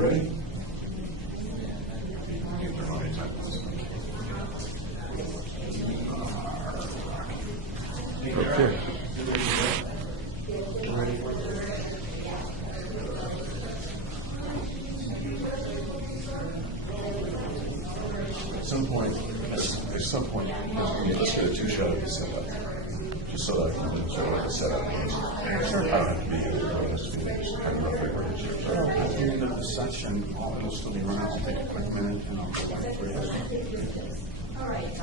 ready? Okay. At some point, let's get a two-shot of the setup, just so that I can sort of like a setup. Sure. I don't have to be here for this meeting, just kind of roughly where it is. Well, at the end of the session, I'll still be around to take a quick minute and I'll go back for you. All right.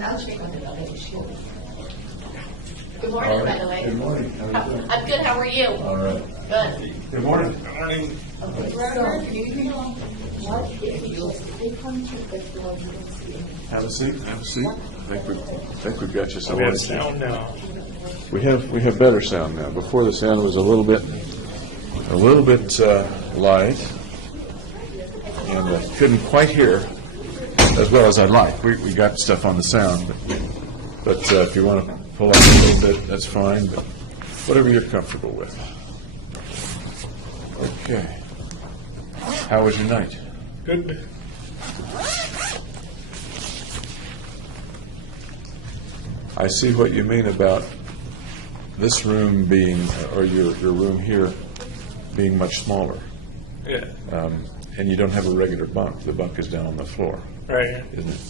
I'll check on it. Good morning, by the way. Good morning. How are you doing? I'm good. How are you? All right. Good. Good morning. Good morning. Okay, so what if you click on the door, you can see it? Have a seat. Have a seat. I think we've got you We somewhere. have sound now. We have better sound now. Before the sound was a little bit light, and I couldn't quite hear as well as I'd like. We got stuff on the sound, but if you want to pull out a little bit, that's fine. But whatever you're comfortable with. Okay. How was your night? Good. I see what you mean about this room being, or your room here, being much smaller. Yeah. And you don't have a regular bunk. The bunk is down on the floor, Right. isn't it?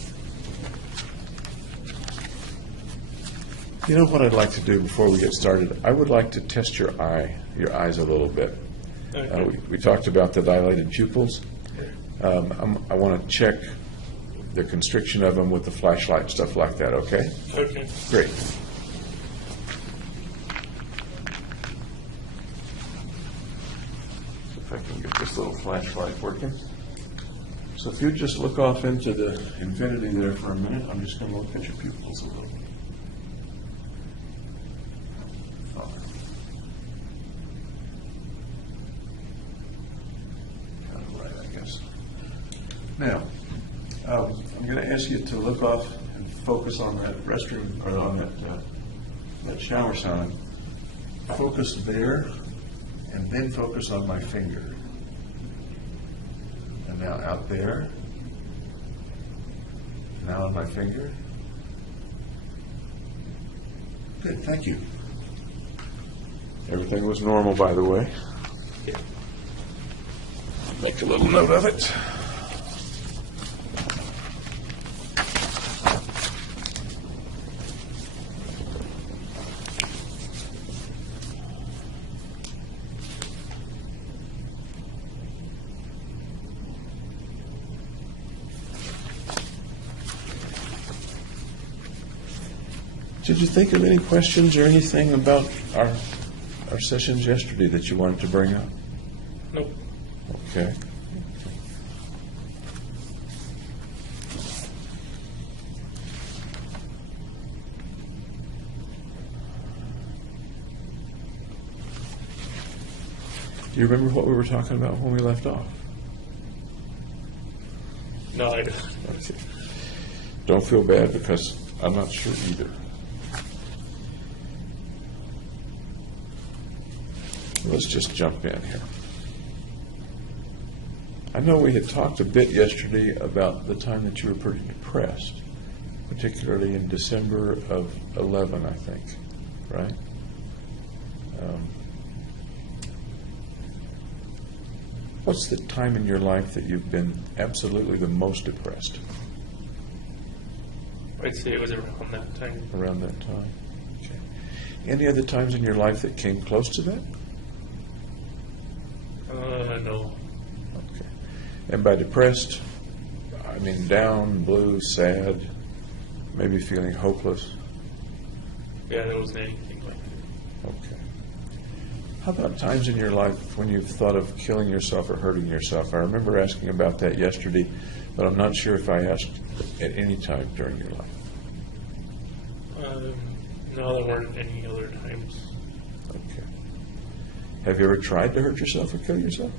You know what I'd like to do before we get started? I would like to test your eyes a little bit. Okay. We talked about the dilated pupils. I want to check the constriction of them with the flashlight, stuff like that, okay? Okay. Great. If I can get this little flashlight working. So if you just look off into the infinity there for a minute, I'm just going to look at your pupils a little. Kind of right, I guess. Now, I'm going to ask you to look off and focus on that restroom, or on that shower sign. Focus there, and then focus on my finger. And now out there. Now on my finger. Good, thank you. Everything was normal, by the way. Make a little note of it. Did you think of any questions or anything about our sessions yesterday that you wanted to bring up? Nope. Okay. Do you remember what we were talking about when we left off? No, I don't. Okay. Don't feel bad because I'm not sure either. Let's just jump in here. I know we had talked a bit yesterday about the time that you were pretty depressed, particularly in December of 11, I think, right? What's the time in your life that you've been absolutely the most depressed? I'd say it was around that time. Around that time? Okay. Any other times in your life that came close to that? No. Okay. And by depressed, I mean down, blue, sad, maybe feeling hopeless? Yeah, there wasn't anything like that. Okay. How about times in your life when you've thought of killing yourself or hurting yourself? I remember asking about that yesterday, but I'm not sure if I asked at any time during your life. No, there weren't any other times. Okay. Have you ever tried to hurt yourself or kill yourself?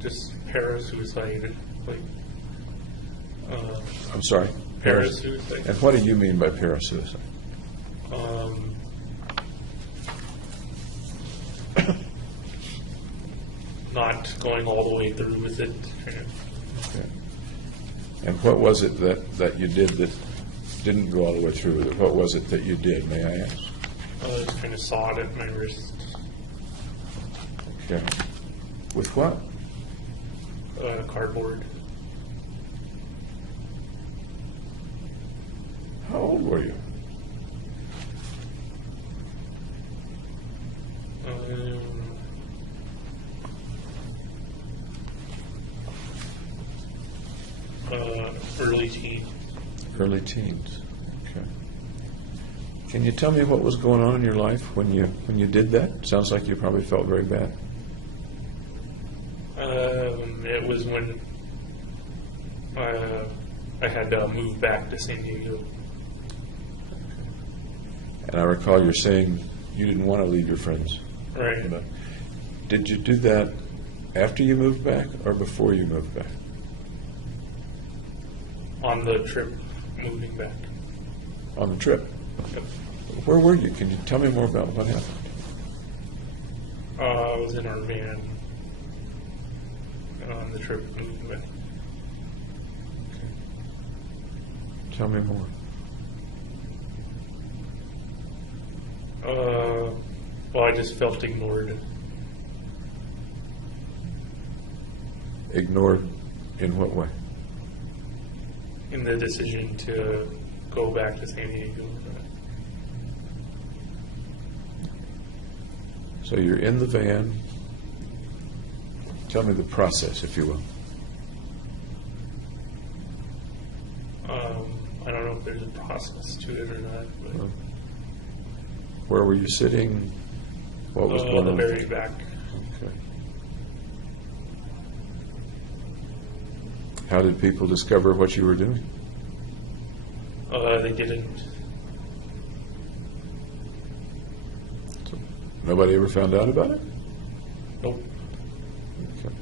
Just parasuicide, like, I'm sorry? Parasuicide. And what do you mean by parasuicide? Not going all the way through with it. Kind of. Okay. And what was it that you did that didn't go all the way through with it? What was it that you did, may I ask? I was kind of sawed at my wrist. Okay. With what? Cardboard. How old were you? Early teen. Early teens. Okay. Can you tell me what was going on in your life when you did that? Sounds like you probably felt very bad. It was when I had to move back to San Diego. And I recall you're saying you didn't want to leave your friends. Right. But did you do that after you moved back or before you moved back? On the trip moving back. On the trip. Yep. Where were you? Can you tell me more about what happened? I was in our van on the trip moving back. Tell me more. Well, I just felt ignored. Ignored in what way? In the decision to go back to San Diego. So you're in the van. Tell me the process, if you will. I don't know if there's a process to it or not, but Where were you sitting? What was going the on? very back. Okay. How did people discover what you were doing? They didn't. So nobody ever found out about it? Nope. Okay.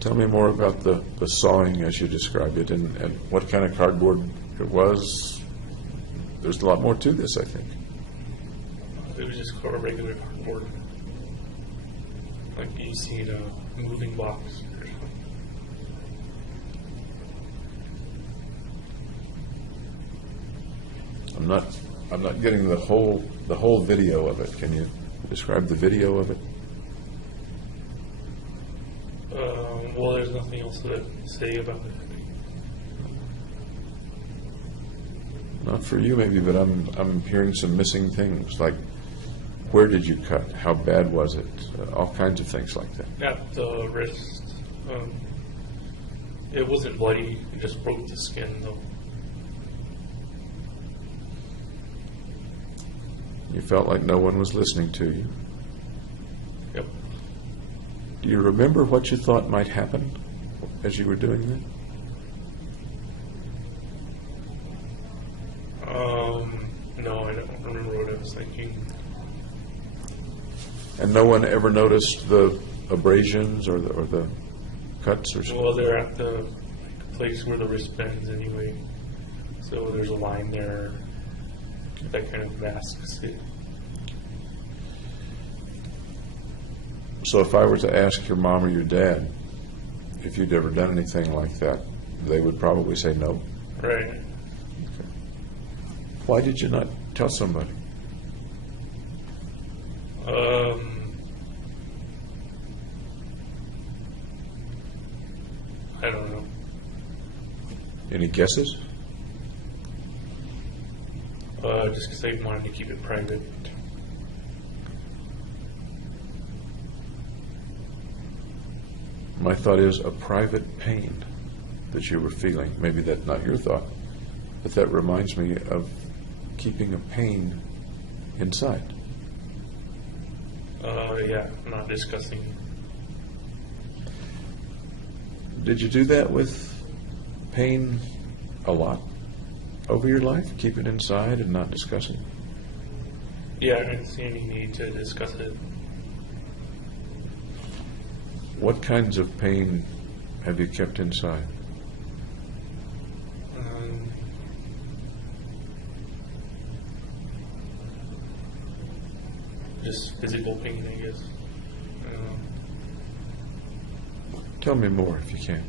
Tell me more about the sawing as you described it and what kind of cardboard it was. There's a lot more to this, I think. It was just a regular cardboard. Like you see in a moving box or something. I'm not getting the whole video of it. Can you describe the video of it? Well, there's nothing else to say about it. Not for you, maybe, but I'm hearing some missing things. Like, where did you cut? How bad was it? All kinds of things like that. At the wrist. It wasn't bloody. It just broke the skin, though. You felt like no one was listening to you. Yep. Do you remember what you thought might happen as you were doing that? No, I don't remember what I was thinking. And no one ever noticed the abrasions or the cuts or something? Well, they're at the place where the wrist bends anyway. So there's a line there that kind of masks it. So if I were to ask your mom or your dad if you'd ever done anything like that, they would probably say no. Right. Okay. Why did you not tell somebody? I don't know. Any guesses? Just because they wanted to keep it private. My thought is a private pain that you were feeling. Maybe that's not your thought, but that reminds me of keeping a pain inside. Yeah, not discussing. Did you do that with pain a lot over your life? Keep it inside and not discuss it? Yeah, I didn't see any need to discuss it. What kinds of pain have you kept inside? just physical pain, I guess. Tell me more if you can.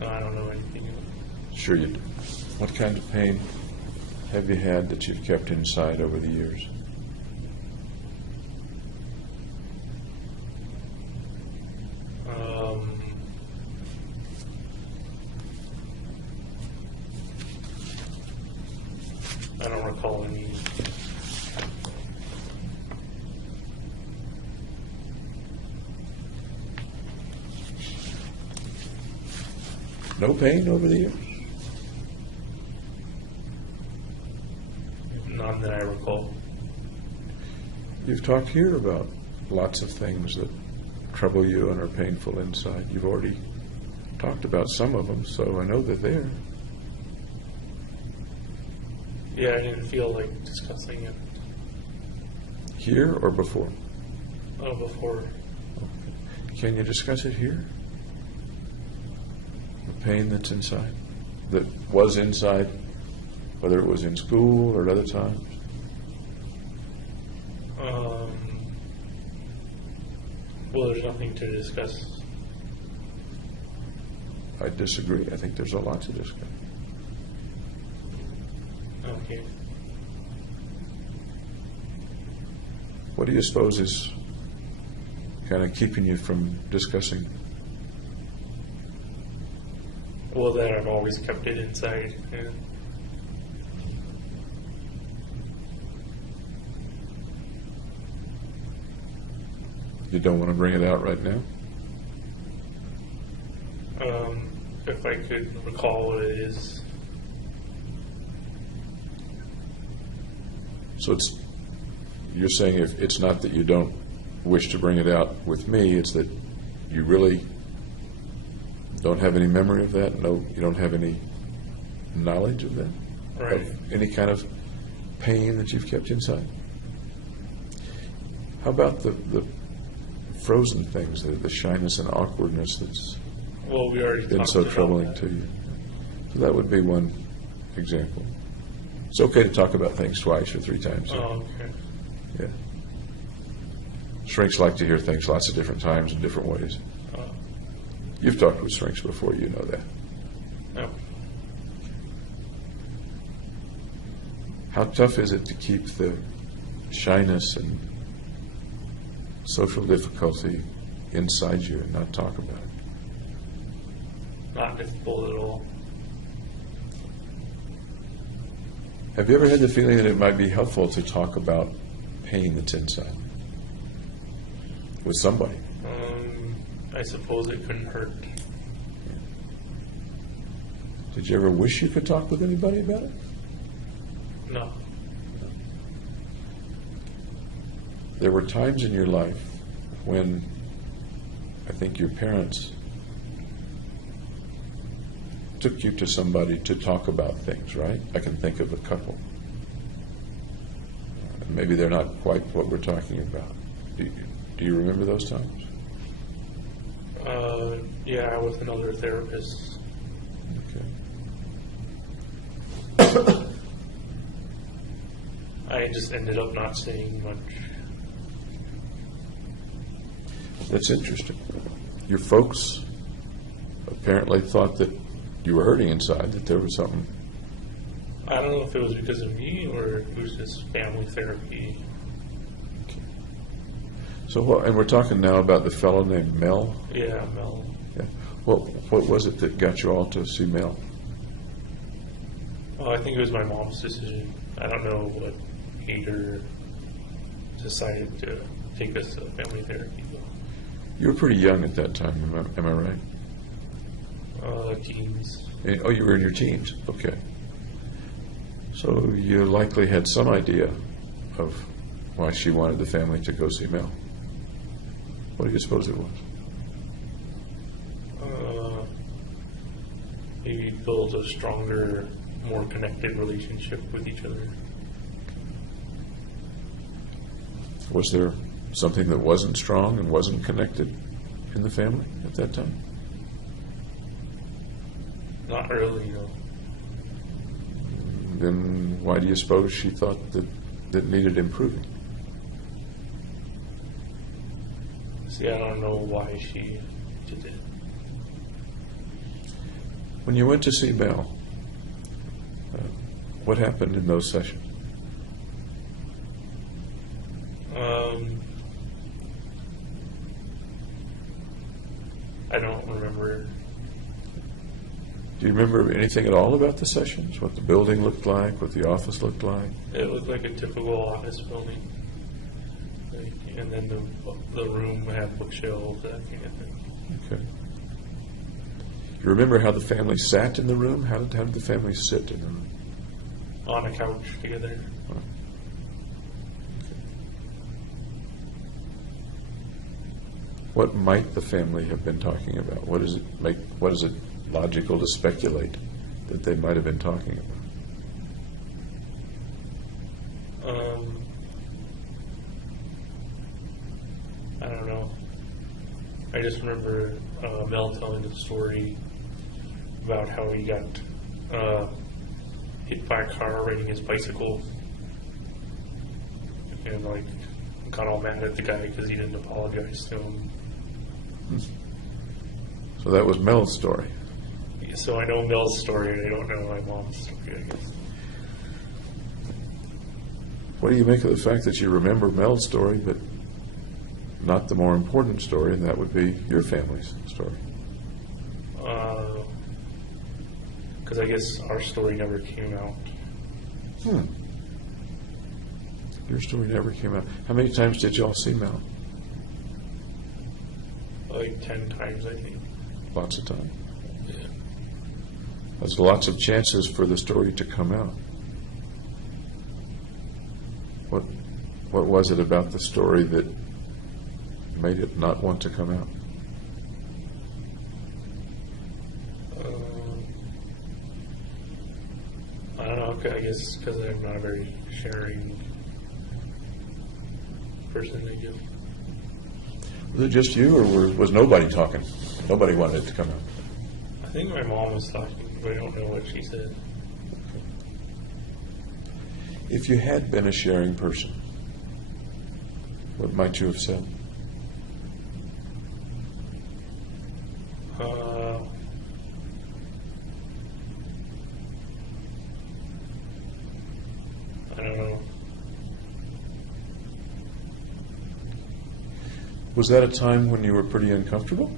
I don't know anything else. Sure you do. What kind of pain have you had that you've kept inside over the years? I don't recall any. No pain over the years? None that I recall. You've talked here about lots of things that trouble you and are painful inside. You've already talked about some of them, so I know they're there. Yeah, I didn't feel like discussing it Here or before? before. Can you discuss it here? The pain that's inside, that was inside, whether it was in school or at other times? Well, there's nothing to discuss. I disagree. I think there's a lot to discuss. Okay. What do you suppose is kind of keeping you from discussing? Well, that I've always kept it inside. Yeah. You don't want to bring it out right now? If I could recall what it is. So you're saying if it's not that you don't wish to bring it out with me, it's that you really don't have any memory of that? No, you don't have any knowledge of that? Right. Of any kind of pain that you've kept inside? How about the frozen things, the shyness and awkwardness that's Well, we already been talked so about troubling that. to you? So that would be one example. It's okay to talk about things twice or three times. Oh, okay. Yeah. Shrinks like to hear things lots of different times in different ways. You've talked with shrinks before, you know that. No. How tough is it to keep the shyness and social difficulty inside you and not talk about it? Not difficult at all. Have you ever had the feeling that it might be helpful to talk about pain that's inside with somebody? I suppose it couldn't hurt. Did you ever wish you could talk with anybody about it? No. There were times in your life when I think your parents took you to somebody to talk about things, right? I can think of a couple. Maybe they're not quite what we're talking about. Do you remember those times? Yeah, with another therapist. Okay. I just ended up not saying much. That's interesting. Your folks apparently thought that you were hurting inside, that there was something. I don't know if it was because of me or it was just family therapy. So, and we're talking now about the fellow named Mel. Yeah, Mel. Yeah. What was it that got you all to see Mel? Well, I think it was my mom's decision. I don't know what made her decided to take us to family therapy. You were pretty young at that time, am I right? Teens. Oh, you were in your teens. Okay. So you likely had some idea of why she wanted the family to go see Mel. What do you suppose it was? Maybe build a stronger, more connected relationship with each other. Was there something that wasn't strong and wasn't connected in the family at that time? Not really, no. then why do you suppose she thought that that needed improving? See, I don't know why she did it. When you went to see Mel, what happened in those sessions? I don't remember. Do you remember anything at all about the sessions? What the building looked like, what the office looked like? It was like a typical office building. Like, and then the room had bookshelves, that kind of thing. Okay. You remember how the family sat in the room? How did the family sit in the room? On a couch together. What might the family have been talking about? What is it logical to speculate that they might have been talking about? I don't know. I just remember Mel telling the story about how he got hit by a car riding his bicycle, and like got all mad at the guy because he didn't apologize to him. So that was Mel's story. So I know Mel's story. I don't know my mom's story, I guess. What do you make of the fact that you remember Mel's story, but not the more important story, and that would be your family's story? Because I guess our story never came out. Your story never came out. How many times did y'all see Mel? Like 10 times, I think. Lots of times. Yeah. There's lots of chances for the story to come out. What was it about the story that made it not want to come out? I don't know. I guess because I'm not a very sharing person, I guess. Was it just you, or was nobody talking? Nobody wanted it to come out. I think my mom was talking, but I don't know what she said. If you had been a sharing person, what might you have said? I don't know. Was that a time when you were pretty uncomfortable?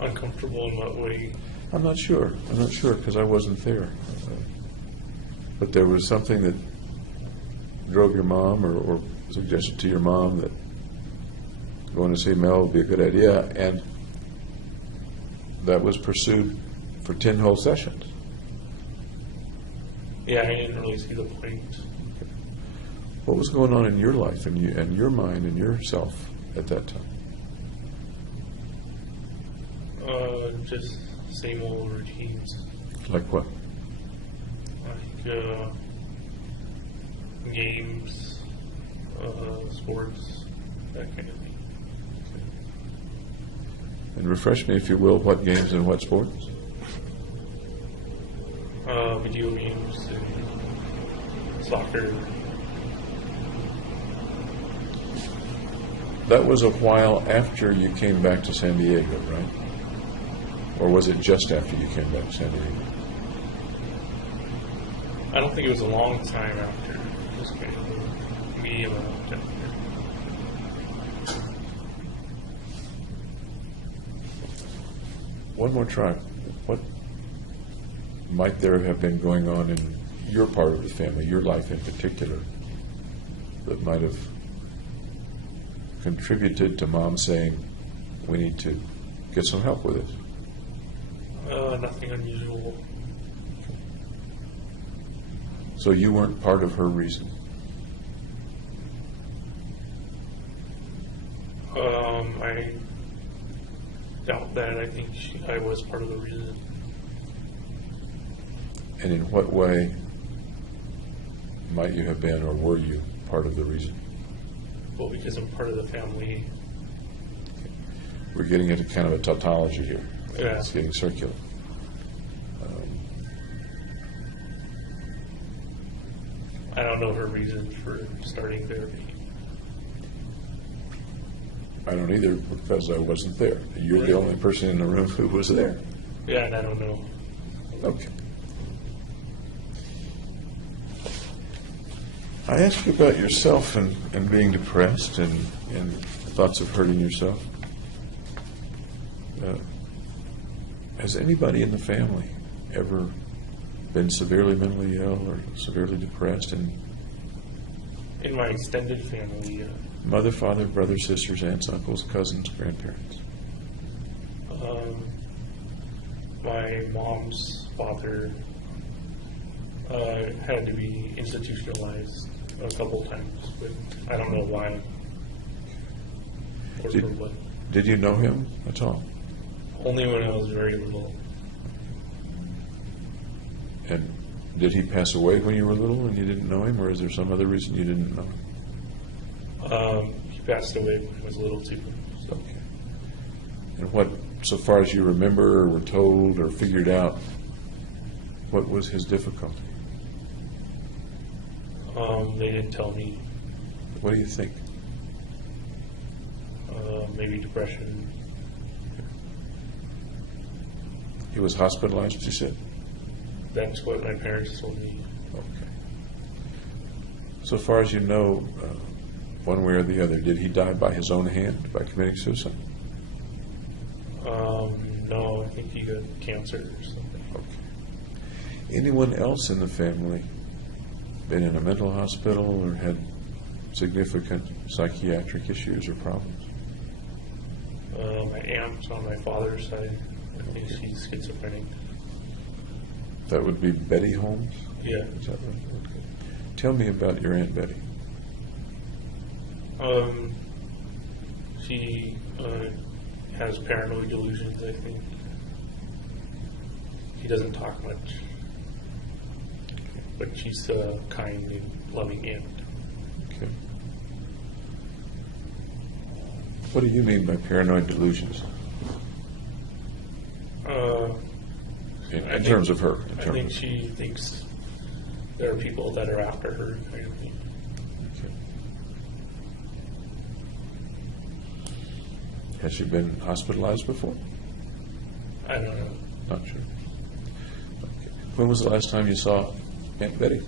Uncomfortable in what way? I'm not sure because I wasn't there. But there was something that drove your mom or suggested to your mom that going to see Mel would be a good idea, and that was pursued for 10 whole sessions. Yeah, I didn't really see the point. What was going on in your life and your mind and yourself at that time? Just same old routines. Like what? Like games, sports, that kind of thing. And refresh me, if you will, what games and what sports? Video games and soccer. That was a while after you came back to San Diego, right? Or was it just after you came back to San Diego? I don't think it was a long time after. Just kind of a medium amount after. One more try. What might there have been going on in your part of the family, your life in particular, that might have contributed to Mom saying, we need to get some help with this? Nothing unusual. So you weren't part of her reason? I doubt that. I think I was part of the reason. And in what way might you have been, or were you part of the reason? Well, because I'm part of the family. We're getting into kind of a tautology here. Yeah. It's getting circular. I don't know her reason for starting therapy. I don't either, because I wasn't there. You're the only person in the room who was there. Yeah, and I don't know. Okay. I asked you about yourself and being depressed and thoughts of hurting yourself. Has anybody in the family ever been severely mentally ill or severely depressed? And In my extended family, mother, father, brothers, sisters, aunts, uncles, cousins, grandparents? my mom's father had to be institutionalized a couple times, but I don't know why. Or for what. Did you know him at all? Only when I was very little. And did he pass away when you were little and you didn't know him, or is there some other reason you didn't know him? He passed away when I was little too. Okay. And what, so far as you remember or were told or figured out, what was his difficulty? They didn't tell me. What do you think? Maybe depression. He was hospitalized, you said? That's what my parents told me. Okay. So far as you know, one way or the other, did he die by his own hand, by committing suicide? No, I think he got cancer or something. Okay. Anyone else in the family been in a mental hospital or had significant psychiatric issues or problems? My aunt on my father's side, I think she's schizophrenic. That would be Betty Holmes? Yeah. Is that right? Okay. Tell me about your Aunt Betty. She has paranoid delusions, I think. She doesn't talk much, but she's a kind and loving aunt. Okay. What do you mean by paranoid delusions? In terms of her? I think she thinks there are people that are after her, kind of thing. Okay. Has she been hospitalized before? I don't know. Not sure. Okay. When was the last time you saw Aunt Betty?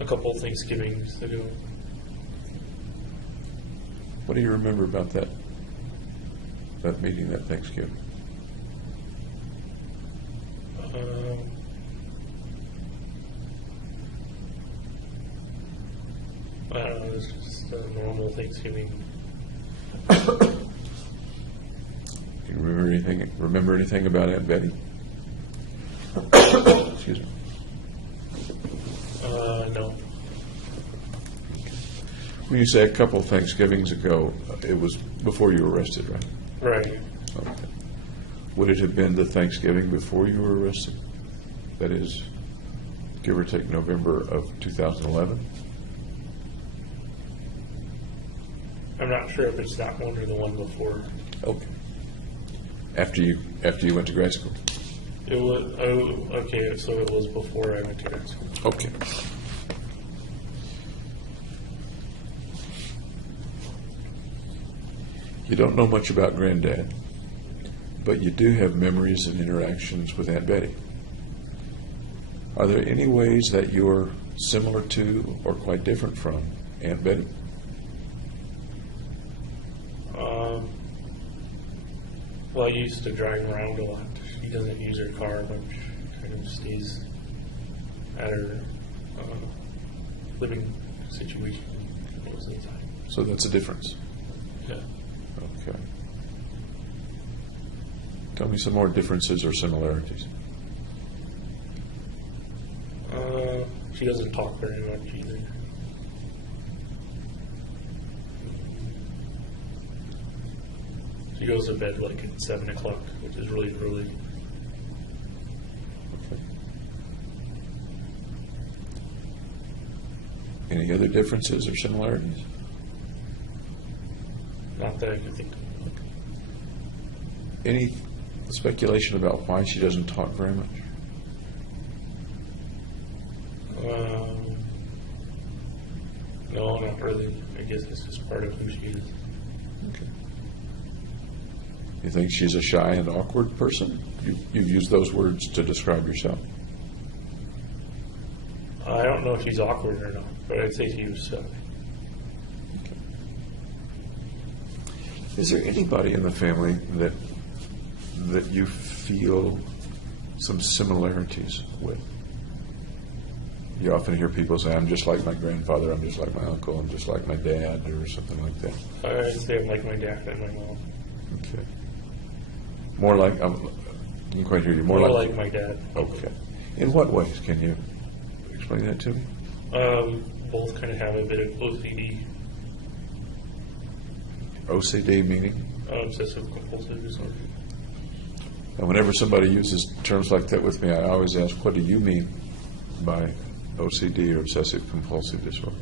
A couple Thanksgivings ago. What do you remember about that meeting, that Thanksgiving? I don't know, it's just a normal Thanksgiving. Do you remember anything about Aunt Betty? Excuse me. No. When you say a couple Thanksgivings ago, it was before you were arrested, right? Right. Okay. Would it have been the Thanksgiving before you were arrested? That is, give or take November of 2011? I'm not sure if it's that one or the one before. Okay. After you went to grad school? It was, okay, so it was before I went to grad school. Okay. You don't know much about Granddad, but you do have memories and interactions with Aunt Betty. Are there any ways that you're similar to or quite different from Aunt Betty? Well, I used to drive around a lot. She doesn't use her car much. Kind of stays at her living situation most of the time. So that's a difference. Yeah. Okay. Tell me some more differences or similarities. She doesn't talk very much either. She goes to bed like at 7 o'clock, which is really early. Okay. Any other differences or similarities? Not that I can think of. Any speculation about why she doesn't talk very much? No, not really. I guess it's just part of who she is. Okay. You think she's a shy and awkward person? You've used those words to describe yourself. I don't know if she's awkward or not, but I'd say she was shy. Is there anybody in the family that you feel some similarities with? You often hear people say, I'm just like my grandfather, I'm just like my uncle, I'm just like my dad, or something like that. I'd say I'm like my dad and my mom. Okay. More like, I didn't quite hear you. More like my dad. Okay. In what ways? Can you explain that to me? Both kind of have a bit of OCD, OCD meaning? obsessive compulsive disorder. And whenever somebody uses terms like that with me, I always ask, what do you mean by OCD or obsessive compulsive disorder?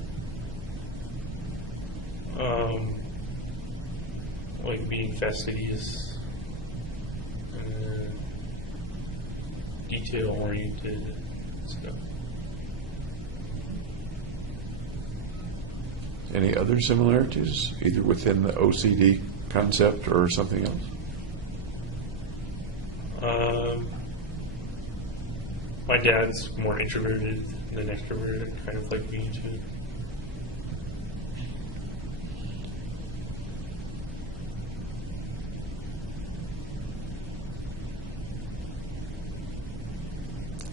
Like being fastidious, detail oriented stuff. Any other similarities, either within the OCD concept or something else? My dad's more introverted than extroverted, kind of like me too.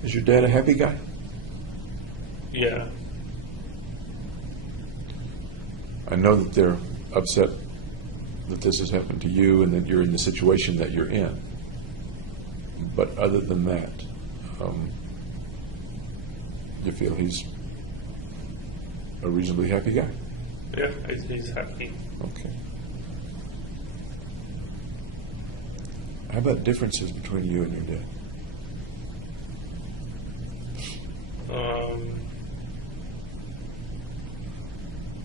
Is your dad a happy guy? Yeah. I know that they're upset that this has happened to you and that you're in the situation that you're in. But other than that, you feel he's a reasonably happy guy? Yeah, he's happy. Okay. How about differences between you and your dad?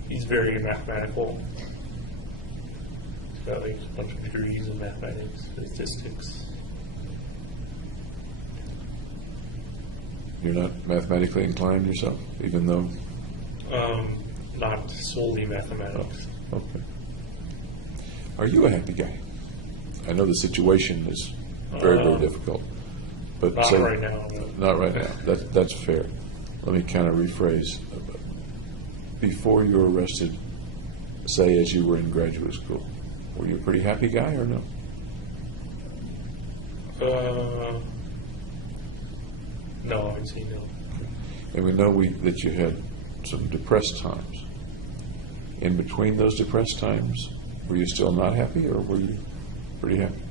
He's very mathematical. He's got like a bunch of degrees in mathematics, statistics. You're not mathematically inclined yourself, even though... Not solely mathematics. Okay. Are you a happy guy? I know the situation is very, very difficult. But Not say- right now. No. Not right now. That's fair. Let me kind of rephrase. Before you were arrested, say as you were in graduate school, were you a pretty happy guy or no? No, I'd say no. And we know that you had some depressed times. In between those depressed times, were you still not happy, or were you pretty happy?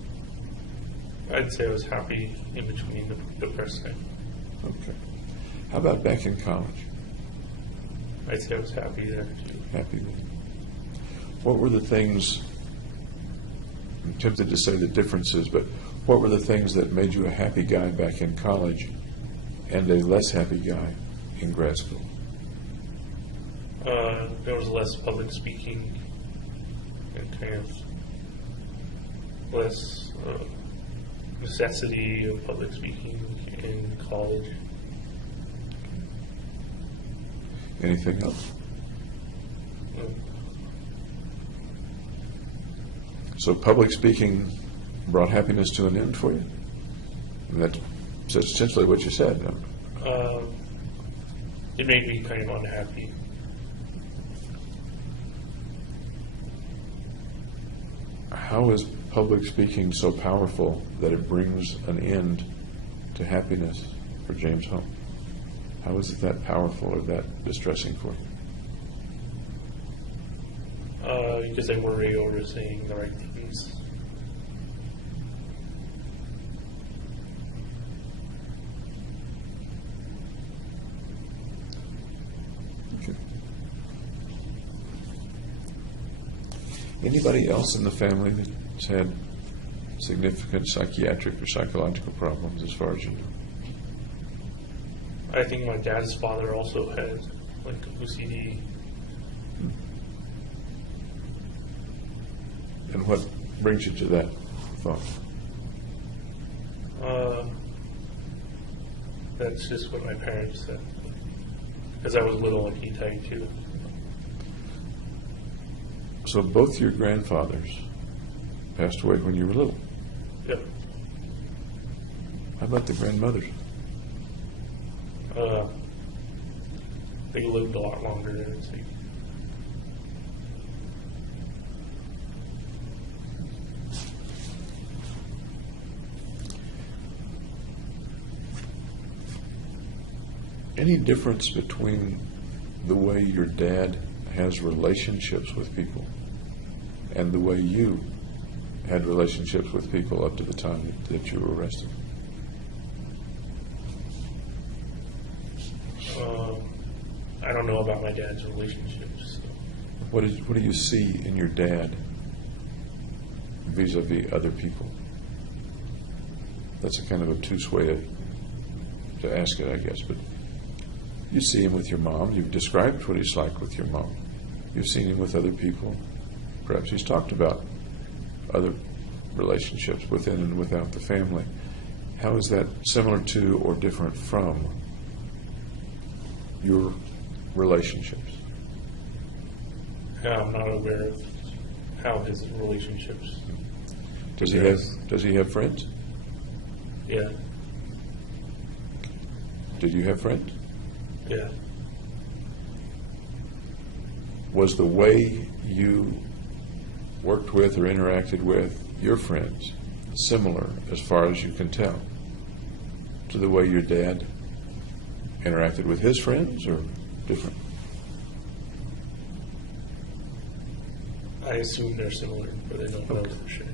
I'd say I was happy in between the depressed time. Okay. How about back in college? I'd say I was happy there too. Happy then. What were the things, I'm tempted to say the differences, but what were the things that made you a happy guy back in college and a less happy guy in grad school? There was less public speaking and kind of less necessity of public speaking in college. Anything else? So public speaking brought happiness to an end for you? And that's essentially what you said. It made me kind of unhappy. How is public speaking so powerful that it brings an end to happiness for James Holmes? How is it that powerful or that distressing for you? Because I worry over saying the right things. Okay. Anybody else in the family that's had significant psychiatric or psychological problems as far as you know? I think my dad's father also had like OCD. And what brings you to that thought? That's just what my parents said. Because I was little when he died too. So both your grandfathers passed away when you were little. Yep. How about the grandmothers? They lived a lot longer than it's like. Any difference between the way your dad has relationships with people and the way you had relationships with people up to the time that you were arrested? I don't know about my dad's relationships. So. What do you see in your dad vis-a-vis other people? That's a kind of obtuse way to ask it, I guess, but you see him with your mom. You've described what he's like with your mom. You've seen him with other people. Perhaps he's talked about other relationships within and without the family. How is that similar to or different from your relationships? I'm not aware of how his relationships. Does he have friends? Yeah. Did you have friends? Yeah. Was the way you worked with or interacted with your friends similar, as far as you can tell, to the way your dad interacted with his friends, or different? I assume they're similar, but I don't know for sure.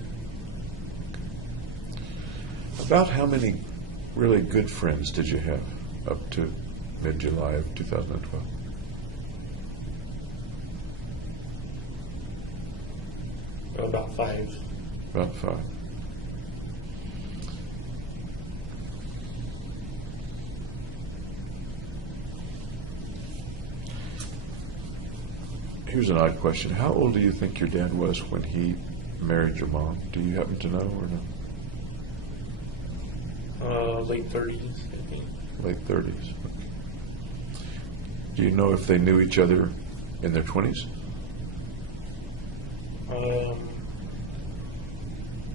About how many really good friends did you have up to mid-July of 2012? About 5. About 5. Here's an odd question. How old do you think your dad was when he married your mom? Do you happen to know or no? Late 30s, I think. Late 30s. Okay. Do you know if they knew each other in their 20s?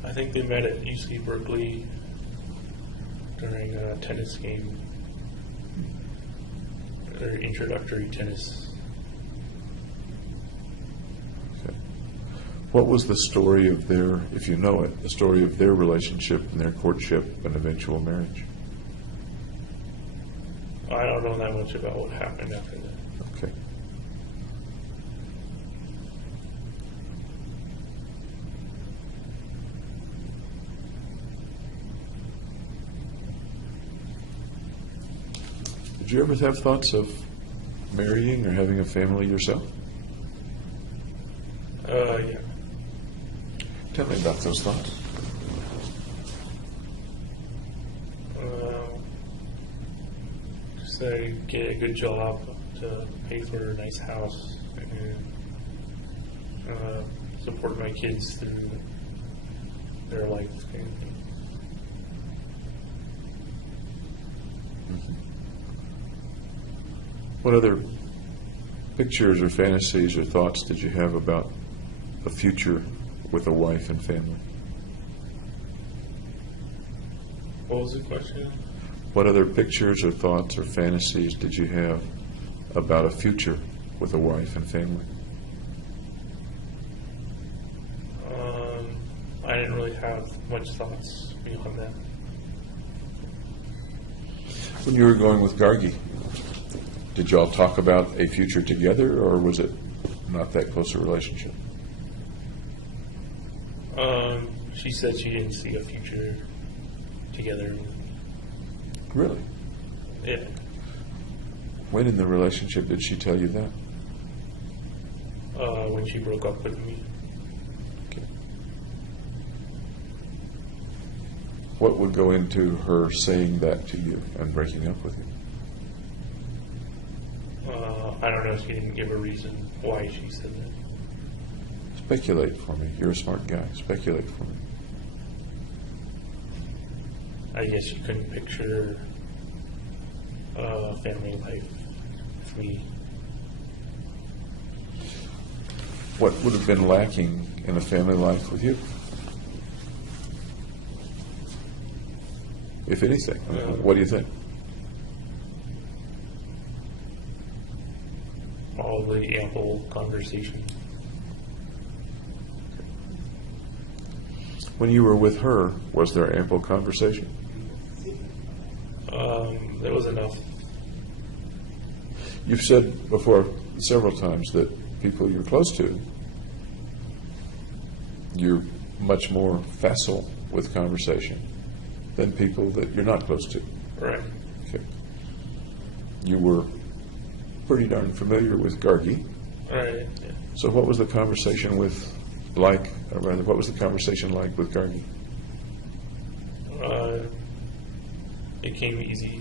I think they met at UC Berkeley during a tennis game, or introductory tennis. Okay. What was the story of their, if you know it, the story of their relationship and their courtship and eventual marriage? I don't know that much about what happened after that. Okay. Did you ever have thoughts of marrying or having a family yourself? Yeah. Tell me about those thoughts. Just get a good job to pay for a nice house and support my kids through their life kind of thing. What other pictures or fantasies or thoughts did you have about a future with a wife and family? What was the question? What other pictures or thoughts or fantasies did you have about a future with a wife and family? I didn't really have much thoughts beyond that. When you were going with Gargi, did y'all talk about a future together, or was it not that close a relationship? She said she didn't see a future together. Really? Yeah. When in the relationship did she tell you that? When she broke up with me. Okay. What would go into her saying that to you and breaking up with you? I don't know. She didn't give a reason why she said that. Speculate for me. You're a smart guy. Speculate for me. I guess she couldn't picture family life for me. What would have been lacking in a family life with you? If anything, what do you think? Probably ample conversation. When you were with her, was there ample conversation? There was enough. You've said before several times that people you're close to, you're much more facile with conversation than people that you're not close to. Right. Okay. You were pretty darn familiar with Gargi. Right. Yeah. So what was the conversation with like, or rather, what was the conversation like with Gargi? It came easy.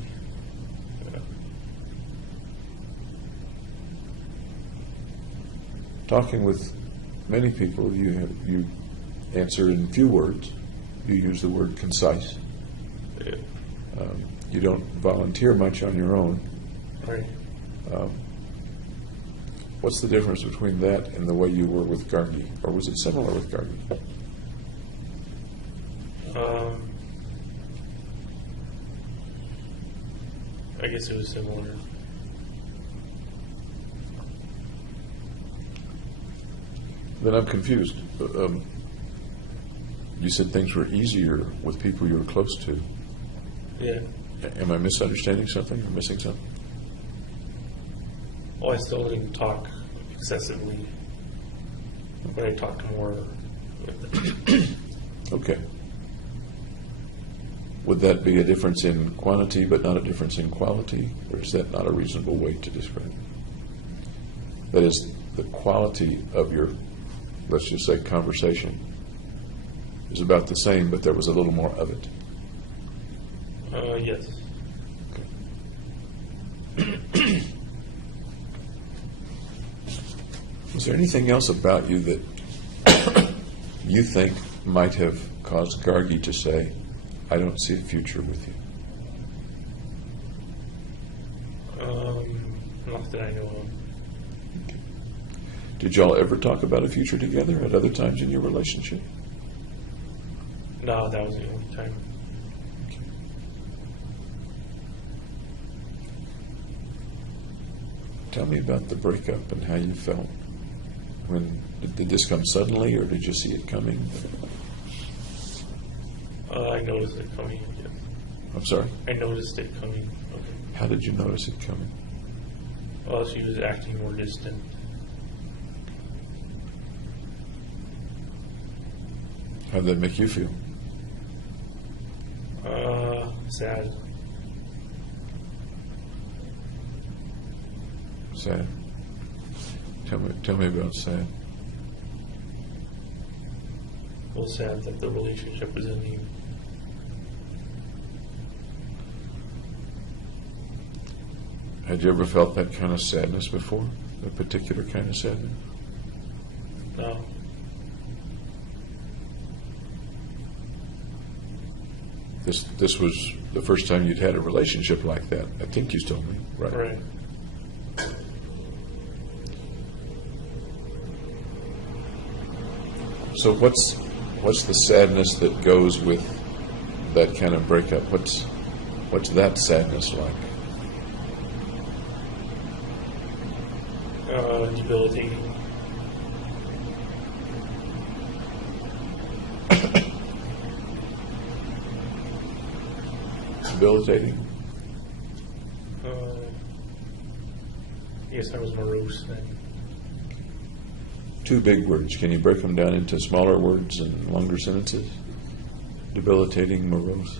Talking with many people, you answer in few words. You use the word concise. Yeah. You don't volunteer much on your own. Right. What's the difference between that and the way you were with Gargi? Or was it similar with Gargi? I guess it was similar. Then I'm confused. You said things were easier with people you were close to. Yeah. Am I misunderstanding something or missing something? Well, I still didn't talk excessively, but I talked more with them. Okay. Would that be a difference in quantity but not a difference in quality? Or is that not a reasonable way to describe it? That is, the quality of your, let's just say, conversation is about the same, but there was a little more of it. Yes. Is there anything else about you that you think might have caused Gargi to say, I don't see a future with you? Not that I know of. Did y'all ever talk about a future together at other times in your relationship? No, that was the only time. Tell me about the breakup and how you felt. Did this come suddenly, or did you see it coming? I noticed it coming. Yeah. I'm sorry? I noticed it coming. Okay. How did you notice it coming? Well, she was acting more distant. How did that make you feel? Sad. Sad. Tell me about sad. Well, sad that the relationship is ending. Had you ever felt that kind of sadness before? A particular kind of sadness? No. This was the first time you'd had a relationship like that. I think you told me, right? Right. So what's the sadness that goes with that kind of breakup? What's that sadness like? Debilitating. Debilitating? Yes, I was morose then. Two big words. Can you break them down into smaller words and longer sentences? Debilitating, morose.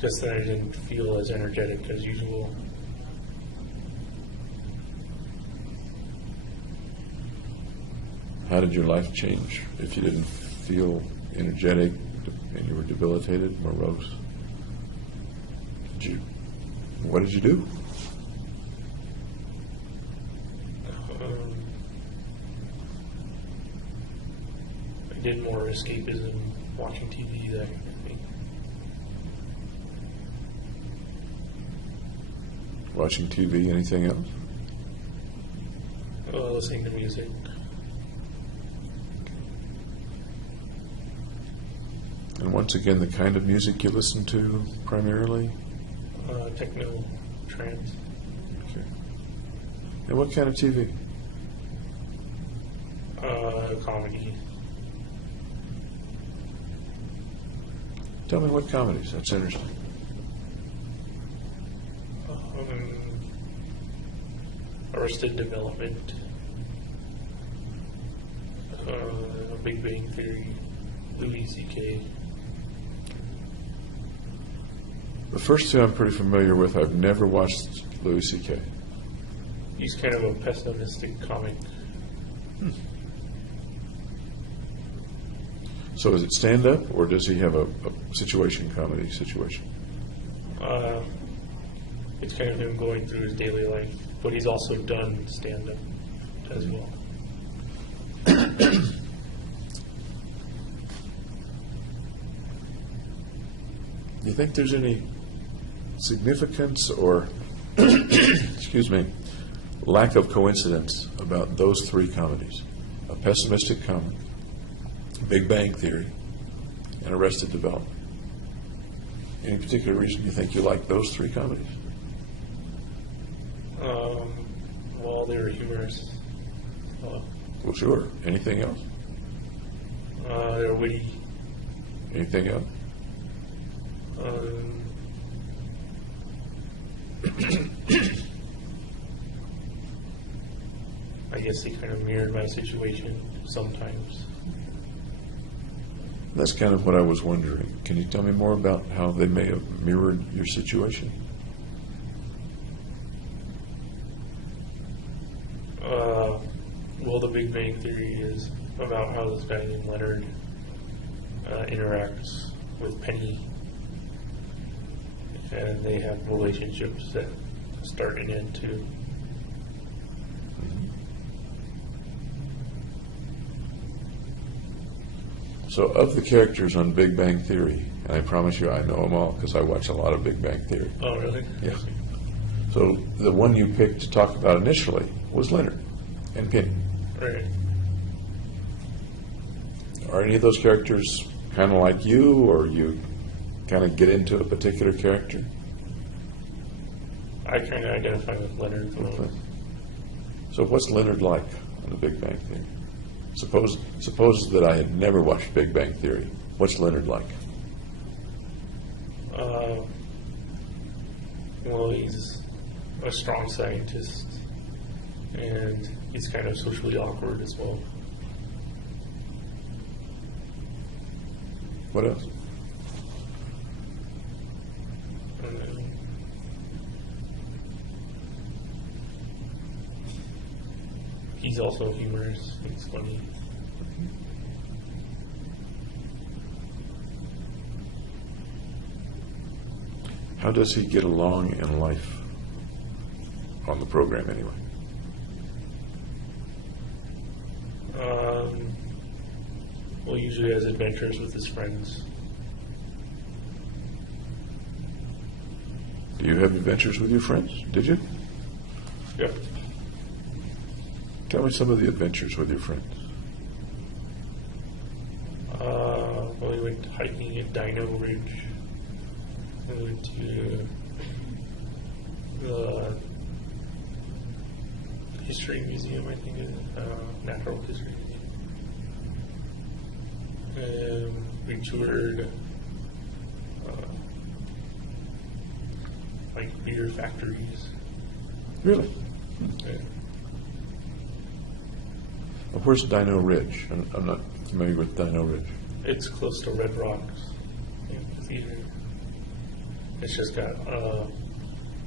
Just that I didn't feel as energetic as usual. How did your life change if you didn't feel energetic and you were debilitated, morose? What did you do? I did more escapism, watching TV, that kind of thing. Watching TV, anything else? Listening to music. And once again, the kind of music you listen to primarily? Techno, trance. Okay. And what kind of TV? Comedy. Tell me what comedies. That's interesting. Arrested Development. Big Bang Theory. Louis C.K. The first two I'm pretty familiar with. I've never watched Louis C.K. He's kind of a pessimistic comic. So is it stand-up, or does he have a situation comedy situation? It's kind of him going through his daily life, but he's also done stand-up as well. Do you think there's any significance or, excuse me, lack of coincidence about those three comedies? A pessimistic comic, Big Bang Theory, and Arrested Development. Any particular reason you think you like those three comedies? Well, they're humorous. Well, sure. Anything else? They're witty. Anything else? I guess they kind of mirrored my situation sometimes. That's kind of what I was wondering. Can you tell me more about how they may have mirrored your situation? Well, the Big Bang Theory is about how this guy named Leonard interacts with Penny, and they have relationships that start and end too. So of the characters on Big Bang Theory, and I promise you I know them all because I watch a lot of Big Bang Theory. Oh, really? Yeah. So the one you picked to talk about initially was Leonard and Penny. Right. Are any of those characters kind of like you, or you kind of get into a particular character? I kind of identify with Leonard. Okay. So what's Leonard like on the Big Bang Theory? Suppose that I had never watched Big Bang Theory. What's Leonard like? Well, he's a strong scientist, and he's kind of socially awkward as well. What else? He's also humorous. He's funny. How does he get along in life on the program anyway? Well, usually has adventures with his friends. Do you have adventures with your friends? Did you? Yep. Tell me some of the adventures with your friends. Well, we went hiking at Dino Ridge. We went to the History Museum, I think, Natural History Museum. We toured like beer factories. Really? Yeah. Where's Dino Ridge? I'm not familiar with Dino Ridge. It's close to Red Rocks Theater. It's just got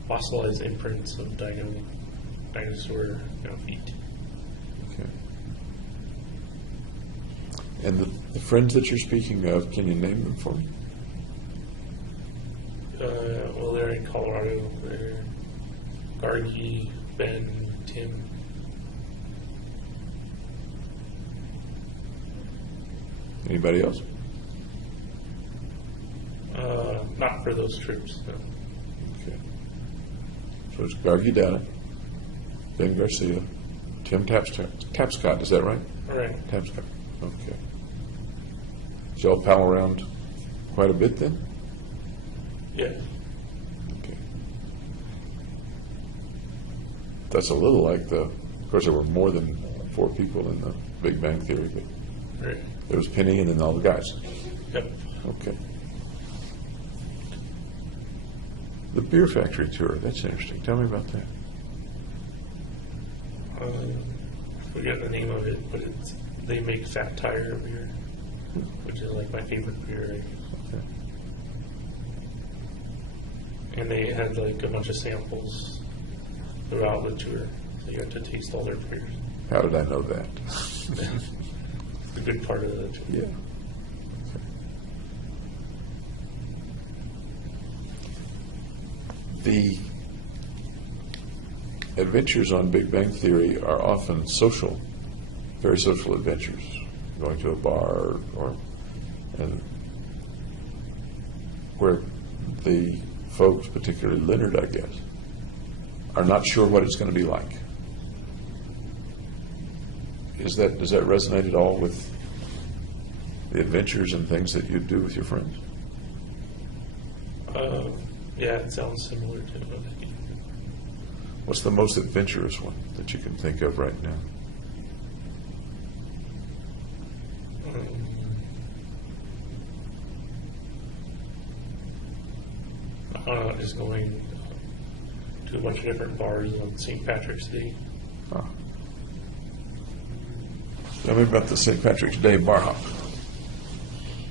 fossilized imprints of dinosaur feet. Okay. And the friends that you're speaking of, can you name them for me? Well, they're in Colorado. They're Gargi, Ben, Tim. Anybody else? Not for those trips, no. Okay. So it's Gargi Data, Ben Garcia, Tim Tapscott, is that right? Right. Tapscott, okay. So y'all pal around quite a bit then? Yeah. Okay. That's a little like of course there were more than 4 people in the Big Bang Theory, but Right. there was Penny and then all the guys. Yep. Okay. The beer factory tour, that's interesting. Tell me about that. I forget the name of it, but they make Fat Tire beer, which is like my favorite beer. Okay. And they had like a bunch of samples throughout the tour, so you got to taste all their beers. How did I know that? The good part of the tour. Yeah. The adventures on Big Bang Theory are often social, very social adventures, going to a bar and where the folks, particularly Leonard, I guess, are not sure what it's going to be like. Does that resonate at all with the adventures and things that you do with your friends? Yeah, it sounds similar to it. What's the most adventurous one that you can think of right now? Just going to a bunch of different bars on St. Patrick's Day. Oh. Tell me about the St. Patrick's Day bar hop.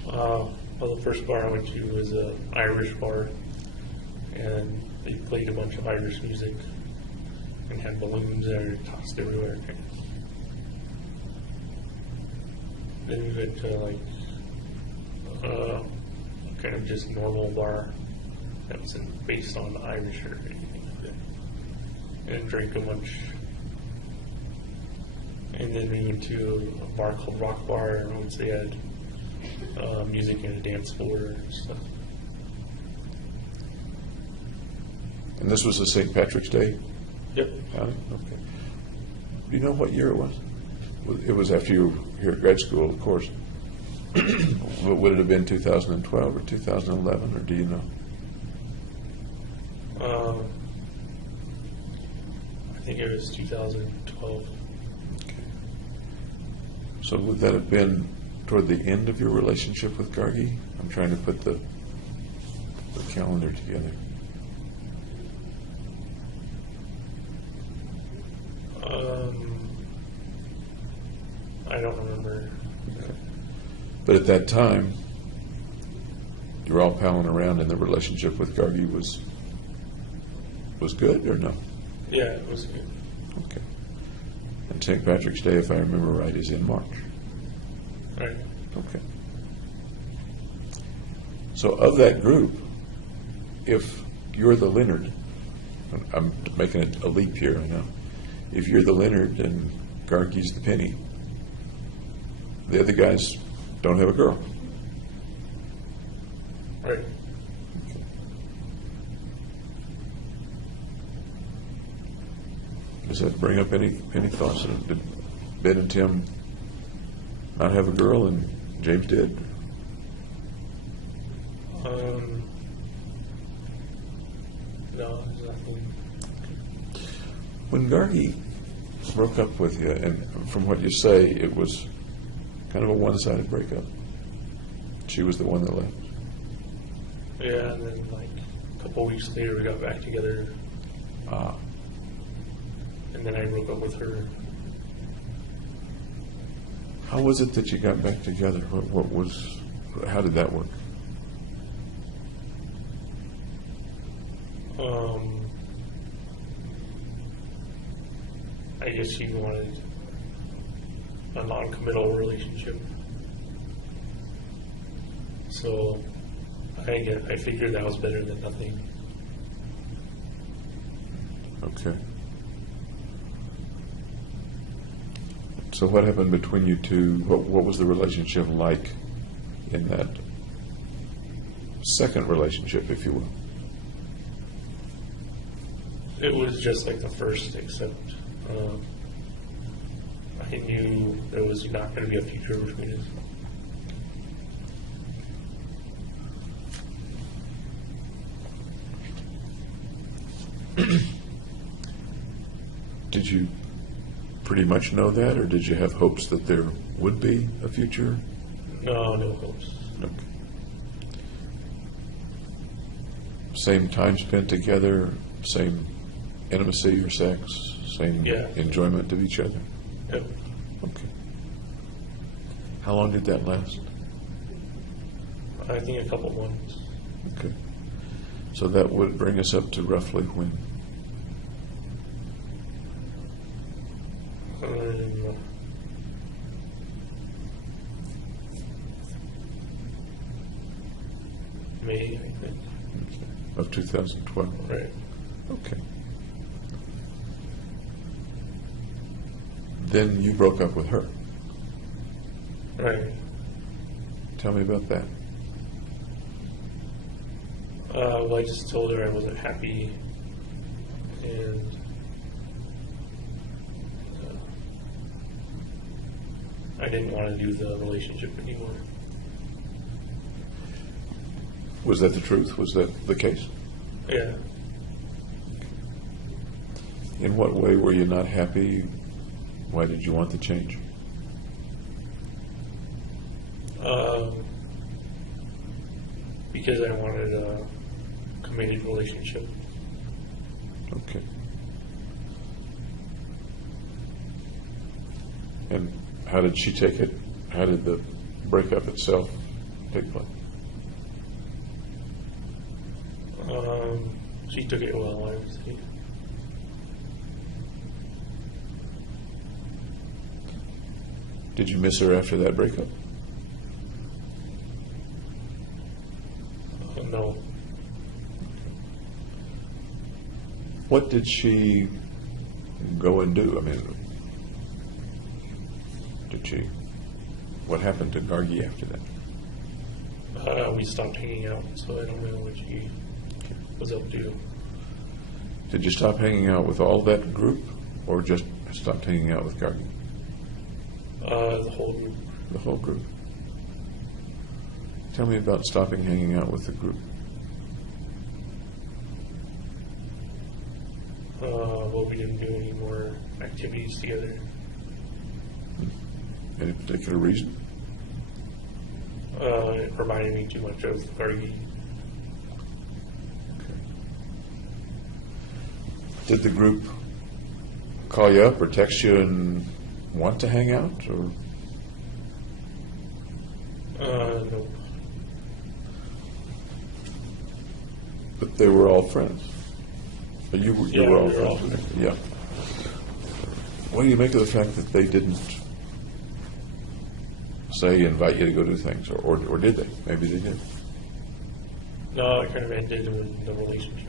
Well, the first bar I went to was an Irish bar, and they played a bunch of Irish music and had balloons that are tossed everywhere. Then we went to like kind of just normal bar that wasn't based on Irish or anything like that, and drank a bunch. And then we went to a bar called Rock Bar, which they had music and a dance floor and stuff. And this was the St. Patrick's Day? Yep. Okay. Do you know what year it was? It was after you were here at grad school, of course. Would it have been 2012 or 2011, or do you know? I think it was 2012. Okay. So would that have been toward the end of your relationship with Gargi? I'm trying to put the calendar together. I don't remember. Okay. But at that time, you were all palling around, and the relationship with Gargi was good, or no? Yeah, it was good. Okay. And St. Patrick's Day, if I remember right, is in March. Right. Okay. So of that group, if you're the Leonard, I'm making it a leap here, I know. If you're the Leonard and Gargi's the Penny, the other guys don't have a girl. Right. Okay. Does that bring up any thoughts? Did Ben and Tim not have a girl and James did? No, there's nothing. When Gargi broke up with you, and from what you say, it was kind of a one-sided breakup. She was the one that left. Yeah, and then like a couple weeks later we got back together, and then I broke up with her. How was it that you got back together? How did that work? I guess she wanted a non-committal relationship. So I figured that was better than nothing. Okay. So what happened between you two? What was the relationship like in that second relationship, if you will? It was just like the first, except I knew there was not going to be a future between us. Did you pretty much know that, or did you have hopes that there would be a future? No hopes. Okay. Same time spent together, same intimacy or sex, same Yeah. enjoyment of each other? Yep. Okay. How long did that last? I think a couple months. Okay. So that would bring us up to roughly when? May, I think. Of 2012? Right. Okay. Then you broke up with her. Right. Tell me about that. Well, I just told her I wasn't happy, and I didn't want to do the relationship anymore. Was that the truth? Was that the case? Yeah. In what way were you not happy? Why did you want the change? Because I wanted a committed relationship. Okay. And how did she take it? How did the breakup itself take place? She took it well, I would say. Did you miss her after that breakup? No. What did she go and do? I mean, what happened to Gargi after that? We stopped hanging out, so I don't know what she was up to. Did you stop hanging out with all that group, or just stopped hanging out with Gargi? The whole group. The whole group. Tell me about stopping hanging out with the group. Well, we didn't do any more activities together. Any particular reason? It reminded me too much of Gargi. Did the group call you up or text you and want to hang out, or? Nope. But they were all friends. But you Yeah, were all we were all friends. Yeah. What do you make of the fact that they didn't say invite you to go do things, or did they? Maybe they did. No, it kind of ended when the relationship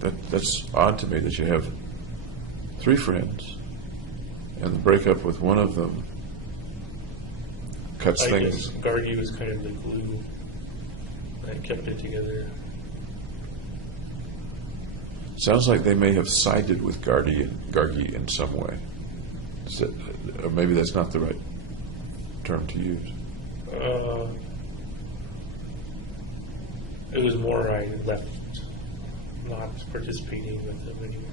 ended. That's odd to me that you have 3 friends, and the breakup with one of them cuts I things. guess Gargi was kind of the glue that kept it together. Sounds like they may have sided with Gargi in some way. Or maybe that's not the right term to use. It was more I left not participating with them anymore.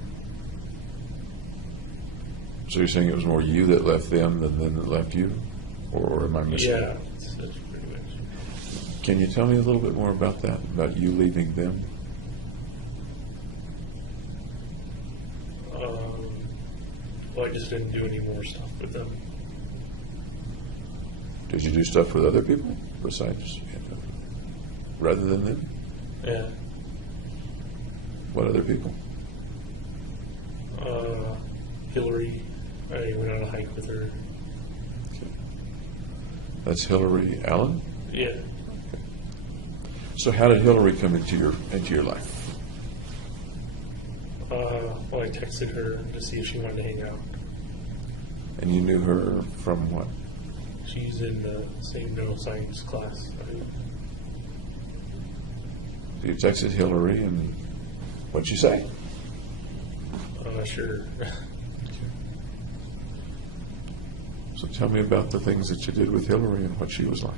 So you're saying it was more you that left them than them that left you? Or am I missing? Yeah, that's pretty much. Can you tell me a little bit more about that, about you leaving them? Well, I just didn't do any more stuff with them. Did you do stuff with other people besides, rather than them? Yeah. What other people? Hillary, I went on a hike with her. That's Hillary Allen? Yeah. So how did Hillary come into your life? Well, I texted her to see if she wanted to hang out. And you knew her from what? She's in the same neuroscience class. You texted Hillary, and what'd she say? Sure. So tell me about the things that you did with Hillary and what she was like.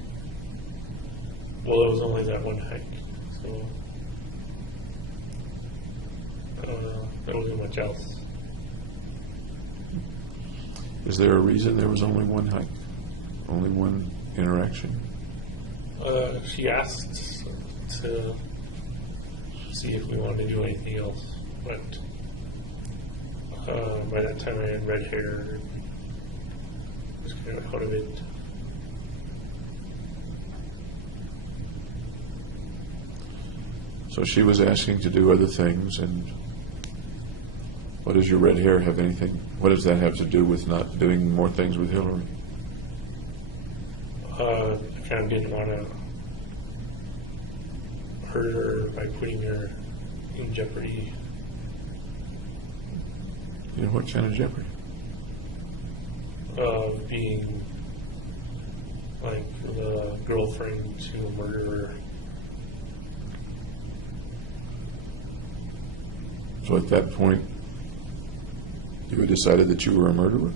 Well, it was only that one hike, so there wasn't much else. Is there a reason there was only one hike? Only one interaction? She asked to see if we wanted to do anything else, but by that time I had red hair and was kind of out of it. So she was asking to do other things, and what does your red hair have anything, what does that have to do with not doing more things with Hillary? I kind of didn't want to hurt her by putting her in jeopardy. You know, what kind of jeopardy? Of being like the girlfriend to a murderer. So at that point, you had decided that you were a murderer?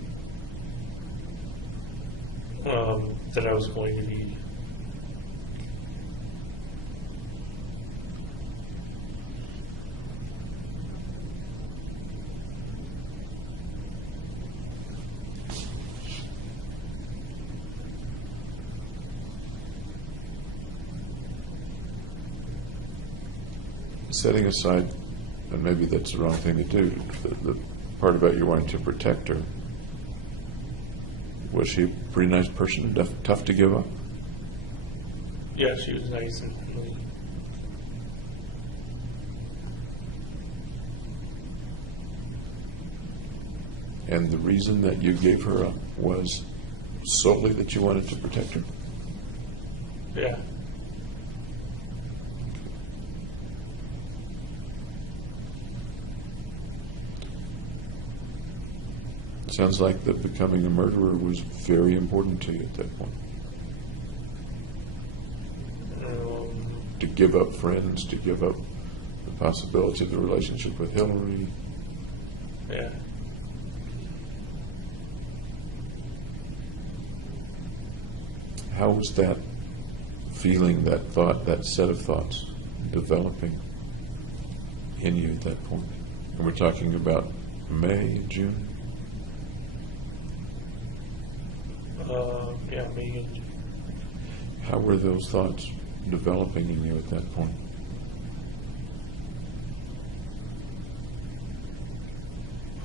That I was going to be. Setting aside, and maybe that's the wrong thing to do, the part about you wanting to protect her, was she a pretty nice person, tough to give up? Yeah, she was nice and friendly. And the reason that you gave her up was solely that you wanted to protect her? Yeah. Sounds like that becoming a murderer was very important to you at that point. To give up friends, to give up the possibility of the relationship with Hillary. Yeah. How was that feeling, that thought, that set of thoughts developing in you at that point? And we're talking about May, June? Yeah, May and June. How were those thoughts developing in you at that point?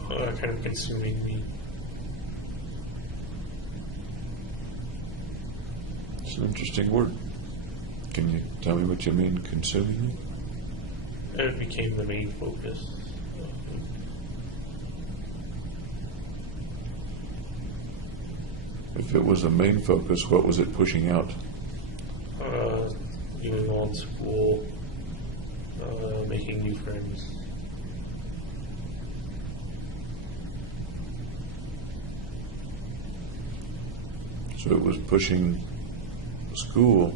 Kind of consuming me. It's an interesting word. Can you tell me what you mean, consuming you? It became the main focus. If it was a main focus, what was it pushing out? Doing well in school, making new friends. So it was pushing school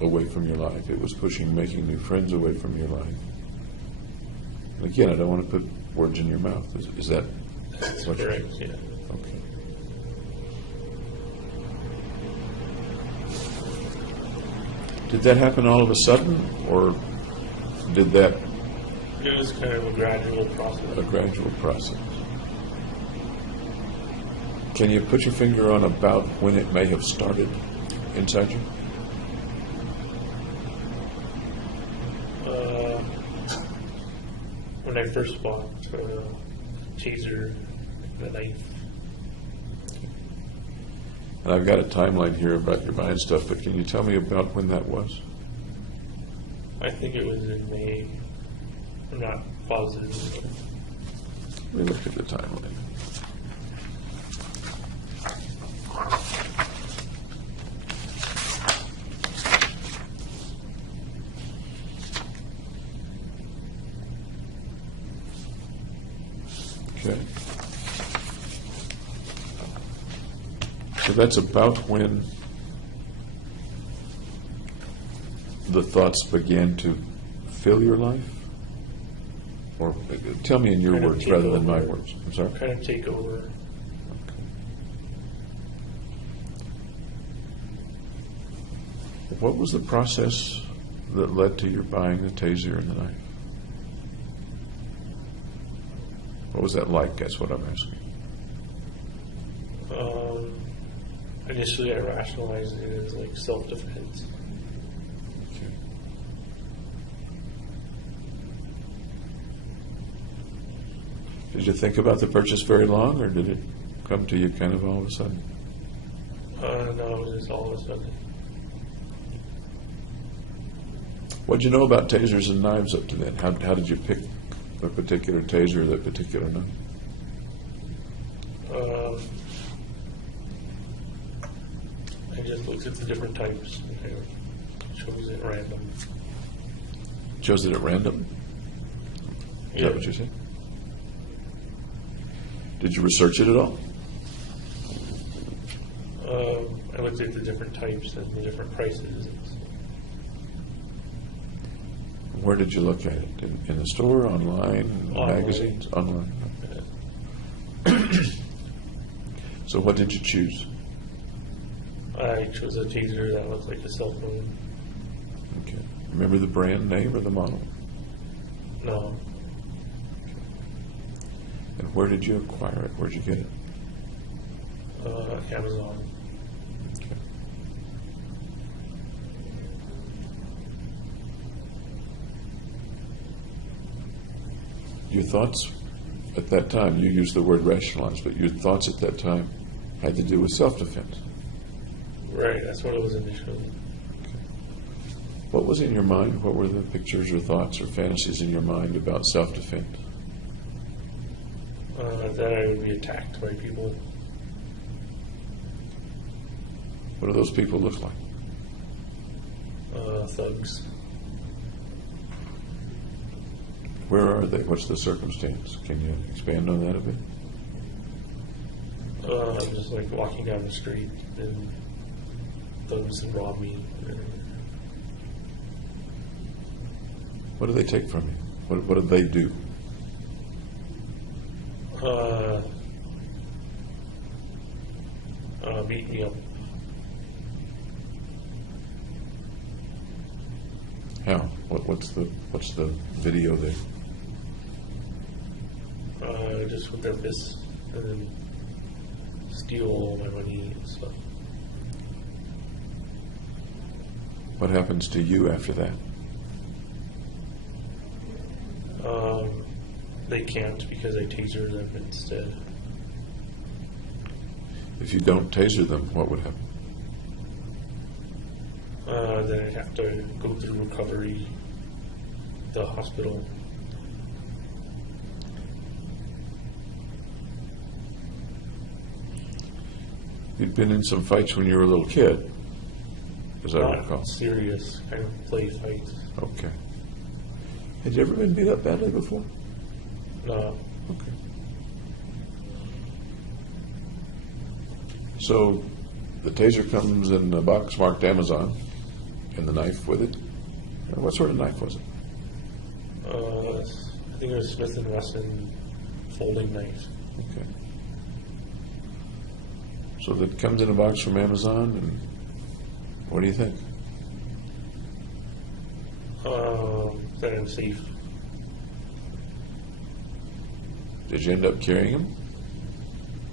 away from your life. It was pushing making new friends away from your life. And again, I don't want to put words in your mouth. Is that That's what correct, yeah. Okay. Did that happen all of a sudden, or did that It was kind of a gradual process. a gradual process? Can you put your finger on about when it may have started inside you? When I first bought taser, the knife. And I've got a timeline here about your buying stuff, but can you tell me about when that was? I think it was in May. I'm not positive. Let me look at the timeline. Okay. So that's about when the thoughts began to fill your life? Or tell me in your Kind of words take rather than my over. words. I'm sorry? Kind of take over. Okay. What was the process that led to your buying the taser and the knife? What was that like? That's what I'm asking. Initially, I rationalized it as like self-defense. Okay. Did you think about the purchase very long, or did it come to you kind of all of a sudden? No, it was just all of a sudden. What did you know about tasers and knives up to then? How did you pick a particular taser or that particular knife? I just looked at the different types and kind of chose it random. Chose it at random? Is that what you said? Did you research it at all? I looked at the different types and the different prices. Where did you look at it? In the store, online, Online. magazines? Online. So what did you choose? I chose a taser that looked like a cell phone. Okay. Remember the brand name or the model? No, And where did you acquire it? Where'd you get it? Amazon. Okay. Your thoughts at that time, you used the word rationalize, but your thoughts at that time had to do with self-defense. Right, that's what it was initially. What was in your mind? What were the pictures or thoughts or fantasies in your mind about self-defense? That I would be attacked by people. What do those people look like? Thugs. Where are they? What's the circumstance? Can you expand on that a bit? Just like walking down the street and thugs and rob me. What do they take from you? What do they do? Beat me up. How? What's the video there? Just with their fists and then steal all my money and stuff. What happens to you after that? They can't because I taser them instead. If you don't taser them, what would happen? Then I'd have to go through recovery, the hospital. You'd been in some fights when you were a little kid, as I recall. Not serious, kind of play fights. Okay. Had you ever been beat up badly before? No. Okay. So the taser comes in a box marked Amazon, and the knife with it. What sort of knife was it? I think it was Smith & Wesson folding knife. Okay. So that comes in a box from Amazon, and what do you think? That I'm safe. Did you end up carrying them?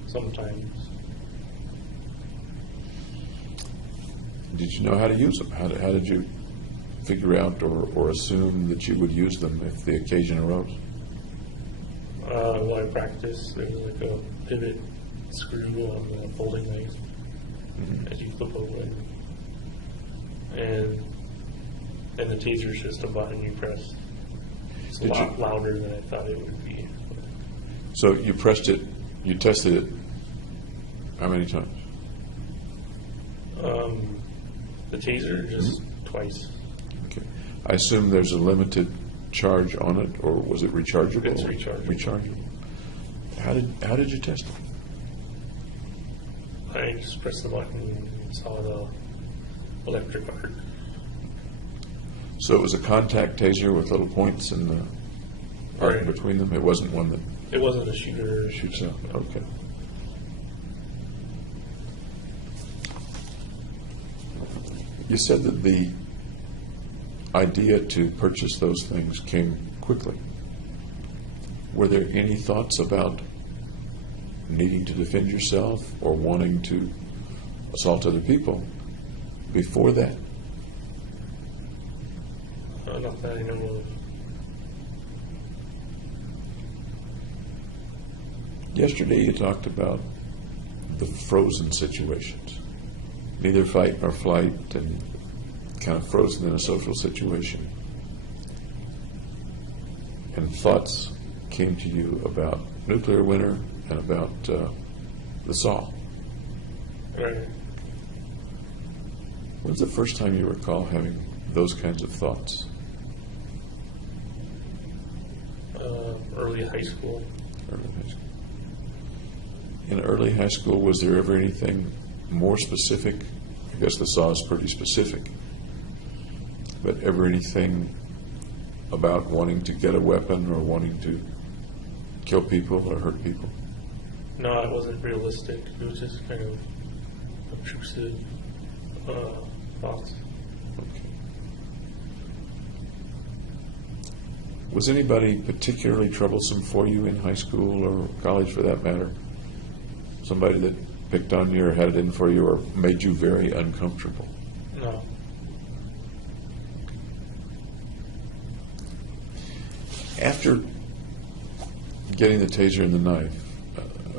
Sometimes. Did you know how to use them? How did you figure out or assume that you would use them if the occasion arose? Well, I practiced. There was like a pivot screw on the folding knife as you flip open. And the taser's just a button you press. It's a Did lot you- louder than I thought it would be. So you pressed it, you tested it how many times? The taser, just twice. Okay. I assume there's a limited charge on it, or was it rechargeable? It's rechargeable. Rechargeable. How did you test it? I just pressed the button and saw the electric arc. So it was a contact taser with little points in the part Right. between them? It wasn't one that It wasn't a shooter. shoots out? Okay. You said that the idea to purchase those things came quickly. Were there any thoughts about needing to defend yourself or wanting to assault other people before that? Not that I know of. Yesterday you talked about the frozen situations, neither fight nor flight, and kind of frozen in a social situation. And thoughts came to you about nuclear winter and about the saw. Right. When's the first time you recall having those kinds of thoughts? Early high school. Early high school. In early high school, was there ever anything more specific? I guess the saw is pretty specific. But ever anything about wanting to get a weapon or wanting to kill people or hurt people? No, it wasn't realistic. It was just kind of obtrusive thoughts. Okay. Was anybody particularly troublesome for you in high school or college for that matter? Somebody that picked on you or had it in for you or made you very uncomfortable? No. After getting the taser and the knife,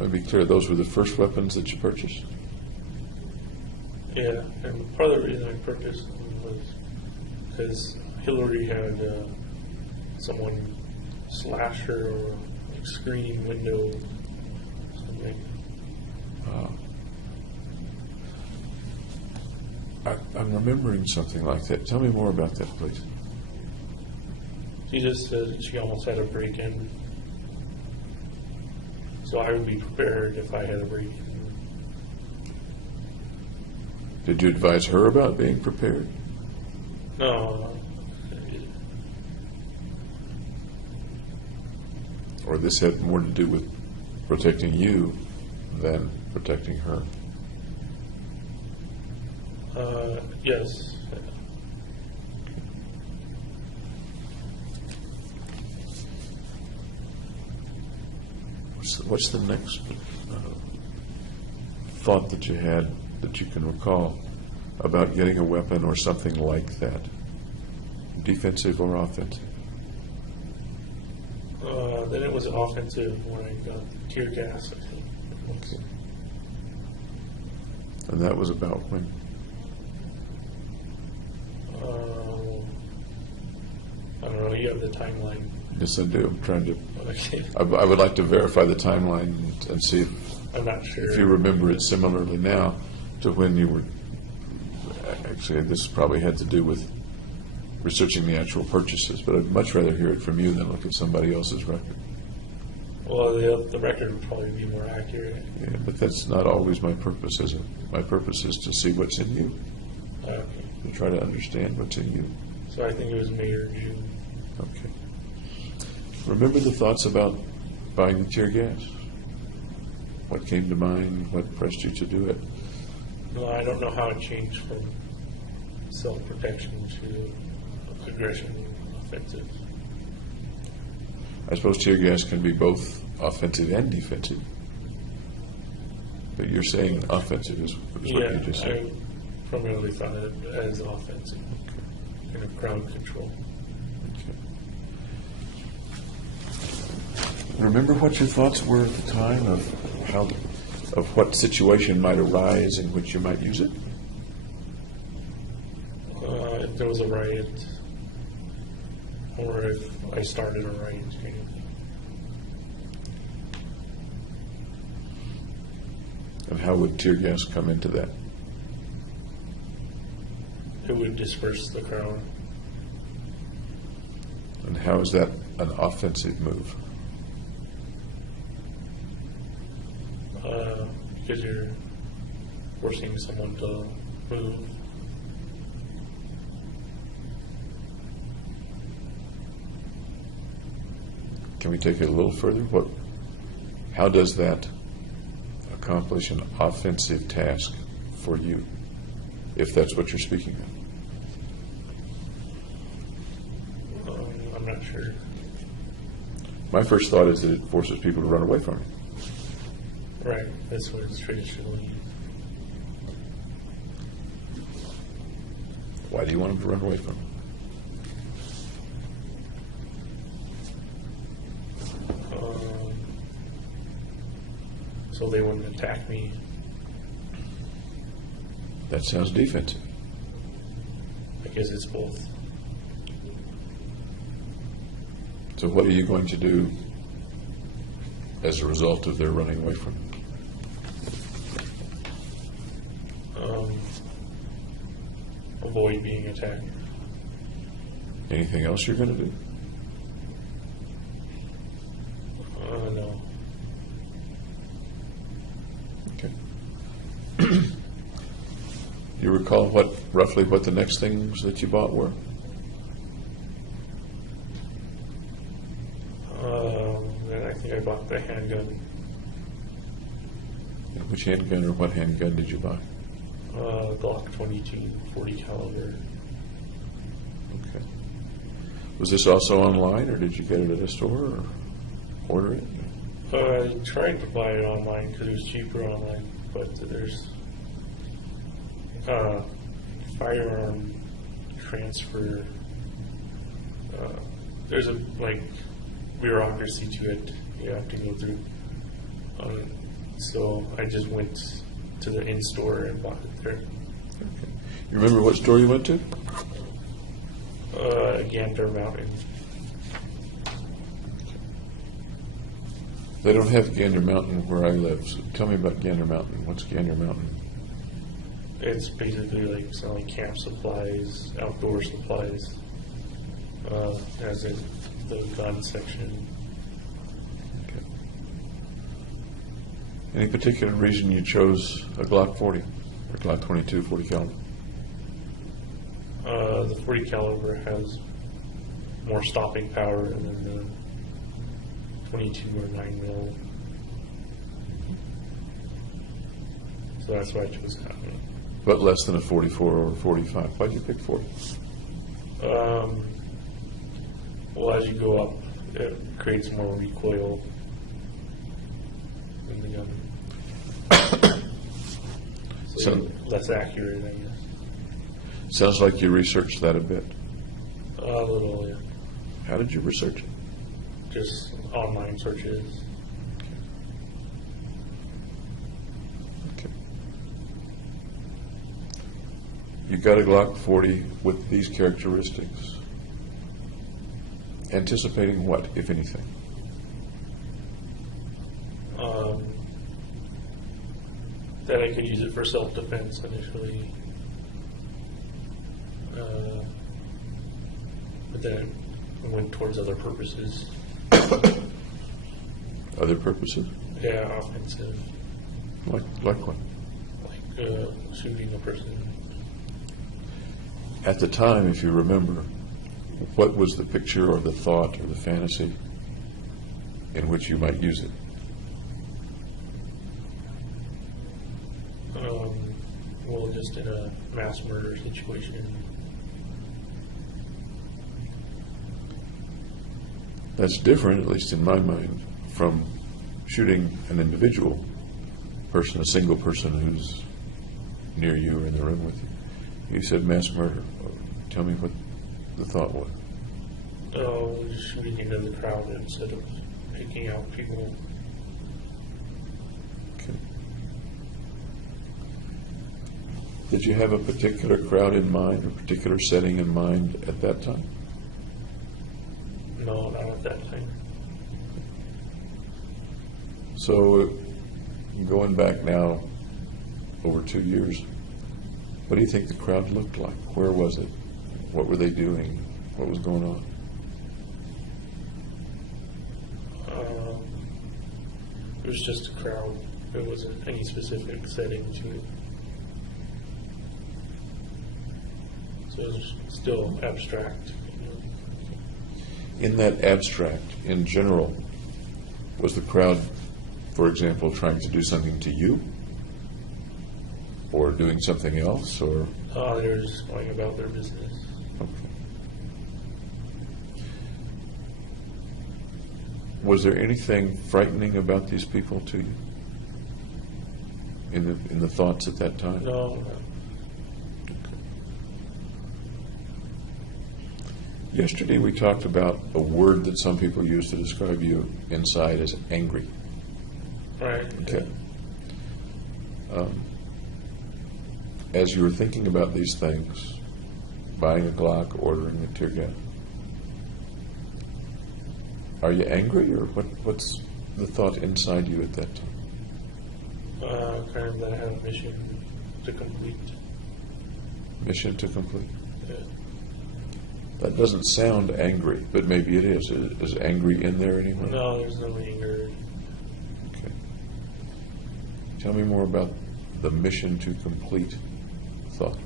I'll be clear, those were the first weapons that you purchased? Yeah, and part of the reason I purchased them was because Hillary had someone slash her or like screen window something. I'm remembering something like that. Tell me more about that, please. She just said she almost had a break-in. So I would be prepared if I had a break-in. Did you advise her about being prepared? No. Or this had more to do with protecting you than protecting her? Yes. What's the next thought that you had that you can recall about getting a weapon or something like that? Defensive or offensive? Then it was offensive when I got tear gas, I think. Okay. And that was about when? I don't know, you have the timeline. Yes, I do. I'm trying to. Okay. I would like to verify the timeline and see I'm not sure. if you remember it similarly now to when you were. Actually, this probably had to do with researching the actual purchases, but I'd much rather hear it from you than look at somebody else's record. Well, the record would probably be more accurate. Yeah, but that's not always my purpose, is it? My purpose is to see what's in you, Okay. to try to understand what's in you. So I think it was May or June. Okay. Remember the thoughts about buying the tear gas? What came to mind? What pressed you to do it? No, I don't know how it changed from self-protection to aggression, offensive. I suppose tear gas can be both offensive and defensive. But you're saying offensive is what Yeah, you just said. I primarily thought it as offensive and a crowd control. Okay. Remember what your thoughts were at the time of Of what situation might arise in which you might use it? If there was a riot, or if I started a riot, kind of thing. And how would tear gas come into that? It would disperse the crowd. And how is that an offensive move? Because you're forcing someone to move. Can we take it a little further? How does that accomplish an offensive task for you, if that's what you're speaking of? I'm not sure. My first thought is that it forces people to run away from it. Right, that's what it's traditionally. Why do you want them to run away from it? So they wouldn't attack me. That sounds defensive. I guess it's both. So what are you going to do as a result of their running away from it? Avoid being attacked. Anything else you're going to do? No. Okay. You recall roughly what the next things that you bought were? Then I think I bought the handgun. And which handgun or what handgun did you buy? Glock 22, 40 caliber. Okay. Was this also online, or did you get it at a store, or order it? I tried to buy it online because it was cheaper online, but there's firearm transfer. There's a bureaucracy to it you have to go through. So I just went to the in-store and bought it there. Okay. You remember what store you went to? Gander Mountain. They don't have Gander Mountain where I live, so tell me about Gander Mountain. What's Gander Mountain? It's basically like selling camp supplies, outdoor supplies, as in the gun section. Okay. Any particular reason you chose a Glock 40 or Glock 22 40 caliber? The 40 caliber has more stopping power than the 22 or 9 mil. So that's why I chose that one. But less than a 44 or 45. Why'd you pick 40? Well, as you go up, it creates more recoil in the gun. So less accurate, I guess. Sounds like you researched that a bit. A little, yeah. How did you research it? Just online searches. Okay. You got a Glock 40 with these characteristics. Anticipating what, if anything? That I could use it for self-defense initially. But then it went towards other purposes. Other purposes? Yeah, offensive. Like what? Like shooting a person. At the time, if you remember, what was the picture or the thought or the fantasy in which you might use it? Well, just in a mass murder situation. That's different, at least in my mind, from shooting an individual person, a single person who's near you or in the room with you. You said mass murder. Tell me what the thought was. Just shooting into the crowd instead of picking out people. Okay. Did you have a particular crowd in mind, or particular setting in mind at that time? No, not at that time. So, going back now over 2 years, what do you think the crowd looked like? Where was it? What were they doing? What was going on? It was just a crowd. There wasn't any specific setting to it. So it was still abstract. In that abstract, in general, was the crowd, for example, trying to do something to you? Or doing something else? Or They were just going about their business. okay. Was there anything frightening about these people to you? In the thoughts at that time? No, Yesterday we talked about a word that some people use to describe you inside as angry. right. Okay. As you were thinking about these things, buying a Glock, ordering a tear gas, are you angry, or what's the thought inside you at that time? Kind of that I have a mission to complete. Mission to complete. Yeah. That doesn't sound angry, but maybe it is. Is angry in there anywhere? No, there's no anger. Okay. Tell me more about the mission to complete thought.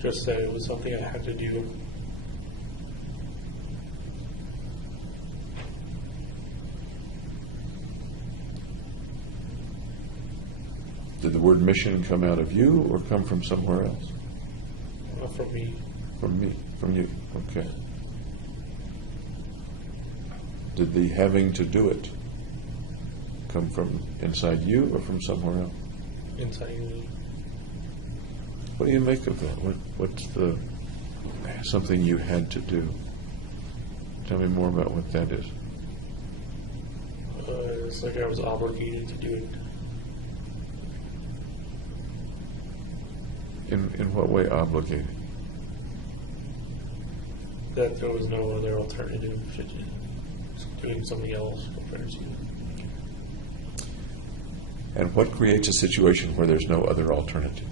Just that it was something I had to do. Did the word mission come out of you or come from somewhere else? From me. From me, from you. Okay. Did the having to do it come from inside you or from somewhere else? Inside me. What do you make of that? What's the something you had to do? Tell me more about what that is. It's like I was obligated to do it. In what way obligated? That there was no other alternative to just doing something else compared to. And what creates a situation where there's no other alternative?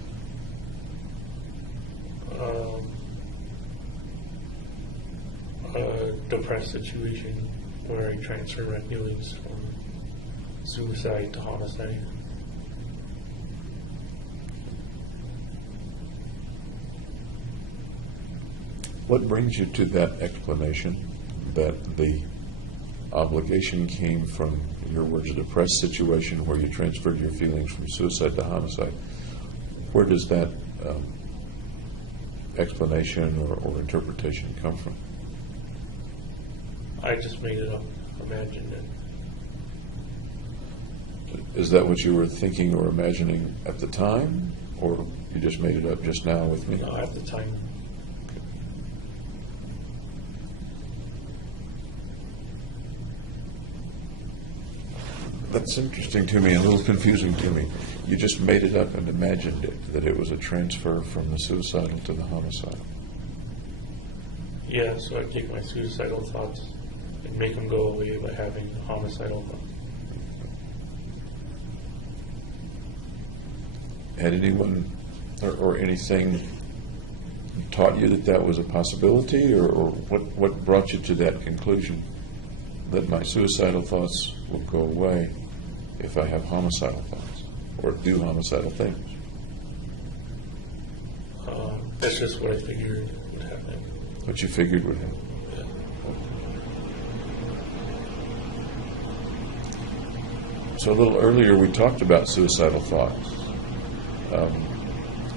A depressed situation where I transfer my feelings from suicide to homicide. What brings you to that explanation that the obligation came from, in your words, a depressed situation where you transferred your feelings from suicide to homicide? Where does that explanation or interpretation come from? I just made it up, imagined it. Is that what you were thinking or imagining at the time, or you just made it up just now with me? No, at the time. That's interesting to me, and a little confusing to me. You just made it up and imagined it, that it was a transfer from the suicidal to the homicidal. Yeah, so I take my suicidal thoughts and make them go away by having homicidal thoughts. Had anyone or anything taught you that that was a possibility, or what brought you to that conclusion, that my suicidal thoughts will go away if I have homicidal thoughts or do homicidal things? That's just what I figured would happen. What you figured would happen. Yeah. So a little earlier we talked about suicidal thoughts.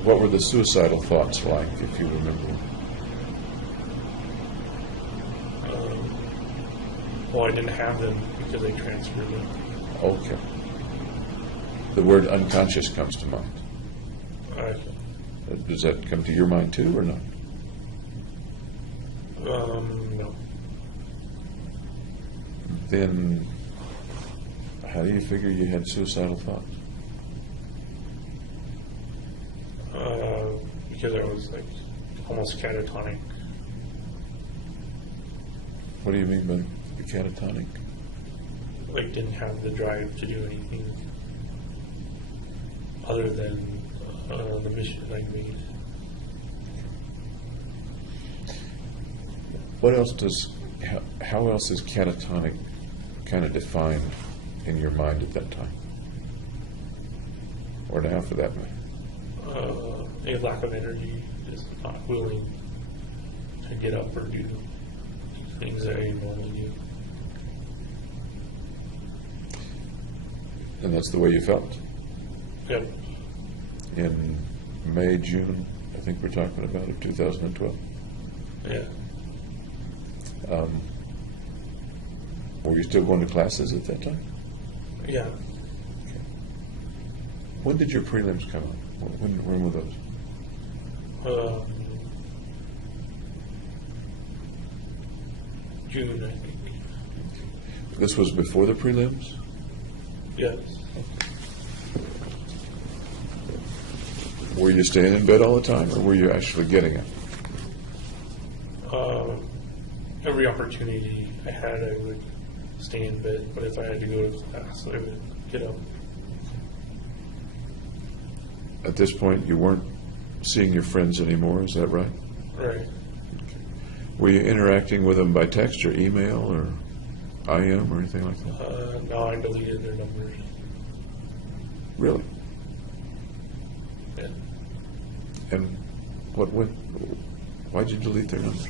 What were the suicidal thoughts like, if you remember? Well, I didn't have them because I transferred them. Okay. The word unconscious comes to mind. Does that come to your mind too, or not? No. Then how do you figure you had suicidal thoughts? Because I was like almost catatonic. What do you mean by catatonic? Like didn't have the drive to do anything other than the mission I made. What else how else is catatonic kind of defined in your mind at that time? or now for that matter? A lack of energy, just not willing to get up or do things that I normally do. And that's the way you felt? Yep. In May, June, I think we're talking about, of 2012. Yeah. Were you still going to classes at that time? Yeah. When did your prelims come out? When were those? June, I think. This was before the prelims? Yes. Were you staying in bed all the time, or were you actually getting it? Every opportunity I had, I would stay in bed, but if I had to go to class, I would get up. At this point, you weren't seeing your friends anymore, is that right? Right. Were you interacting with them by text or email or IM or anything like that? No, I deleted their numbers. Really? Yeah. And why'd you delete their numbers?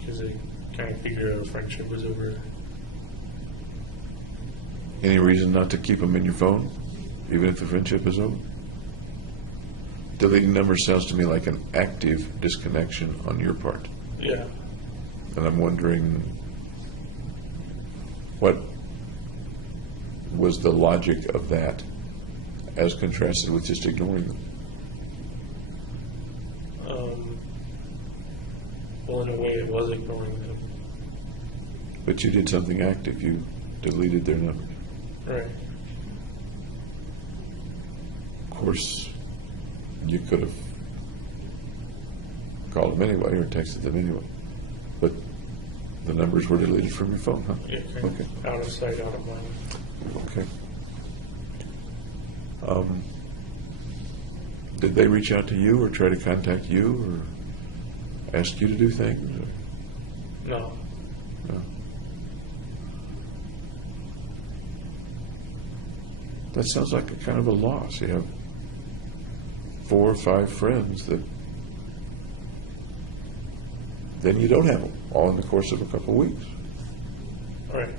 Because I kind of figured our friendship was over. Any reason not to keep them in your phone, even if the friendship is over? Deleting numbers sounds to me like an active disconnection on your part. Yeah. And I'm wondering what was the logic of that as contrasted with just ignoring them? Well, in a way, it was ignoring them. But you did something active. You deleted their numbers. Right. Of course, you could have called them anyway or texted them anyway. But the numbers were deleted from your phone, huh? Yeah, kind Okay. of out of sight, out of mind. Okay. Did they reach out to you or try to contact you or ask you to do things? No. No. That sounds like a kind of a loss. You have 4 or 5 friends that then you don't have them all in the course of a couple of weeks. Right.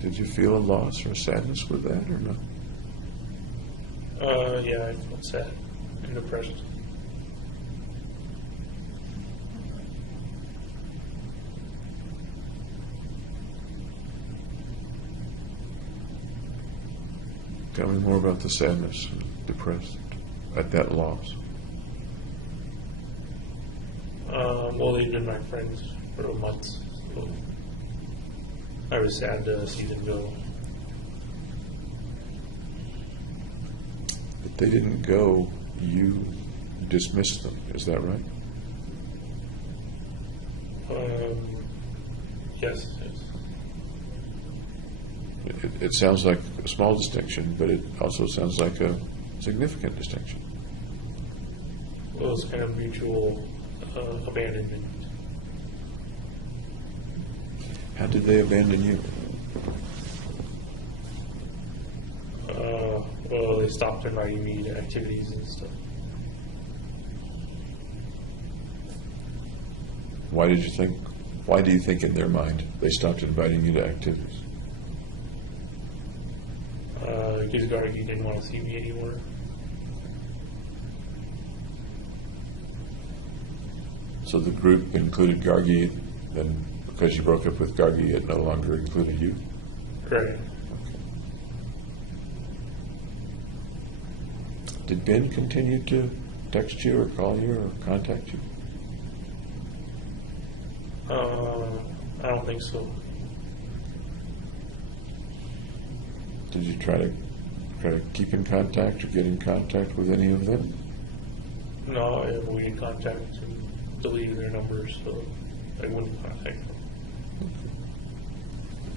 Did you feel a loss or a sadness with that or no? Yeah, I felt sad and depressed. Tell me more about the sadness, depressed at that loss. Well, they've been my friends for a month, so I was sad to see them go. If they didn't go, you dismissed them. Is that right? Yes. It sounds like a small distinction, but it also sounds like a significant distinction. Well, it's kind of mutual abandonment. How did they abandon you? Well, they stopped inviting me to activities and stuff. Why do you think in their mind they stopped inviting you to activities? Because Gargi didn't want to see me anymore. So the group included Gargi, then because you broke up with Gargi, it no longer included you? Right. Did Ben continue to text you or call you or contact you? I don't think so. Did you try to keep in contact or get in contact with any of them? No, I avoided contact and deleted their numbers, so I wouldn't contact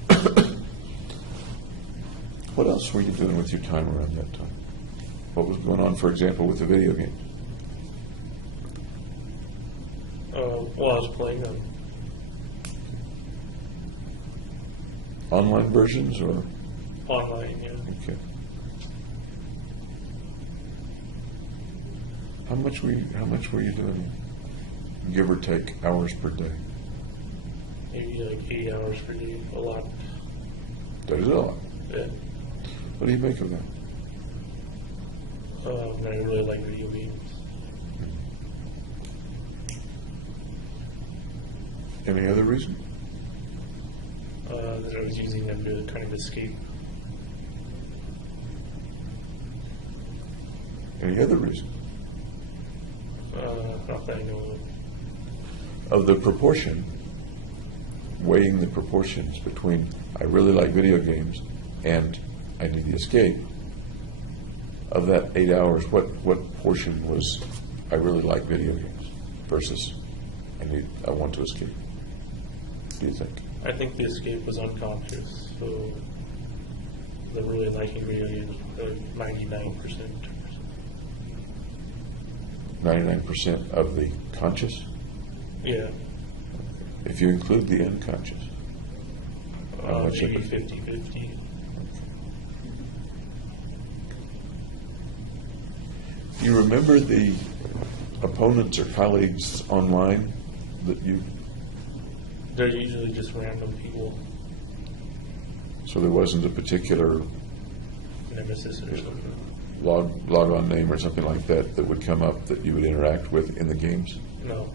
them. What else were you doing with your time around that time? What was going on, for example, with the video games? Well, I was playing them. Online versions or Online, yeah. Okay. How much were you doing, give or take, hours per day? Maybe like 8 hours per day, a lot. That is a lot. Yeah. What do you make of that? I really like video games. Any other reason? That I was using them to kind of escape. Any other reason? Not that I know of. Of the proportion, weighing the proportions between I really like video games and I need the escape, of that 8 hours, what portion was I really like video games versus I want to escape? Do you think? I think the escape was unconscious, so the really liking video games, 99%. 99% of the conscious? Yeah, If you include the unconscious? How much of maybe it? 50-50. Do you remember the opponents or colleagues online that you, They're usually just random people, so there wasn't a particular nemesis or something. log-on name or something like that that would come up that you would interact with in the games? No.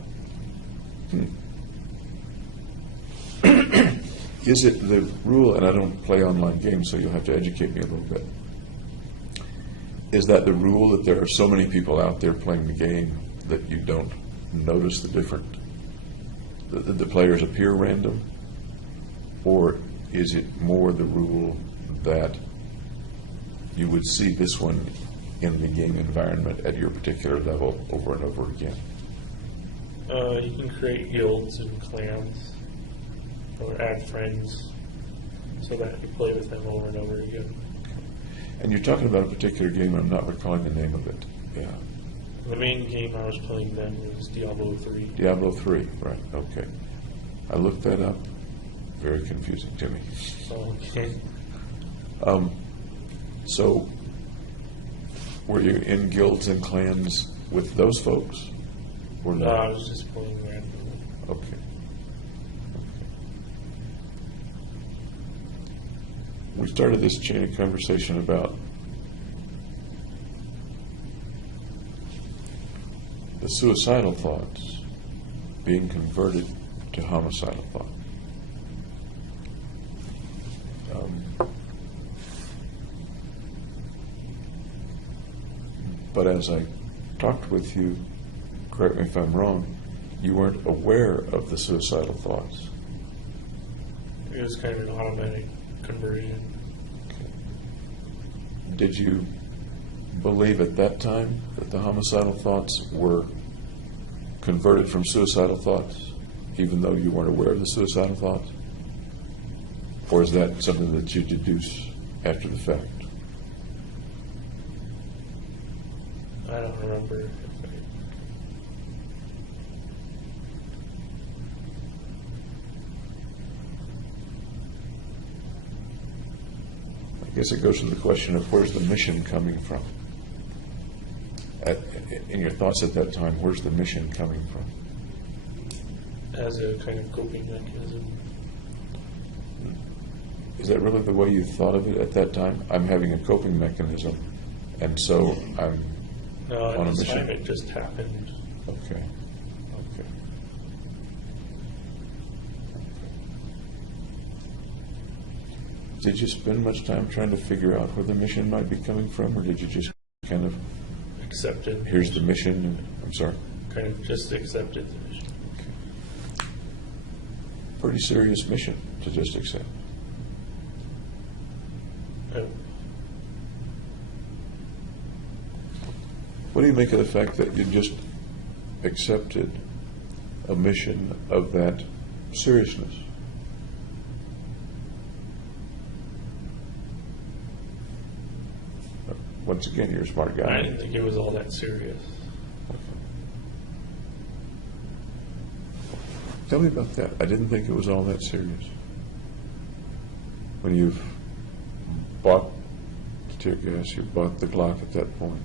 Is it the rule, and I don't play online games, so you'll have to educate me a little bit. Is that the rule that there are so many people out there playing the game that you don't notice the the players appear random? Or is it more the rule that you would see this one in the game environment at your particular level over and over again? You can create guilds and clans, or add friends, so that you play with them over and over again. And you're talking about a particular game, I'm not recalling the name of it. Yeah. The main game I was playing then was Diablo 3. Diablo 3, right, okay. I looked that up. Very confusing to me. Okay. So, were you in guilds and clans with those folks? Or No, not? I was just playing randomly. Okay. We started this chain of conversation about the suicidal thoughts being converted to homicidal thoughts. But as I talked with you, correct me if I'm wrong, you weren't aware of the suicidal thoughts. It was kind of an automatic conversion. Did you believe at that time that the homicidal thoughts were converted from suicidal thoughts, even though you weren't aware of the suicidal thoughts? Or is that something that you deduce after the fact? I don't remember. I guess it goes to the question of where's the mission coming from? In your thoughts at that time, where's the mission coming from? As a kind of coping mechanism. Is that really the way you thought of it at that time? I'm having a coping mechanism, and so I'm No, on at a this time mission. it just happened. Okay. Okay. Did you spend much time trying to figure out where the mission might be coming from, or did you just kind of, Accepted. here's the mission? I'm sorry. Kind of just accepted the mission. Pretty serious mission to just accept. What do you make of the fact that you just accepted a mission of that seriousness? Once again, you're a smart I guy. didn't think it was all that serious. Tell me about that. I didn't think it was all that serious. When you've bought the tear gas, you bought the Glock at that point.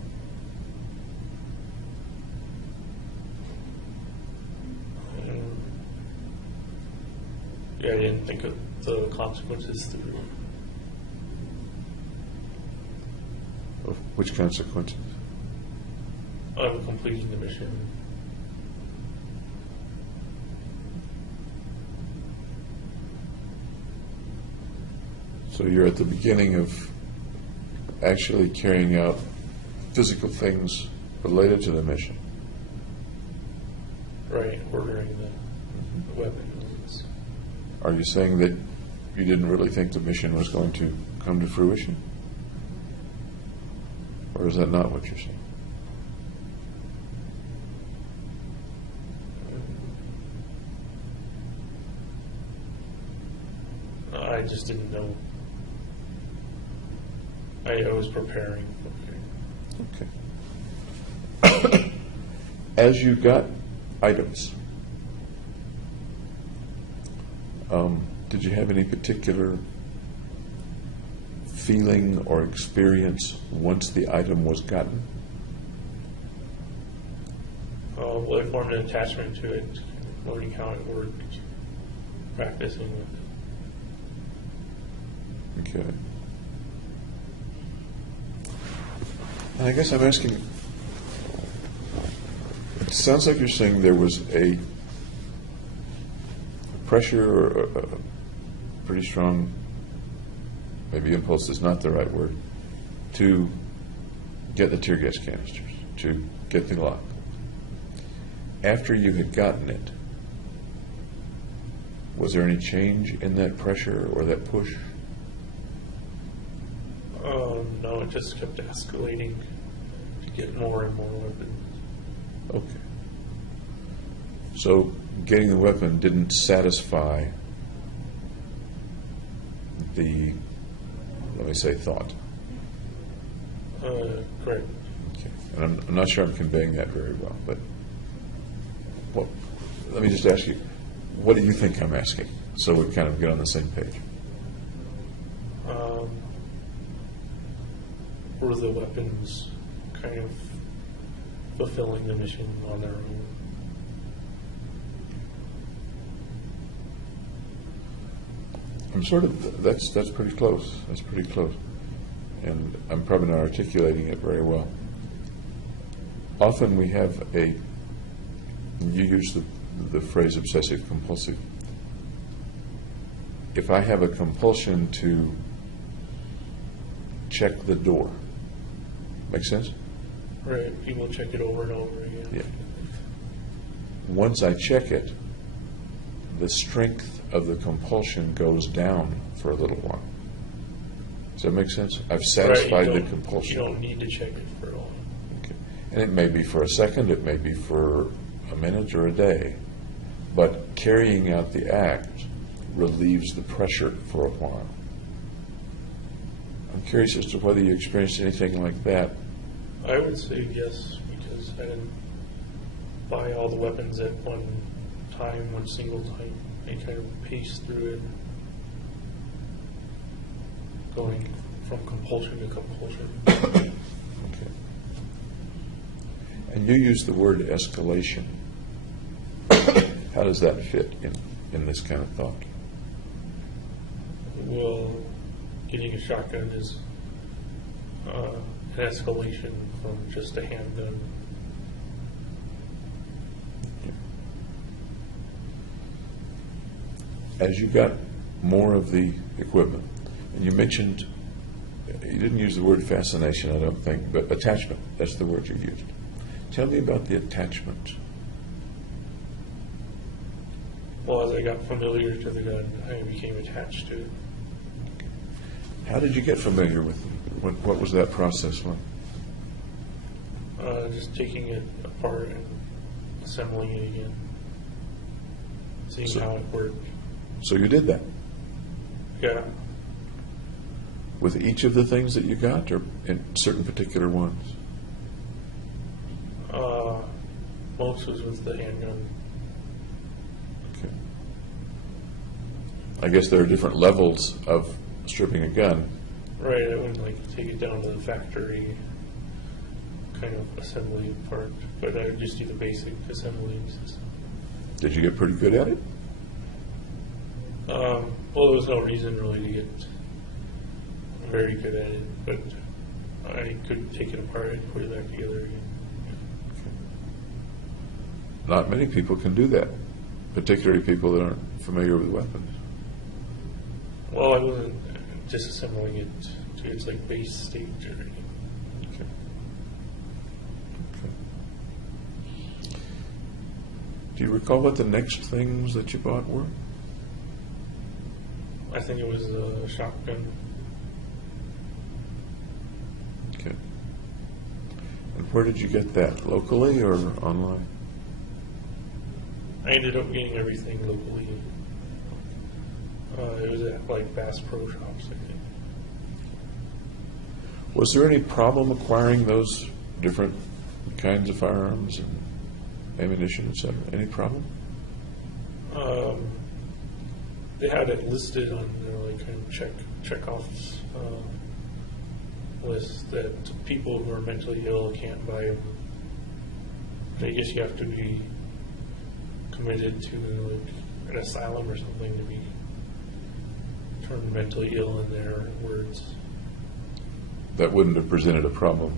Yeah, I didn't think of the consequences through. Of which consequences? Of completing the mission. So you're at the beginning of actually carrying out physical things related to the mission. Right, ordering the weapons. Are you saying that you didn't really think the mission was going to come to fruition? Or is that not what you're saying? I just didn't know. I was preparing. Okay. As you got items, did you have any particular feeling or experience once the item was gotten? Well, I formed an attachment to it, learning how it worked, practicing with it. Okay. And I guess I'm asking, it sounds like you're saying there was a pressure or a pretty strong, maybe impulse is not the right word, to get the tear gas canisters, to get the Glock. After you had gotten it, was there any change in that pressure or that push? No, it just kept escalating to get more and more weapons. Okay. So getting the weapon didn't satisfy the, let me say, thought. Correct. Okay. And I'm not sure I'm conveying that very well, but let me just ask you, what do you think I'm asking, so we kind of get on the same page? Were the weapons kind of fulfilling the mission on their own? I'm sort of, that's pretty close. That's pretty close. And I'm probably not articulating it very well. Often we have you use the phrase obsessive compulsive. If I have a compulsion to check the door, make sense? Right, people check it over and over again. Yeah. Once I check it, the strength of the compulsion goes down for a little while. Does that make sense? I've satisfied the compulsion. You don't need to check it for long. Okay. And it may be for a second, it may be for a minute or a day, but carrying out the act relieves the pressure for a while. I'm curious as to whether you experienced anything like that. I would say yes, because I didn't buy all the weapons at one single time. I kind of paced through it, going from compulsion to compulsion. Okay. And you use the word escalation. How does that fit in this kind of thought? Well, getting a shotgun is an escalation from just a handgun. As you got more of the equipment, and you mentioned, you didn't use the word fascination, I don't think, but attachment, that's the word you used. Tell me about the attachment. Well, as I got familiar to the gun, I became attached to it. How did you get familiar with it? What was that process like? Just taking it apart and assembling it again, seeing how it worked. So you did that Yeah, with each of the things that you got, or in certain particular ones? most was with the handgun. Okay. I guess there are different levels of stripping a gun. Right, I wouldn't like take it down to the factory kind of assembly part, but I would just do the basic assembly system. Did you get pretty good at it? Well, there was no reason really to get very good at it, but I could take it apart and put it back together again. Not many people can do that, particularly people that aren't familiar with weapons. Well, I wasn't disassembling it to its like base state or anything. Okay. Okay. Do you recall what the next things that you bought were? I think it was a shotgun. Okay. And where did you get that? Locally or online? I ended up getting everything locally. It was at like Bass Pro Shops, I think. Was there any problem acquiring those different kinds of firearms and ammunition, etc.? Any problem? They had it listed on their like kind of checkoffs list that people who are mentally ill can't buy them. I guess you have to be committed to like an asylum or something to be termed mentally ill in their words. That wouldn't have presented a problem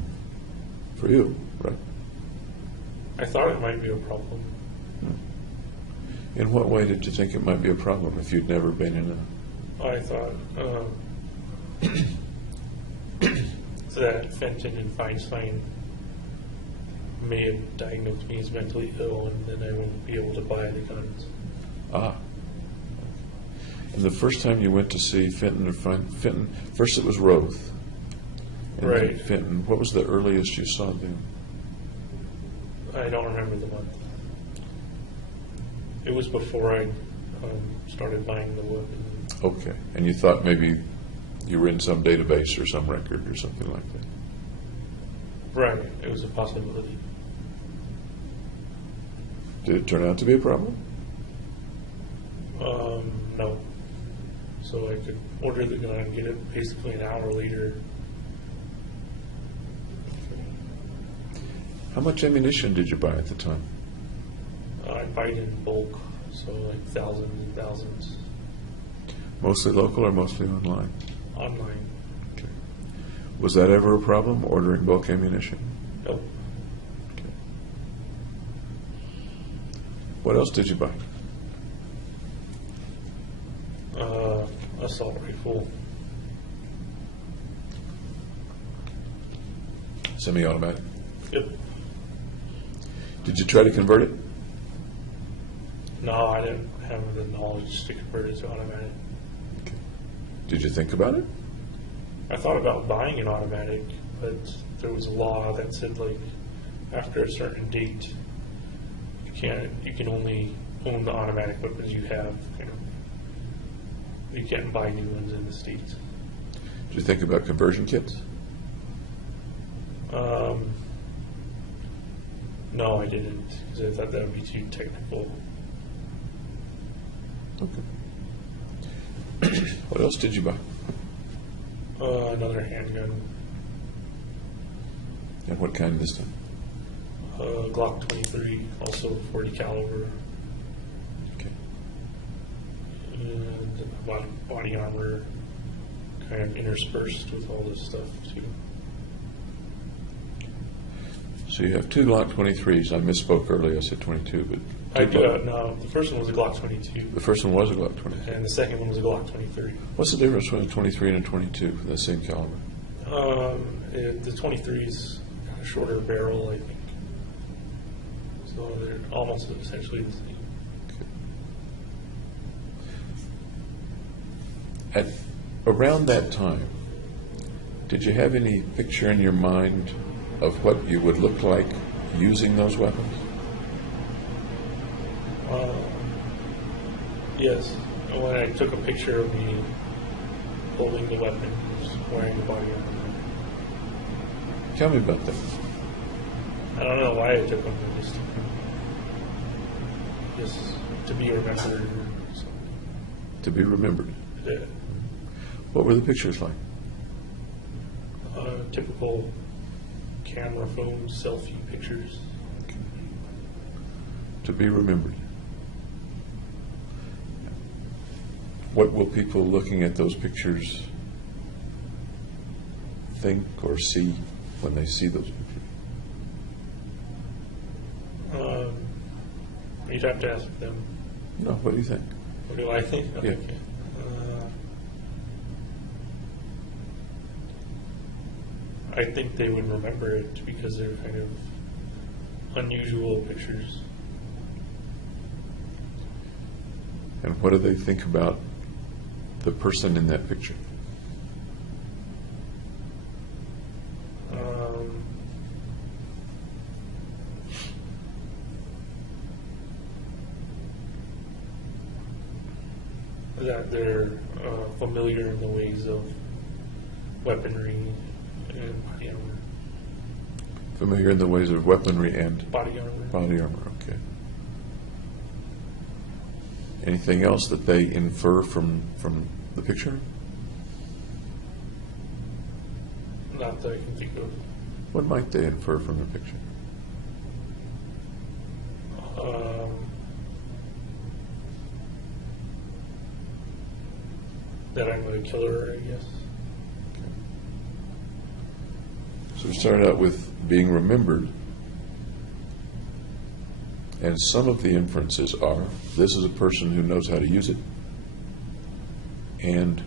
for you, right? I thought it might be a problem. In what way did you think it might be a problem if you'd never been in a... I thought that Fenton and Feinstein may have diagnosed me as mentally ill, and then I wouldn't be able to buy the guns. Ah. And the first time you went to see Fenton or Fenton, first it was Roth. And then Right. Fenton. What was the earliest you saw them? I don't remember the month. It was before I started buying the weapon. Okay. And you thought maybe you were in some database or some record or something like that? Right, it was a possibility. Did it turn out to be a problem? No. So I could order the gun and get it basically an hour later. How much ammunition did you buy at the time? I buy it in bulk, so like thousands and thousands Mostly local or mostly online? online. Okay. Was that ever a problem, ordering bulk ammunition? Nope. Okay. What else did you buy? Assault rifle. Semi-automatic? Yep. Did you try to convert it? No, I didn't have the knowledge to convert it to automatic. Okay. Did you think about it? I thought about buying an automatic, but there was a law that said like after a certain date, you can only own the automatic weapons you have. You can't buy new ones in the States. Did you think about conversion kits? No, I didn't, because I thought that would be too technical. Okay. What else did you buy? Another handgun, And what kind this time? Glock 23, also 40 caliber, Okay. and body armor, kind of interspersed with all this stuff too. So you have two Glock 23s. I misspoke earlier. I said 22, but I do. No, the first one was a Glock 22, the first one was a Glock 23. and the second one was a Glock 23. What's the difference between a 23 and a 22 for the same caliber? The 23's got a shorter barrel, I think. So they're almost essentially the same. At around that time, did you have any picture in your mind of what you would look like using those weapons? Yes. When I took a picture of me holding the weapon, wearing the body armor. Tell me about that. I don't know why I took them. I just to be remembered or something. To be remembered. Yeah. What were the pictures like? Typical camera phone selfie pictures. To be remembered. What will people looking at those pictures think or see when they see those pictures? You'd have to ask them. No, what do you think? What do I think? Yeah. Okay. I think they would remember it because they're kind of unusual pictures. And what do they think about the person in that picture? That they're familiar in the ways of weaponry and body armor. Familiar in the ways of weaponry and Body armor. body armor, okay. Anything else that they infer from the picture? Not that I can think of. What might they infer from the picture? That I'm a killer, I guess. So we started out with being remembered, and some of the inferences are, this is a person who knows how to use it, and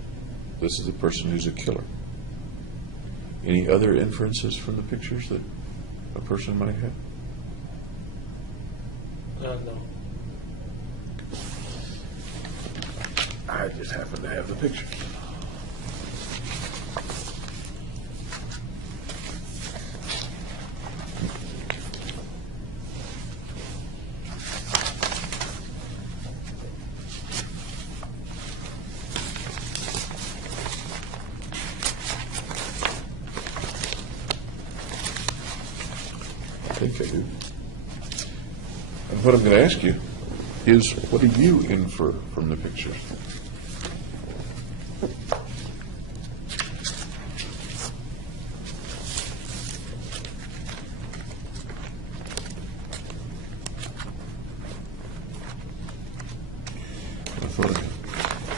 this is a person who's a killer. Any other inferences from the pictures that a person might have? No. I just happen to have the picture. I think I do. And what I'm going to ask you is, what do you infer from the picture?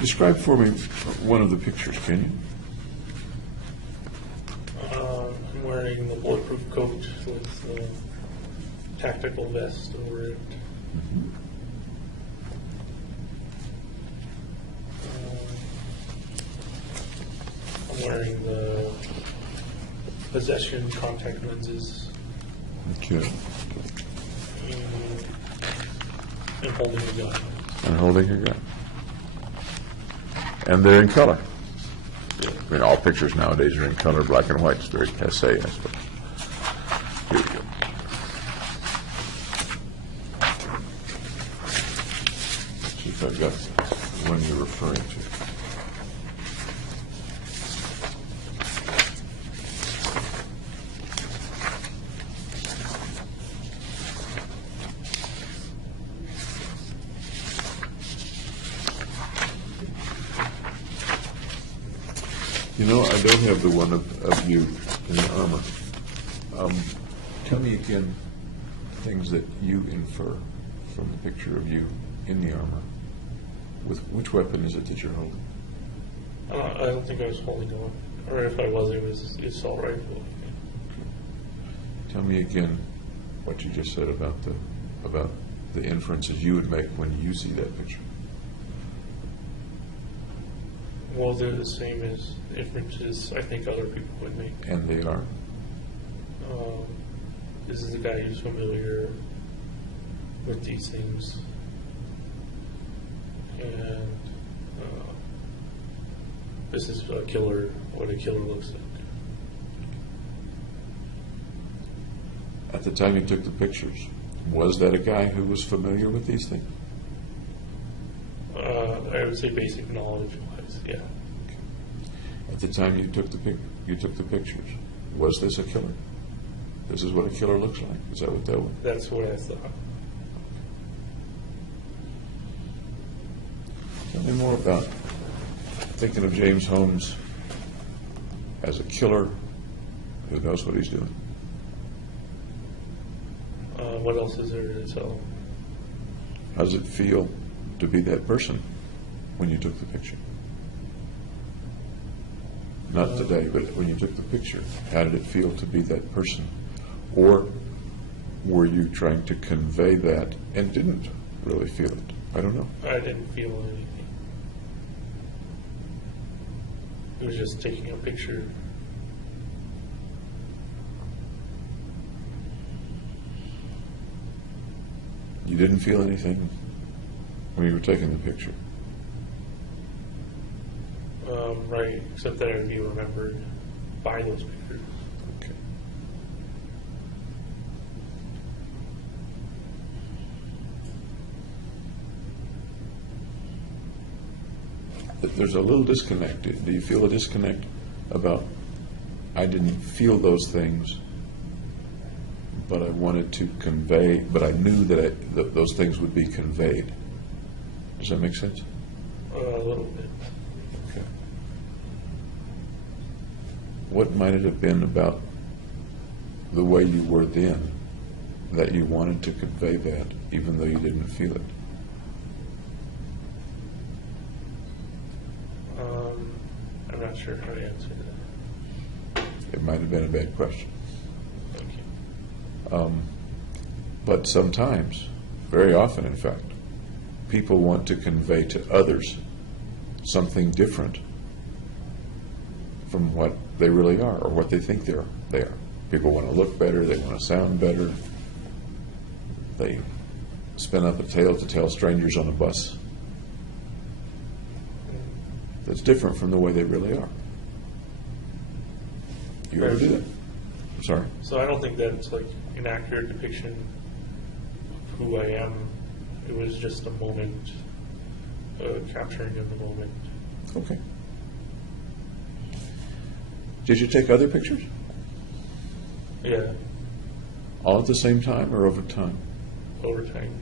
Describe for me one of the pictures, can you? I'm wearing the bulletproof coat with the tactical vest over it. I'm wearing the possession contact lenses Okay. and holding a gun. And holding a gun. And they're in color. I mean, all pictures nowadays are in color, black and white. It's very passé, I suppose. Here we go. See if I've got the one you're referring to. You know, I don't have the one of you in the armor. Tell me again things that you infer from the picture of you in the armor. With which weapon is it that you're holding? I don't think I was holding one. Or if I was, it was assault rifle. Tell me again what you just said about the inferences you would make when you see that picture. Well, they're the same as inferences I think other people would make. And they are? This is a guy who's familiar with these things. And this is a killer, what a killer looks like. At the time you took the pictures, was that a guy who was familiar with these things? I would say basic knowledge-wise, yeah. At the time you took the pictures, was this a killer? This is what a killer looks like. Is that what that was? That's what I thought. Tell me more about thinking of James Holmes as a killer Who knows what he's doing? What else is there to tell? How does it feel to be that person when you took the picture? Not today, but when you took the picture, how did it feel to be that person? Or were you trying to convey that and didn't really feel it? I don't know. I didn't feel anything. It was just taking a picture. You didn't feel anything when you were taking the picture? Right, except that I'd be remembered by those pictures. Okay. There's a little disconnect. Do you feel a disconnect about, I didn't feel those things, but I wanted to convey, but I knew that those things would be conveyed? Does that make sense? A little bit. Okay. What might it have been about the way you were then that you wanted to convey that even though you didn't feel it? I'm not sure how to answer that. It might have been a bad question. Thank you. But sometimes, very often in fact, people want to convey to others something different from what they really are or what they think they are. People want to look better, they want to sound better. They spin up a tale to tell strangers on a bus that's different from the way they really are. You ever do that? I'm sorry? So I don't think that's like an accurate depiction of who I am. It was just a moment, capturing of the moment. Okay. Did you take other pictures? Yeah, All at the same time or over time? over time.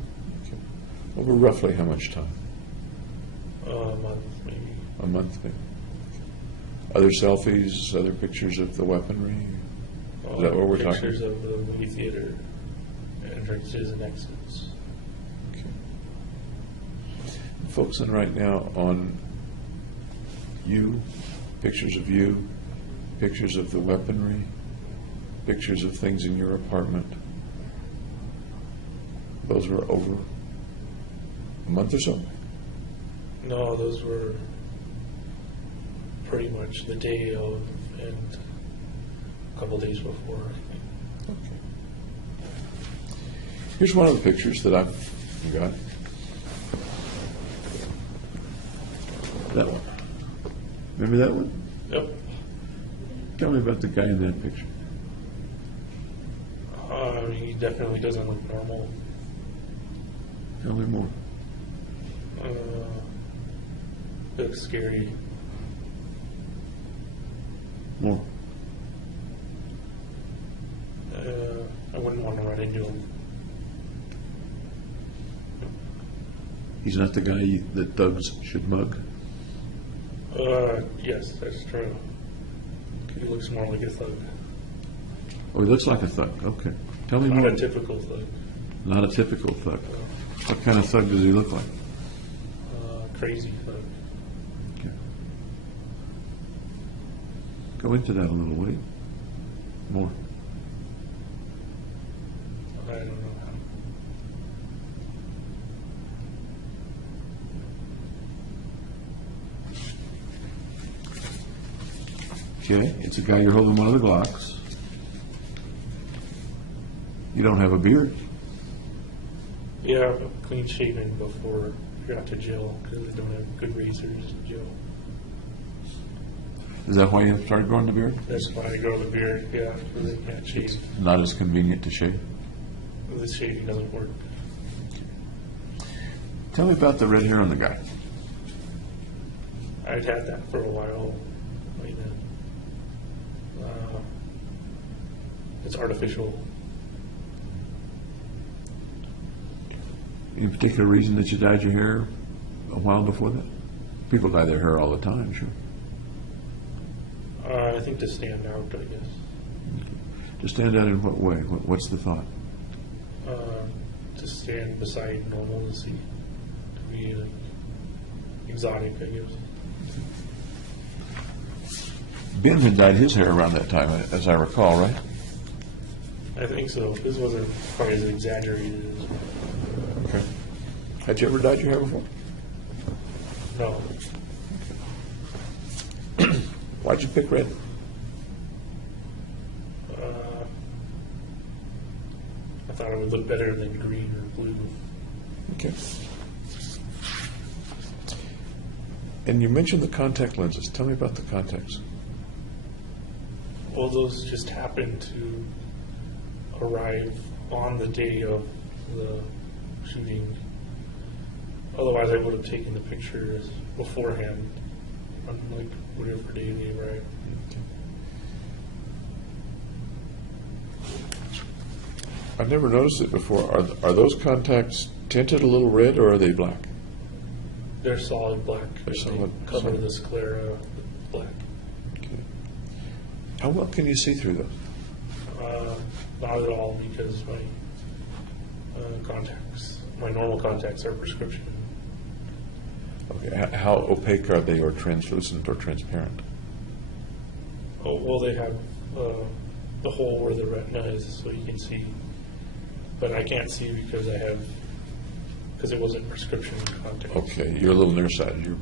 Okay. Over roughly how much time? A month maybe. A month, maybe. Other selfies, other pictures of the weaponry? Is that what we're talking? Pictures of the movie theater entrances and exits. Okay. Focusing right now on you, pictures of you, pictures of the weaponry, pictures of things in your apartment. Those were over a month or so? No, those were pretty much the day of and a couple days before, I think. Okay. Here's one of the pictures that I've got. That one. Remember that one? Yep. Tell me about the guy in that picture. He definitely doesn't look normal. Tell me more. Looks scary. More. I wouldn't want to run into him. He's not the guy that thugs should mug. Yes, that's true. He looks more like a thug. Oh, he looks like a thug. Okay. Tell me Not more. a typical thug. Not a typical thug. What kind of thug does he look like? Crazy thug. Okay. Go into that a little, will you? More. I don't know how. Okay, it's a guy, you're holding one of the Glocks. You don't have a beard. Yeah, clean shaven before you got to jail because they don't have good razors in jail. Is that why you started growing the beard? That's why I grow the beard, yeah, because they can't shave. Not as convenient to shave. The shaving doesn't work. Tell me about the red hair on the guy. I'd had that for a while. It's artificial. Any particular reason that you dyed your hair a while before that? People dye their hair all the time, sure. I think to stand out, I guess. To stand out in what way? What's the thought? To stand beside normalcy, to be like, exotic, I guess. Ben had dyed his hair around that time, as I recall, right? I think so. This wasn't quite as exaggerated as Okay. Had you ever dyed your hair before? no. Why'd you pick red? I thought it would look better than green or blue. Okay. And you mentioned the contact lenses. Tell me about the contacts. Well, those just happened to arrive on the day of the shooting. Otherwise, I would have taken the pictures beforehand on like whatever day they arrived. I've never noticed it before. Are those contacts tinted a little red, or are they black? They're solid black. They're solid- They cover solid. the sclera with black. Okay. How well can you see through those? Not at all, because my contacts, my normal contacts are prescription. Okay. How opaque are they, or translucent, or transparent? Oh, well, they have the hole where the retina is, so you can see. But I can't see because because it wasn't prescription contacts. Okay. You're a little nearsighted. You're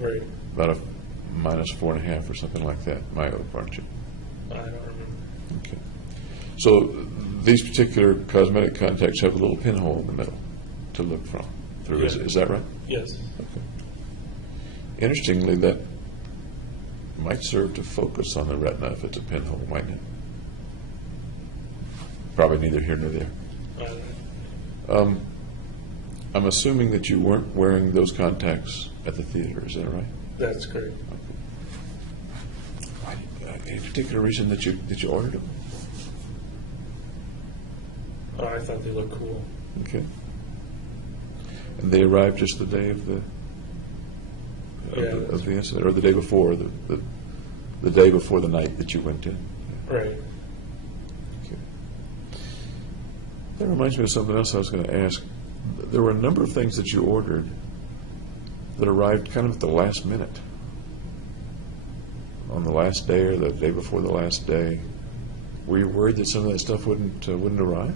Right. about a -4.5 or something like that, myope, aren't you? I don't remember. Okay. So these particular cosmetic contacts have a little pinhole in the middle to look through. Yeah. Is that right? Yes. Okay. Interestingly, that might serve to focus on the retina if it's a pinhole, mightn't it? Probably neither here nor there. I'm assuming that you weren't wearing those contacts at the theater, is that right? That's correct. Any particular reason that you ordered them? I thought they looked cool. Okay. And they arrived just the day of the Yeah. of the incident, or the day before, the day before the night that you went in. Right. Okay. That reminds me of something else I was going to ask. There were a number of things that you ordered that arrived kind of at the last minute. On the last day or the day before the last day. Were you worried that some of that stuff wouldn't arrive?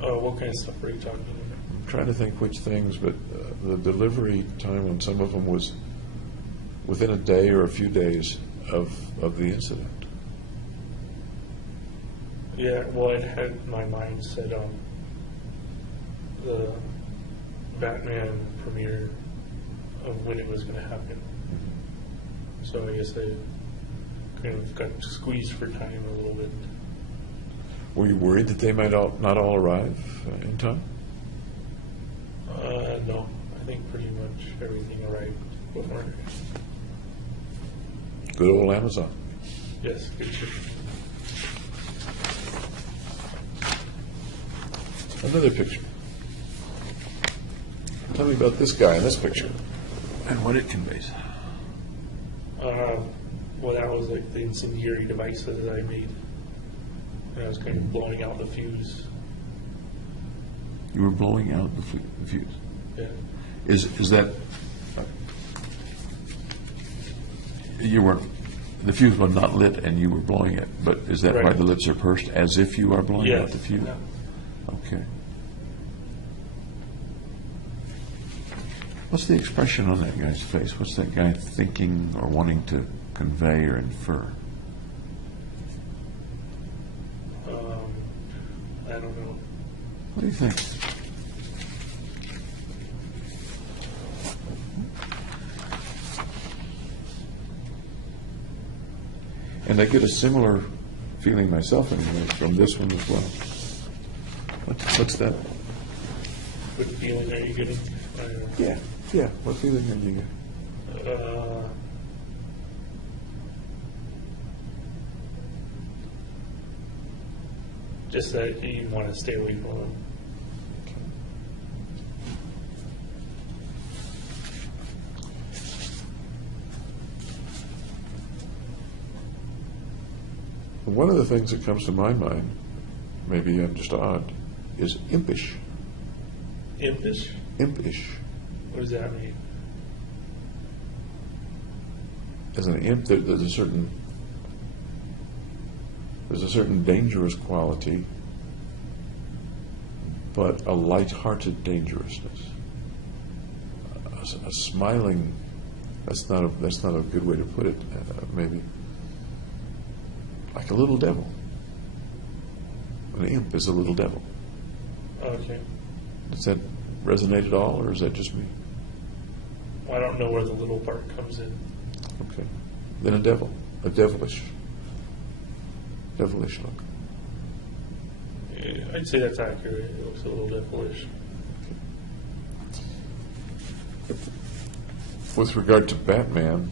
What kind of stuff are you talking about? I'm trying to think which things, but the delivery time on some of them was within a day or a few days of the incident. Yeah, well, it had my mind set on the Batman premiere of when it was going to happen. So I guess I kind of got squeezed for time a little bit. Were you worried that they might not all arrive in time? No, I think pretty much everything arrived before. Good old Amazon. Yes, good shit. Another picture. Tell me about this guy in this picture and what it conveys. Well, that was like the incendiary devices that I made. And I was kind of blowing out the fuse. You were blowing out the fuse. Yeah. Is that you weren't? The fuse was not lit, and you were blowing it. But is that why Right. the lips are pursed, as if you are blowing Yes. out the fuse? Yeah. Okay. What's the expression on that guy's face? What's that guy thinking or wanting to convey or infer? I don't know. What do you think? And I get a similar feeling myself anyway from this one as well. What's that? What feeling are you getting? I don't know. Yeah. What feeling are you getting? Just that you want to stay away from them. One of the things that comes to my mind, maybe I'm just odd, is impish. Impish? Impish. What does that mean? As an imp, there's a certain dangerous quality, but a light-hearted dangerousness. A smiling. That's not a good way to put it. Maybe like a little devil. An imp is a little devil. Okay. Does that resonate at all, or is that just me? I don't know where the little part comes in. Okay. Then a devil, a devilish look. Yeah, I'd say that's accurate. It looks a little devilish. With regard to Batman,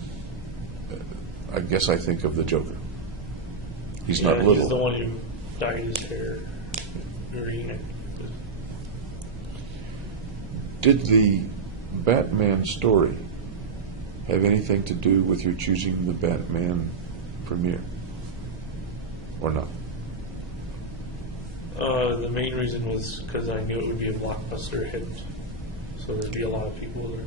I guess I think of the Joker. He's not little. He's the one who dyed his hair green. Did the Batman story have anything to do with your choosing the Batman premiere? Or not? The main reason was because I knew it would be a blockbuster hit. So there'd be a lot of people there.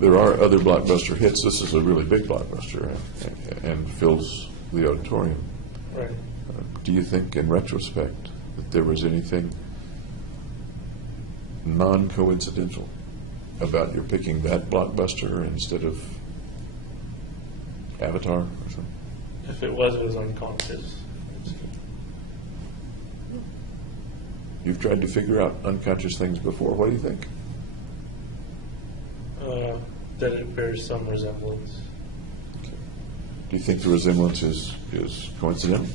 There are other blockbuster hits. This is a really big blockbuster and fills the auditorium. Right. Do you think, in retrospect, that there was anything non-coincidental about your picking that blockbuster instead of Avatar or something? If it was unconscious. You've tried to figure out unconscious things before. What do you think? That it bears some resemblance. Okay. Do you think the resemblance is coincidental?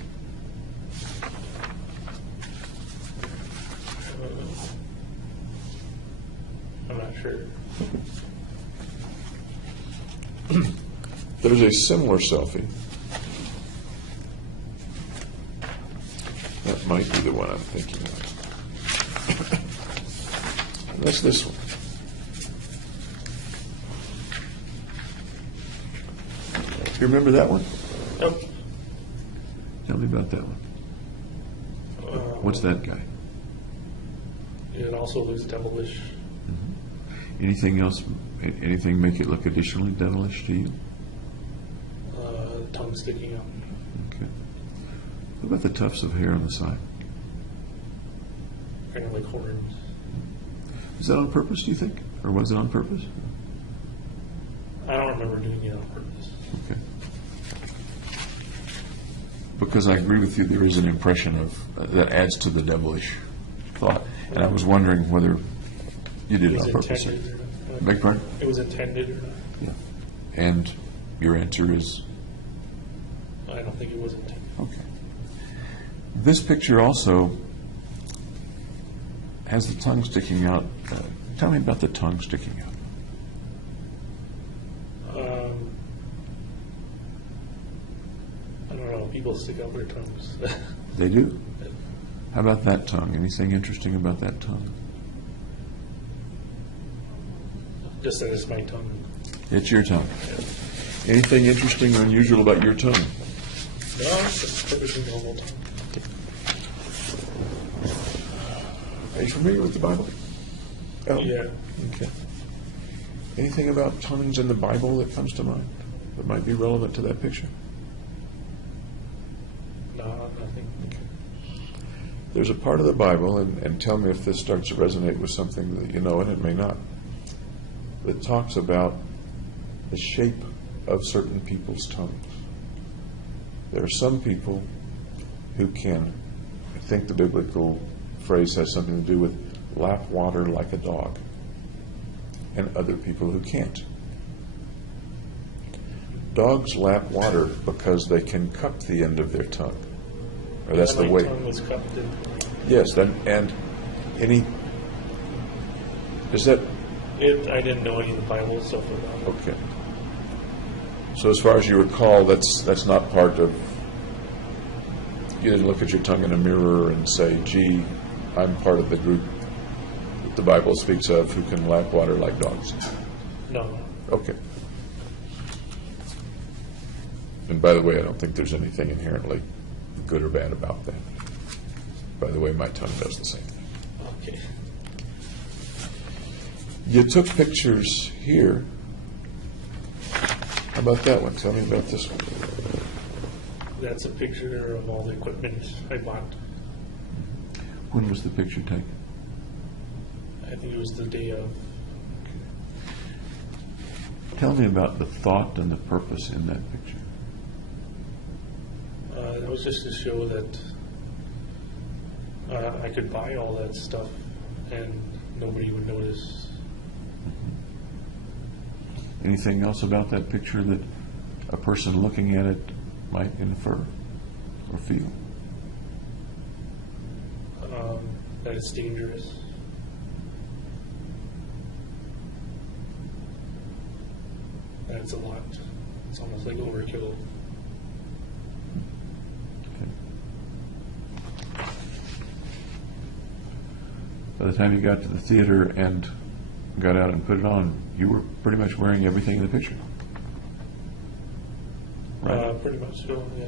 I'm not sure. There's a similar selfie. That might be the one I'm thinking of. That's this one. You remember that one? Nope. Tell me about that one. What's that guy? It also looks devilish. Anything else? Anything make it look additionally devilish to you? Tongue sticking out. Okay. What about the tufts of hair on the side? Kind of like horns. Is that on purpose, do you think? Or was it on purpose? I don't remember doing it on purpose. Okay. Because I agree with you, there is an impression of that adds to the devilish thought. And I was wondering whether you did it on purpose. Intended or not. Beg pardon? It was intended or not. Yeah. And your answer is? I don't think it was intended. Okay. This picture also has the tongue sticking out. Tell me about the tongue sticking out. I don't know. People stick out their tongues. They do? How about that tongue? Anything interesting about that tongue? Just that it's my tongue. It's your tongue. Anything interesting or unusual about your tongue? No, it's a perfectly normal tongue. Are you familiar with the Bible? Oh. Yeah. Okay. Anything about tongues in the Bible that comes to mind that might be relevant to that picture? No, nothing. Okay. There's a part of the Bible, and tell me if this starts to resonate with something that you know, and it may not, that talks about the shape of certain people's tongues. There are some people who can, I think the biblical phrase has something to do with lap water like a dog, and other people who can't. Dogs lap water because they can cup the end of their tongue. Or that's the my way. tongue was cupped in. Yes, and any. Is that I didn't know any of the Bible stuff about it. okay? So as far as you recall, that's not part of. You didn't look at your tongue in a mirror and say, "Gee, I'm part of the group that the Bible speaks of who can lap water like dogs." No. Okay. And by the way, I don't think there's anything inherently good or bad about that. By the way, my tongue does the same thing. Okay. You took pictures here. How about that one? Tell me about this one. That's a picture of all the equipment I bought. When was the picture taken? I think it was the day of. Tell me about the thought and the purpose in that picture. That was just to show that I could buy all that stuff and nobody would notice. Anything else about that picture that a person looking at it might infer or feel? That it's dangerous. That it's a lot. It's almost like overkill. By the time you got to the theater and got out and put it on, you were pretty much wearing everything in the picture. Right. Pretty much so, yeah.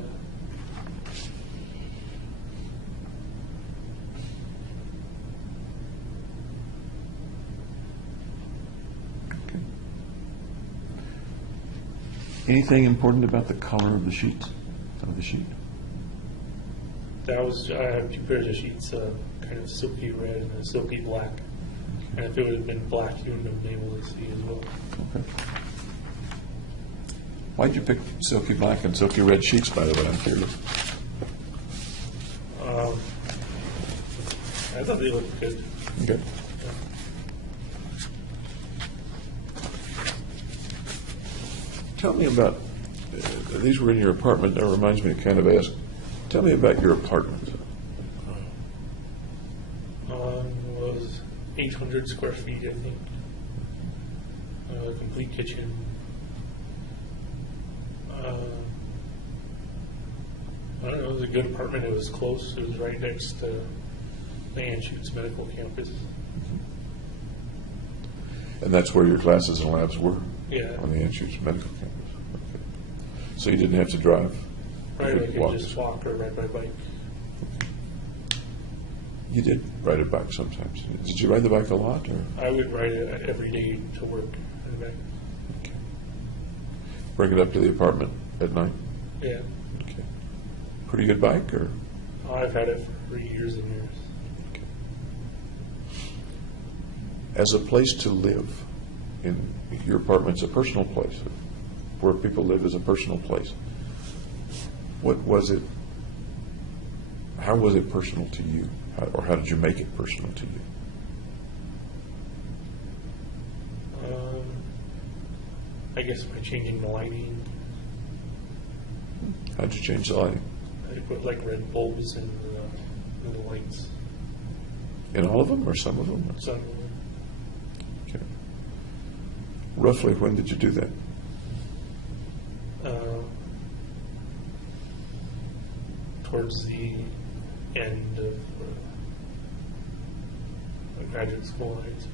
Okay. Anything important about the color of the sheet? That was, I have two pairs of sheets, kind of silky red and a silky black. And if it would have been black, you wouldn't have been able to see as well. Okay. Why'd you pick silky black and silky red sheets, by the way? I'm curious. I thought they looked good. Okay. Tell me about, these were in your apartment. That reminds me to kind of ask, tell me about your apartment. Was 800 square feet, I think. Complete kitchen. I don't know, it was a good apartment. It was close. It was right next to the Anschutz Medical Campus. And that's where your classes and labs were? Yeah. On the Anschutz Medical Campus. Okay. So you didn't have to drive? Right, You I could could walk. just walk or ride my bike. You did ride a bike sometimes. Did you ride the bike a lot? Or? I would ride it every day to work and back. Okay. Bring it up to the apartment at night? Yeah. Okay. Pretty good bike, or? I've had it for years and years. Okay. As a place to live, in your apartment's a personal place. Where people live is a personal place. What was it? How was it personal to you? Or how did you make it personal to you? I guess by changing the lighting, How did you change the lighting? I put like red bulbs in the lights. In all of them, or some of them? Some Okay. Roughly, when did you do that? towards the end of graduate school, I'd say.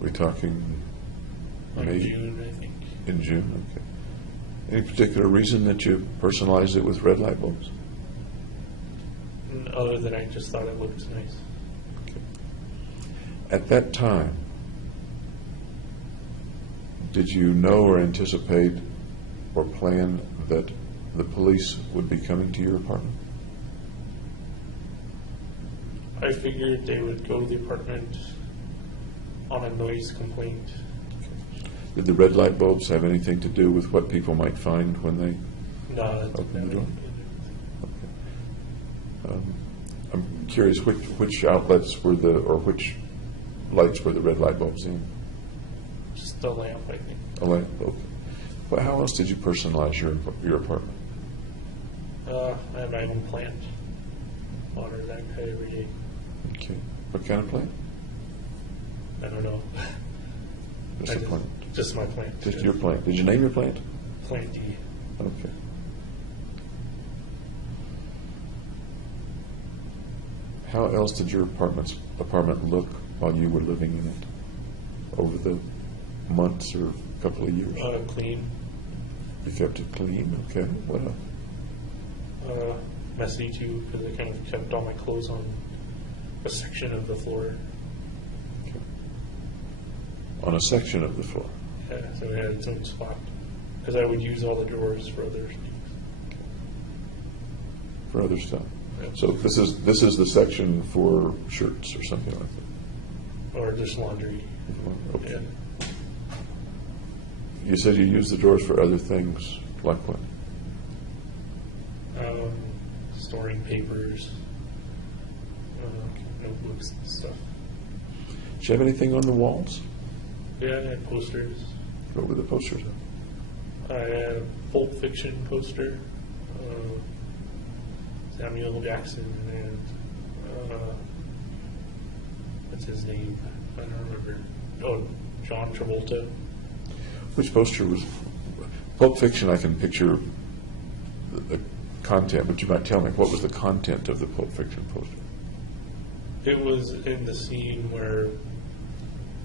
We're talking Like May? June, I think. In June, okay. Any particular reason that you personalized it with red light bulbs? Other than I just thought it looked nice. Okay. At that time, did you know or anticipate or plan that the police would be coming to your apartment? I figured they would go to the apartment on a noise complaint. Did the red light bulbs have anything to do with what people might find when they No, that open the didn't door? have Okay. I'm curious, which outlets were which lights were the red light bulbs in? just the lamp, I think. A lamp, okay. Well, how else did you personalize your apartment? I have my own plant. Water that every day. Okay. What kind of plant? I don't know. Just a plant. Just my plant. Just your plant. Did you name your plant? Plant D. Okay. How else did your apartment look while you were living in it over the months or couple of years? Clean. You kept it clean, okay. What else? Messy too, because I kind of kept all my clothes on a section of the floor. Okay. On a section of the floor. Yeah, so it had its own spot. Because I would use all the drawers for other things. For other stuff. Yeah. So this is the section for shirts or something like that. Or just laundry. Okay. Yeah. You said you use the drawers for other things, like what? Storing papers, notebooks and stuff. Did you have anything on the walls? Yeah, I had posters. What were the posters? I had a Pulp Fiction poster, Samuel Jackson, and what's his name? I don't remember. Oh, John Travolta. Which poster was Pulp Fiction? I can picture the content, but you might tell me, what was the content of the Pulp Fiction poster? It was in the scene where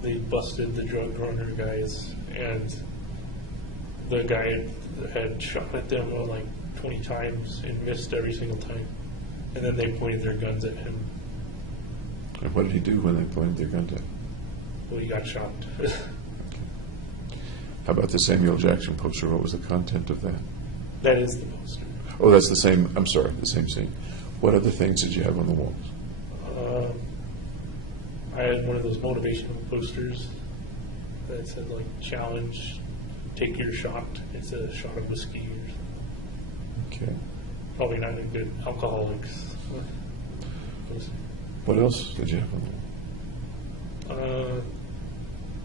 they busted the drug runner guys, and the guy had shot at them like 20 times and missed every single time. And then they pointed their guns at him. And what did he do when they pointed their guns at him? Well, he got shot. How about the Samuel Jackson poster? What was the content of that? That is the poster. Oh, that's the same, I'm sorry, the same scene. What other things did you have on the walls? I had one of those motivational posters that said, like, challenge, take your shot. It's a shot of whiskey or something. Okay. Probably not a good alcoholics. What else did you have on the wall?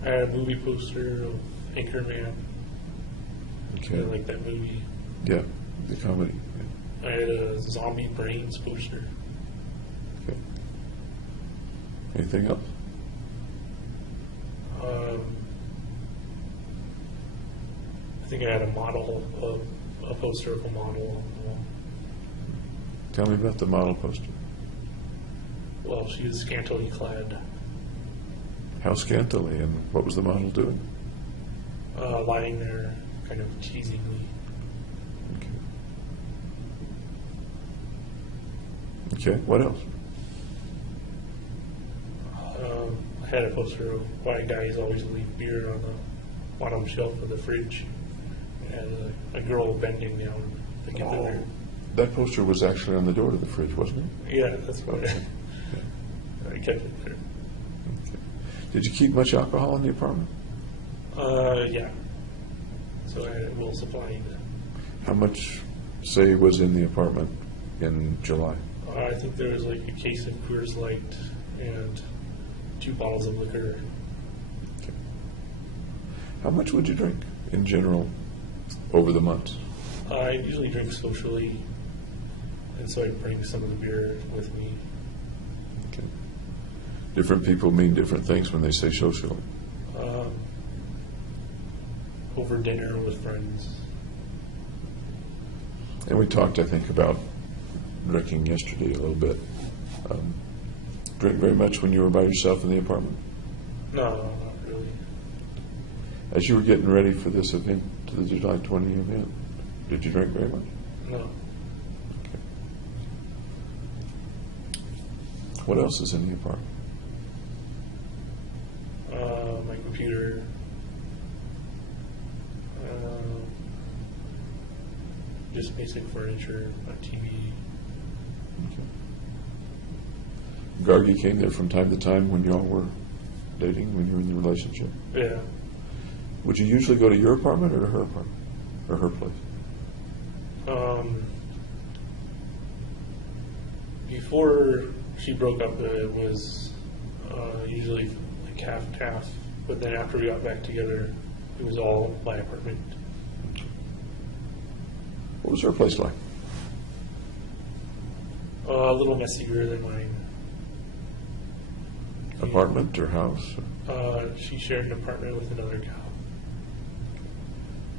I had a movie poster of Anchorman. Okay. I like that movie. Yeah, the comedy. Yeah. I had a Zombie Brains poster. Okay. Anything else? I think I had a model, a poster of a model on the wall. Tell me about the model poster. Well, she was scantily clad, How scantily, and what was the model doing? lying there kind of teasingly. Okay, what else? I had a poster of why guys always leave beer on the bottom shelf of the fridge. And a girl bending down to get the beer. That poster was actually on the door to the fridge, wasn't it? Yeah, that's what Okay. I kept it there. Okay. Did you keep much alcohol in the apartment? Yeah. So I will supply that. How much, say, was in the apartment in July? I think there was like a case of Coors Light and 2 bottles of liquor. Okay. How much would you drink in general over the months? I usually drink socially, and so I bring some of the beer with me. Okay. Different people mean different things when they say socially. Over dinner with friends. And we talked, I think, about drinking yesterday a little bit. Drink very much when you were by yourself in the apartment? No, not really. As you were getting ready for this event, to the July 20 event, did you drink very much? No. Okay. What else is in the apartment? My computer. Just basic furniture, a TV. Okay. Gargi came there from time to time when y'all were dating, when you were in the relationship. Yeah. Would you usually go to your apartment or to her apartment? Or her place? Before she broke up, it was usually like half and half. But then after we got back together, it was all my apartment. What was her place like? A little messier than mine. Apartment or house? She shared an apartment with another gal.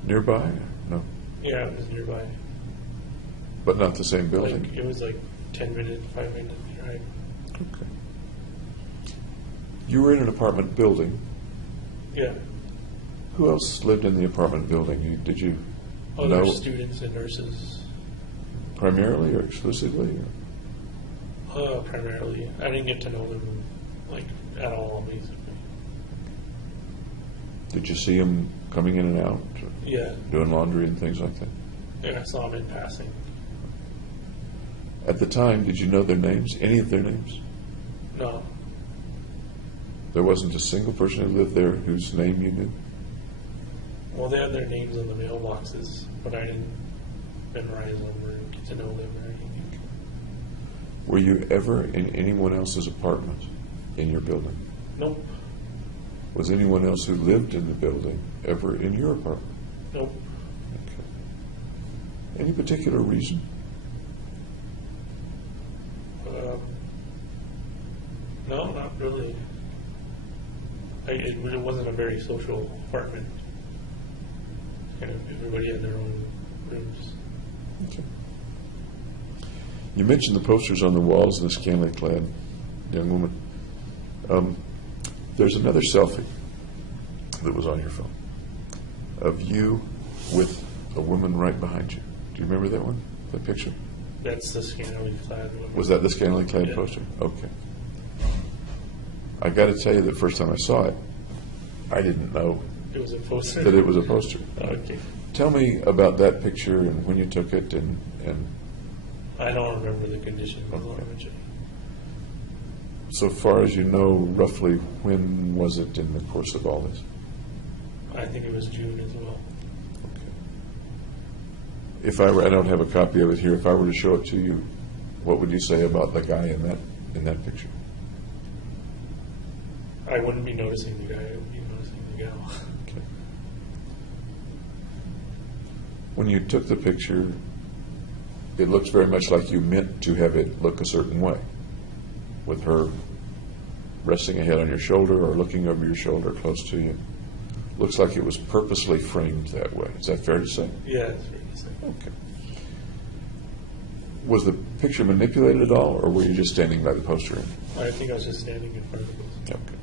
Nearby? No. Yeah, it was nearby. But not the same building? Like, it was like 5-minute drive. Okay. You were in an apartment building. Yeah. Who else lived in the apartment building? Other No. students and nurses, Primarily or exclusively? Or? primarily. I didn't get to know them like at all, basically. Did you see them coming in and out, Yeah, doing laundry and things like that? yeah, I saw them in passing. At the time, did you know their names? Any of their names? No, There wasn't a single person who lived there whose name you knew? well, they had their names on the mailboxes, but I didn't memorize them or get to know them or anything. Were you ever in anyone else's apartment in your building? Nope, Was anyone else who lived in the building ever in your apartment? nope. Okay. Any particular reason? No, not really. It wasn't a very social apartment. Kind of everybody had their own rooms. Okay. You mentioned the posters on the walls and the scantily clad young woman. There's another selfie that was on your phone of you with a woman right behind you. Do you remember that one, that picture? That's the scantily clad one. Was that the scantily clad Yeah. poster? Okay. I got to tell you, the first time I saw it, I didn't know It was a poster. that it was a poster. Okay. Tell me about that picture and when you took it and I don't remember the condition. Okay. so far as you know, roughly when was it in the course of all this? I think it was June as well. Okay. If I were, I don't have a copy of it here. If I were to show it to you, what would you say about the guy in that picture? I wouldn't be noticing the guy. I would be noticing the gal. Okay. When you took the picture, it looks very much like you meant to have it look a certain way, with her resting a head on your shoulder or looking over your shoulder close to you. Looks like it was purposely framed that way. Is that fair to say? Yeah, it's fair to say. Okay. Was the picture manipulated at all, or were you just standing by the poster? I think I was just standing in front of it. Okay.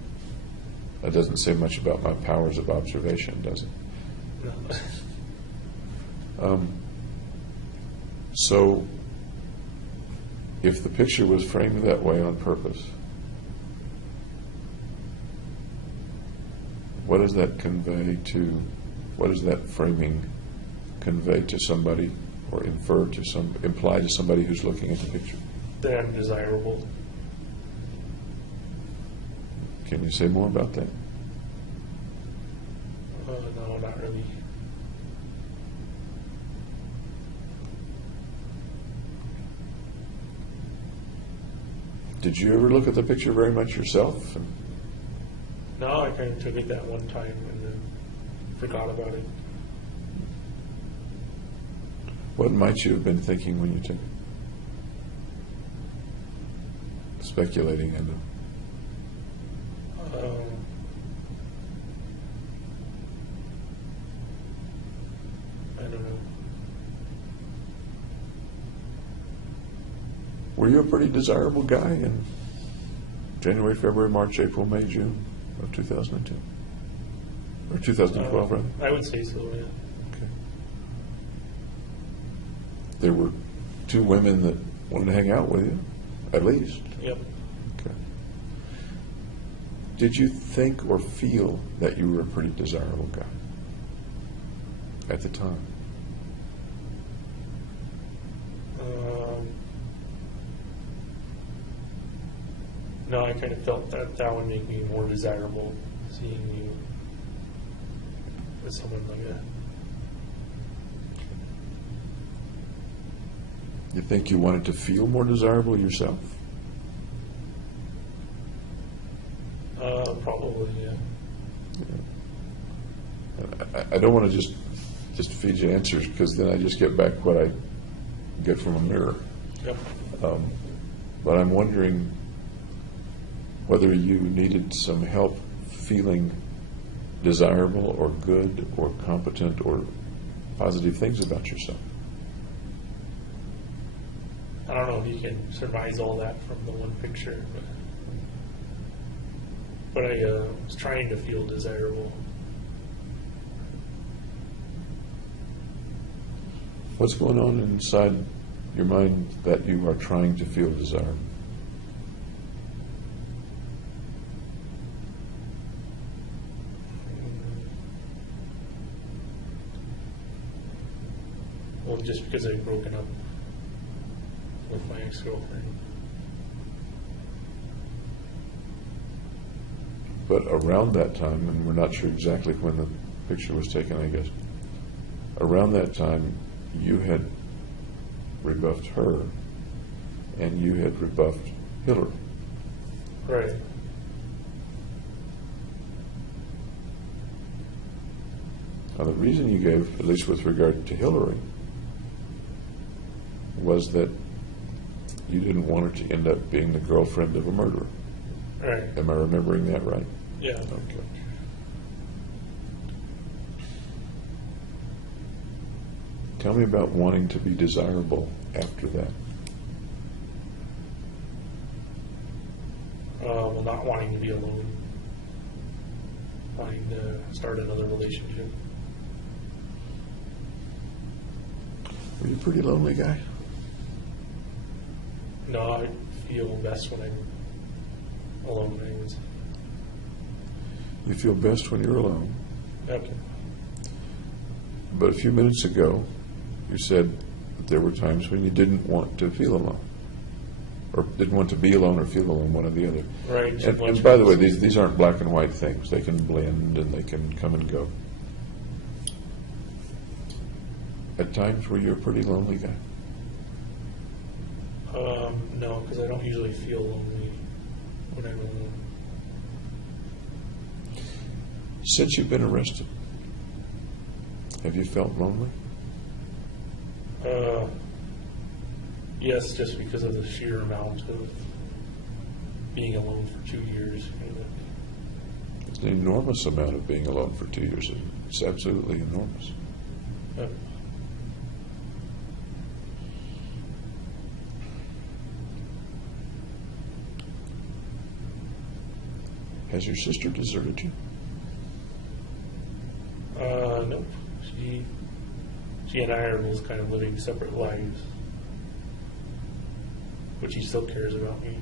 That doesn't say much about my powers of observation, does it? No. So, if the picture was framed that way on purpose, what does that convey to, what does that framing convey to somebody or imply to somebody who's looking at the picture? They're undesirable. Can you say more about that? No, not really. Did you ever look at the picture very much yourself? No, I kind of took it that one time and then forgot about it. What might you have been thinking when you took it? Speculating into. I don't know. Were you a pretty desirable guy in January, February, March, April, May, June of 2002? Or 2012, rather? I would say so, yeah. Okay. There were two women that wanted to hang out with you, at least. Yep. Okay. Did you think or feel that you were a pretty desirable guy at the time? No, I kind of felt that would make me more desirable, seeing you with someone like that. You think you wanted to feel more desirable yourself? Probably, yeah. I don't want to just feed you answers, because then I just get back what I get from a mirror. Yep. But I'm wondering whether you needed some help feeling desirable or good or competent or positive things about yourself. I don't know if you can surmise all that from the one picture, but I was trying to feel desirable. What's going on inside your mind that you are trying to feel desire? Well, just because I've broken up with my ex-girlfriend. But around that time, and we're not sure exactly when the picture was taken, I guess, around that time, you had rebuffed her, and you had rebuffed Hillary. Right. Now, the reason you gave, at least with regard to Hillary, was that you didn't want her to end up being the girlfriend of a murderer. Right. Am I remembering that right? Yeah. Okay. Tell me about wanting to be desirable after that. Well, not wanting to be alone. Wanting to start another relationship. Were you a pretty lonely guy? No, I feel best when I'm alone. I guess. You feel best when you're alone. Okay. But a few minutes ago, you said that there were times when you didn't want to feel alone, or didn't want to be alone or feel alone, one or the other. Right. And by the way, these aren't black and white things. They can blend and they can come and go. At times, were you a pretty lonely guy? No, because I don't usually feel lonely when I'm alone. Since you've been arrested, have you felt lonely? Yes, just because of the sheer amount of being alone for 2 years. It's an enormous amount of being alone for 2 years. It's absolutely enormous. Uh, Has your sister deserted you? Nope. She and I are both kind of living separate lives, but she still cares about me.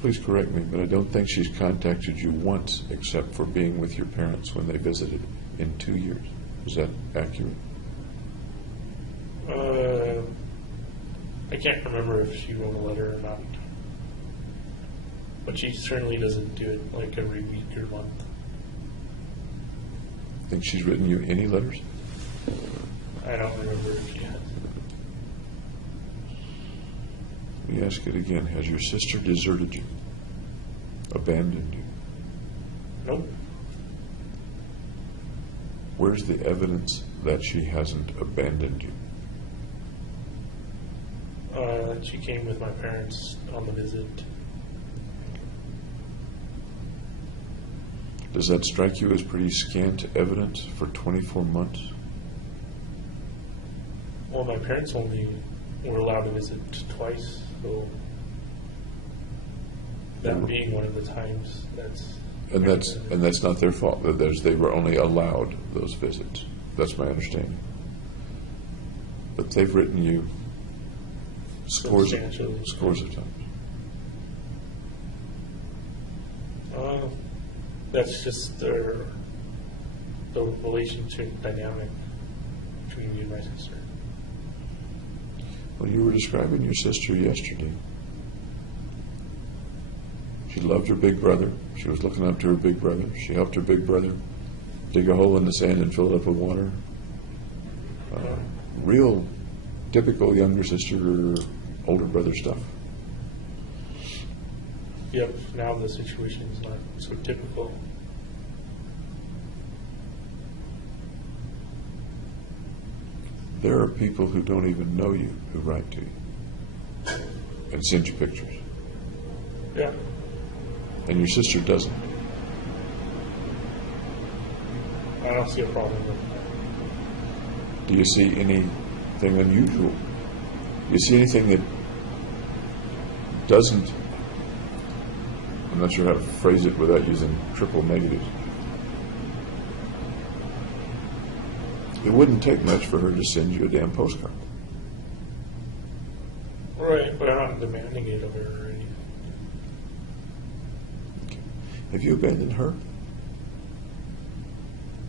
Please correct me, but I don't think she's contacted you once except for being with your parents when they visited in 2 years. Is that accurate? I can't remember if she wrote a letter or not, but she certainly doesn't do it like every week or month. Think she's written you any letters? I don't remember if she has. Let me ask it again. Has your sister deserted you? Abandoned you? Nope. Where's the evidence that she hasn't abandoned you? She came with my parents on the visit. Does that strike you as pretty scant evidence for 24 months? Well, my parents only were allowed to visit twice, so that being one of the times, And that's not their fault. They were only allowed those visits. That's my understanding. But they've written you scores of times. That's just the relationship dynamic between me and my sister. Well, you were describing your sister yesterday. She loved her big brother. She was looking up to her big brother. She helped her big brother dig a hole in the sand and fill it up with water. Real typical younger sister, older brother stuff. Yep, now the situation is not so typical. There are people who don't even know you who write to you and send you pictures. Yeah. And your sister doesn't. I don't see a problem with that. Do you see anything unusual? Do you see anything that doesn't, I'm not sure how to phrase it without using triple negatives. It wouldn't take much for her to send you a damn postcard. Right, but I'm not demanding it of her or anything. Have you abandoned her?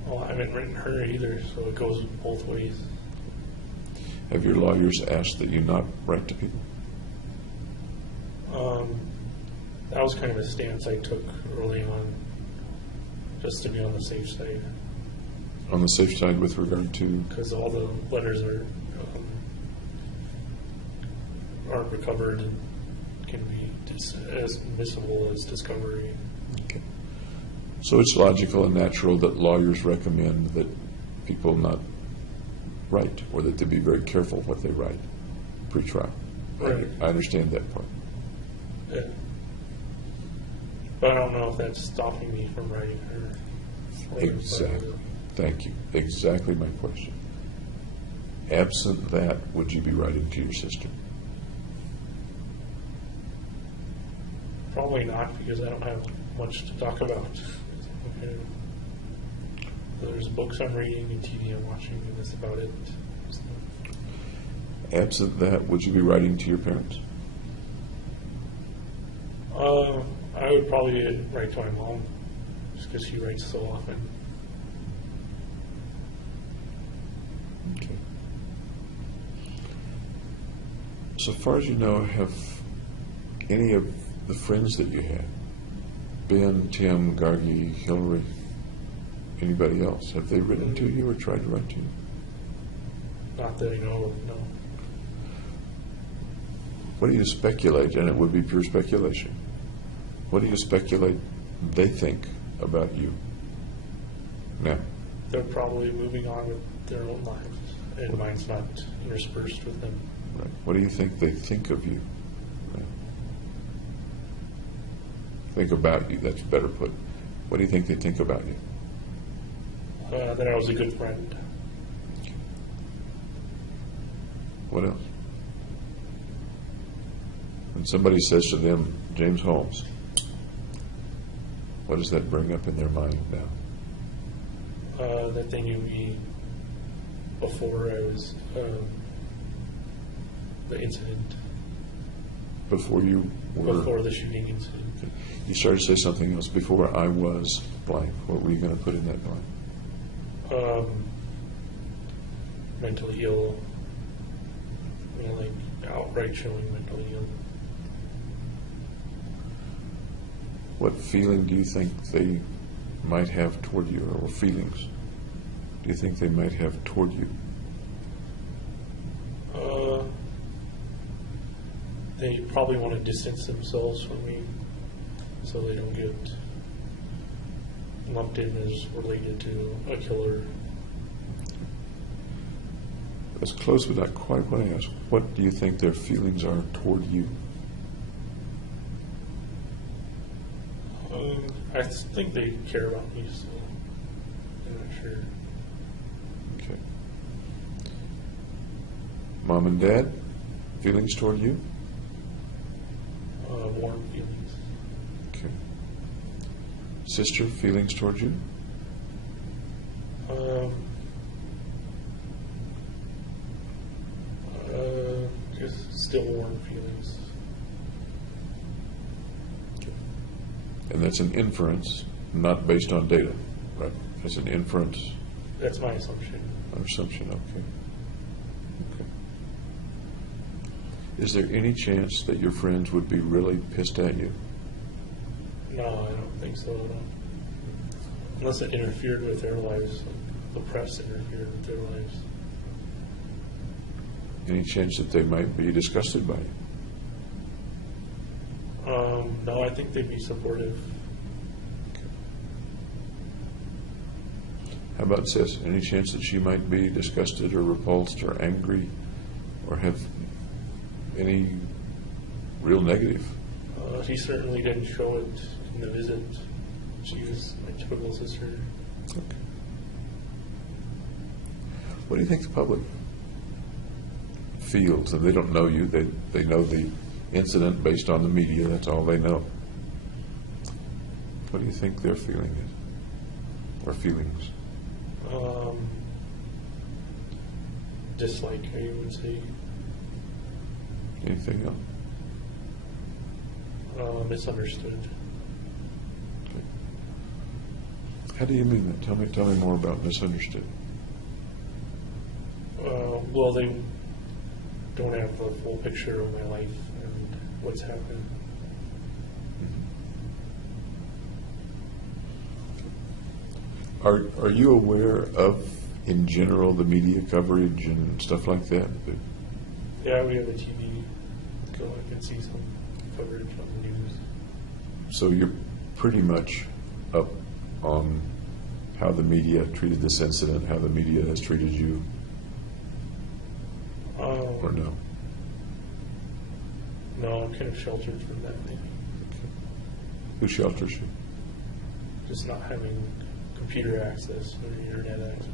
Well, I haven't written her either, so it goes both ways. Have your lawyers asked that you not write to people? That was kind of a stance I took early on, just to be on the safe side, On the safe side with regard to, because all the letters aren't recovered and can be as admissible as discovery. okay. So it's logical and natural that lawyers recommend that people not write, or that they be very careful what they write pre-trial. Right. I understand that part. Yeah. But I don't know if that's stopping me from writing her. Exactly. Thank you. Exactly my question. Absent that, would you be writing to your sister? Probably not, because I don't have much to talk about. Okay. There's books I'm reading and TV I'm watching, and that's about it. So, Absent that, would you be writing to your parents? I would probably write to my mom, just because she writes so often. Okay. So far as you know, have any of the friends that you had, Ben, Tim, Gargi, Hillary, anybody else, have they written to you or tried to write to you? Not that I know of, no. What do you speculate, and it would be pure speculation, what do you speculate they think about you now? They're probably moving on with their own lives, and mine's not interspersed with them. Right. What do you think they think of you now? Think about you, that's better put. What do you think they think about you? That I was a good friend. What else? When somebody says to them, James Holmes, what does that bring up in their mind now? That they knew me before I was the incident, Before you were... before the shooting incident. You started to say something else. Before I was blank. What were you going to put in that blank? Mentally ill, like outright showing mentally ill. What feeling do you think they might have toward you, or feelings do you think they might have toward you? They probably want to distance themselves from me so they don't get lumped in as related to a killer. That's close, but not quite what I asked. What do you think their feelings are toward you? I think they care about me, so I'm not sure. Okay. Mom and Dad, feelings toward you? Warm feelings. Okay. Sister, feelings toward you? Just still warm feelings. And that's an inference, not based on data, right? It's an inference, That's my assumption. an assumption, okay. Okay. Is there any chance that your friends would be really pissed at you? No, I don't think so. No. Unless it interfered with their lives, the press interfered with their lives. Any chance that they might be disgusted by you? No, I think they'd be supportive. How about Sis? Any chance that she might be disgusted or repulsed or angry or have any real negative? She certainly didn't show it in the visit. She was my typical sister. Okay. What do you think the public feels? And they don't know you. They know the incident based on the media. That's all they know. What do you think their feeling is? Or feelings? dislike, I would say. Anything else? Misunderstood. How do you mean that? Tell me more about misunderstood. Well, they don't have the full picture of my life and what's happened. Are you aware of, in general, the media coverage and stuff like that? Yeah, we have a TV, so I can see some coverage on the news. So you're pretty much up on how the media treated this incident, how the media has treated you, or no? No, I'm kind of sheltered from that, maybe. Who shelters you? Just not having computer access or internet access.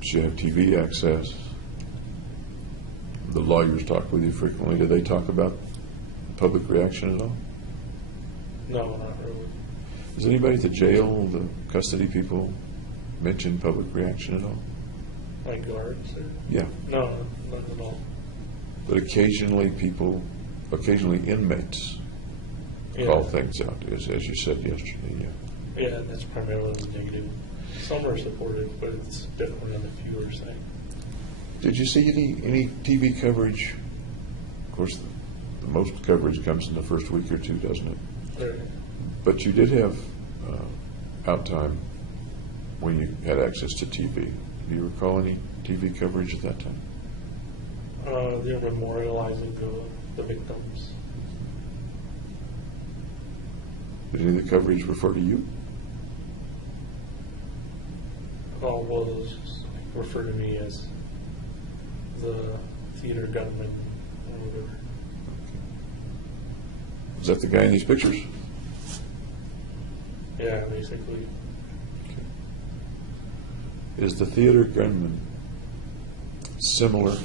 Does you have TV access? The lawyers talk with you frequently. Do they talk about public reaction at all? No, not really. Does anybody at the jail, the custody people, mention public reaction at all? Like guards? Or? Yeah. No, not at all. But occasionally inmates Yeah. call things out, as you said yesterday. Yeah. Yeah, that's primarily negative. Some are supportive, but it's definitely on the fewer side. Did you see any TV coverage? Of course, the most coverage comes in the first week or two, doesn't it? Right. But you did have out time when you had access to TV. Do you recall any TV coverage at that time? They're memorializing the victims. Did any of the coverage refer to you? Well, those refer to me as the theater gunman or whatever. Is that the guy in these pictures? Yeah, basically. Is the theater gunman similar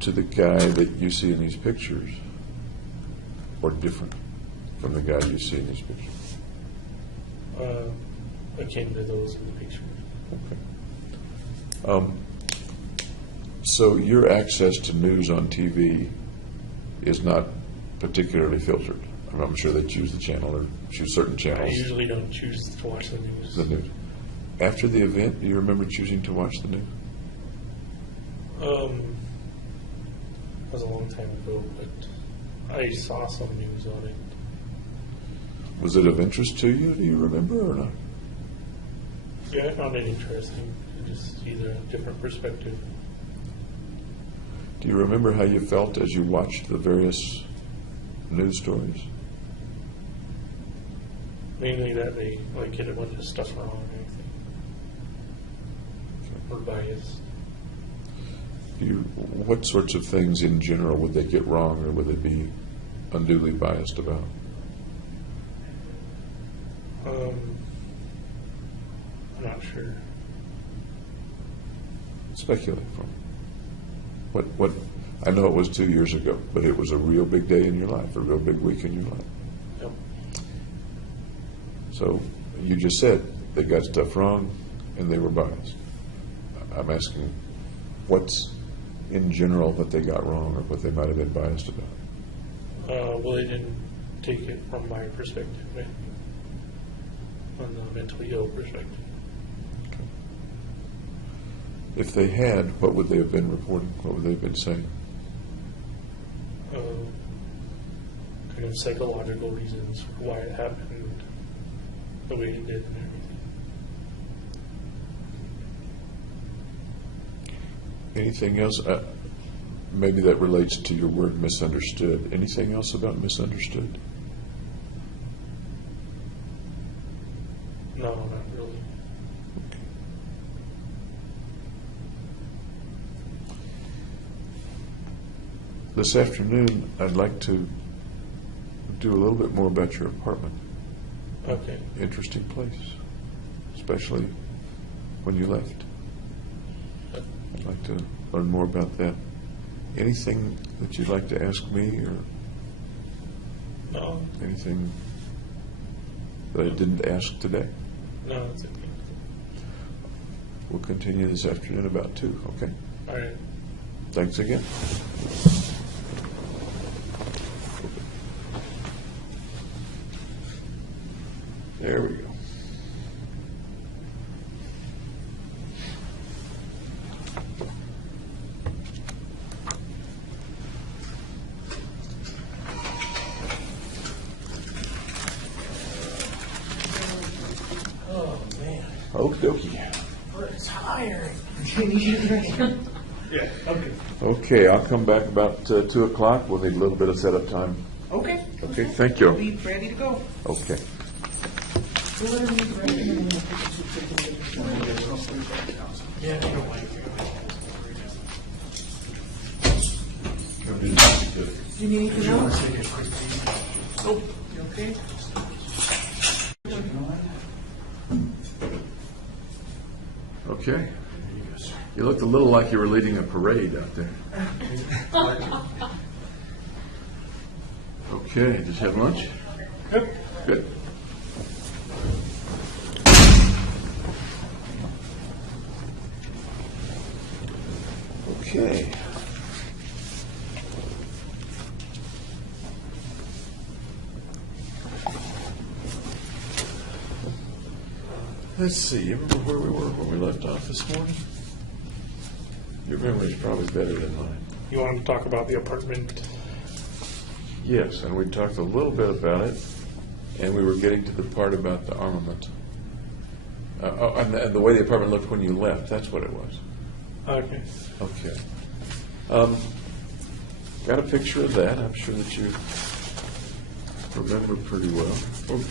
to the guy that you see in these pictures, or different from the guy you see in these pictures? Akin to those in the picture. Okay. So your access to news on TV is not particularly filtered. I'm sure they choose the channel or choose certain I channels. usually don't choose to watch the news. The news. After the event, do you remember choosing to watch the news? That was a long time ago, but I saw some news on it. Was it of interest to you? Do you remember or not? Yeah, I found it interesting. Just see the different perspective. Do you remember how you felt as you watched the various news stories? Mainly that they get a bunch of stuff wrong and everything. Or biased. What sorts of things in general would they get wrong, or would they be unduly biased about? I'm not sure. Speculate from what I know it was 2 years ago, but it was a real big day in your life, a real big week in your life. Yep. So you just said they got stuff wrong and they were biased. I'm asking what's in general that they got wrong or what they might have been biased about. Well, they didn't take it from my perspective, right? On the mentally ill perspective. If they had, what would they have been reporting? What would they have been saying? Kind of psychological reasons for why it happened the way it did and everything. Anything else? Maybe that relates to your word misunderstood. Anything else about misunderstood? No, not really. This afternoon, I'd like to do a little bit more about your apartment. Okay. Interesting place, especially when you left. I'd like to learn more about that. Anything that you'd like to ask me, or No, anything that I didn't ask today? no, it's okay. we'll continue this afternoon about 2, okay? All right. Thanks again. There we go. Oh man, Okie dokie. we're tired. Yeah, okay. Okay, I'll come back about 2 o'clock. We'll need a little bit of setup time. Okay. Okay, thank you. Be ready to go. Okay. Yeah, I don't like Do you need anything else? Nope. You okay? Okay. You looked a little like you were leading a parade out there. Okay, did you have lunch? Yep. Good. Okay. Let's see, you remember where we were when we left off this morning? Your memory's probably better than mine. You want to talk about the apartment? Yes, and we talked a little bit about it, and we were getting to the part about the armament. And the way the apartment looked when you left, that's what it was. Okay. Okay. Got a picture of that. I'm sure that you remember pretty well. Oh.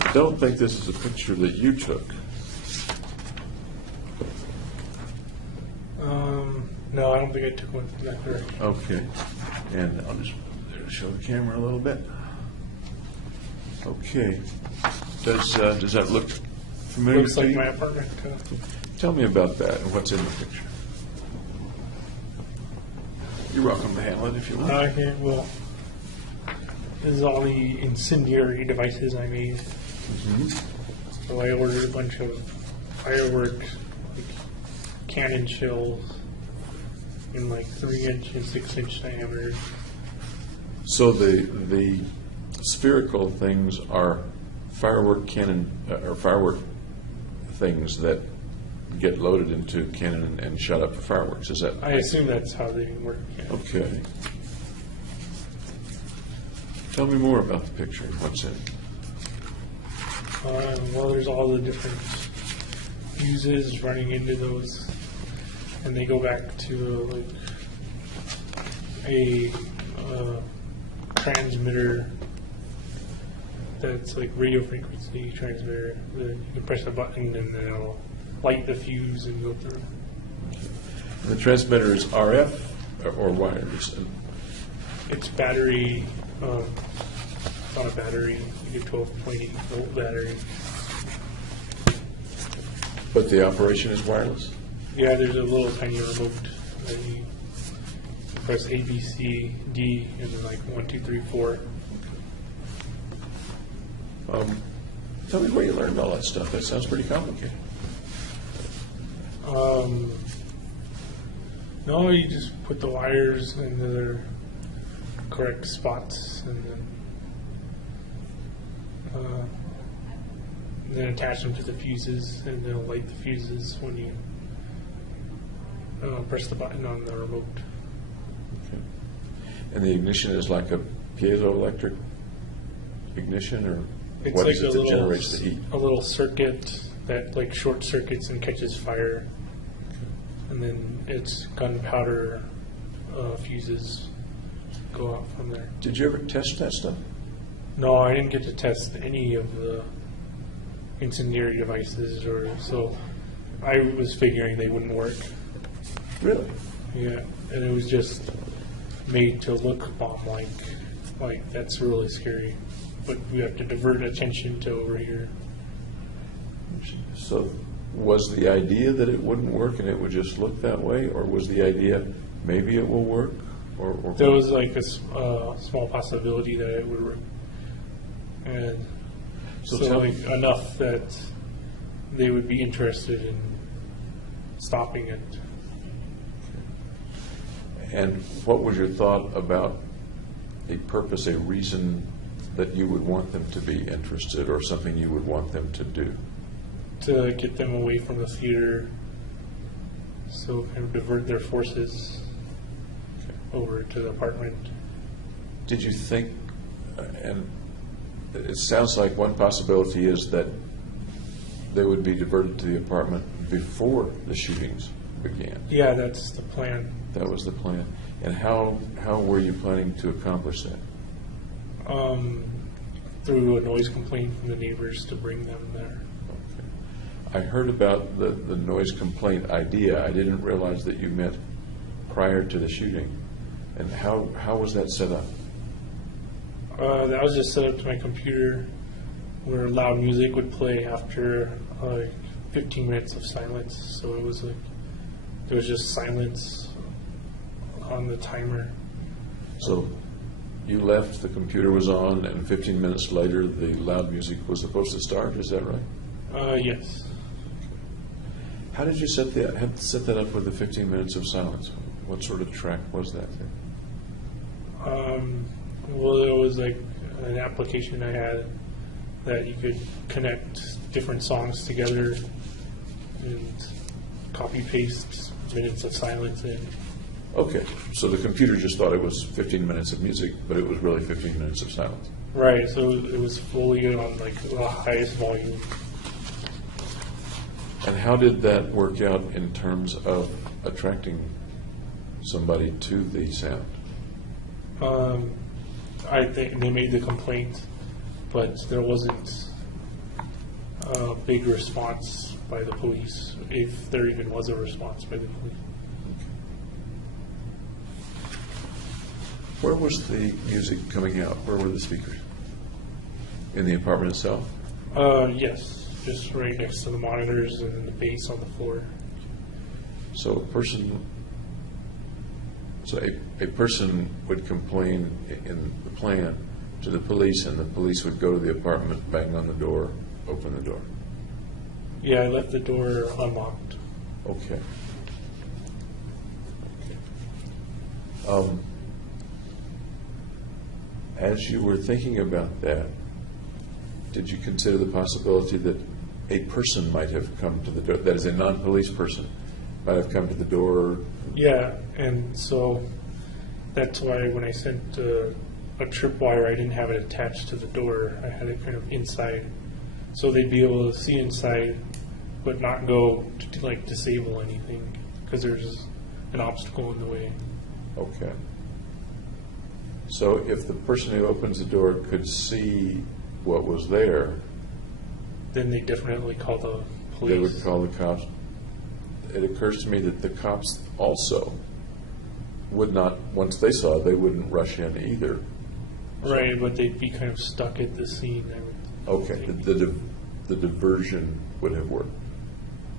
I don't think this is a picture that you took. No, I don't think I took one from that direction. Okay. And I'll just show the camera a little bit. Okay. Does that look familiar Looks to like you? my apartment. Tell me about that and what's in the picture. You're welcome to handle it if you want. Here, well, this is all the incendiary devices I made. So I ordered a bunch of fireworks, like cannon shells, in like 3-inch and 6-inch diameter. So the spherical things are firework cannon or firework things that get loaded into cannon and shot up for fireworks. Is that? I assume that's how they work. Yeah. Okay. Tell me more about the picture. What's in it? Well, there's all the different fuses running into those, and they go back to like a transmitter that's like radio frequency transmitter. You can press a button and then it'll light the fuse and go through. And the transmitter is RF or wireless. It's battery. It's on a battery. You get 12.8 volt battery. But the operation is wireless? Yeah, there's a little tiny remote that you press A, B, C, D, and then like 1, 2, 3, 4. Tell me where you learned all that stuff. That sounds pretty complicated. No, you just put the wires in their correct spots and then attach them to the fuses, and they'll light the fuses when you press the button on the remote. Okay. And the ignition is like a piezoelectric ignition, or It's what like is it that generates the heat? a little circuit that like short circuits and catches fire, and then it's gunpowder fuses go out from there. Did you ever test that stuff? No, I didn't get to test any of the incendiary devices, or so I was figuring they wouldn't work. Really? Yeah, and it was just made to look bomb-like. Like, that's really scary. But we have to divert attention to over here. So was the idea that it wouldn't work and it would just look that way, or was the idea maybe it will work? Or There was like a small possibility that it would work. And So So tell like, me- enough that they would be interested in stopping it. And what was your thought about a purpose, a reason that you would want them to be interested, or something you would want them to do? To get them away from the theater, so kind of divert their forces over to the apartment. Did you think, and it sounds like one possibility is that they would be diverted to the apartment before the shootings began. Yeah, that's the plan. That was the plan. And how were you planning to accomplish that? Through a noise complaint from the neighbors to bring them there. I heard about the noise complaint idea. I didn't realize that you meant prior to the shooting. And how was that set up? That was just set up to my computer where loud music would play after 15 minutes of silence. So it was like, there was just silence on the timer. So you left, the computer was on, and 15 minutes later the loud music was supposed to start, is that right? Yes. How did you set that up with the 15 minutes of silence? What sort of track was that there? Well, there was like an application I had that you could connect different songs together and copy paste minutes of silence in. Okay, so the computer just thought it was 15 minutes of music, but it was really 15 minutes of silence. Right, so it was fully on like the highest volume. And how did that work out in terms of attracting somebody to the sound? I think they made the complaint, but there wasn't a big response by the police, if there even was a response by the police. Where was the music coming out? Where were the speakers? In the apartment itself? Yes, just right next to the monitors and then the bass on the floor. So a person would complain in the plan to the police, and the police would go to the apartment, bang on the door, open the door. Yeah, I left the door unlocked. Okay. As you were thinking about that, did you consider the possibility that a person might have come to the door, that is a non-police person, might have come to the door? Yeah, and so that's why when I sent a tripwire, I didn't have it attached to the door. I had it kind of inside, so they'd be able to see inside, but not go to like disable anything because there's an obstacle in the way. Okay. So if the person who opens the door could see what was there, Then they definitely call the police. they would call the cops. It occurs to me that the cops also would not, once they saw it, they wouldn't rush in either. Right, but they'd be kind of stuck at the scene. Okay, the diversion would have worked.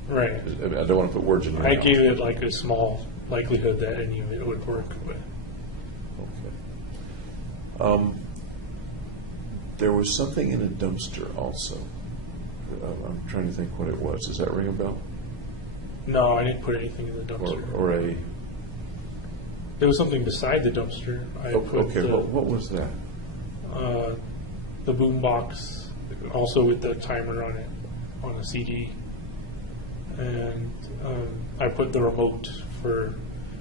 Right. I don't want to put words in your I mouth. gave it like a small likelihood that any of it would work. But Okay. There was something in a dumpster also. I'm trying to think what it was. Does that ring a bell? no, I didn't put anything in the dumpster. Or a... There was something beside the dumpster. I put Okay, what was that? the boom box, also with the timer on it, on a CD. And I put the remote for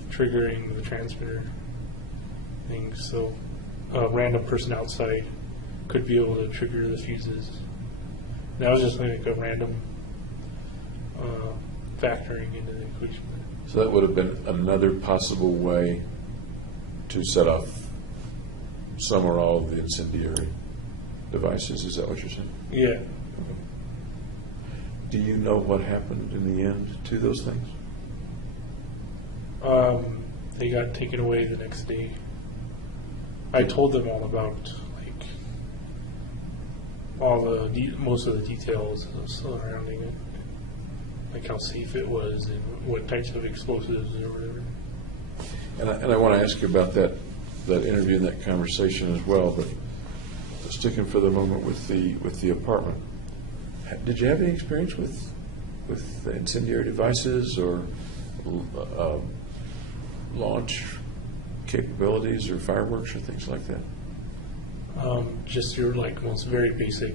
triggering the transmitter thing, so a random person outside could be able to trigger the fuses. That was just like a random factoring into the equation. So that would have been another possible way to set off some or all of the incendiary devices. Is that what you're saying? Yeah. Do you know what happened in the end to those things? They got taken away the next day. I told them all about like all the most of the details surrounding it, like how safe it was and what types of explosives or whatever. And I want to ask you about that interview and that conversation as well, but sticking for the moment with the apartment, did you have any experience with incendiary devices or launch capabilities or fireworks or things like that? Just your like most very basic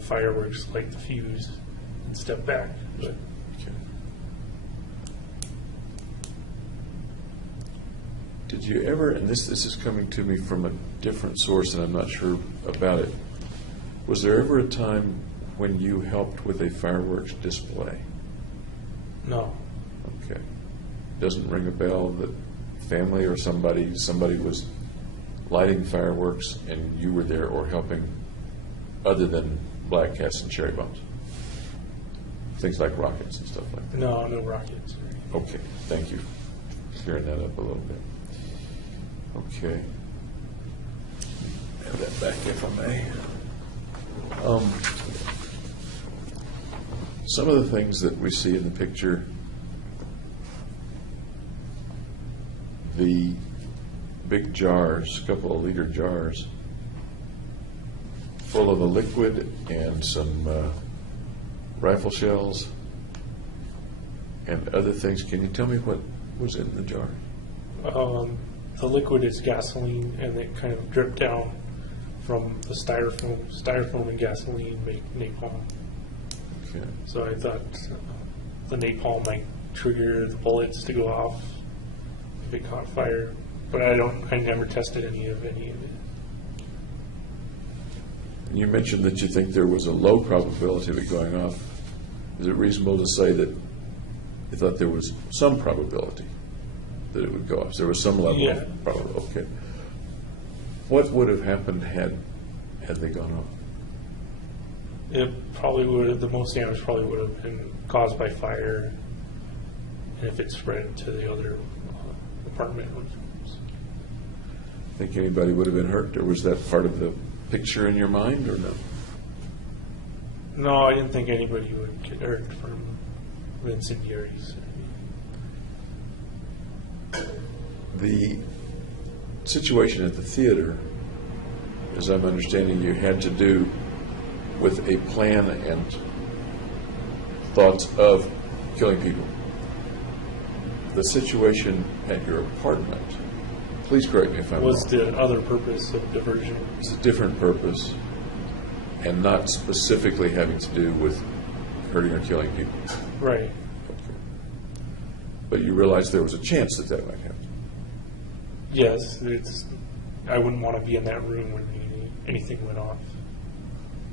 fireworks, like the fuse and step back. But Okay. Did you ever, and this is coming to me from a different source and I'm not sure about it, was there ever a time when you helped with a fireworks display? no, Okay. Doesn't ring a bell that family or somebody was lighting fireworks and you were there or helping, other than black cats and cherry bombs? Things like rockets and stuff like that. no rockets. Okay, thank you for clearing that up a little bit. Okay. Add that back if I may. Some of the things that we see in the picture, the big jars, a couple of liter jars, full of a liquid and some rifle shells and other things. Can you tell me what was in the jar? The liquid is gasoline, and it kind of dripped down from the styrofoam. Styrofoam and gasoline make napalm. Okay. So I thought the napalm might trigger the bullets to go off if it caught fire. But I never tested any of it. You mentioned that you think there was a low probability of it going off. Is it reasonable to say that you thought there was some probability that it would go off? There was some level Yeah. of probability. Okay. What would have happened had they gone off? It probably would. The most damage probably would have been caused by fire, and if it spread to the other apartment. Think anybody would have been hurt, or was that part of the picture in your mind, or no? No, I didn't think anybody would get hurt from the incendiaries. The situation at the theater, as I'm understanding, you had to do with a plan and thoughts of killing people. The situation at your apartment, please correct me if I'm Was wrong, the other purpose of diversion. it's a different purpose and not specifically having to do with hurting or killing people. Right. Okay. But you realized there was a chance that that might happen. Yes, I wouldn't want to be in that room when anything went off.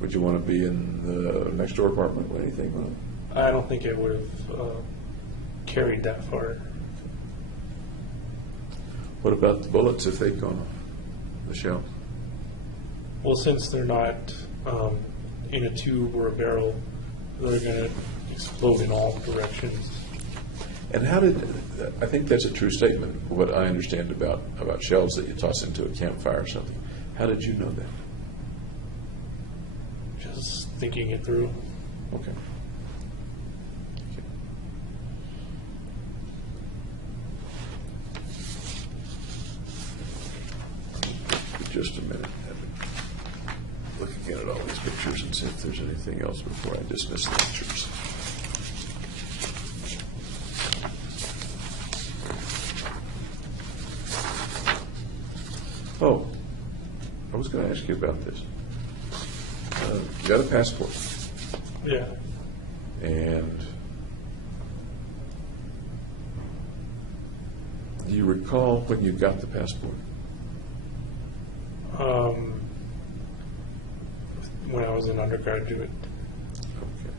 Would you want to be in the next door apartment when anything went off? I don't think it would have carried that far. What about the bullets if they'd gone off? The shells? Well, since they're not in a tube or a barrel, they're going to explode in all directions. And how did, I think that's a true statement, what I understand about shells that you toss into a campfire or something. How did you know that? Just thinking it through. Okay. Just a minute. Look again at all these pictures and see if there's anything else before I dismiss the pictures. Oh, I was going to ask you about this. You got a passport, Yeah. and do you recall when you got the passport? When I was an undergraduate. Okay.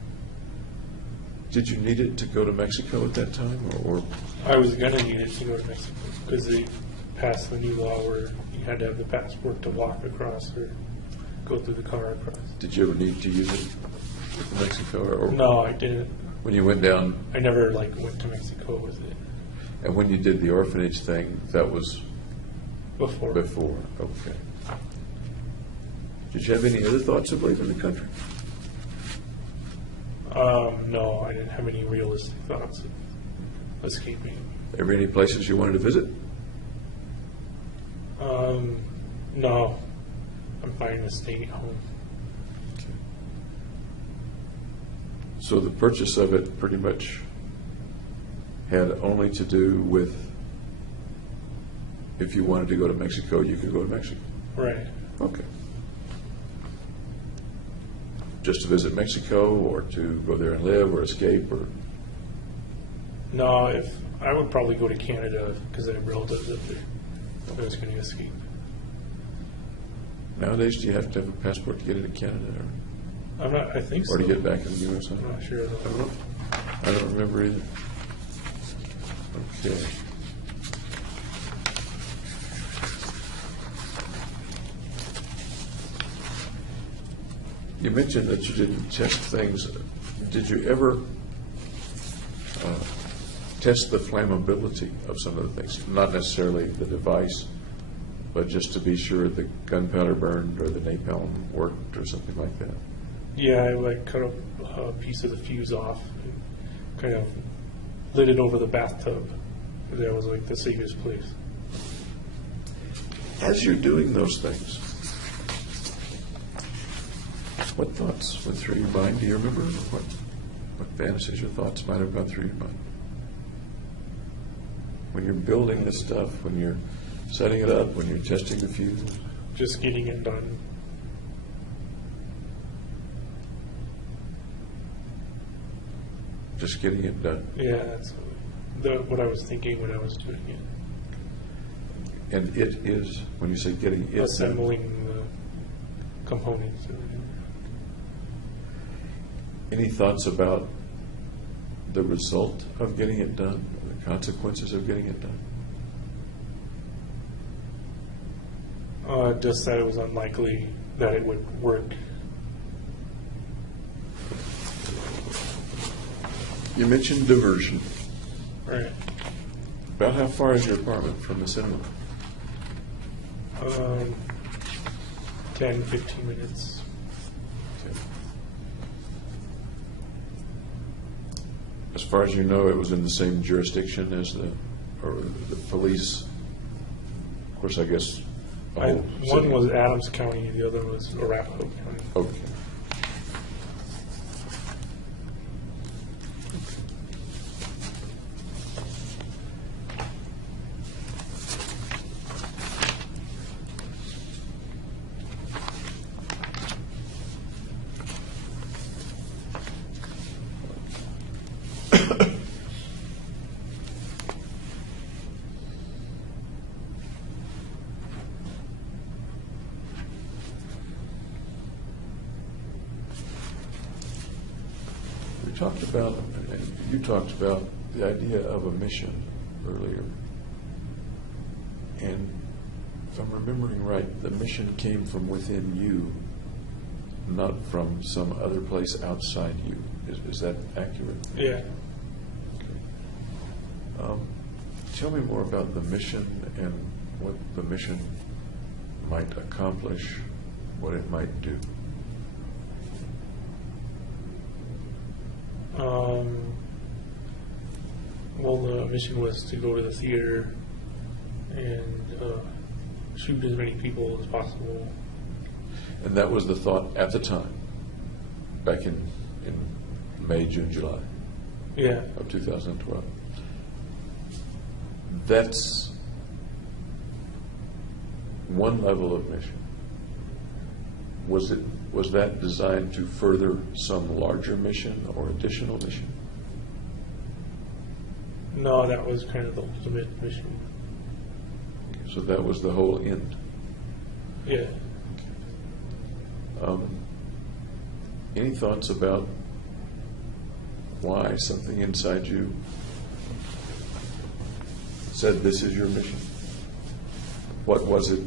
Did you need it to go to Mexico at that time, or I was going to need it to go to Mexico because they passed the new law where you had to have the passport to walk across or go through the car across. did you ever need to use it with Mexico? Or No, I didn't. when you went down, I never went to Mexico with it and when you did the orphanage thing, that was before. before. Okay. Did you have any other thoughts of leaving the country? No, I didn't have any realistic thoughts of escaping. Ever any places you wanted to visit? No. I'm fine with staying at home. So the purchase of it pretty much had only to do with if you wanted to go to Mexico, you could go to Mexico. Right. Okay. Just to visit Mexico, or to go there and live, or escape, or No, if I would probably go to Canada because I have relatives up there. If I was going to escape. nowadays, do you have to have a passport to get into Canada, I'm not. I think so. or to get back in the U.S.? I'm not sure. I don't remember either. Okay. You mentioned that you didn't test things. Did you ever test the flammability of some of the things? Not necessarily the device, but just to be sure the gunpowder burned or the napalm worked or something like that? Yeah, I like cut a piece of the fuse off and kind of lit it over the bathtub. That was like the safest place. As you're doing those things, what thoughts went through your mind? Do you remember what fantasies or thoughts might have gone through your mind? When you're building this stuff, when you're setting it up, when you're testing the fuse? Just getting it done. Just getting it done. Yeah, that's what I was thinking when I was doing it. And it is, when you say getting it done, Assembling the components. any thoughts about the result of getting it done, or the consequences of getting it done? Just that it was unlikely that it would work. You mentioned diversion. Right. About how far is your apartment from the cinema? 10, 15 minutes. Okay. As far as you know, it was in the same jurisdiction as the police. Of course, I guess. the whole One city. was Adams County, the other was Arapahoe County. Okay. You talked about the idea of a mission earlier. And if I'm remembering right, the mission came from within you, not from some other place outside you. Is that accurate? Yeah. Tell me more about the mission and what the mission might accomplish, what it might do. Well, the mission was to go to the theater and shoot as many people as possible. And that was the thought at the time, back in May, June, July Yeah. of 2012. That's one level of mission. Was that designed to further some larger mission or additional mission? No, that was kind of the ultimate mission. So that was the whole end. Yeah. Any thoughts about why something inside you said this is your mission? What was it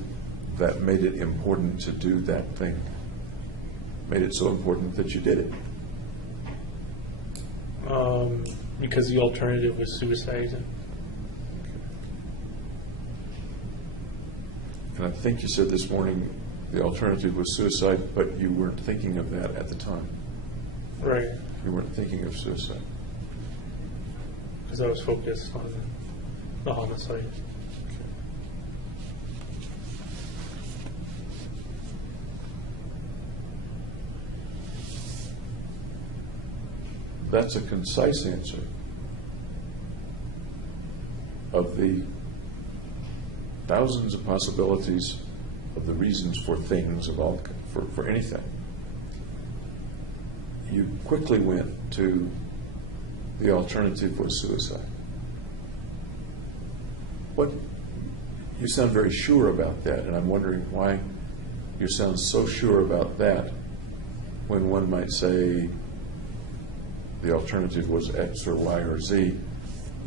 that made it important to do that thing? Made it so important that you did it? Because the alternative was suicide. And I think you said this morning the alternative was suicide, but you weren't thinking of that at the time. Right. You weren't thinking of suicide. Because I was focused on the homicide. that's a concise answer of the thousands of possibilities of the reasons for things of all for anything. You quickly went to the alternative was suicide. What you sound very sure about that, and I'm wondering why you sound so sure about that when one might say the alternative was X or Y or Z.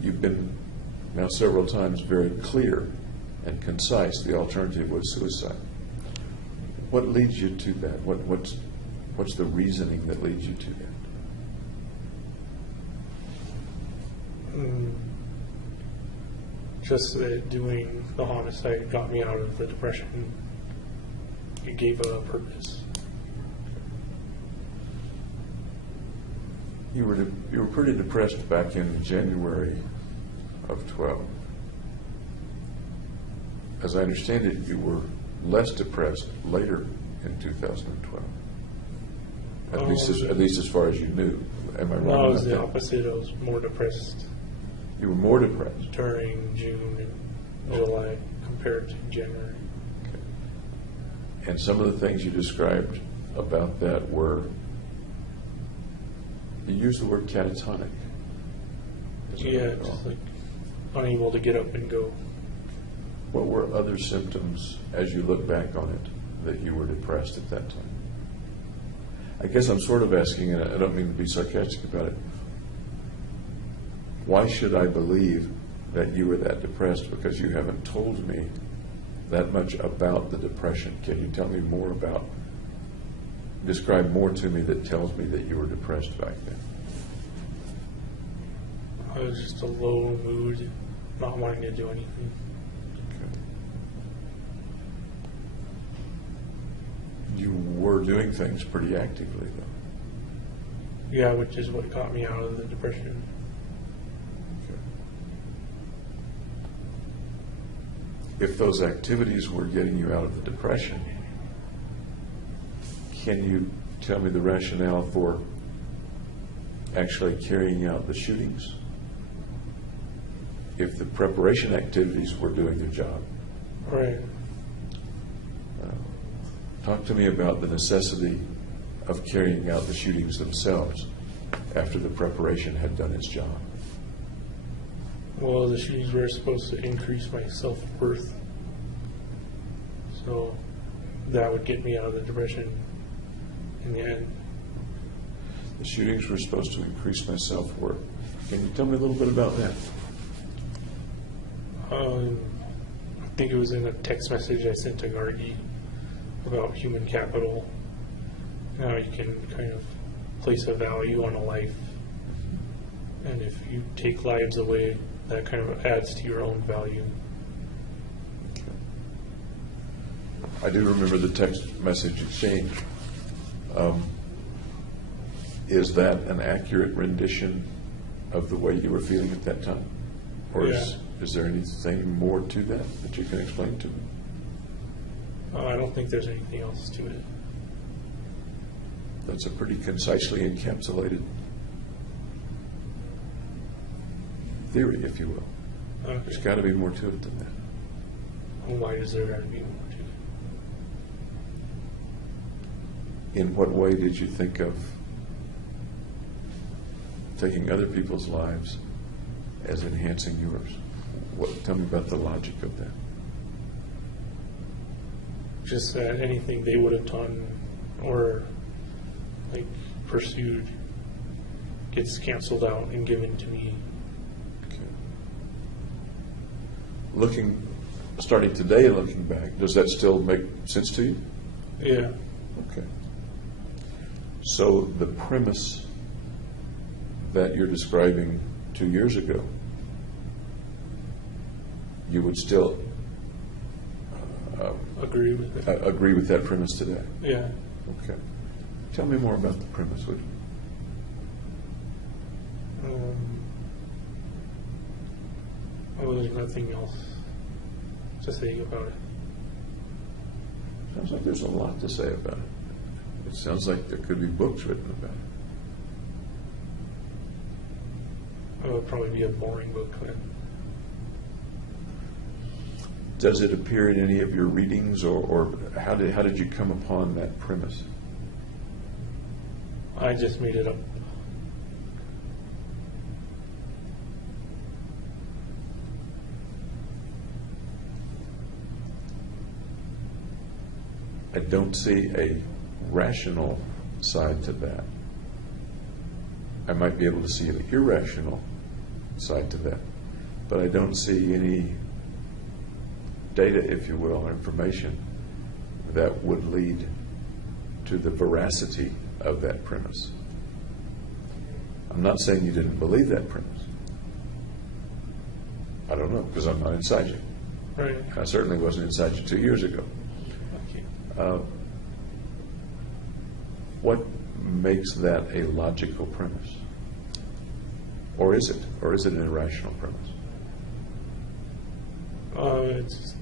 You've been now several times very clear and concise. The alternative was suicide. What leads you to that? What's the reasoning that leads you to that? Just that doing the homicide got me out of the depression. It gave a purpose. You were pretty depressed back in January of 12. As I understand it, you were less depressed later in 2012. At least as far as you knew. Am I wrong? No, it was about the that? opposite. I was more depressed You were more depressed. during June and July compared to January. And some of the things you described about that were, you used the word catatonic. Is that Yeah, what you call just it? like unable to get up and go. What were other symptoms, as you look back on it, that you were depressed at that time? I guess I'm sort of asking, and I don't mean to be sarcastic about it, why should I believe that you were that depressed? Because you haven't told me that much about the depression. Can you tell me more about, describe more to me that tells me that you were depressed back then? I was just a low mood, not wanting to do anything. Okay. You were doing things pretty actively, though. Yeah, which is what got me out of the depression. Okay. If those activities were getting you out of the depression, can you tell me the rationale for actually carrying out the shootings? If the preparation activities were doing their job. Right. Talk to me about the necessity of carrying out the shootings themselves after the preparation had done its job. Well, the shootings were supposed to increase my self-worth. So that would get me out of the depression in the end. The shootings were supposed to increase my self-worth. Can you tell me a little bit about that? I think it was in a text message I sent to Gargi about human capital. How you can kind of place a value on a life. And if you take lives away, that kind of adds to your own value. I do remember the text message exchange. Is that an accurate rendition of the way you were feeling at that time? Or is there anything more to that you can explain to me? I don't think there's anything else to it. That's a pretty concisely encapsulated theory, if you will. There's Okay. got to be more to it than that. Why is there got to be more to it? In what way did you think of taking other people's lives as enhancing yours? Tell me about the logic of that. Just that anything they would have done or like pursued gets canceled out and given to me. Okay. Starting today and looking back, does that still make sense to you? Yeah. Okay. So the premise that you're describing 2 years ago, you would still Agree with it. agree with that premise today? Yeah. Okay. Tell me more about the premise, would you? Well, there's nothing else to say about it. Sounds like there's a lot to say about it. It sounds like there could be books written about it. It would probably be a boring book then. Does it appear in any of your readings, or how did you come upon that premise? I just made it up. I don't see a rational side to that. I might be able to see an irrational side to that, but I don't see any data, if you will, or information that would lead to the veracity of that premise. I'm not saying you didn't believe that premise. I don't know, because I'm not inside you. Right. I certainly wasn't inside you 2 years ago. Okay. What makes that a logical premise? Or is it? Or is it an irrational premise? It's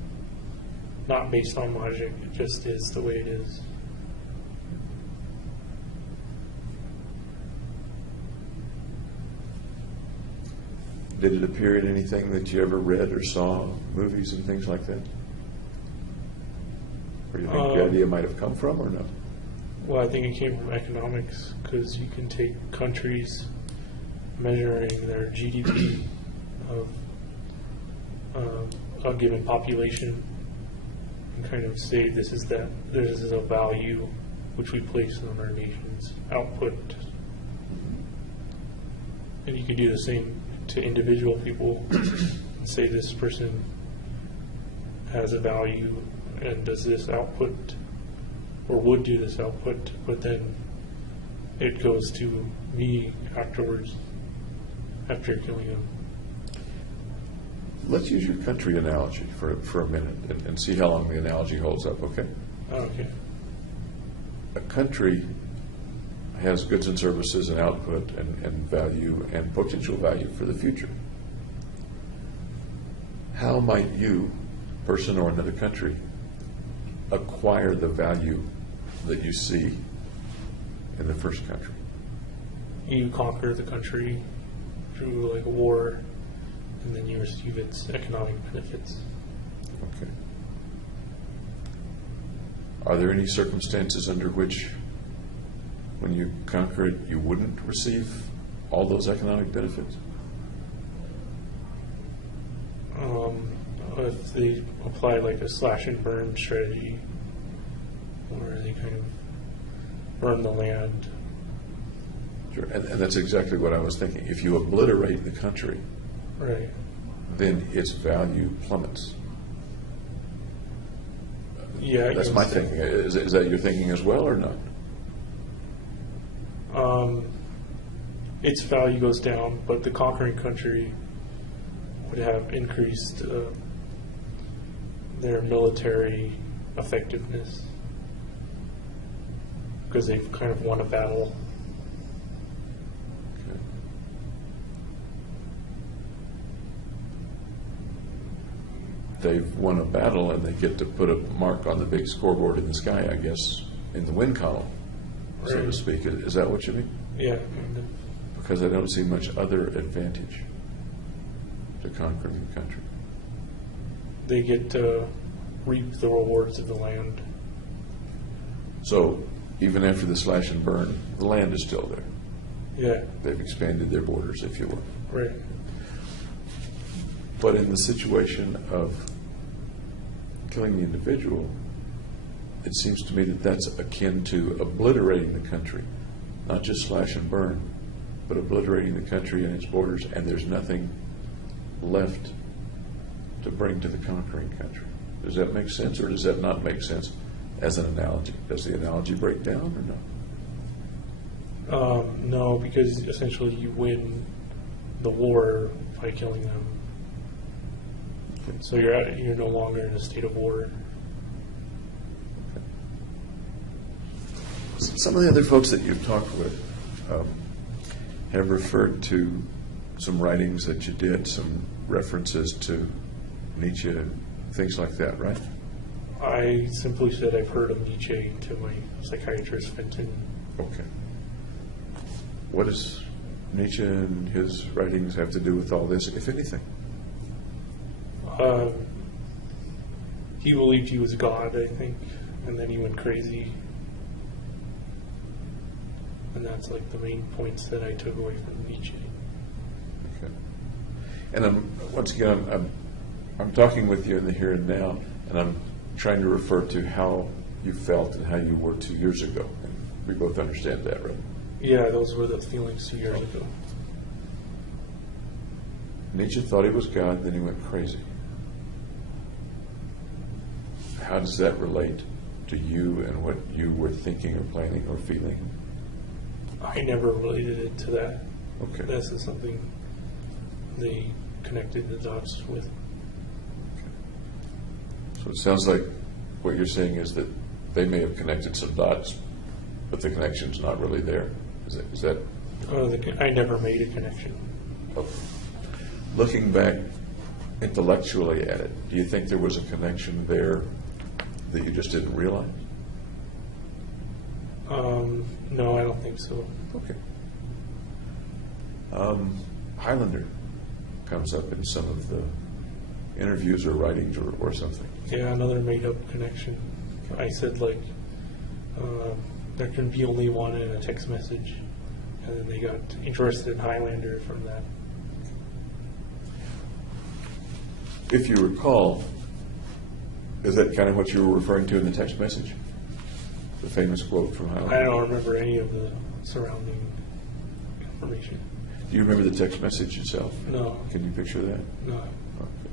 not based on logic. It just is the way it is. Did it appear in anything that you ever read or saw, movies and things like that? Where you think the idea might have come from, or no? Well, I think it came from economics, because you can take countries measuring their GDP of a given population and kind of say this is a value which we place on our nation's output. And you can do the same to individual people and say this person has a value and does this output or would do this output, but then it goes to me afterwards, after killing him. Let's use your country analogy for a minute and see how long the analogy holds up, okay? Okay. A country has goods and services and output and value and potential value for the future. How might you, person or another country, acquire the value that you see in the first country? You conquer the country through like a war, and then you receive its economic benefits. Okay. Are there any circumstances under which, when you conquer it, you wouldn't receive all those economic benefits? If they apply like a slash and burn strategy, where they kind of burn the land. Sure. And that's exactly what I was thinking. If you obliterate the country, Right. then its value plummets. Yeah. I That's can my say- thinking. Is that your thinking as well, or not? Its value goes down, but the conquering country would have increased their military effectiveness because they've kind of won a battle. Okay. They've won a battle and they get to put a mark on the big scoreboard in the sky, I guess, in the win column, so to Right. speak. Is that what you mean? Yeah. And Because I don't see much other advantage to conquering the country. they get to reap the rewards of the land. So even after the slash and burn, the land is still there. Yeah. They've expanded their borders, if you will. Right. But in the situation of killing the individual, it seems to me that that's akin to obliterating the country, not just slash and burn, but obliterating the country and its borders, and there's nothing left to bring to the conquering country. Does that make sense, or does that not make sense as an analogy? Does the analogy break down, or no? No, because essentially you win the war by killing them. So you're no longer in a state of war. Some of the other folks that you've talked with have referred to some writings that you did, some references to Nietzsche, things like that, right? I simply said I've heard of Nietzsche to my psychiatrist, Fenton. Okay. What is Nietzsche and his writings have to do with all this, if anything? He believed he was God, I think, and then he went crazy. And that's like the main points that I took away from Nietzsche. Okay. And once again, I'm talking with you in the here and now, and I'm trying to refer to how you felt and how you were 2 years ago. And we both understand that, right? Yeah, those were the feelings 2 years ago. Nietzsche thought he was God, then he went crazy. How does that relate to you and what you were thinking or planning or feeling? I never related it to that. Okay. This is something they connected the dots with. So it sounds like what you're saying is that they may have connected some dots, but the connection's not really there. Is that I never made a connection. okay? Looking back intellectually at it, do you think there was a connection there that you just didn't realize? No, I don't think so. Okay. Highlander comes up in some of the interviews or writings or something. Yeah, another made-up connection. I said, like, there can be only one in a text message, and then they got interested in Highlander from that. If you recall, is that kind of what you were referring to in the text message? The famous quote from Highlander? I don't remember any of the surrounding information. Do you remember the text message itself? No. Can you picture that? No. Okay.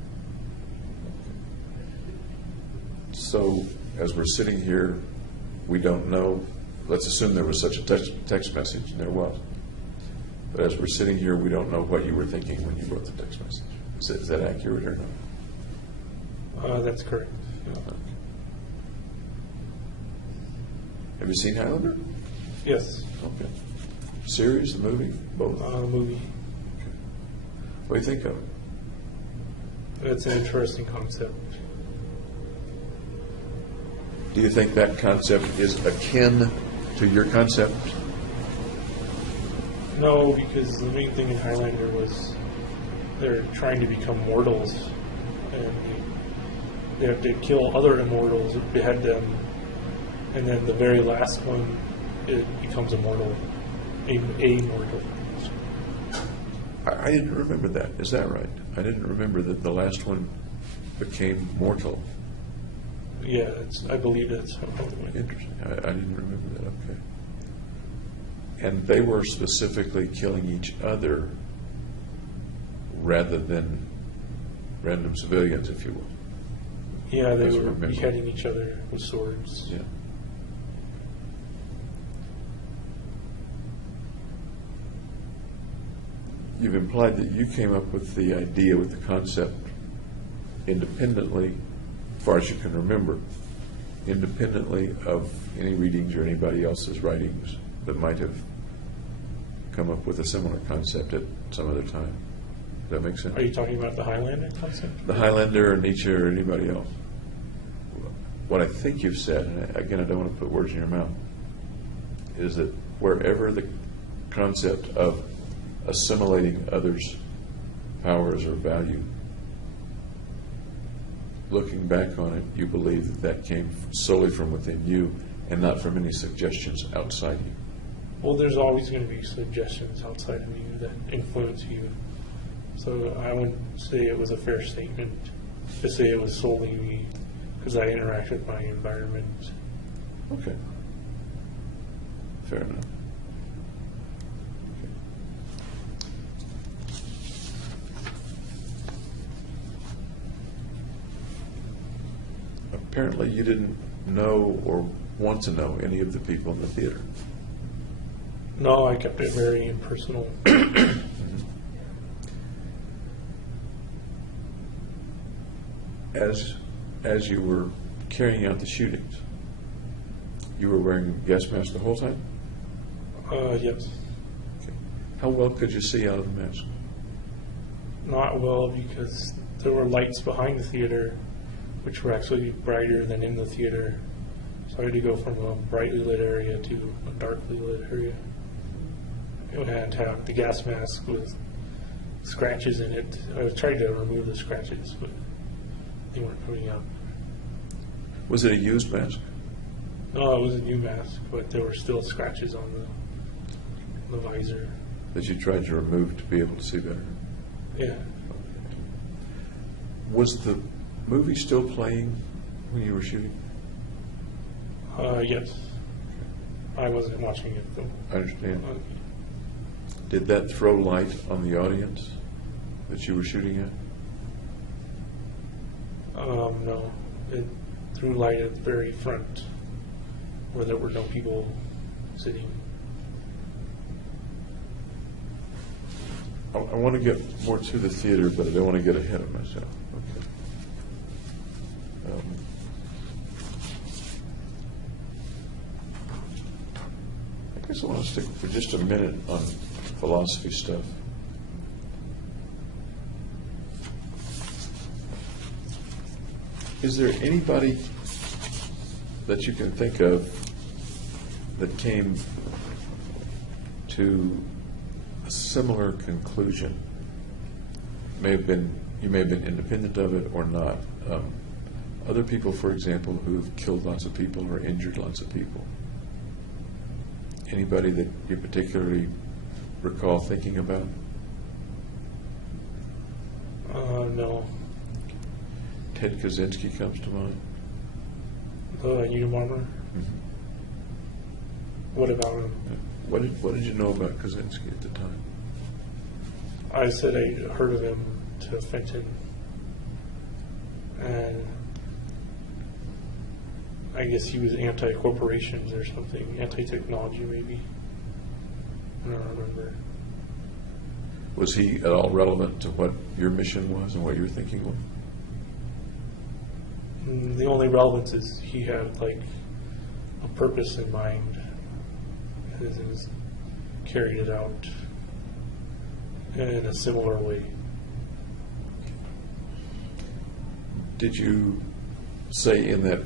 So, as we're sitting here, we don't know. Let's assume there was such a text message, and there was. But as we're sitting here, we don't know what you were thinking when you wrote the text message. Is that accurate or not? That's correct. Yeah. Okay. Have you seen Highlander? Yes. Okay. Series, the movie, both? Movie. What do you think of it? It's an interesting concept. Do you think that concept is akin to your concept? No, because the main thing in Highlander was they're trying to become mortals, and they have to kill other immortals, behead them, and then the very last one, it becomes immortal, a mortal. I didn't remember that. Is that right? I didn't remember that the last one became mortal. Yeah, I believe that's how it went. Interesting. I didn't remember that. Okay. And they were specifically killing each other rather than random civilians, if you will. Yeah, they As I were remember. beheading each other with swords. Yeah. You've implied that you came up with the idea, with the concept, independently, as far as you can remember, independently of any readings or anybody else's writings that might have come up with a similar concept at some other time. Does that make sense? Are you talking about the Highlander concept? The Highlander or Nietzsche or anybody else. What I think you've said, and again, I don't want to put words in your mouth, is that wherever the concept of assimilating others' powers or value, looking back on it, you believe that that came solely from within you and not from any suggestions outside you. Well, there's always going to be suggestions outside of you that influence you. So I wouldn't say it was a fair statement to say it was solely me, because I interact with my environment. Okay. Fair enough. Apparently you didn't know or want to know any of the people in the theater. No, I kept it very impersonal. As you were carrying out the shootings, you were wearing a gas mask the whole time? Yes. Okay. How well could you see out of the mask? Not well, because there were lights behind the theater, which were actually brighter than in the theater. So I had to go from a brightly lit area to a darkly lit area. it had the gas mask with scratches in it. I tried to remove the scratches, but they weren't coming out. Was it a used mask? No, it was a new mask, but there were still scratches on the visor. That you tried to remove to be able to see better? Yeah. Was the movie still playing when you were shooting? Yes. I wasn't watching it though. I understand. Did that throw light on the audience that you were shooting at? No. It threw light at the very front where there were no people sitting. I want to get more to the theater, but I don't want to get ahead of myself. Okay. I guess I want to stick for just a minute on philosophy stuff. Is there anybody that you can think of that came to a similar conclusion? You may have been independent of it or not. Other people, for example, who've killed lots of people or injured lots of people. Anybody that you particularly recall thinking about? No. Ted Kaczynski comes to mind. The Unabomber? What about him? What did you know about Kaczynski at the time? I said I heard of him to Fenton, and I guess he was anti-corporations or something, anti-technology maybe. I don't remember. Was he at all relevant to what your mission was and what your thinking was? The only relevance is he had like a purpose in mind and carried it out in a similar way. Did you say in that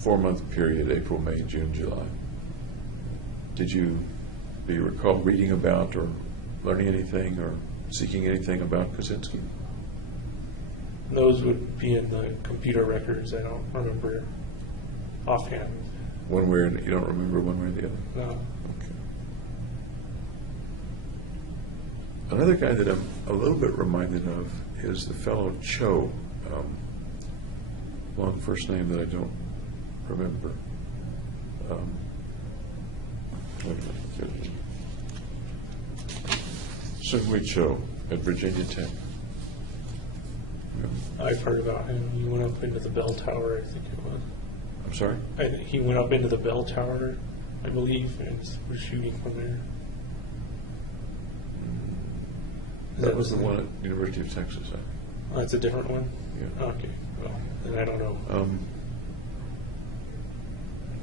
4-month period, April, May, June, July, do you recall reading about or learning anything or seeking anything about Kaczynski? Those would be in the computer records. I don't remember offhand. One way or you don't remember one way or the other? No. Okay. Another guy that I'm a little bit reminded of is the fellow Cho, long first name that I don't remember. Wait a minute. Sung-Hui Cho at Virginia Tech. I've heard about him. He went up into the bell tower, I think it was. I'm sorry? He went up into the bell tower, I believe, and was shooting from there. That was the one at University of Texas. Oh, that's a different one? Yeah. Okay. Well, then I don't know.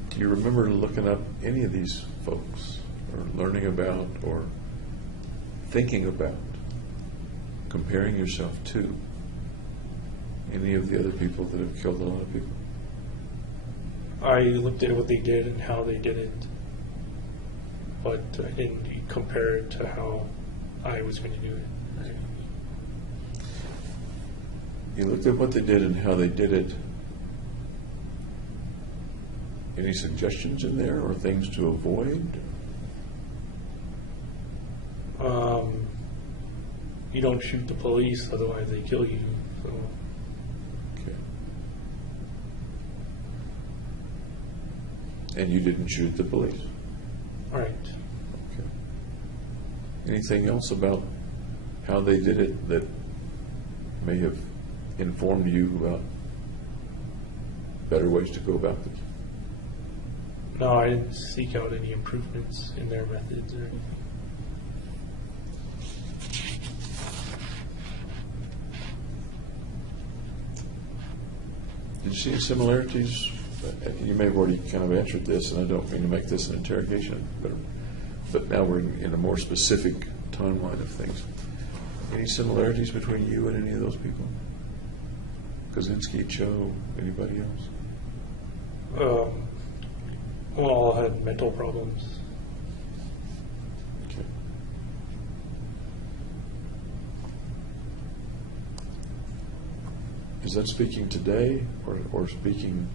Do you remember looking up any of these folks, or learning about, or thinking about, comparing yourself to any of the other people that have killed a lot of people? I looked at what they did and how they did it, but I didn't compare it to how I was going to do it. You looked at what they did and how they did it. Any suggestions in there or things to avoid? You don't shoot the police, otherwise they kill you. So. Okay. And you didn't shoot the police? Right. Okay. Anything else about how they did it that may have informed you about better ways to go about this? No, I didn't seek out any improvements in their methods or anything. Did you see any similarities? You may have already kind of answered this, and I don't mean to make this an interrogation, but now we're in a more specific timeline of things. Any similarities between you and any of those people? Kaczynski, Cho, anybody else? All had mental problems. Is that speaking today, or speaking,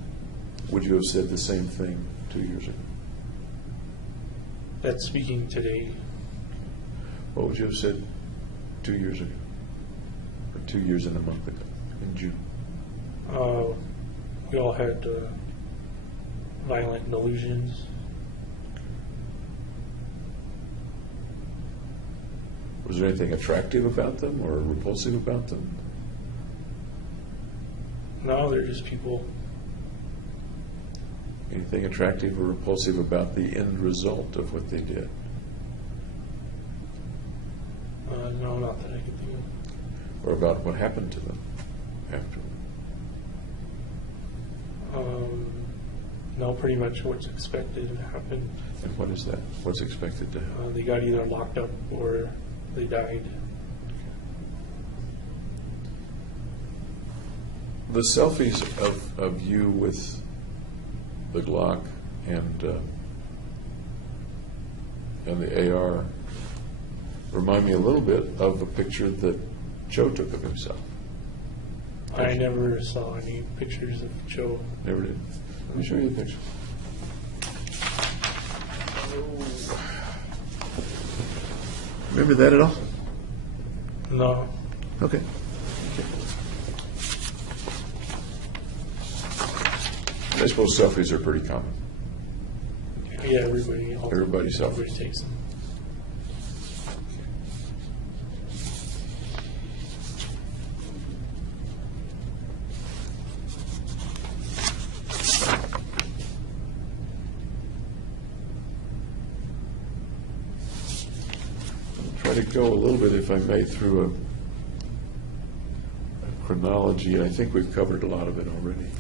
would you have said the same thing 2 years ago? That's speaking today. What would you have said 2 years ago? Or 2 years and a month ago, in June? We all had violent delusions. Was there anything attractive about them or repulsive about them? No, they're just people. Anything attractive or repulsive about the end result of what they did? No, not that I can think Or about what happened to them afterward? of. No, pretty much what's expected to happen. And what is that? What's expected to happen? They got either locked up or they died. The selfies of you with the Glock and the AR remind me a little bit of a picture that Joe took of himself. I never saw any pictures of Joe. Never did. Let me show you the picture. Remember that at all? No. Okay. I suppose selfies are pretty common. Yeah, everybody selfies. takes them. Try to go a little bit, if I may, through a chronology, and I think we've covered a lot of it already.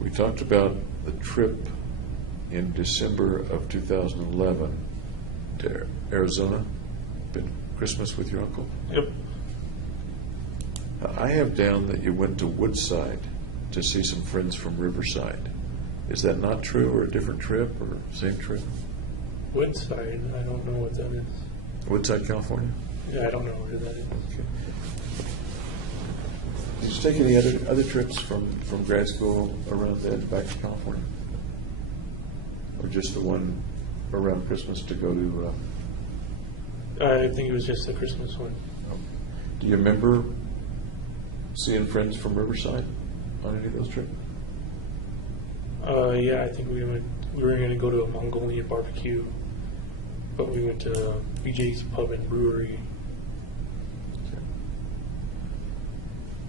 We talked about the trip in December of 2011 to Arizona, spent Christmas with your uncle. Yep. I have down that you went to Woodside to see some friends from Riverside. Is that not true, or a different trip, or same trip? Woodside, I don't know what that is. Woodside, California? Yeah, I don't know where that is. Okay. Did you take any other trips from grad school around then back to California? Or just the one around Christmas to go to? I think it was just the Christmas one. Do you remember seeing friends from Riverside on any of those trips? Yeah, I think we were going to go to a Mongolian barbecue, but we went to BJ's Pub and Brewery. Okay.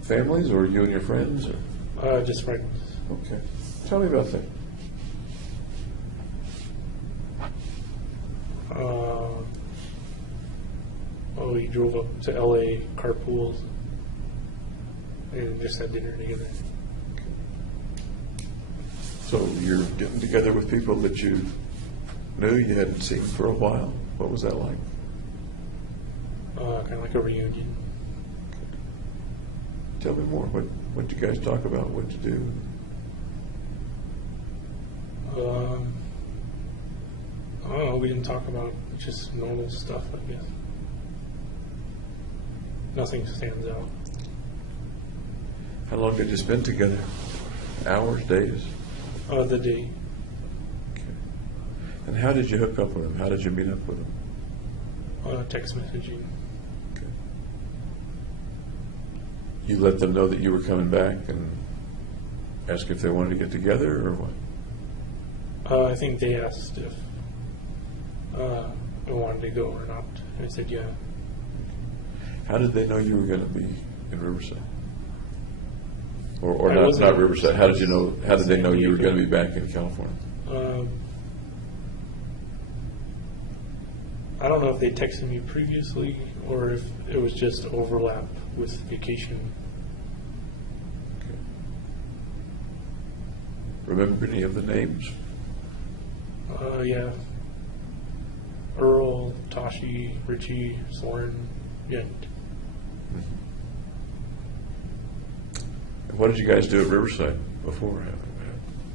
Families, or you and your friends? Or? Just friends. Okay. Tell me about that. We drove up to LA, carpooled, and just had dinner together. So you're getting together with people that you knew you hadn't seen for a while. What was that like? Kind of like a reunion. Tell me more. What did you guys talk about? What to do? I don't know. We didn't talk about just normal stuff, I guess. Nothing stands out. How long did you spend together? Hours, days? The day. Okay. And how did you hook up with them? How did you meet up with them? Text messaging. Okay. You let them know that you were coming back and ask if they wanted to get together, or what? I think they asked if I wanted to go or not. I said yeah. How did they know you were going to be in Riverside? Or I not wasn't- Riverside? How did you know? How did they know you were going to be back in California? I don't know if they texted me previously or if it was just overlap with vacation. Okay. Remember any of the names? Yeah. Earl, Tashi, Richie, Soren, Yent. What did you guys do at Riverside before?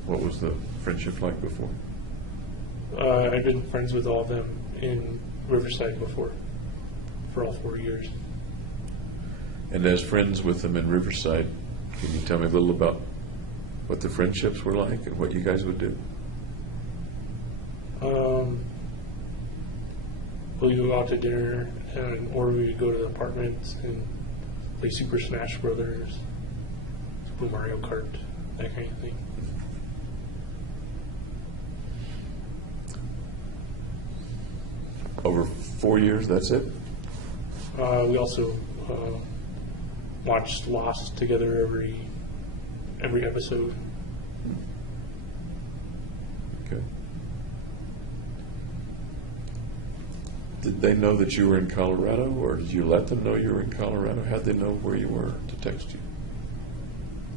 What was the friendship like before? I've been friends with all of them in Riverside before. for all 4 years. And as friends with them in Riverside, can you tell me a little about what the friendships were like and what you guys would do? We'll go out to dinner, or we would go to the apartments and play Super Smash Brothers, Super Mario Kart, that kind of thing. Over 4 years, that's it? We also watched Lost together every episode. Okay. Did they know that you were in Colorado, or did you let them know you were in Colorado? How'd they know where you were to text you?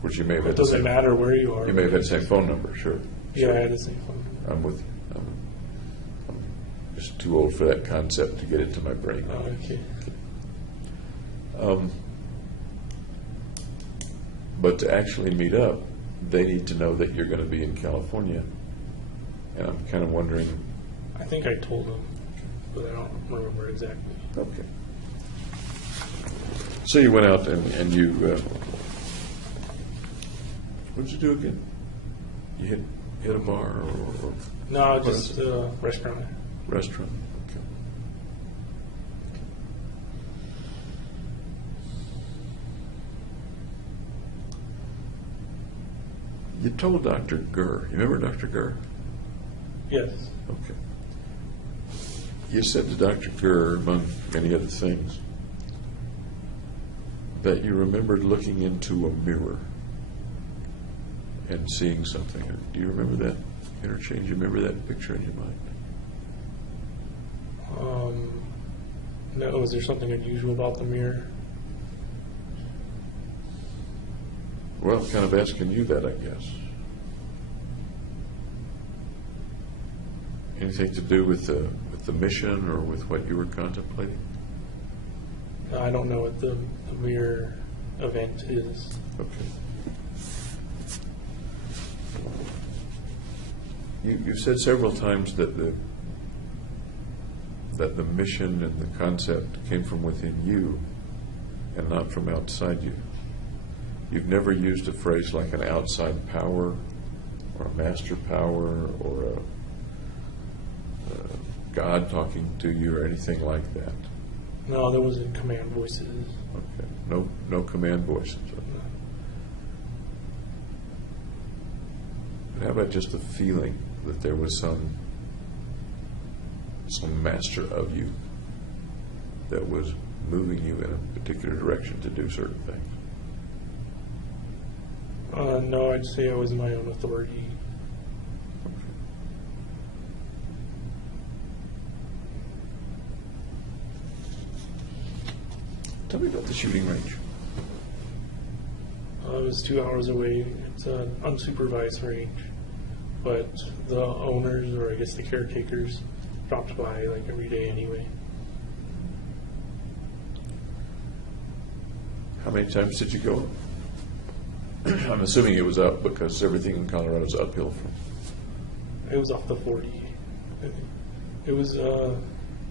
Which you may have had It doesn't matter where you are. You may have had the same phone number, sure. Yeah, I had the same phone number. I'm with you. I'm just too old for that concept to get into my brain. Oh, okay. But to actually meet up, they need to know that you're going to be in California. And I'm kind of wondering. I think I told them, but I don't remember exactly. Okay. So you went out and you. What did you do again? You hit a bar or No, just a restaurant. restaurant? Okay. You told Dr. Gurr. You remember Dr. Gurr? Yes. Okay. You said to Dr. Gurr, among many other things, that you remembered looking into a mirror and seeing something. Do you remember that interchange? You remember that picture in your mind? No, was there something unusual about the mirror? Well, I'm kind of asking you that, I guess. Anything to do with the mission or with what you were contemplating? I don't know what the mirror event is. Okay. You've said several times that the mission and the concept came from within you and not from outside you. You've never used a phrase like an outside power or a master power or a God talking to you or anything like that. No, there wasn't command voices. Okay. No command voices. But how about just the feeling that there was some master of you that was moving you in a particular direction to do certain things? No, I'd say I was my own authority. Tell me about the shooting range. It was 2 hours away. It's an unsupervised range, but the owners, or I guess the caretakers, dropped by like every day anyway. How many times did you go? I'm assuming it was up because everything in Colorado is uphill from. It was off the 40. I think. It was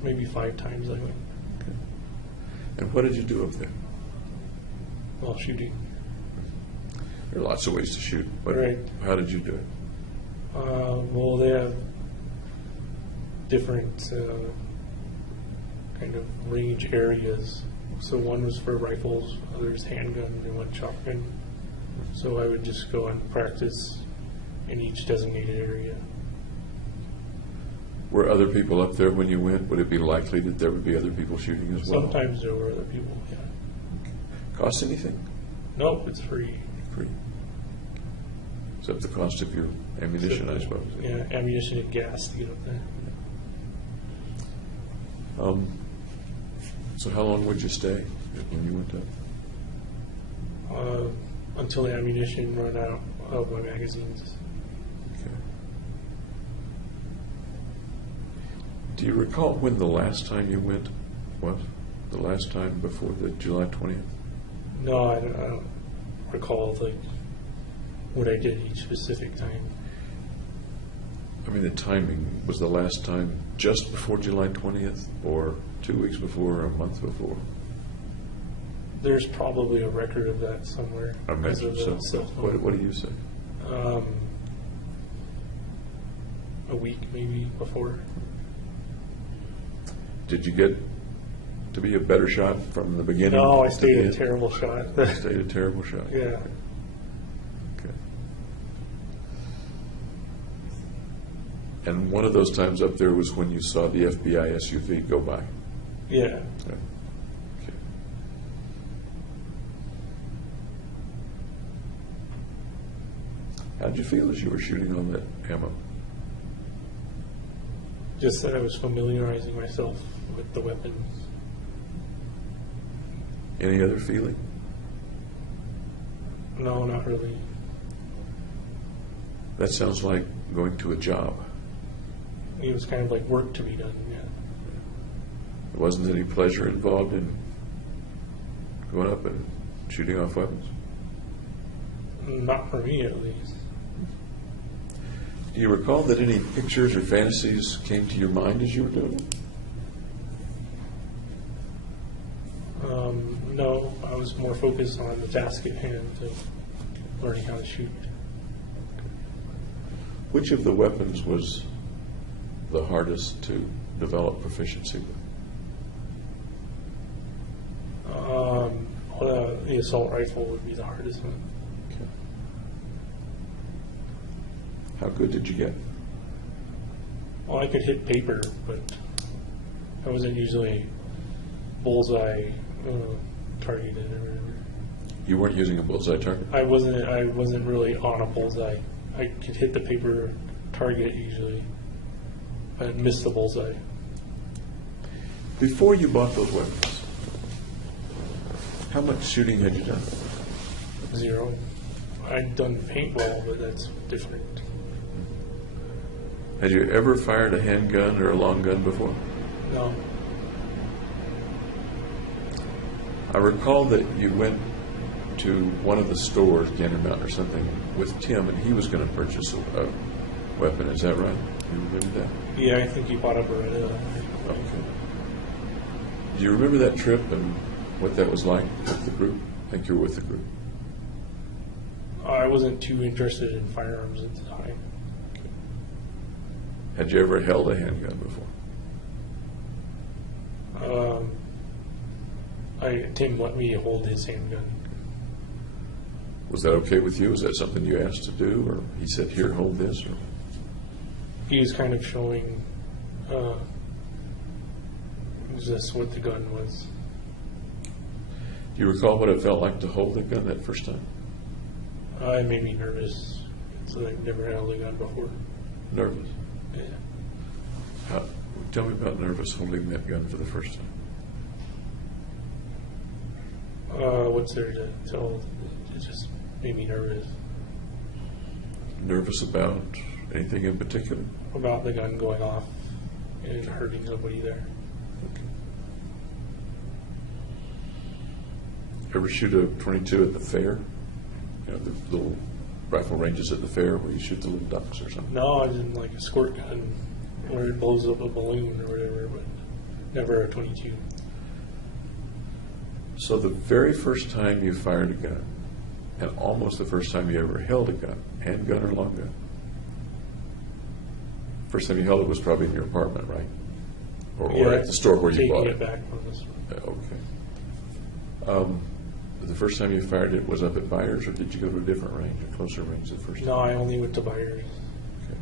maybe 5 times I went Okay. And what did you do up there? while shooting. There are lots of ways to shoot, but Right. how did you do it? Well, they have different kind of range areas. So one was for rifles, others handgun, and one shotgun. So I would just go and practice in each designated area. Were other people up there when you went? Would it be likely that there would be other people shooting as well? Sometimes there were other people, yeah. Cost anything? Nope, it's free. Free. Except the cost of your ammunition, I suppose. Yeah, ammunition and gas to get up there. So how long would you stay when you went up? Until the ammunition run out of my magazines. Okay. Do you recall when the last time you went was? The last time before the July 20th? No, I don't recall like what I did each specific time. mean, the timing, was the last time just before July 20th, or 2 weeks before, or a month before? There's probably a record of that somewhere. I because imagine of so. the cell phone. What do you say? A week maybe before. Did you get to be a better shot from the beginning? No, I to stayed the a end? terrible shot. Stayed a terrible shot. Yeah. Okay. And one of those times up there was when you saw the FBI SUV go by. Yeah. Okay. Okay. How did you feel as you were shooting on that ammo? Just that I was familiarizing myself with the weapons. Any other feeling? No, not really. That sounds like going to a job. It was kind of like work to be done, yeah. There wasn't any pleasure involved in going up and shooting off weapons? Not for me, at least. Do you recall that any pictures or fantasies came to your mind as you were doing it? No, I was more focused on the task at hand of learning how to shoot. Which of the weapons was the hardest to develop proficiency with? The assault rifle would be the hardest one. Okay. How good did you get? Well, I could hit paper, but I wasn't usually bullseye targeted or whatever. You weren't using a bullseye target? I wasn't really on a bullseye. I could hit the paper target usually, but miss the bullseye. Before you bought those weapons, how much shooting had you done? 0. I'd done paintball, but that's different. Had you ever fired a handgun or a long gun before? No. I recall that you went to one of the stores, Gander Mountain or something, with Tim, and he was going to purchase a weapon. Is that right? You remember that? Yeah, I think he bought a Beretta. Okay. Do you remember that trip and what that was like with the group? I think you were with the group. I wasn't too interested in firearms at the time. Had you ever held a handgun before? Tim let me hold his handgun. Was that okay with you? Was that something you asked to do, or he said, "Here, hold this"? Or He was kind of showing just what the gun was. do you recall what it felt like to hold the gun that first time? It made me nervous. So I've never held a gun before. Nervous. Yeah. Tell me about nervous holding that gun for the first time. What's there to tell? It just made me nervous Nervous about anything in particular? about the gun going off and hurting somebody there. Ever shoot a .22 at the fair? You know, the little rifle ranges at the fair where you shoot the little ducks or something? No, I didn't like a squirt gun where it blows up a balloon or whatever, but never a .22. So the very first time you fired a gun, and almost the first time you ever held a gun, handgun or long gun, first time you held it was probably in your apartment, right? Or at the store where you bought Taking it? it back from the store. Okay. The first time you fired it was up at Byers, or did you go to a different range, a closer range the first time? No, I only went to Byers. Okay.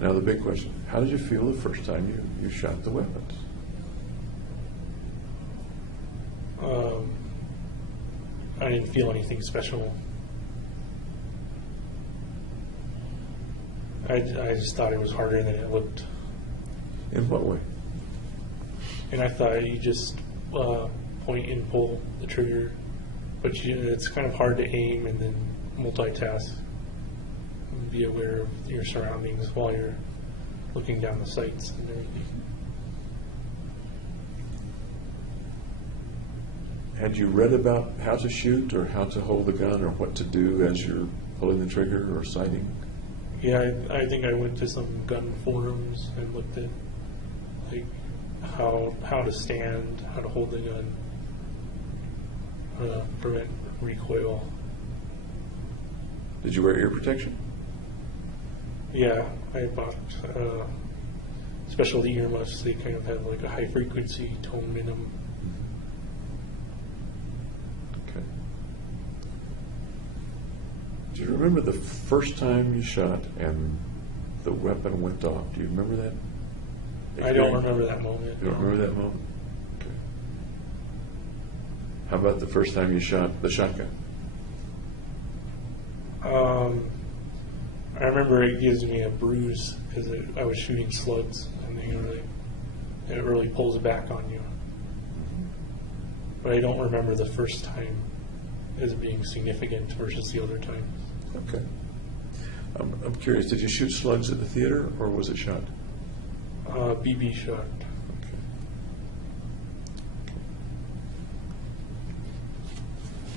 Now the big question, how did you feel the first time you shot the weapons? I didn't feel anything special. I just thought it was harder than it looked. In what way? And I thought you just point and pull the trigger, but it's kind of hard to aim and then multitask and be aware of your surroundings while you're looking down the sights and everything. Had you read about how to shoot or how to hold the gun or what to do as you're pulling the trigger or sighting? Yeah, I think I went to some gun forums and looked at like how to stand, how to hold the gun, prevent recoil. Did you wear ear protection? Yeah, I bought specialty earmuffs. They kind of have like a high frequency tone in them. Okay. Do you remember the first time you shot and the weapon went off? Do you remember that? I don't remember that moment. You don't remember that moment? Okay. How about the first time you shot the shotgun? I remember it gives me a bruise because I was shooting slugs, and it really pulls back on you. But I don't remember the first time as being significant versus the other times. Okay. I'm curious, did you shoot slugs at the theater or was it shot? BB shot. Okay.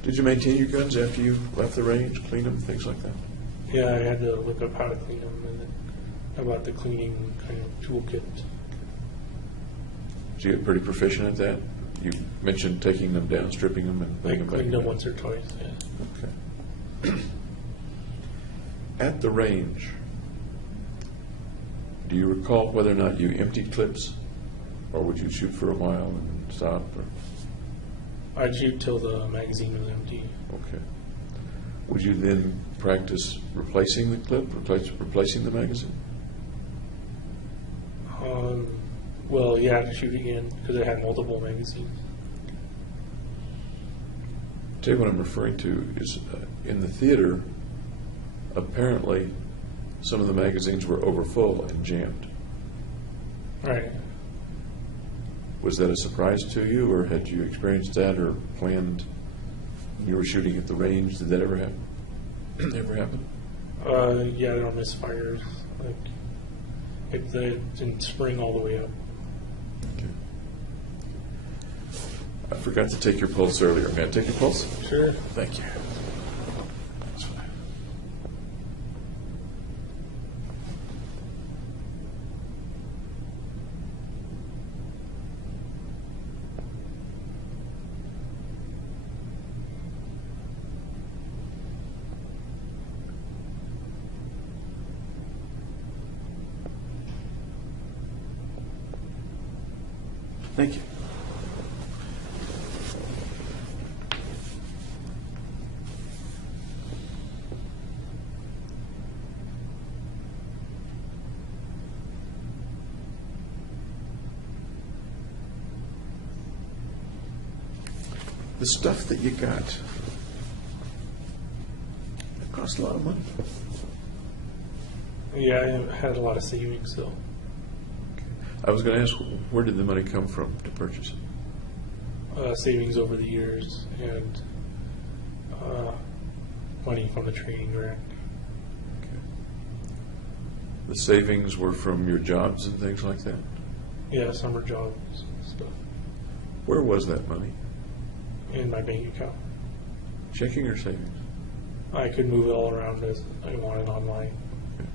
Did you maintain your guns after you left the range, clean them, things like that? Yeah, I had to look up how to clean them, and then about the cleaning kind of toolkit. Did you get pretty proficient at that? You mentioned taking them down, stripping them, and I putting them back. cleaned them in. once or twice. Yeah. Okay. At the range, do you recall whether or not you emptied clips, or would you shoot for a while and stop? Or? I'd shoot till the magazine was empty. Okay. Would you then practice replacing the clip, replacing the magazine? Well, yeah, to shoot again because I had multiple magazines. Tell you what I'm referring to is in the theater, apparently some of the magazines were overfull and jammed. Right. Was that a surprise to you, or had you experienced that or planned when you were shooting at the range? Did that ever happen? Ever happen? Yeah, there were misfires. Like it didn't spring all the way up. Okay. I forgot to take your pulse earlier. May I take your pulse? Sure. Thank you. That's fine. Thank you. The stuff that you got, it cost a lot of money. Yeah, I had a lot of savings, so I was going to ask, where did the money come from to purchase it? savings over the years and money from the training grant. Okay. The savings were from your jobs and things like that? Yeah, summer jobs and stuff Where was that money? in my bank account. Checking or savings? I could move it all around as I wanted online. Okay.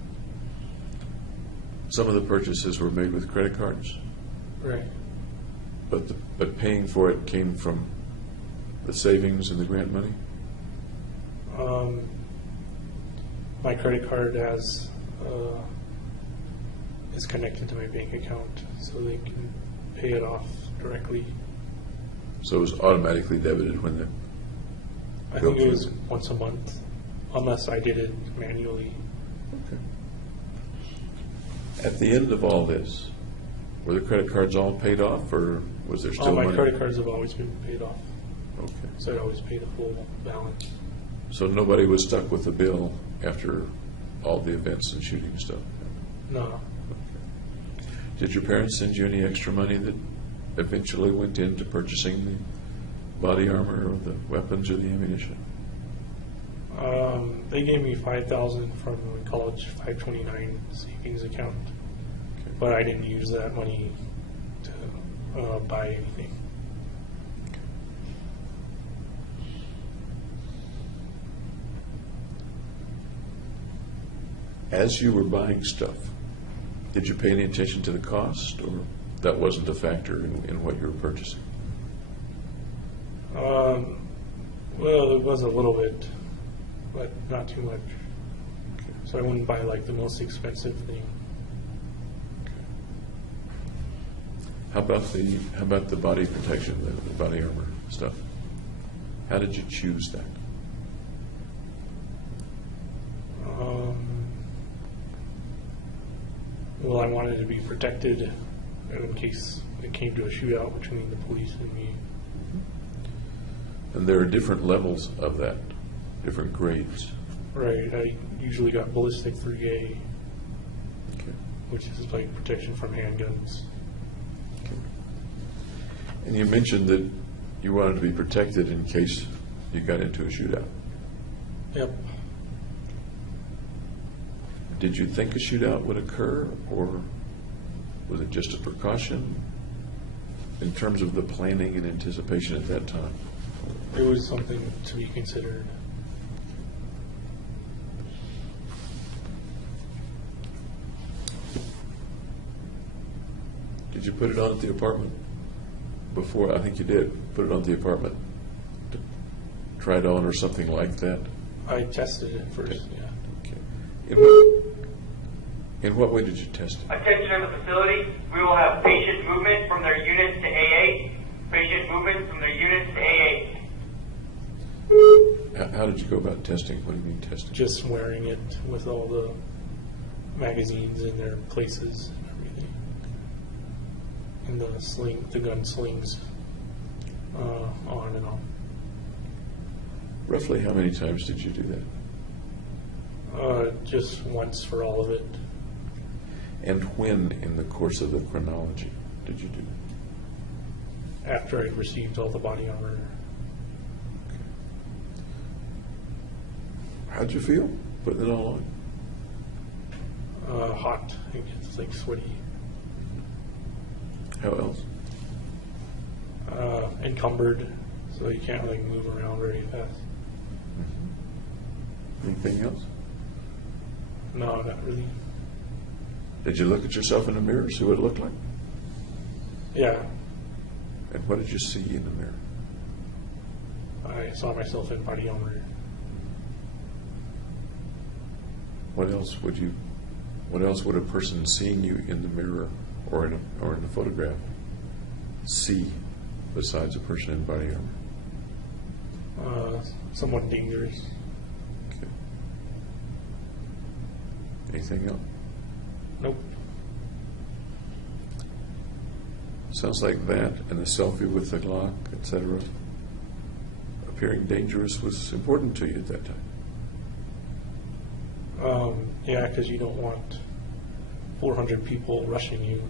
Some of the purchases were made with credit cards, Right. but paying for it came from the savings and the grant money? My credit card is connected to my bank account, so they can pay it off directly. So it was automatically debited when the I bill think it came was in? once a month, unless I did it manually. Okay. At the end of all this, were the credit cards all paid off, or was there still All my money? credit cards have always been paid off, Okay. so I always pay the full balance. So nobody was stuck with the bill after all the events and shooting and stuff? No, Did your parents send you any extra money that eventually went into purchasing the body armor or the weapons or the ammunition? they gave me $5,000 from the college 529 savings account, Okay. but I didn't use that money to buy anything. As you were buying stuff, did you pay any attention to the cost, or that wasn't a factor in what you were purchasing? Well, it was a little bit, but not too much. So I wouldn't buy like the most expensive thing. How about the body protection, the body armor stuff? How did you choose that? Well, I wanted to be protected in case it came to a shootout between the police and me. And there are different levels of that, different grades. Right. I usually got ballistic 3A, Okay. which is like protection from handguns. And you mentioned that you wanted to be protected in case you got into a shootout. Yep. Did you think a shootout would occur, or was it just a precaution in terms of the planning and anticipation at that time? It was something to be considered. Did you put it on at the apartment before? I think you did. Put it on at the apartment to try it on or something like that? I tested it first, Okay. yeah. Okay. In what way did you test it? Attention in the facility, we will have patient movement from their units to AA, patient movement from their units to AA. How did you go about testing? What do you mean testing? Just wearing it with all the magazines in their places and everything. And the gun slings on and on. Roughly how many times did you do that? Just once for all of it. And when in the course of the chronology did you do that? After I'd received all the body armor. How'd you feel putting it all on? Hot. It gets like sweaty. How else? Encumbered, so you can't like move around very fast. Anything else? No, not really. Did you look at yourself in the mirror, see what it looked like? Yeah, And what did you see in the mirror? I saw myself in body armor. What else would a person seeing you in the mirror or in a photograph see besides a person in body armor? Somewhat dangerous. Okay. Anything else? Nope. Sounds like that and the selfie with the Glock, etc. Appearing dangerous was important to you at that time. Yeah, because you don't want 400 people rushing you.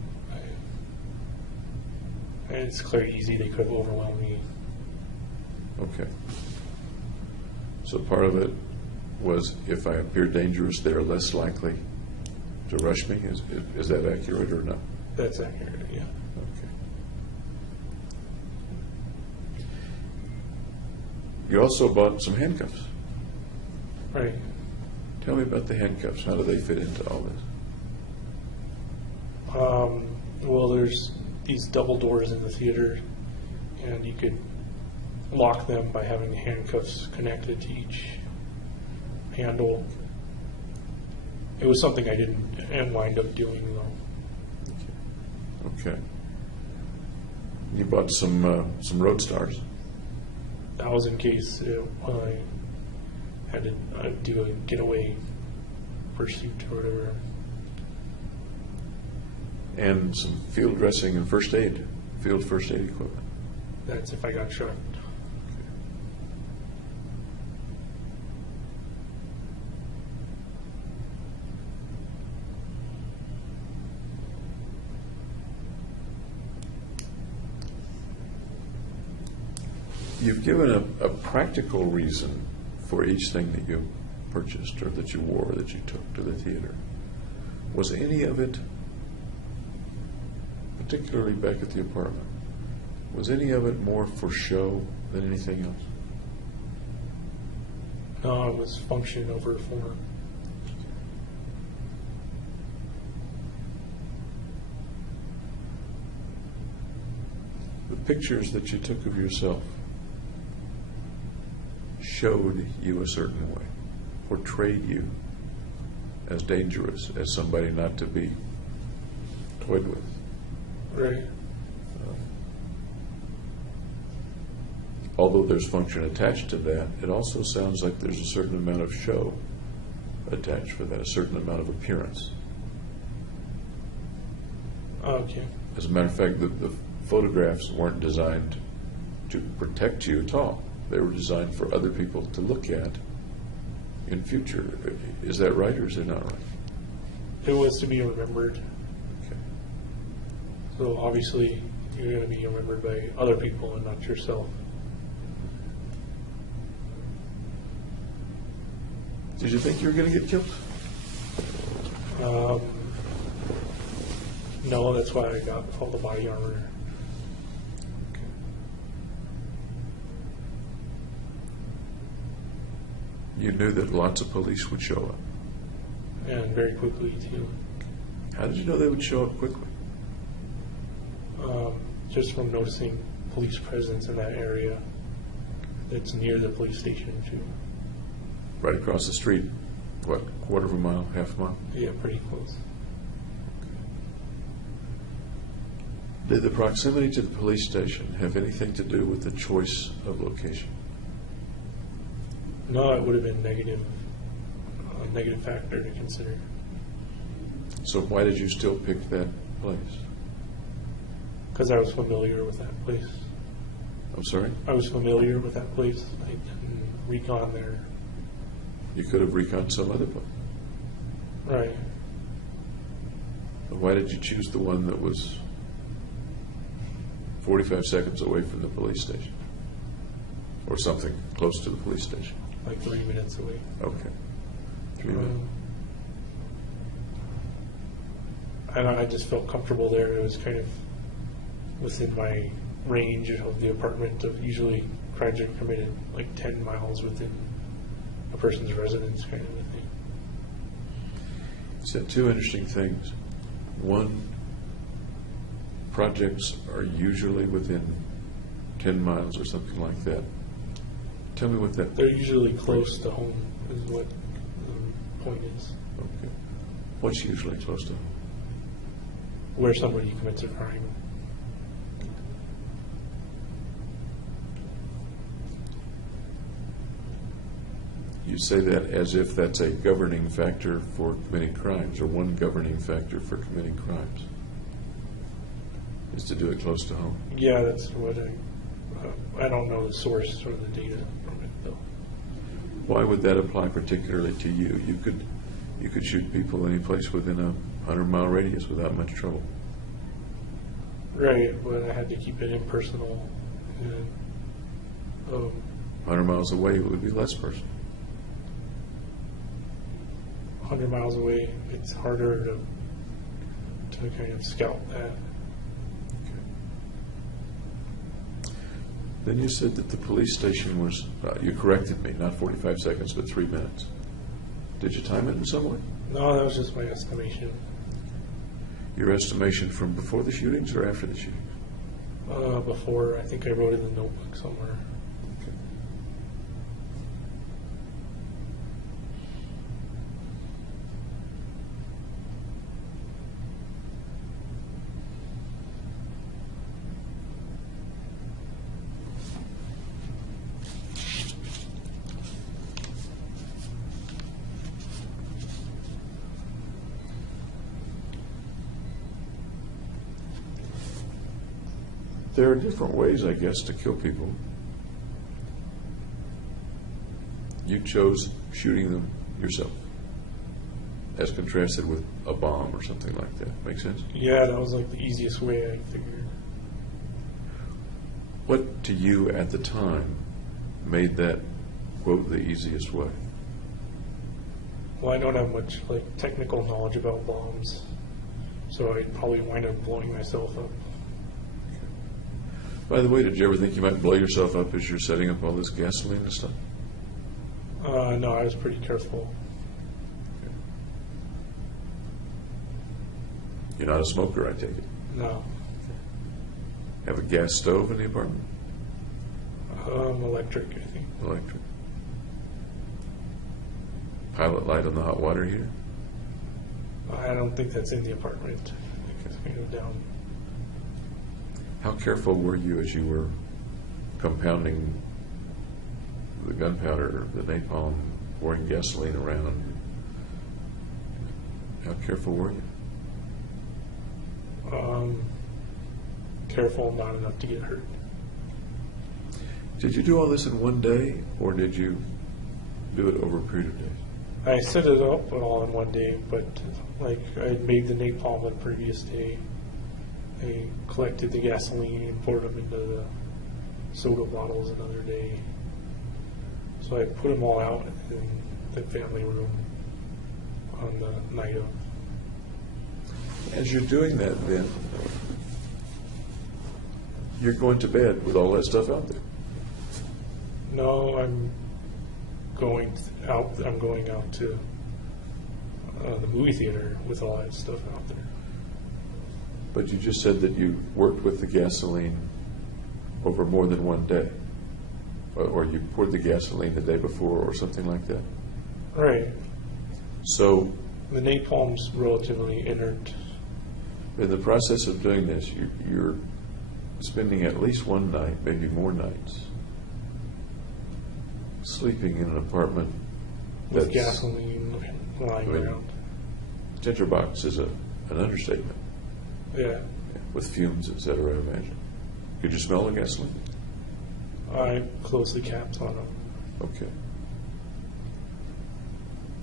And it's clear easy they could have overwhelmed me. Okay. So part of it was if I appear dangerous, they're less likely to rush me. Is that accurate or not? That's accurate, yeah. Okay. You also bought some handcuffs. Right. Tell me about the handcuffs. How do they fit into all this? Well, there's these double doors in the theater, and you could lock them by having the handcuffs connected to each handle. It was something I didn't wind up doing, though. Okay. You bought some Road Stars. That was in case I had to do a getaway pursuit or whatever. And some field dressing and field first aid equipment. That's if I got shot. You've given a practical reason for each thing that you purchased or that you wore or that you took to the theater. Was any of it, particularly back at the apartment, was any of it more for show than anything else? No, it was function over form. pictures that you took of yourself showed you a certain way, portrayed you as dangerous, as somebody not to be toyed with. Right. Although there's function attached to that, it also sounds like there's a certain amount of show attached for that, a certain amount of appearance. Okay. As a matter of fact, the photographs weren't designed to protect you at all. They were designed for other people to look at in future. Is that right, or is it not right? It was to be remembered. Okay. So obviously, you're going to be remembered by other people and not yourself. Did you think you were going to get killed? No, that's why I got all the body armor. You knew that lots of police would show up. And very quickly, too. How did you know they would show up quickly? Just from noticing police presence in that area that's near the police station, too. Right across the street, what, quarter of a mile, half a mile? Yeah, pretty close. Did the proximity to the police station have anything to do with the choice of location? No, it would have been negative, a negative factor to consider. So why did you still pick that place? Because I was familiar with that place. I'm sorry? I was familiar with that place. I can recon there. You could have reconned some other place. Right. But why did you choose the one that was 45 seconds away from the police station? Or something close to the police station? Like 3 minutes away. Okay. 3 minutes. And I just felt comfortable there. It was kind of within my range of the apartment. Of usually crimes are committed like 10 miles within a person's residence, kind of a thing. You said two interesting things. One, projects are usually within 10 miles or something like that. Tell me what that... They're usually close to home, is what the point is. Okay. What's usually close to home? Where somebody commits a crime. You say that as if that's a governing factor for committing crimes, or one governing factor for committing crimes, is to do it close to home. Yeah, that's what I don't know the source or the data from it, though. Why would that apply particularly to you? You could shoot people any place within a 100-mile radius without much trouble. Right, but I had to keep it impersonal. And, 100 miles away, it would be less personal. 100 miles away, it's harder to kind of scout that. Then you said that the police station was, you corrected me, not 45 seconds, but 3 minutes. Did you time it in some way? No, that was just my estimation. Your estimation from before the shootings or after the shootings? Before, I think I wrote in the notebook somewhere. Okay. There are different ways, I guess, to kill people. You chose shooting them yourself, as contrasted with a bomb or something like that. Make sense? Yeah, that was like the easiest way I figured. What to you at the time made that, quote, the easiest way? Well, I don't have much like technical knowledge about bombs, so I'd probably wind up blowing myself up. By the way, did you ever think you might blow yourself up as you're setting up all this gasoline and stuff? No, I was pretty careful. You're not a smoker, I take it. No. Have a gas stove in the apartment? Electric, I think. Electric. Pilot light on the hot water heater? I don't think that's in the apartment. I think it's going to go down. How careful were you as you were compounding the gunpowder, the napalm, pouring gasoline around? How careful were you? Careful, not enough to get hurt. Did you do all this in one day, or did you do it over a period of days? I set it up all in one day, but like I made the napalm the previous day. I collected the gasoline and poured them into the soda bottles another day. So I put them all out in the family room on the night of. As you're doing that, then, you're going to bed with all that stuff out there. No, I'm going out. I'm going out to the movie theater with all that stuff out there. But you just said that you worked with the gasoline over more than one day. Or you poured the gasoline the day before or something like that. Right. So The napalm's relatively inert. in the process of doing this, you're spending at least one night, maybe more nights, sleeping in an apartment With gasoline lying around. Tinderbox is an understatement, Yeah. with fumes, etc., I imagine. Could you smell the gasoline? I closed the caps on them. Okay.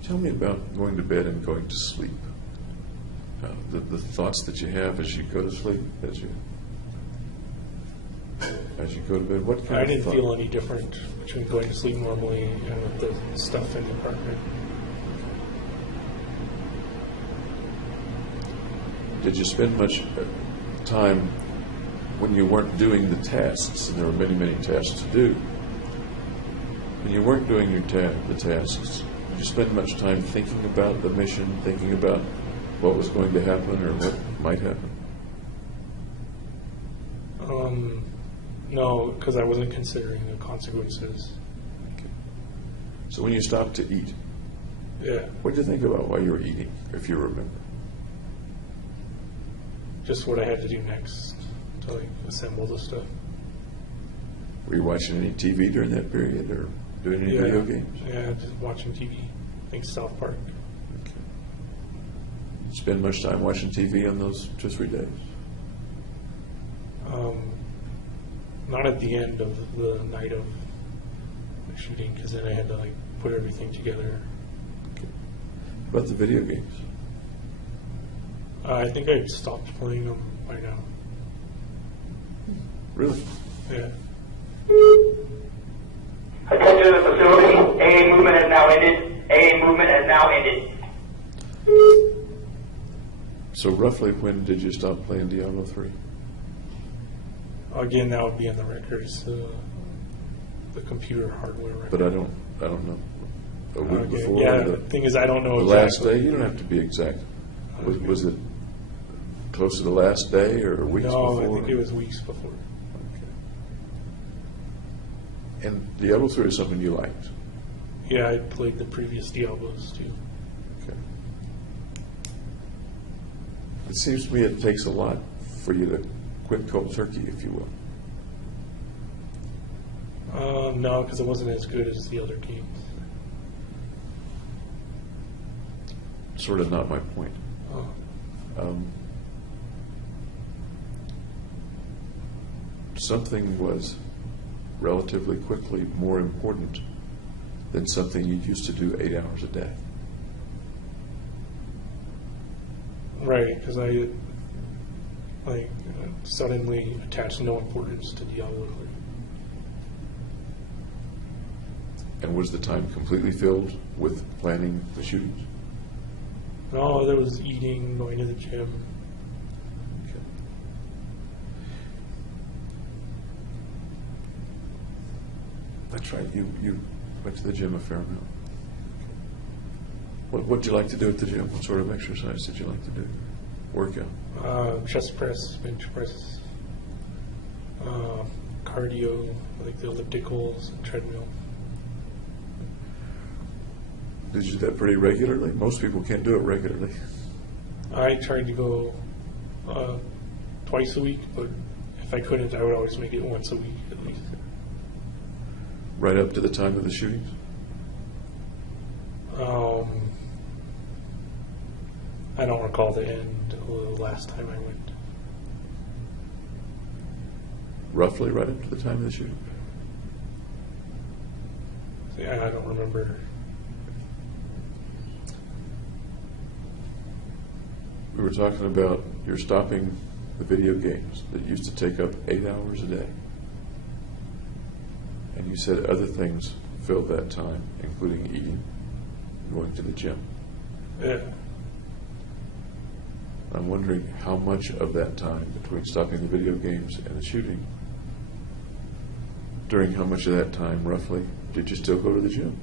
Tell me about going to bed and going to sleep. The thoughts that you have as you go to sleep, as you go to bed. What kind I of didn't thought? feel any different between going to sleep normally and with the stuff in the apartment. Did you spend much time when you weren't doing the tasks, and there were many, many tasks to do, when you weren't doing the tasks, did you spend much time thinking about the mission, thinking about what was going to happen or what might happen? No, because I wasn't considering the consequences. Okay. So when you stopped to eat, Yeah, what did you think about while you were eating, if you remember? just what I had to do next to like assemble the stuff. Were you watching any TV during that period or doing any video games? Yeah, just watching TV. I think South Park. Okay. Spend much time watching TV on those 2 or 3 days? Not at the end of the night of the shooting, because then I had to like put everything together. Okay. What about the video games? I think I stopped playing them by now. Really? Yeah. Attention to the facility. AA movement has now ended. AA movement has now ended. So roughly when did you stop playing Diablo 3? Again, that would be in the records, the computer hardware record. But I don't know. A week Okay, before? yeah, or the thing is, I don't know the last exactly. day? You don't have to be exact. Okay. Was it close to the last day or weeks No, before? I think it was weeks before. Okay. And Diablo 3 is something you liked? Yeah, I played the previous Diablos too. Okay. It seems to me it takes a lot for you to quit cold turkey, if you will. No, because it wasn't as good as the other games. Sort of not my point. Oh. Something was relatively quickly more important than something you used to do 8 hours a day. Right, because I suddenly attached no importance to Diablo 3. And was the time completely filled with planning the shootings? No, there was eating, going to the gym. Okay. That's right. You went to the gym a fair amount. What did you like to do at the gym? What sort of exercise did you like to do? Workout. Chest press, bench press. cardio, like the ellipticals, treadmill. Did you do that pretty regularly? Most people can't do it regularly. I tried to go twice a week, but if I couldn't, I would always make it once a week at least. Right up to the time of the shootings? I don't recall the end of the last time I went. Roughly right up to the time of the shooting? Yeah, I don't remember. We were talking about you're stopping the video games that used to take up 8 hours a day. And you said other things filled that time, including eating, going to the gym. Yeah. I'm wondering how much of that time between stopping the video games and the shooting, during how much of that time, roughly, did you still go to the gym?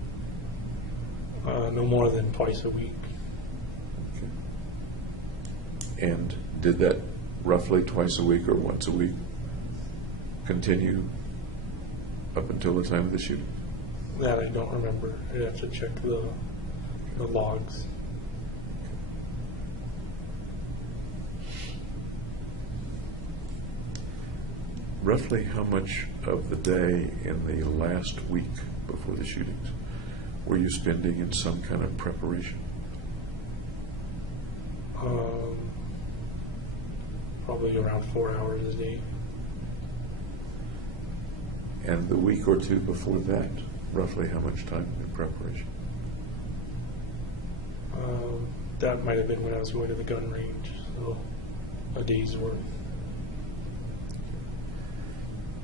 No more than twice a week. And did that roughly twice a week or once a week continue up until the time of the shooting? That I don't remember. I'd have to check the logs. Roughly how much of the day in the last week before the shootings were you spending in some kind of preparation? Probably around 4 hours a day. And the week or two before that, roughly how much time in preparation? That might have been when I was going to the gun range, so a day's worth.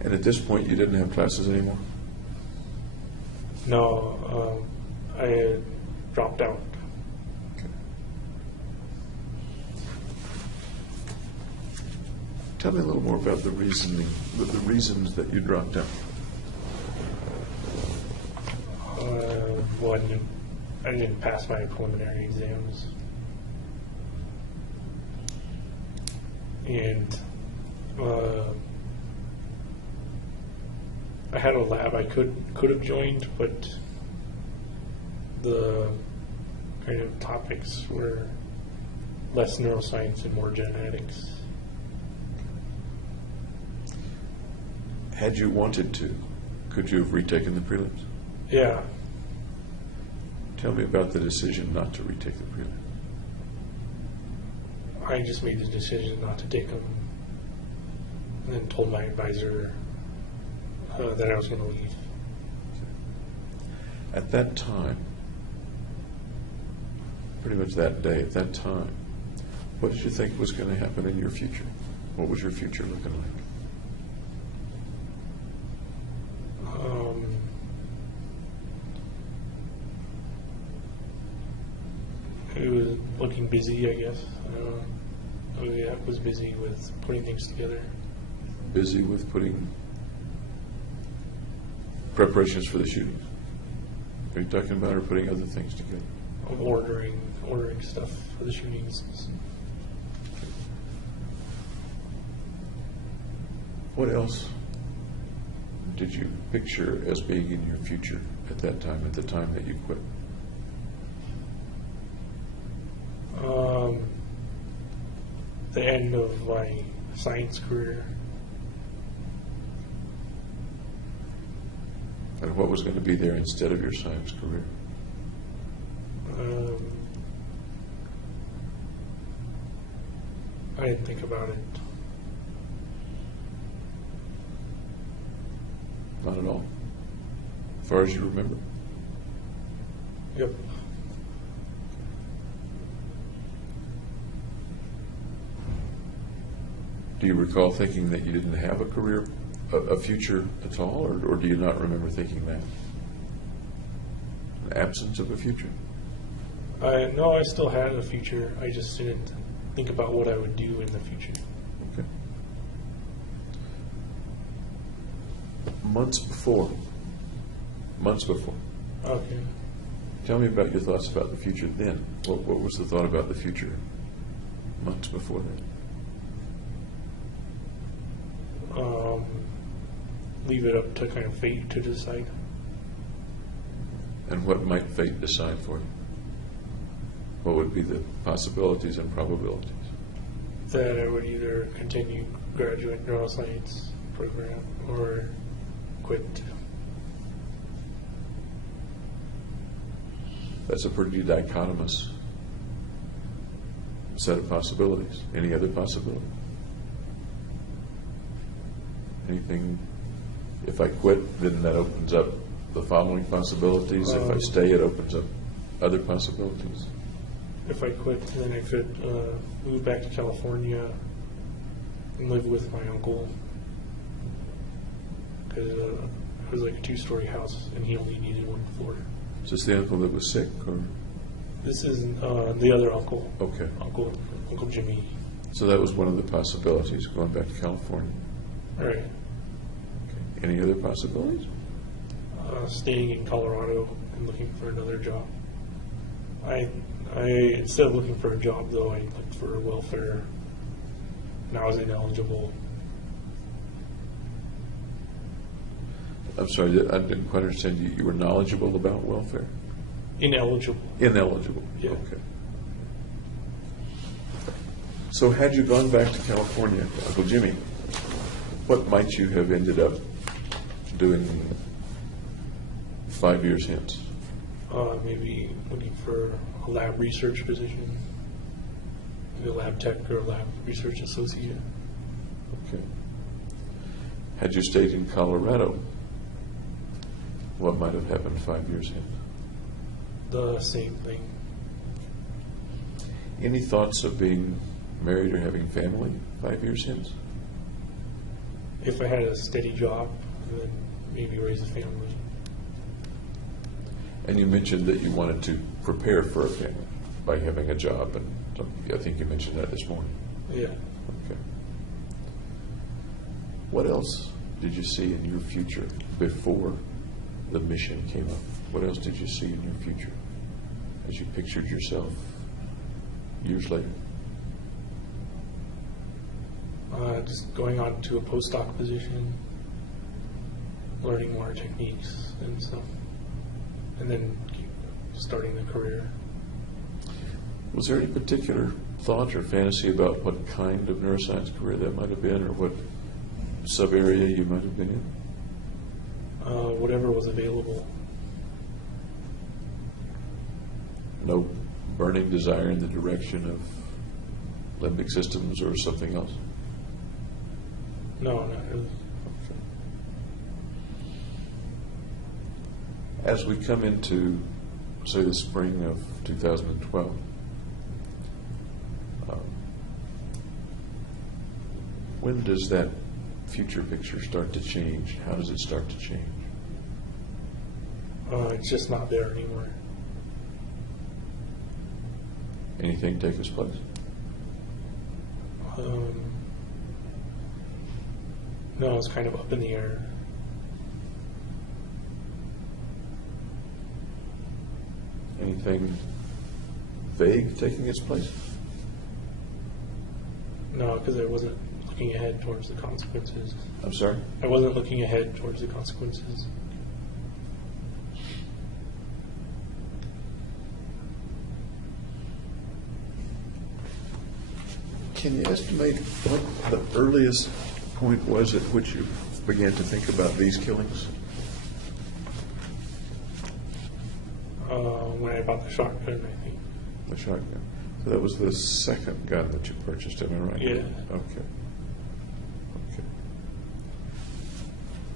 And at this point, you didn't have classes anymore? No, I had dropped out. Okay. Tell me a little more about the reasoning, the reasons that you dropped out. Well, I didn't pass my preliminary exams. And I had a lab I could have joined, but the kind of topics were less neuroscience and more genetics. Had you wanted to, could you have retaken the prelims? Yeah. Tell me about the decision not to retake the prelims. I just made the decision not to take them, and then told my advisor that I was going to leave. At that time, pretty much that day, at that time, what did you think was going to happen in your future? What was your future looking like? It was looking busy, I guess. I was busy with putting things together. Busy with putting preparations for the shootings? Are you talking about or putting other things together? I'm ordering stuff for the shootings. What else did you picture as being in your future at that time, at the time that you quit? The end of my science career. And what was going to be there instead of your science career? I didn't think about it. Not at all. As far as you remember? Yep. Do you recall thinking that you didn't have a career, a future at all, or do you not remember thinking that? An absence of a future? No, I still had a future. I just didn't think about what I would do in the future. Okay. Months before. Okay. Tell me about your thoughts about the future then. What was the thought about the future months before that? leave it up to kind of fate to decide. And what might fate decide for you? What would be the possibilities and probabilities? That I would either continue graduate neuroscience program or quit. That's a pretty dichotomous set of possibilities. Any other possibility? Anything? If I quit, then that opens up the following possibilities. If I stay, it opens up other possibilities. If I quit, then I could move back to California and live with my uncle. Because it was like a 2-story house, and he only needed 1 floor. Is this the uncle that was sick, or? This is the other uncle. Okay. Uncle Jimmy. So that was one of the possibilities, going back to California. All right. Okay. Any other possibilities? Staying in Colorado and looking for another job. I instead of looking for a job, though, I looked for welfare, and I was ineligible. I'm sorry, I didn't quite understand you. You were knowledgeable about welfare? Ineligible. Ineligible. Yeah. Okay. So had you gone back to California, Uncle Jimmy, what might you have ended up doing 5 years hence? Maybe looking for a lab research position, maybe a lab tech or a lab research associate. Okay. Had you stayed in Colorado, what might have happened 5 years hence? The same thing. Any thoughts of being married or having family 5 years hence? If I had a steady job, then maybe raise a family. And you mentioned that you wanted to prepare for a family by having a job, and I think you mentioned that this morning. Yeah. Okay. What else did you see in your future before the mission came up? What else did you see in your future as you pictured yourself years later? Just going on to a postdoc position, learning more techniques and stuff, and then keep starting the career. Was there any particular thought or fantasy about what kind of neuroscience career that might have been, or what sub-area you might have been in? Whatever was available. No burning desire in the direction of limbic systems or something else? No, not really. As we come into, say, the spring of 2012, when does that future picture start to change? How does it start to change? It's just not there anymore. Anything take its place? No, it's kind of up in the air. Anything vague taking its place? No, because I wasn't looking ahead towards the consequences. I'm sorry? I wasn't looking ahead towards the consequences. Can you estimate what the earliest point was at which you began to think about these killings? When I bought the shotgun, I think. The shotgun. So that was the second gun that you purchased, am I right? Yeah. Okay. Okay.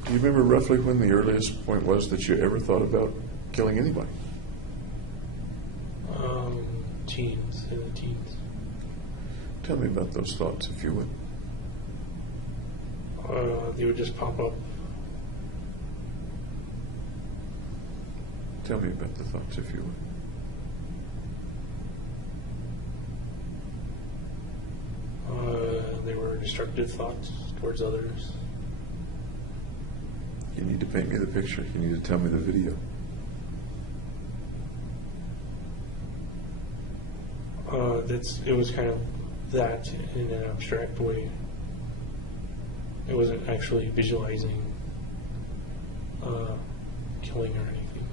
Do you remember roughly when the earliest point was that you ever thought about killing anybody? Teens, in the teens. Tell me about those thoughts, if you would. They would just pop up. Tell me about the thoughts, if you would. They were destructive thoughts towards others. You need to paint me the picture. You need to tell me the video. It was kind of that in an abstract way. It wasn't actually visualizing killing or anything.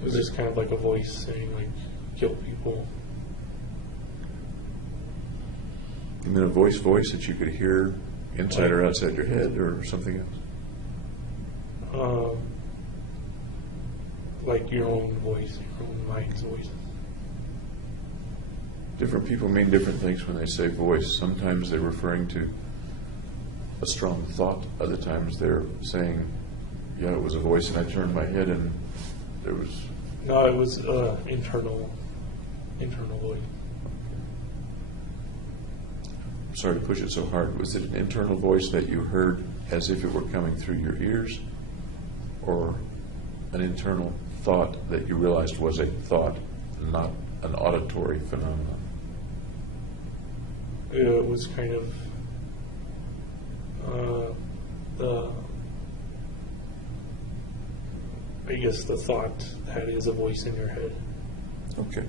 It was just kind of like a voice saying, like, kill people. You mean a voice that you could hear inside or outside your head, or something else? Like your own voice, your own mind's voice. Different people mean different things when they say voice. Sometimes they're referring to a strong thought. Other times they're saying, yeah, it was a voice and I turned my head and there was... No, it was internal voice. Sorry to push it so hard. Was it an internal voice that you heard as if it were coming through your ears, or an internal thought that you realized was a thought, not an auditory phenomenon? It was kind of I guess the thought that is a voice in your head. Okay.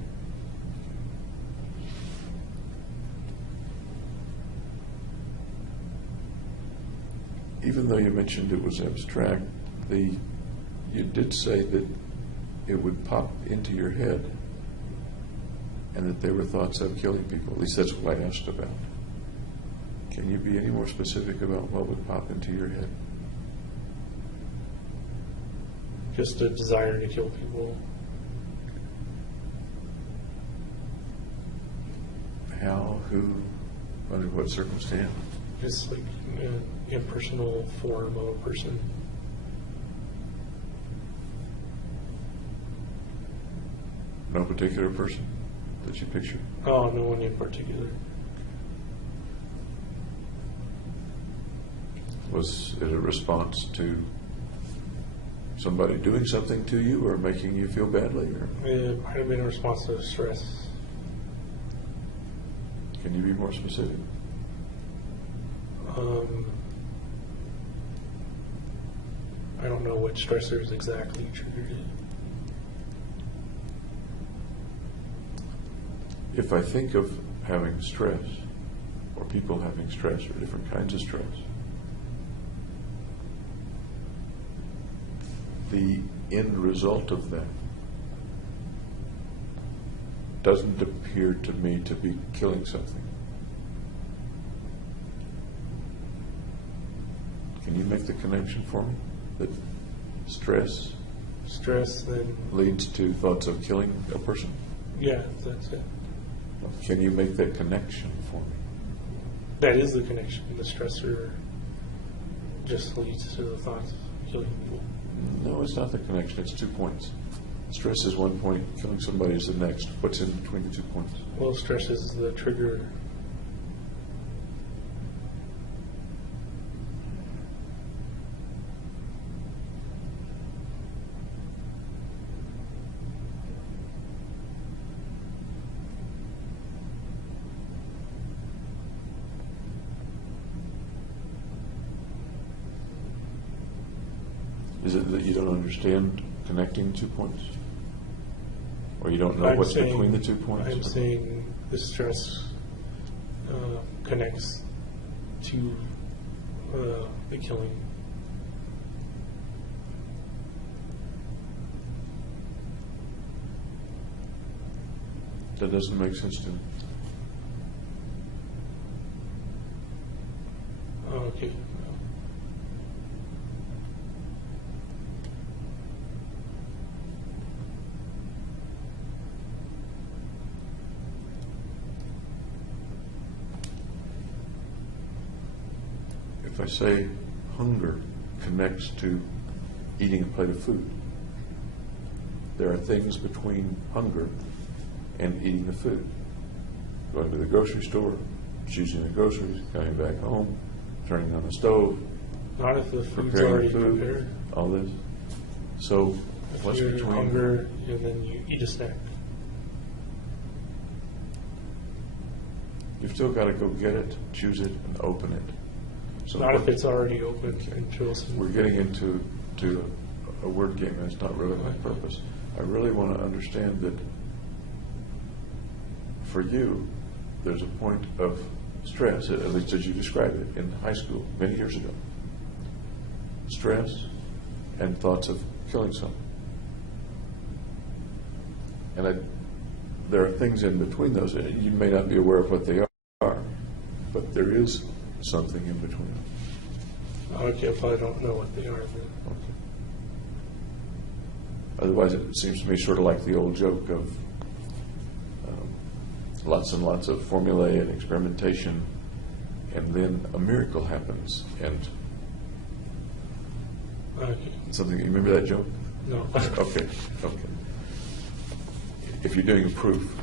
Even though you mentioned it was abstract, you did say that it would pop into your head and that there were thoughts of killing people. At least that's what I asked about. Can you be any more specific about what would pop into your head? Just a desire to kill people. How, who, under what circumstance? Just like an impersonal form of a person. No particular person that you picture? Oh, no one in particular. Was it a response to somebody doing something to you or making you feel badly? Or It might have been a response to stress. can you be more specific? I don't know what stressors exactly triggered it. If I think of having stress, or people having stress, or different kinds of stress, the end result of that doesn't appear to me to be killing something. Can you make the connection for me? That stress Stress, then, leads to thoughts of killing a person? yeah, that's it. Can you make that connection for me? That is the connection. The stressor just leads to the thoughts of killing people. No, it's not the connection. It's 2 points. Stress is 1 point, killing somebody is the next. What's in between the 2 points? Well, stress is the trigger. Is it that you don't understand connecting 2 points? Or you don't know I'm what's saying- between the 2 points? I'm saying the stress connects to the killing. That doesn't make sense to me. Okay. If I say hunger connects to eating a plate of food, there are things between hunger and eating the food. Going to the grocery store, choosing the groceries, coming back home, turning on the stove, Not if the food's preparing already food, prepared. all this. So what's You're between hunger and then you eat a snack. You've still got to go get it, choose it, and open it. So Not if what- it's already open and chosen. We're getting into a word game, and it's not really my purpose. I really want to understand that for you, there's a point of stress, at least as you described it in high school many years ago. Stress and thoughts of killing someone. And there are things in between those. You may not be aware of what they are, but there is something in between. Okay, if I don't know what they are, then. Okay. Otherwise, it seems to me sort of like the old joke of lots and lots of formulae and experimentation, and then a miracle happens, and Okay. something. You remember that joke? No. Okay. If you're doing a proof,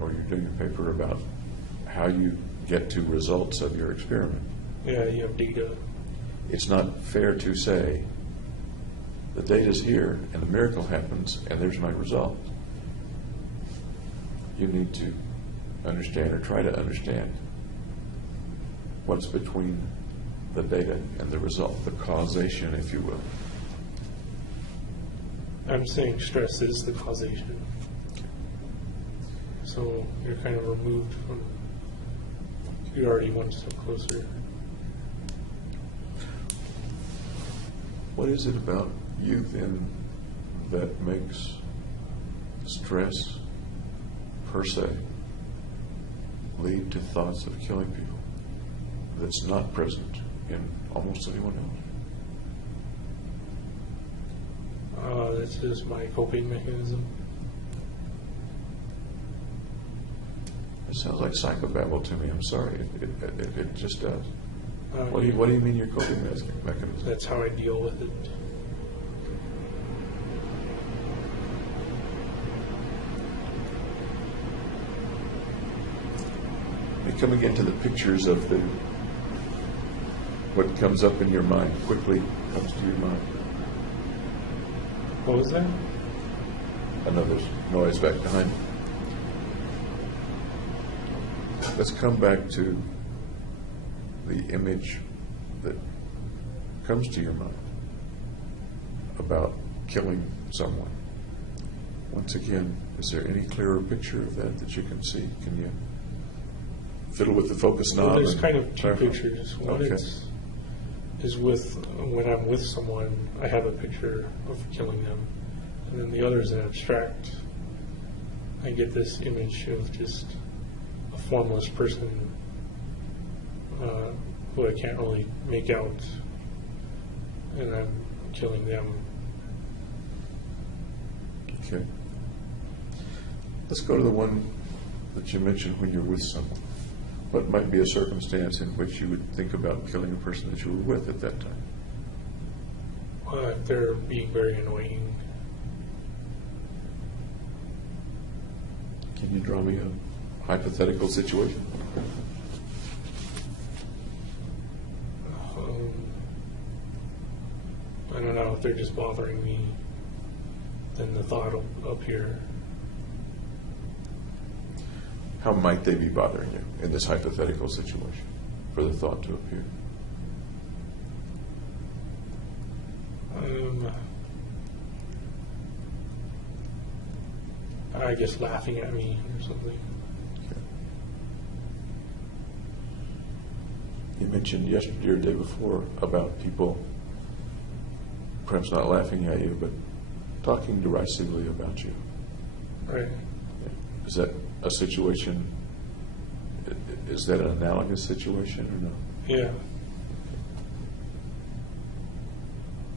or you're doing a paper about how you get to results of your experiment, Yeah, you have data. it's not fair to say the data's here and the miracle happens and there's my result. You need to understand or try to understand what's between the data and the result, the causation, if you will. I'm saying stress is the causation. So you're kind of removed from, you're already one step closer. What is it about you then that makes stress per se lead to thoughts of killing people that's not present in almost anyone else? That's just my coping mechanism. It sounds like psychobabble to me. I'm sorry. It just does. What do you mean your coping mechanism? That's how I deal with it. Coming into the pictures of what comes up in your mind quickly comes to your mind. What was that? I know there's noise back behind me. Let's come back to the image that comes to your mind about killing someone. Once again, is there any clearer picture of that you can see? Can you fiddle with the focus knob? Well, there's and kind of two clarify? pictures. One Okay. is with when I'm with someone, I have a picture of killing them, and then the other is an abstract. I get this image of just a formless person who I can't really make out, and I'm killing them. Okay. Let's go to the one that you mentioned when you're with someone. What might be a circumstance in which you would think about killing a person that you were with at that time? If they're being very annoying. Can you draw me a hypothetical situation? I don't know if they're just bothering me, then the thought will appear. How might they be bothering you in this hypothetical situation for the thought to appear? I guess laughing at me or something. Okay. You mentioned yesterday or the day before about people perhaps not laughing at you, but talking derisively about you. Right. Is that a situation, is that an analogous situation or no? Yeah.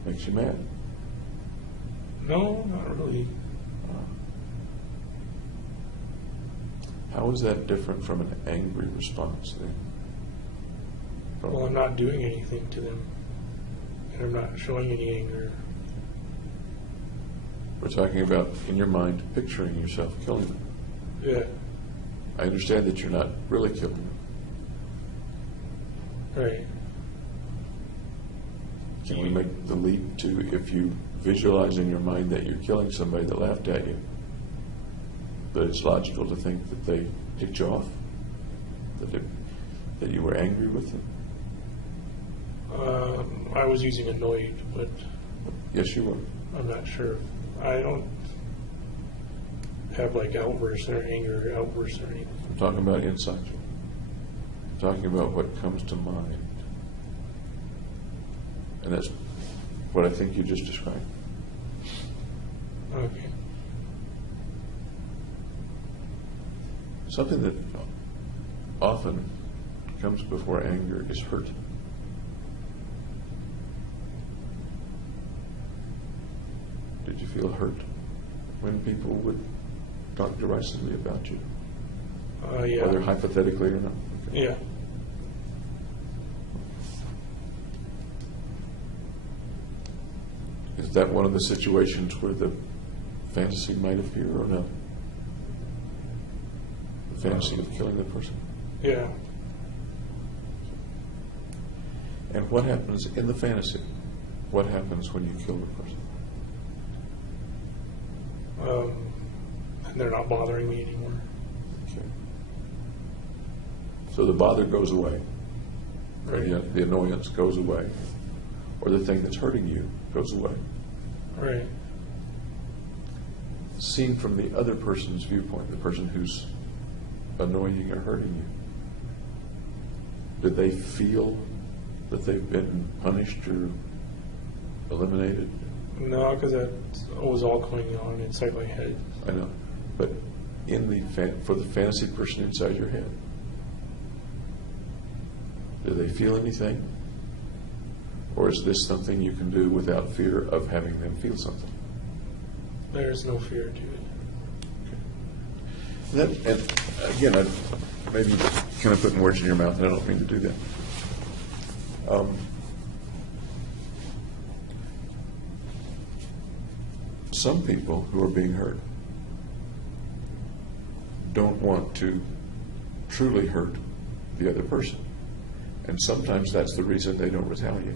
Makes you mad? No, not really. How is that different from an angry response then? Well, I'm not doing anything to them, and I'm not showing any anger. We're talking about, in your mind, picturing yourself killing them. Yeah. I understand that you're not really killing them. Right. Can we make the leap to, if you visualize in your mind that you're killing somebody that laughed at you, that it's logical to think that they ticked you off? That you were angry with them? I was using annoyed, but Yes, you were. I'm not sure. have like outbursts or anger outbursts or anything. I'm talking about inside you. I'm talking about what comes to mind. And that's what I think you just described. Okay. Something that often comes before anger is hurt. Did you feel hurt when people would talk derisively about you? Yeah. Whether hypothetically or not? Okay. Yeah. Is that one of the situations where the fantasy might appear or no? The fantasy of killing the person? Yeah. And what happens in the fantasy? What happens when you kill the person? And they're not bothering me anymore. Okay. So the bother goes away. Right. The annoyance goes away. Or the thing that's hurting you goes away. Right. Seen from the other person's viewpoint, the person who's annoying or hurting you, did they feel that they've been punished or eliminated? No, because that was all going on inside my head. I know, but in the for the fantasy person inside your head, do they feel anything? Or is this something you can do without fear of having them feel something? There's no fear to it. And again, I maybe kind of putting words in your mouth, and I don't mean to do that. Some people who are being hurt don't want to truly hurt the other person. And sometimes that's the reason they don't retaliate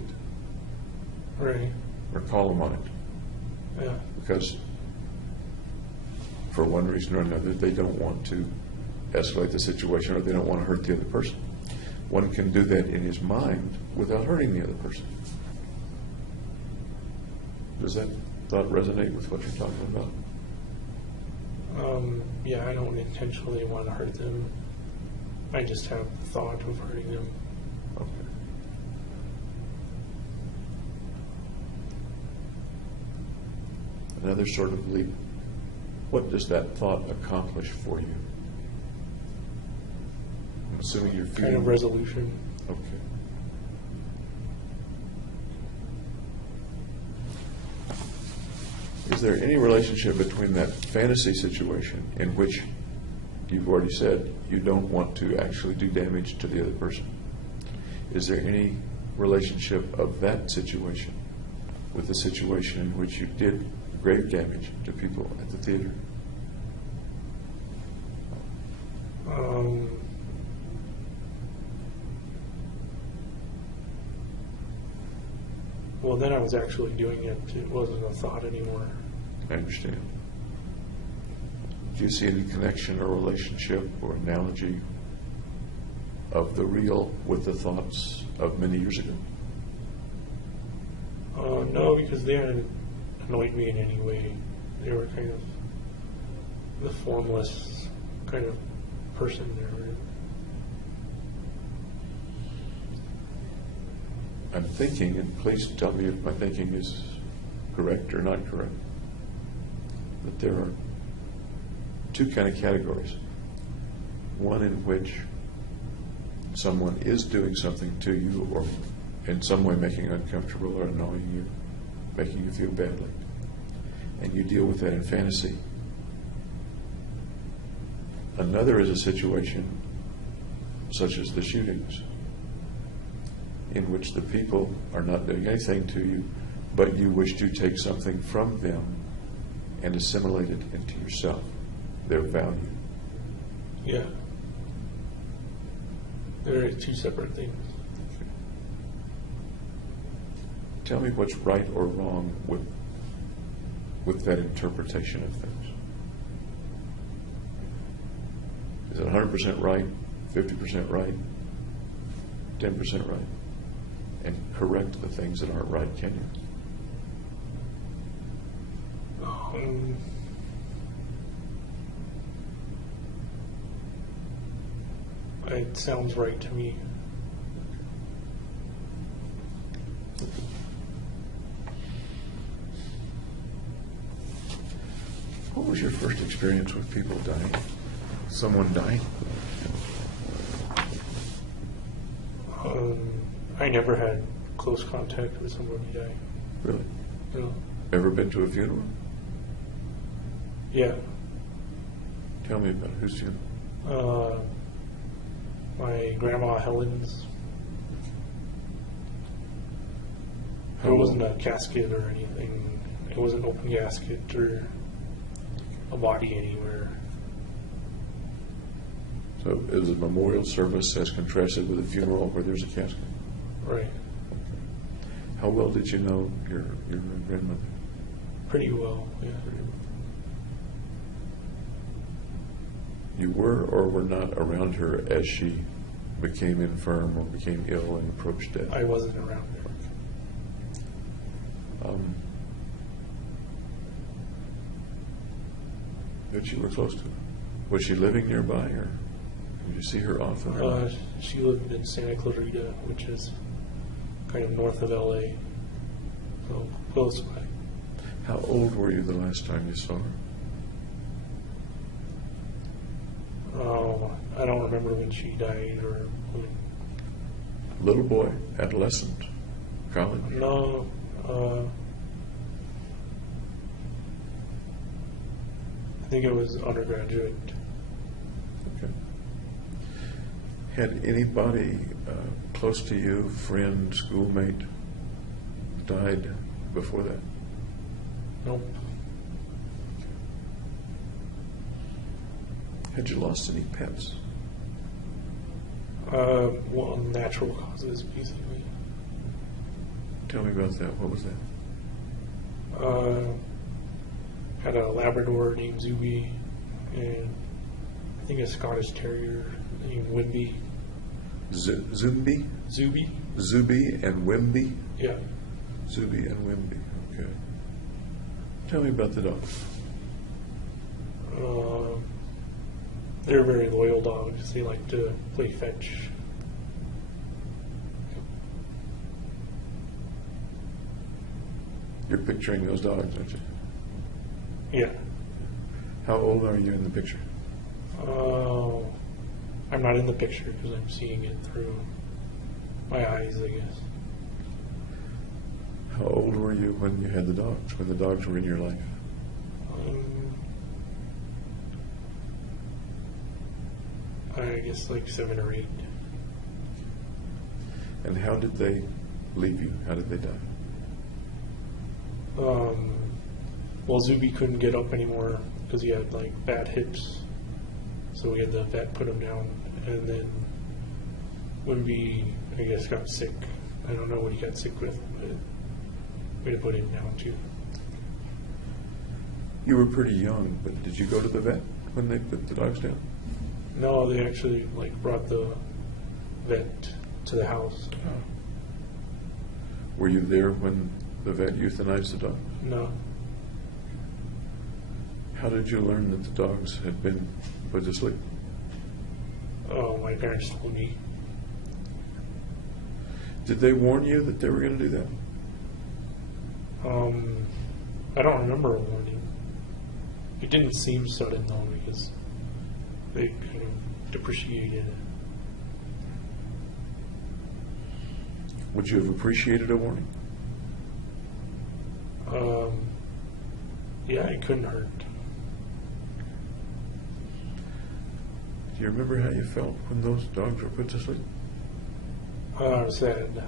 Right. or call them on it. Yeah. Because for one reason or another, they don't want to escalate the situation or they don't want to hurt the other person. One can do that in his mind without hurting the other person. Does that thought resonate with what you're talking about? Yeah, I don't intentionally want to hurt them. I just have the thought of hurting them. Okay. Another sort of leap. What does that thought accomplish for you? I'm assuming you're feeling... Kind of resolution. Okay. Is there any relationship between that fantasy situation in which you've already said you don't want to actually do damage to the other person? Is there any relationship of that situation with the situation in which you did grave damage to people at the theater? Well, then I was actually doing it. It wasn't a thought anymore. I understand. Do you see any connection or relationship or analogy of the real with the thoughts of many years ago? No, because they hadn't annoyed me in any way. They were kind of the formless kind of person there. I'm thinking, and please tell me if my thinking is correct or not correct, that there are two kind of categories. One in which someone is doing something to you or in some way making you uncomfortable or annoying you, making you feel badly, and you deal with that in fantasy. Another is a situation such as the shootings, in which the people are not doing anything to you, but you wish to take something from them and assimilate it into yourself, their value. Yeah. They're two separate things. Okay. Tell me what's right or wrong with that interpretation of things. Is it 100% right, 50% right, 10% right? And correct the things that aren't right, can you? It sounds right to me. What was your first experience with people dying? Someone dying? I never had close contact with somebody dying. Really? No. Ever been to a funeral? Yeah. Tell me about it. Whose funeral? My grandma Helen's. How It wasn't old? a casket or anything. It wasn't an open casket or a body anywhere. So is a memorial service as contrasted with a funeral where there's a casket? Right. How well did you know your grandmother? Pretty well, yeah. You were or were not around her as she became infirm or became ill and approached death? I wasn't around her. But you were close to her. Was she living nearby, or did you see her often? She lived in Santa Clarita, which is kind of north of LA, so close by. How old were you the last time you saw her? I don't remember when she died or when. Little boy, adolescent, college? No, I think it was undergraduate. Okay. Had anybody close to you, friend, schoolmate, died before that? Nope. Had you lost any pets? Well, natural causes, basically. Tell me about that. What was that? Had a Labrador named Zuby, and I think a Scottish Terrier named Wimby. Zumbi? Zuby? Zuby and Wimby? Yeah. Zuby and Wimby. Okay. Tell me about the dogs. They're very loyal dogs. They like to play fetch. You're picturing those dogs, aren't you? Yeah. How old are you in the picture? I'm not in the picture because I'm seeing it through my eyes, I guess. How old were you when you had the dogs, when the dogs were in your life? I guess like 7 or 8. And how did they leave you? How did they die? Well, Zuby couldn't get up anymore because he had like bad hips, so we had the vet put him down. And then Wimby, I guess, got sick. I don't know what he got sick with, but we had to put him down too. You were pretty young, but did you go to the vet when they put the dogs down? No, they actually like brought the vet to the house. Were you there when the vet euthanized the dog? No. How did you learn that the dogs had been put to sleep? Oh, my parents told me. Did they warn you that they were going to do that? I don't remember a warning. It didn't seem sudden though because they kind of depreciated it. Would you have appreciated a warning? Yeah, it couldn't hurt. Do you remember how you felt when those dogs were put to sleep? I was sad.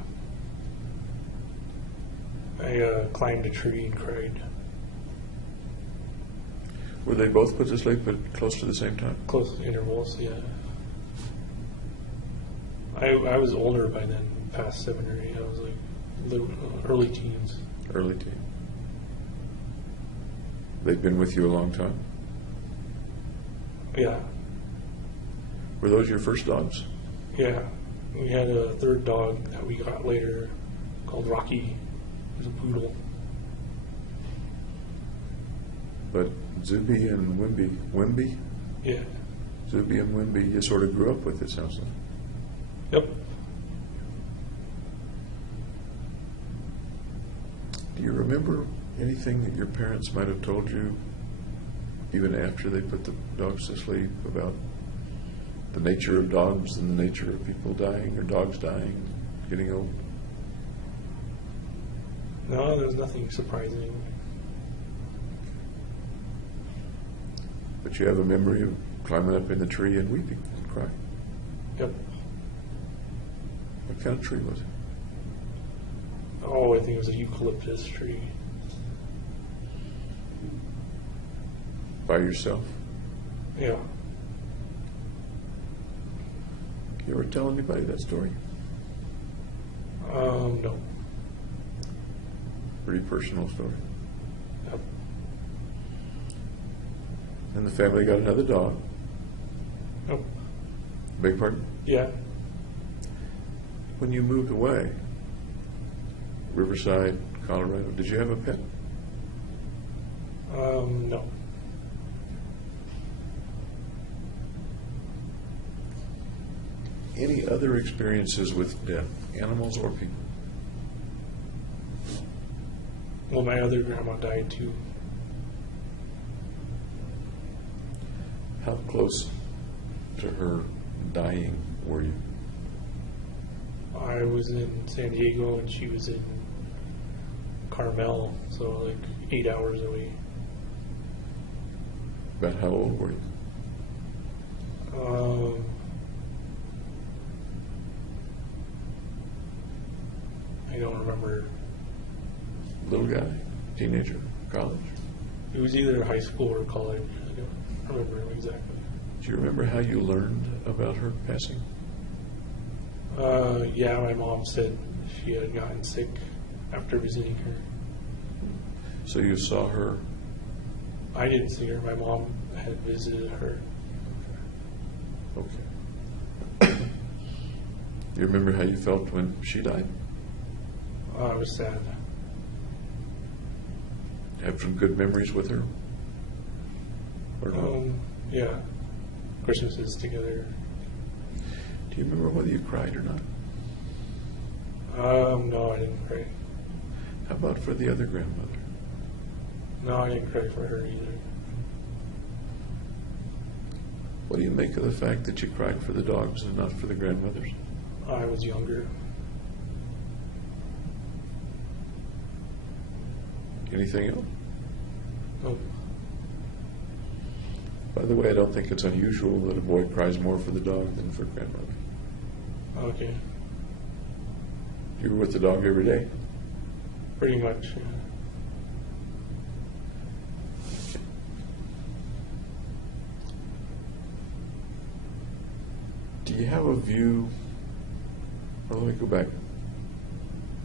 I climbed a tree and cried. Were they both put to sleep at close to the same time? Close intervals, yeah. I was older by then, past 7 or 8. I was like early teens. Early teen. They've been with you a long time? Yeah, Were those your first dogs? yeah. We had a third dog that we got later called Rocky. He was a poodle. But Zuby and Wimby, Yeah. Zuby and Wimby, you sort of grew up with, it sounds like. Yep. Do you remember anything that your parents might have told you, even after they put the dogs to sleep, about the nature of dogs and the nature of people dying or dogs dying, getting old? No, there was nothing surprising. But you have a memory of climbing up in the tree and weeping and crying. Yep. What kind of tree was it? Oh, I think it was a eucalyptus tree. By yourself? Yeah. You ever tell anybody that story? No. Pretty personal story. Yep. Then the family got another dog. Nope. Beg pardon? Yeah. When you moved away, Riverside, Colorado, did you have a pet? No. Any other experiences with death, animals or people? Well, my other grandma died too. How close to her dying were you? I was in San Diego and she was in Carmel, so like 8 hours away. About how old were you? I don't remember. Little guy, teenager, college? It was either high school or college. I don't remember exactly. Do you remember how you learned about her passing? Yeah, my mom said she had gotten sick after visiting her. So you saw her? I didn't see her. My mom had visited her. Okay. You remember how you felt when she died? I was sad. Have some good memories with her? Or not? Yeah. Christmases together. Do you remember whether you cried or not? No, I didn't cry. How about for the other grandmother? No, I didn't cry for her either. What do you make of the fact that you cried for the dogs and not for the grandmothers? I was younger. Anything else? Oh, By the way, I don't think it's unusual that a boy cries more for the dog than for grandmother. okay. You were with the dog every day? Pretty much. Yeah. Do you have a view? Well, let me go back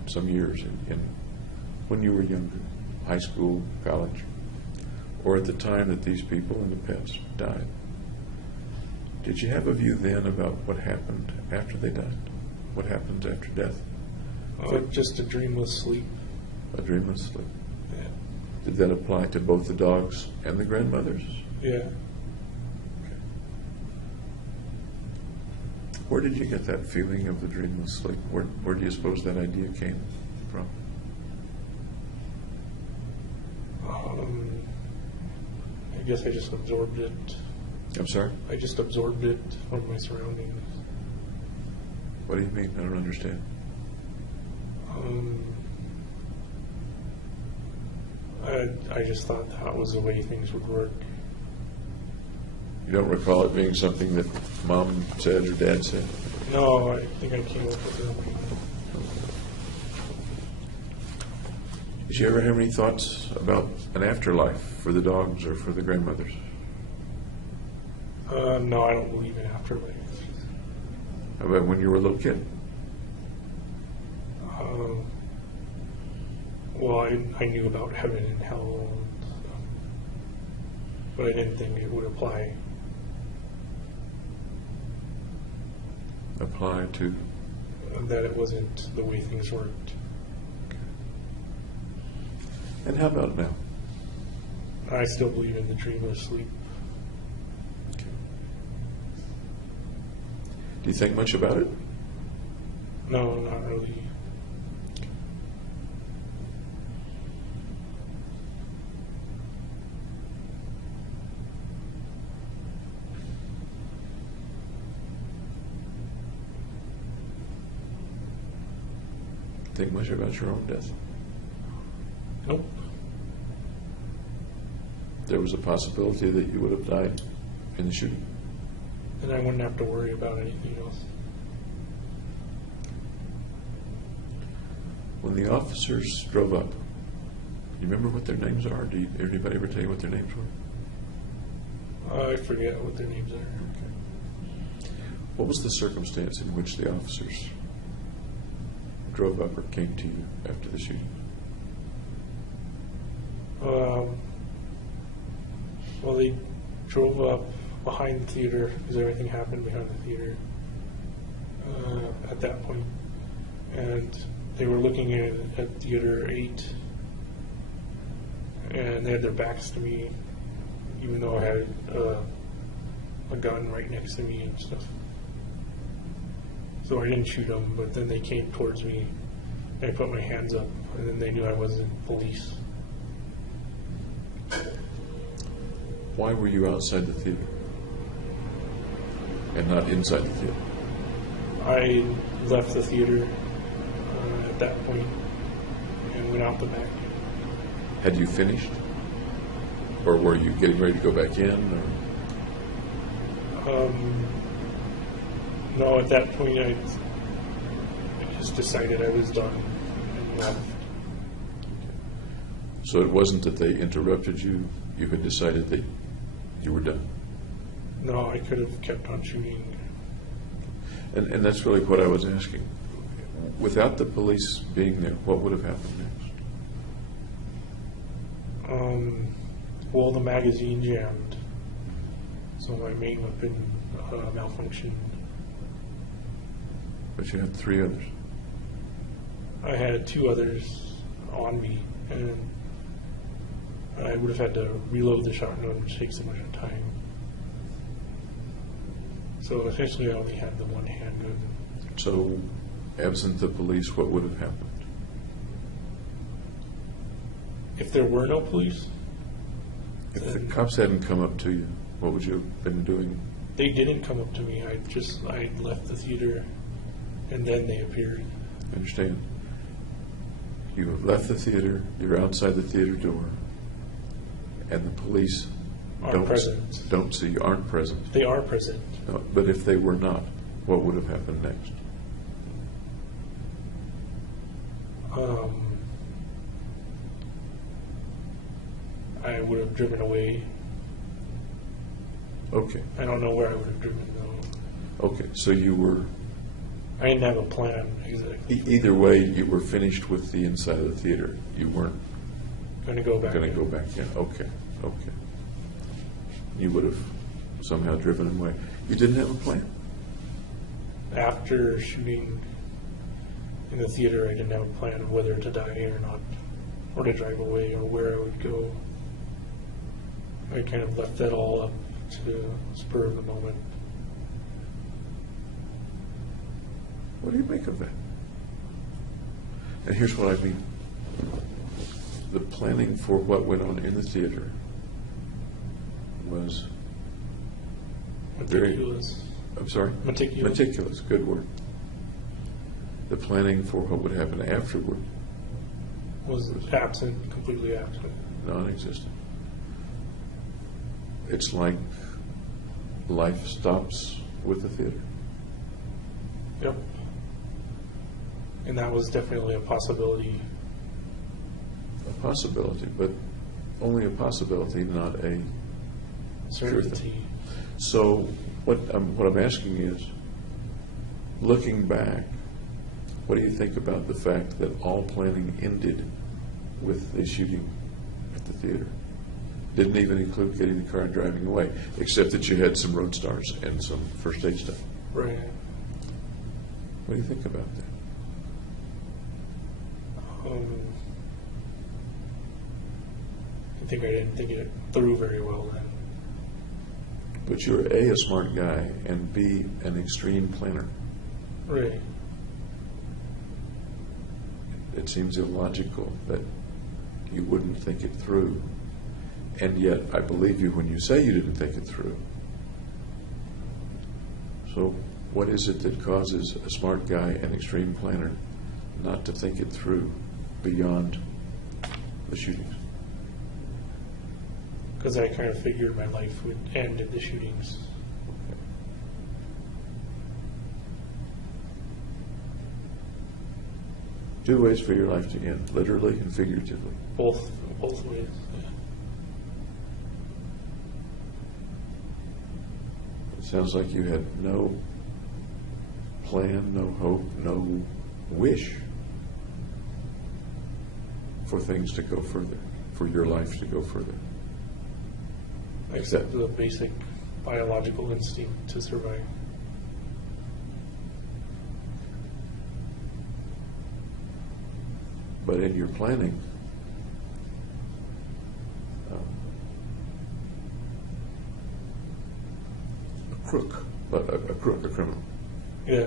some years in when you were younger, high school, college, or at the time that these people in the past died. Did you have a view then about what happened after they died? What happens after death? Just a dreamless sleep. A dreamless sleep. Yeah. Did that apply to both the dogs and the grandmothers? Yeah. Where did you get that feeling of the dreamless sleep? Where do you suppose that idea came from? I guess I just absorbed it. I'm sorry? I just absorbed it from my surroundings. What do you mean? I don't understand. I just thought that was the way things would work. You don't recall it being something that Mom said or Dad said? No, I think I came up with it. Did you ever have any thoughts about an afterlife for the dogs or for the grandmothers? No, I don't believe in afterlife. How about when you were a little kid? Well, I knew about heaven and hell, but I didn't think it would apply. Apply to? That it wasn't the way things worked. And how about now? I still believe in the dreamless sleep. Do you think much about it? No, not really. Think much about your own death? Nope. There was a possibility that you would have died in the shooting. And I wouldn't have to worry about anything else. When the officers drove up, you remember what their names are? Did anybody ever tell you what their names were? I forget what their names are. What was the circumstance in which the officers drove up or came to you after the shooting? Well, they drove up behind the theater because everything happened behind the theater at that point. And they were looking at Theater 8, and they had their backs to me, even though I had a gun right next to me and stuff. So I didn't shoot them, but then they came towards me, and I put my hands up, and then they knew I wasn't police. Why were you outside the theater and not inside the theater? I left the theater at that point and went out the back. Had you finished? Or were you getting ready to go back in? Or? No, at that point I just decided I was done and left. So it wasn't that they interrupted you, you had decided that you were done. No, I could have kept on shooting. And that's really what I was asking. Without the police being there, what would have happened next? Well, the magazine jammed, so my main weapon malfunctioned. But you had 3 others. I had 2 others on me, and I would have had to reload the shotgun, which takes so much time. So essentially I only had the one handgun. So, absent the police, what would have happened? If there were no police, If the then cops hadn't come up to you, what would you have been doing? they didn't come up to me. I left the theater, and then they appeared. I understand. You have left the theater, you're outside the theater door, and the police Aren't present. don't see you, aren't present. They are present. No, but if they were not, what would have happened next? I would have driven away. Okay, I don't know where I would have driven, though. okay, so you were, I didn't have a plan exactly. either way, you were finished with the inside of the theater. You weren't Going to go back. going to in. go back in. Okay, okay. You would have somehow driven away. You didn't have a plan. After shooting in the theater, I didn't have a plan of whether to die or not, or to drive away, or where I would go. I kind of left that all up to the spur of the moment. What do you make of that? And here's what I mean. The planning for what went on in the theater was very, Meticulous. I'm sorry? Meticulous. Meticulous, good word. The planning for what would happen afterward, Was absent, completely absent. non-existent. It's like life stops with the theater. Yep. And that was definitely a possibility. A possibility, but only a possibility, not a sure thing. Certainty. So what I'm asking is, looking back, what do you think about the fact that all planning ended with the shooting at the theater? Didn't even include getting the car and driving away, except that you had some road stars and some first aid stuff. Right. What do you think about that? I think I didn't think it through very well then. But you're A, a smart guy, and B, an extreme planner. Right. It seems illogical that you wouldn't think it through. And yet, I believe you when you say you didn't think it through. So, what is it that causes a smart guy, an extreme planner, not to think it through beyond the shootings? Because I kind of figured my life would end at the shootings. Two ways for your life to end, literally and figuratively. Both ways. Yeah. It sounds like you had no plan, no hope, no wish for things to go further, for your life to go further. Except the basic biological instinct to survive. But in your planning, a criminal, Yeah.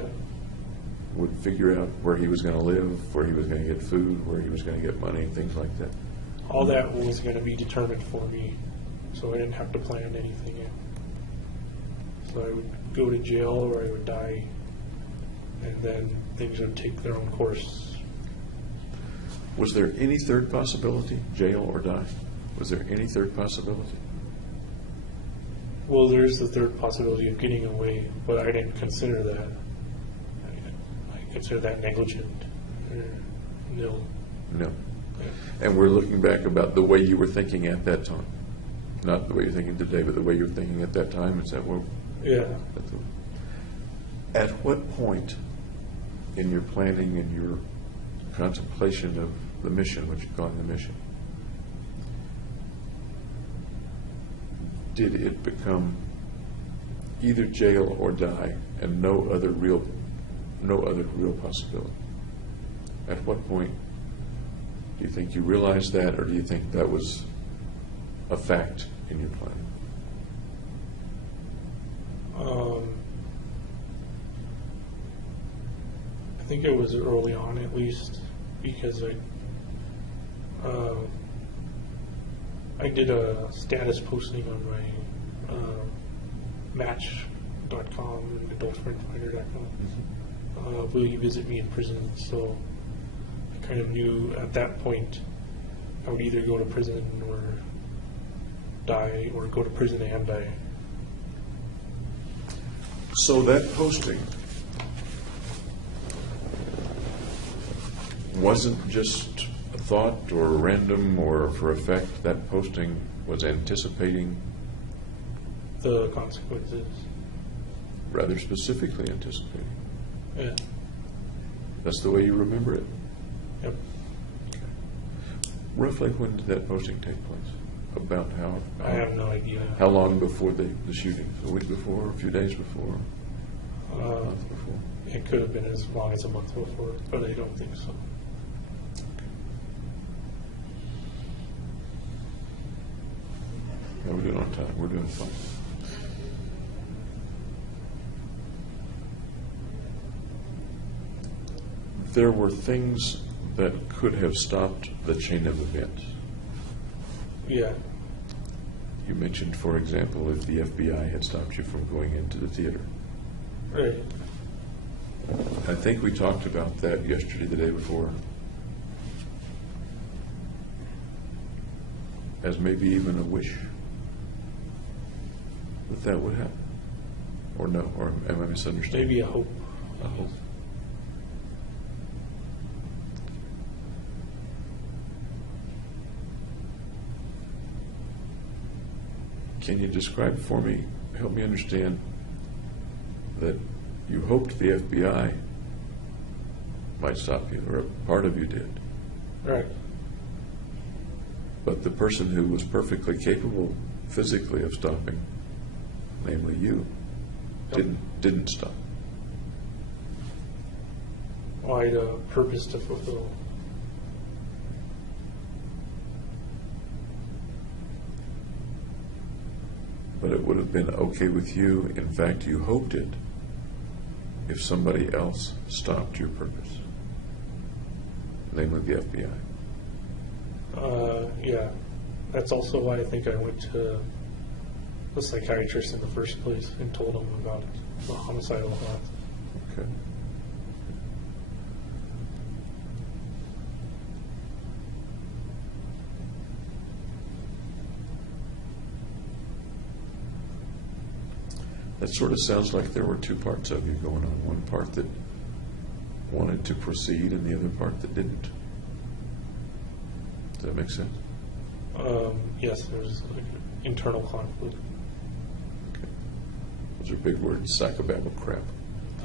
would figure out where he was going to live, where he was going to get food, where he was going to get money, things like that. All that was going to be determined for me, so I didn't have to plan anything out. So I would go to jail or I would die, and then things would take their own course. Was there any third possibility, jail or die? Was there any third possibility? Well, there's the third possibility of getting away, but I didn't consider that. I consider that negligent or nil. No. Yeah. And we're looking back about the way you were thinking at that time. Not the way you're thinking today, but the way you were thinking at that time. Is that what? Yeah. At what point in your planning and your contemplation of the mission, what you're calling the mission, did it become either jail or die and no other real possibility? At what point do you think you realized that, or do you think that was a fact in your planning? I think it was early on, at least, because I did a status posting on my Match.com and AdultFriendFinder.com. Will you visit me in prison? So I kind of knew at that point I would either go to prison or die, or go to prison and die. So that posting wasn't just a thought or random or for effect. That posting was anticipating, The consequences. rather specifically anticipating. Yeah. That's the way you remember it. Yep. Roughly when did that posting take place? About how? I have no idea. How long before the shooting? A week before? A few days before? A month before? It could have been as long as a month before, but I don't think so. Yeah, we're doing on time. We're doing fine. There were things that could have stopped the chain of events. Yeah. You mentioned, for example, if the FBI had stopped you from going into the theater. Right. I think we talked about that yesterday, the day before, as maybe even a wish that would happen. Or no, or am I misunderstanding? Maybe a hope. A hope. Can you describe for me, help me understand, that you hoped the FBI might stop you, or a part of you did, Right. but the person who was perfectly capable physically of stopping, namely you, didn't stop? Well, I had a purpose to fulfill. but it would have been okay with you. In fact, you hoped it if somebody else stopped your purpose, namely the FBI. Yeah. That's also why I think I went to the psychiatrist in the first place and told him about the homicidal thoughts. Okay. That sort of sounds like there were two parts of you going on. One part that wanted to proceed and the other part that didn't. Does that make sense? Yes, there's like internal conflict. Okay. Those are big words, psychobabble crap.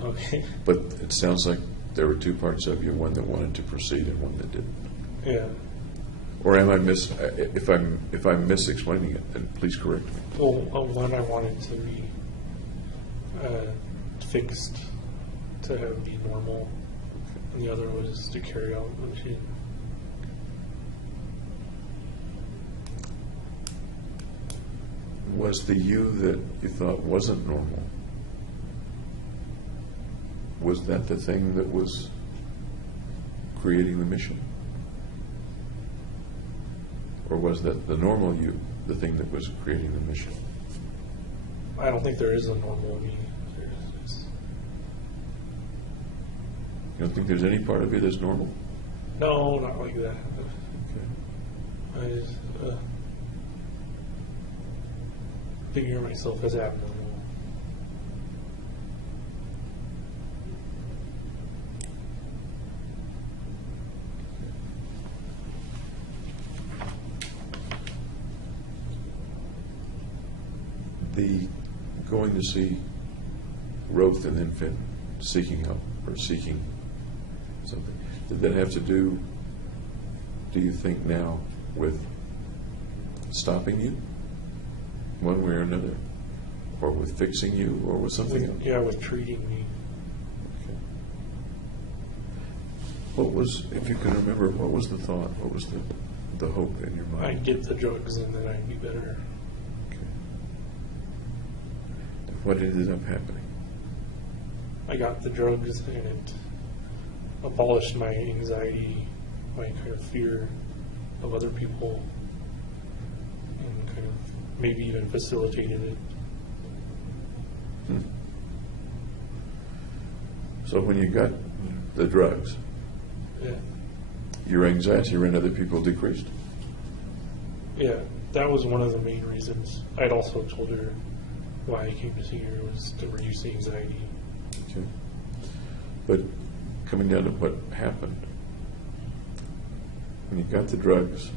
Okay. But it sounds like there were two parts of you, one that wanted to proceed and one that didn't. Yeah. Or am I if I'm misexplaining it, then please correct me. Well, one I wanted to be fixed to be normal, and the other was to carry out the machine. Was the you that you thought wasn't normal, was that the thing that was creating the mission? Or was that the normal you, the thing that was creating the mission? I don't think there is a normal me. You don't think there's any part of you that's normal? No, not like that. Okay. I just figure myself as abnormal. The going to see Roth and then Finn seeking help or seeking something, did that have to do you think now, with stopping you one way or another? Or with fixing you, or with something else? Yeah, with treating me. Okay. What was, if you can remember, what was the thought? What was the hope in your mind? I'd get the drugs and then I'd be better. Okay. And what ended up happening? I got the drugs and it abolished my anxiety, my kind of fear of other people, and kind of maybe even facilitated it. So when you got the drugs, Yeah. your anxiety around other people decreased? Yeah, that was one of the main reasons. I'd also told her why I came to see her was to reduce the anxiety. Okay. But coming down to what happened, when you got the drugs,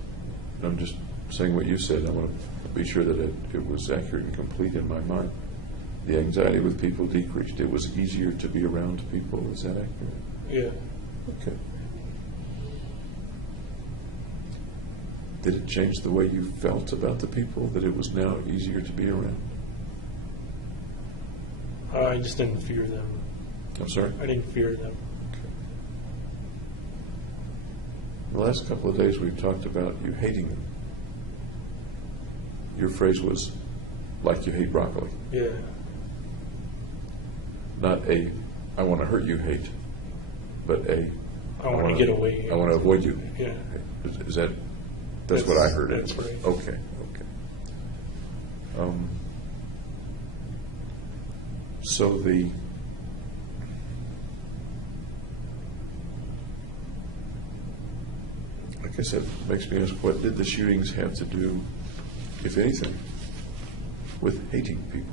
and I'm just saying what you said, I want to be sure that it was accurate and complete in my mind. The anxiety with people decreased. It was easier to be around people. Is that accurate? Yeah. Okay. Did it change the way you felt about the people, that it was now easier to be around? I just didn't fear them. I'm sorry? I didn't fear them. Okay. The last couple of days we've talked about you hating them. Your phrase was, like you hate broccoli. Yeah. Not a, I want to hurt you hate, but a, I want to get away. I want to avoid you. Yeah. Is that, that's what I heard. That's right. Okay, okay. So the, like I said, makes me ask, what did the shootings have to do, if anything, with hating people?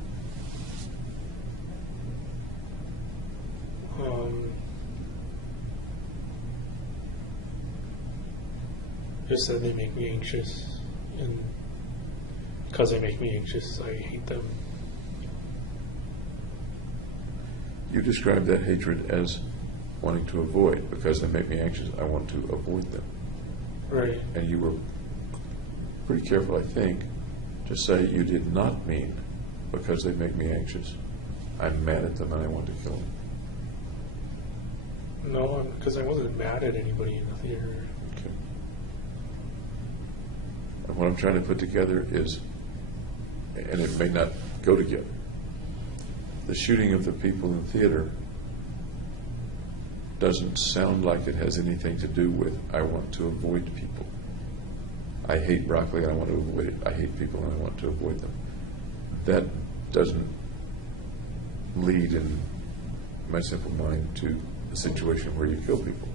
Just that they make me anxious, and because they make me anxious, I hate them. You described that hatred as wanting to avoid. Because they make me anxious, I want to avoid them. Right. And you were pretty careful, I think, to say you did not mean because they make me anxious, I'm mad at them and I want to kill them. No, because I wasn't mad at anybody in the theater. Okay. And what I'm trying to put together is and it may not go together. The shooting of the people in theater doesn't sound like it has anything to do with, I want to avoid people. I hate broccoli and I want to avoid it. I hate people and I want to avoid them. That doesn't lead in my simple mind to a situation where you kill people.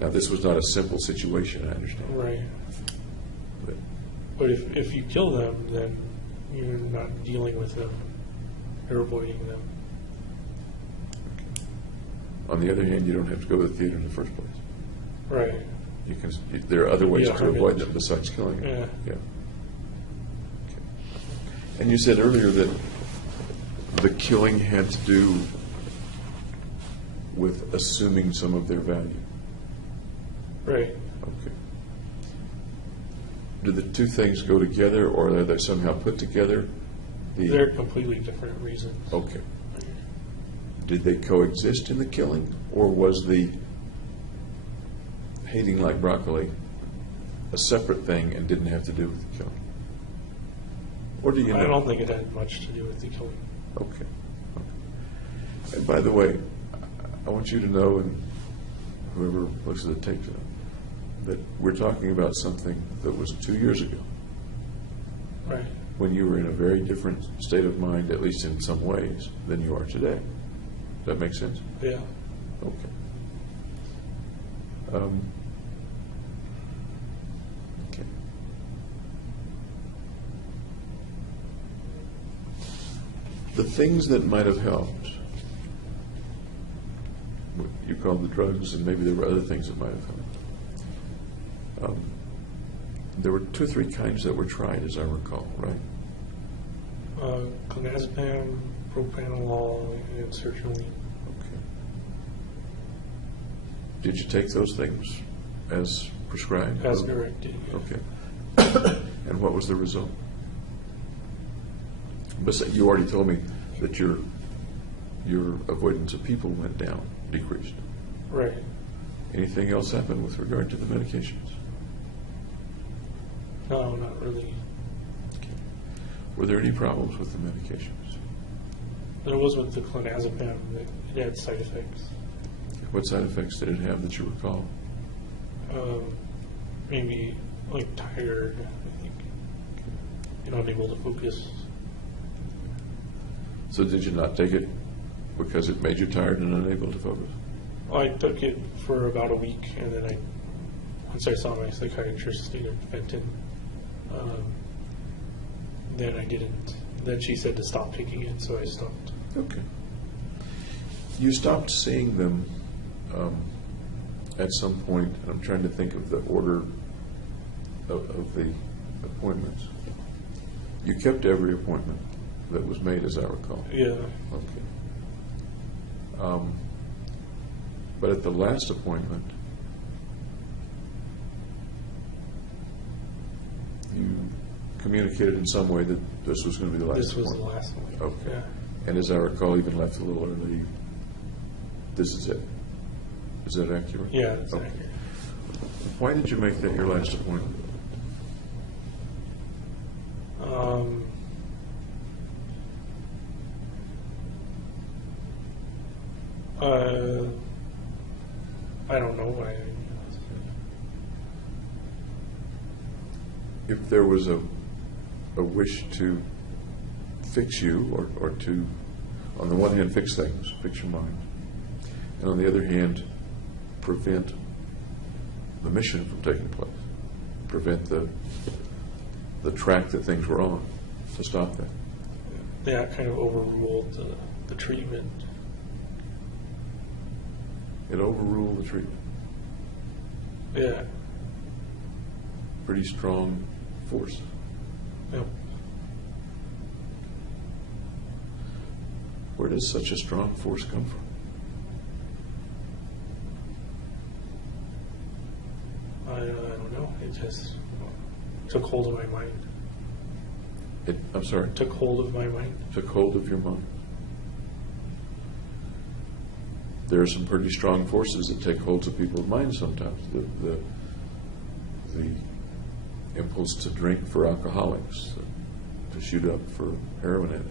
Now, this was not a simple situation, I understand. Right. But But if you kill them, then you're not dealing with them. You're avoiding them. on the other hand, you don't have to go to the theater in the first place. Right. You can. There are other ways Yeah, to avoid them besides killing them. Yeah. Okay. And you said earlier that the killing had to do with assuming some of their value. Right. Okay. Do the two things go together, or are they somehow put together? They're completely different reasons. Okay. Did they coexist in the killing, or was the hating like broccoli a separate thing and didn't have to do with the killing? Or do you know? I don't think it had much to do with the killing. Okay. And by the way, I want you to know, and whoever looks at the tape, that we're talking about something that was 2 years ago, Right. when you were in a very different state of mind, at least in some ways, than you are today. Does that make sense? Yeah. Okay. Okay. The things that might have helped, what you called the drugs, and maybe there were other things that might have helped. There were 2 or 3 kinds that were tried, as I recall, right? Clonazepam, propranolol, and sertraline. Okay. Did you take those things as prescribed? As directed. Yeah. Okay. And what was the result? But you already told me that your avoidance of people went down, decreased. Right. Anything else happen with regard to the medications? No, not really. Were there any problems with the medications? There was with the clonazepam that it had side effects. What side effects did it have that you recall? Maybe like tired, I think, and unable to focus. So did you not take it because it made you tired and unable to focus? I took it for about a week, and then once I saw my psychiatrist stated Fenton, then I didn't. Then she said to stop taking it, so I stopped. Okay. You stopped seeing them at some point. I'm trying to think of the order of the appointments. You kept every appointment that was made, as I recall. Yeah. Okay. But at the last appointment, you communicated in some way that this was going to be the last This was the appointment. last one. Okay. Yeah. And as I recall, even left a little early. This is it. Is that accurate? Yeah, that's Okay. accurate. Why did you make that your last appointment? I don't know why. If there was a wish to fix you, or to, on the one hand, fix things, fix your mind, and on the other hand, prevent the mission from taking place, prevent the track that things were on, to stop that. That kind of overruled the treatment. It overruled the treatment. Yeah. Pretty strong force. Yeah. Where does such a strong force come from? I don't know. It just took hold of my mind. I'm sorry. Took hold of my mind. Took hold of your mind. There are some pretty strong forces that take hold of people's minds sometimes. The impulse to drink for alcoholics, to to shoot up for heroin addicts,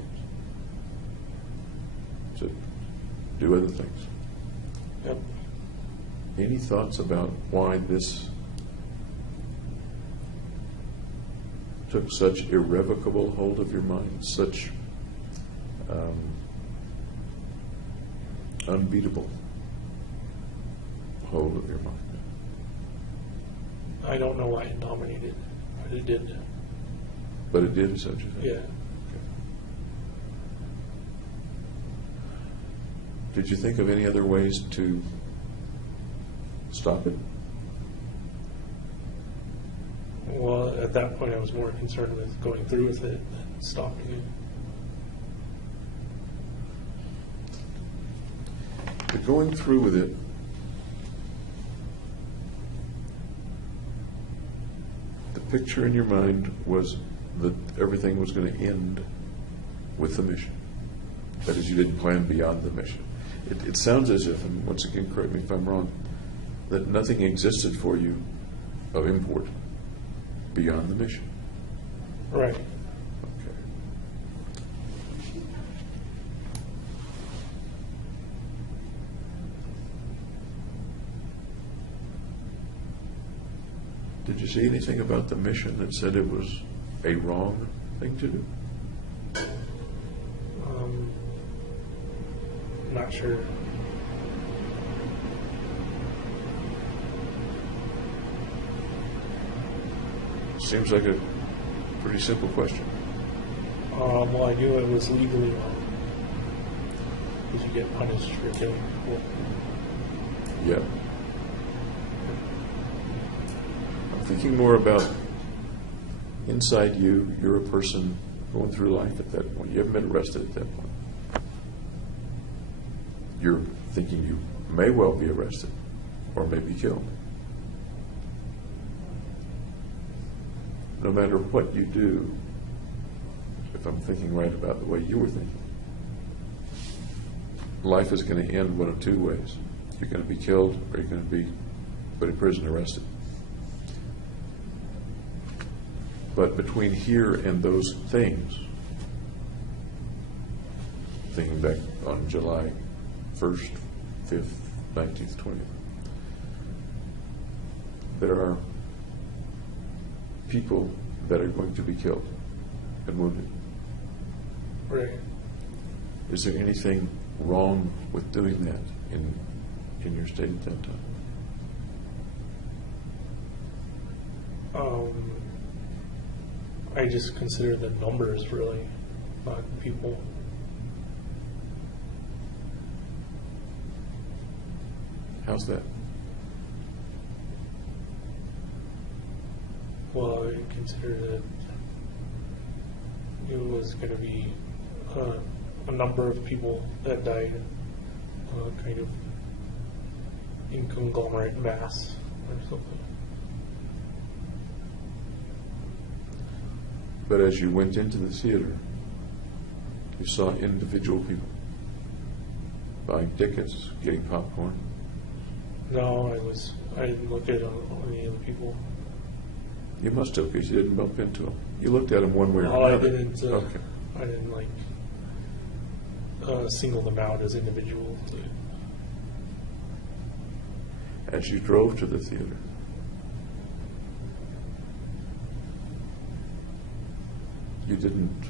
to do other things. Yep. Any thoughts about why this took such irrevocable hold of your mind, such unbeatable hold of your mind? I don't know why it dominated, but it did. But it did, such a thing. Yeah. Okay. Did you think of any other ways to stop it? Well, at that point, I was more concerned with going through with it than stopping it. But going through with it, the picture in your mind was that everything was going to end with the mission. That is, you didn't plan beyond the mission. It sounds as if, and once again, correct me if I'm wrong, that nothing existed for you of import beyond the mission. Right. Okay. Did you see anything about the mission that said it was a wrong thing to do? Not sure. Seems like a pretty simple question. Well, I knew it was legally wrong. Because you get punished for killing people. Yeah. I'm thinking more about inside you. You're a person going through life at that point. You haven't been arrested at that point. You're thinking you may well be arrested or may be killed. No matter what you do, if I'm thinking right about the way you were thinking, life is going to end one of two ways. You're going to be killed or you're going to be put in prison, arrested. But between here and those things, thinking back on July 1st, 5th, 19th, 20th, there are people that are going to be killed and wounded. Right. Is there anything wrong with doing that in your state at that time? I just consider the numbers really, not people. How's that? Well, I consider that it was going to be a number of people that died, kind of in conglomerate mass or something. But as you went into the theater, you saw individual people buying tickets, getting popcorn. No, I didn't look at any of the people. You must have, because you didn't bump into them. You looked at them one way or No, I another. didn't. Okay. I didn't single them out as individuals. As you drove to the theater, you didn't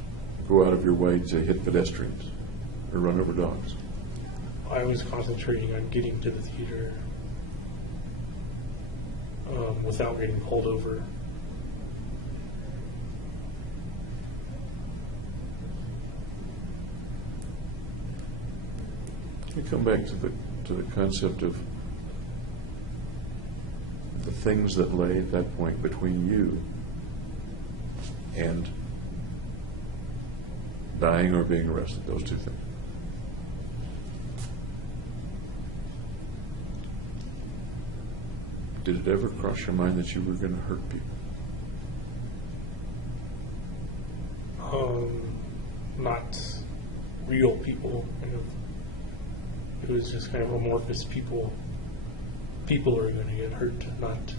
go out of your way to hit pedestrians or run over dogs. I was concentrating on getting to the theater without getting pulled over. We come back to the concept of the things that lay at that point between you and dying or being arrested, those two things. Did it ever cross your mind that you were going to hurt people? Not real people, kind of. It was just kind of amorphous people. People are going to get hurt, not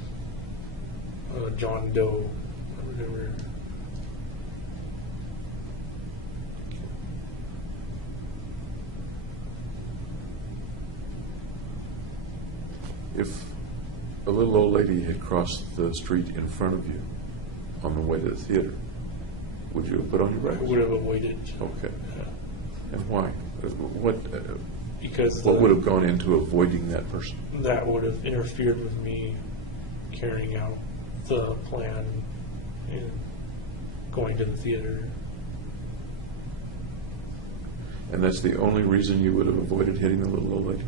John Doe or whatever. if a little old lady had crossed the street in front of you on the way to the theater, would you have put on your I brakes? would have avoided. Okay. Yeah. And why? What Because what would have gone into avoiding that person? that would have interfered with me carrying out the plan and going to the theater. And that's the only reason you would have avoided hitting the little old lady?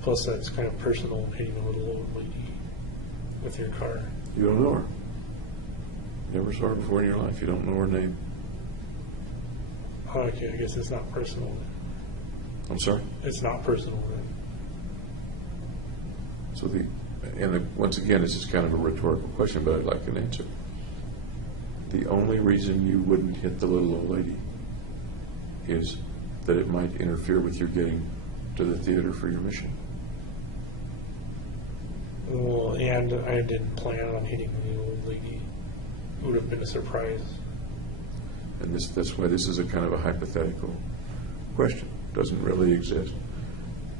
Plus, that's kind of personal, hitting a little old lady with your car. You don't know her. Never saw her before in your life. You don't know her name. Okay, I guess it's not personal then. I'm sorry? It's not personal then. So once again, this is kind of a rhetorical question, but I'd like an answer. The only reason you wouldn't hit the little old lady is that it might interfere with your getting to the theater for your mission. Well, and I didn't plan on hitting the old lady. It would have been a surprise. And that's why this is a kind of a hypothetical question. It doesn't really exist.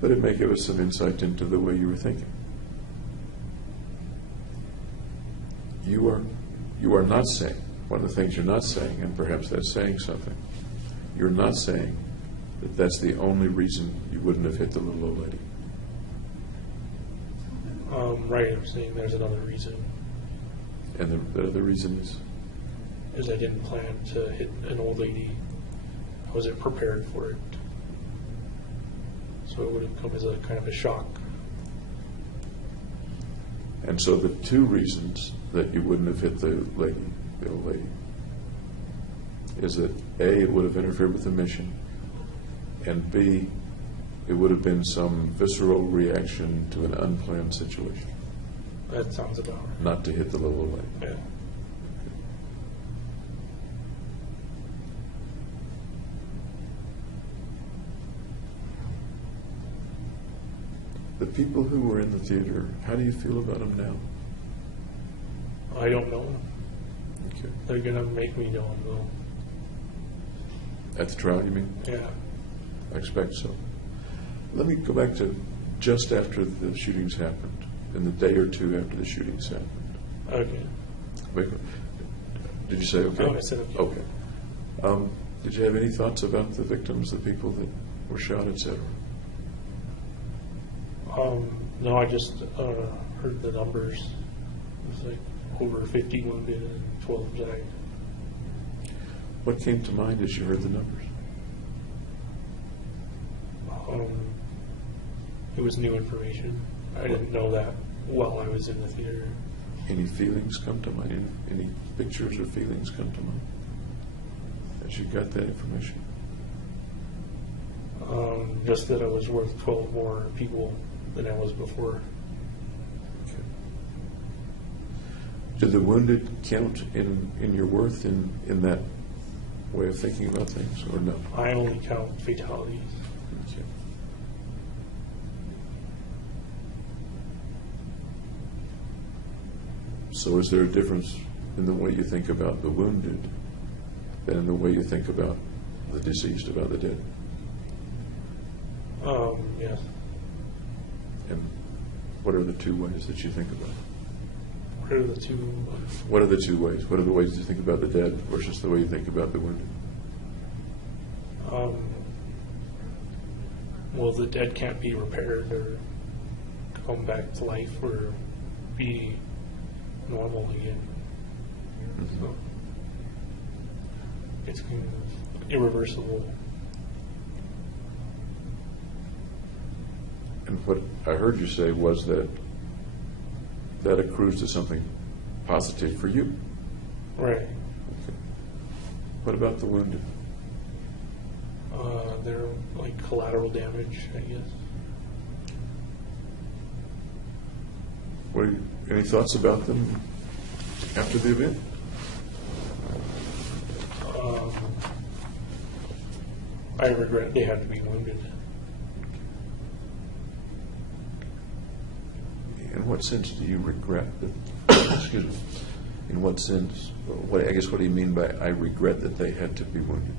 But it may give us some insight into the way you were thinking. You are not saying, one of the things you're not saying, and perhaps that's saying something, you're not saying that that's the only reason you wouldn't have hit the little old lady. Right, I'm saying there's another reason. And the other reason Is I didn't plan to hit an old lady. I wasn't prepared for it. So it would have come as a kind of a shock. and so the two reasons that you wouldn't have hit the old lady, is that A, it would have interfered with the mission, and B, it would have been some visceral reaction to an unplanned situation, That sounds about right. not to hit the little old lady. Yeah. The people who were in the theater, how do you feel about them now? I don't know. Okay. They're going to make me know them, though. At the trial, you mean? Yeah. I expect so. Let me go back to just after the shootings happened, in the day or two after the shootings happened. Okay. Wait, did you say okay? Oh, I said okay. Okay. Did you have any thoughts about the victims, the people that were shot, etc.? No, I just heard the numbers. It was like over 50 wounded and 12 died. What came to mind as you heard the numbers? It was new information. I didn't know that while I was in the theater. Any feelings come to mind? Any pictures or feelings come to mind as you got that information? Just that I was worth 12 more people than I was before. Okay. Did the wounded count in your worth in that way of thinking about things, or no? I only count fatalities. Okay. So is there a difference in the way you think about the wounded than in the way you think about the deceased, about the dead? Yes. And what are the two ways that you think about it? What are the two? What are the two ways? What are the ways you think about the dead versus the way you think about the wounded? Well, the dead can't be repaired or come back to life or be normal again. So it's kind of irreversible. And what I heard you say was that that accrues to something positive for you. Right. Okay. What about the wounded? They're like collateral damage, I guess. Any thoughts about them after the event? I regret they had to be wounded. In what sense do you regret that? Excuse me. In what sense? I guess what do you mean by I regret that they had to be wounded?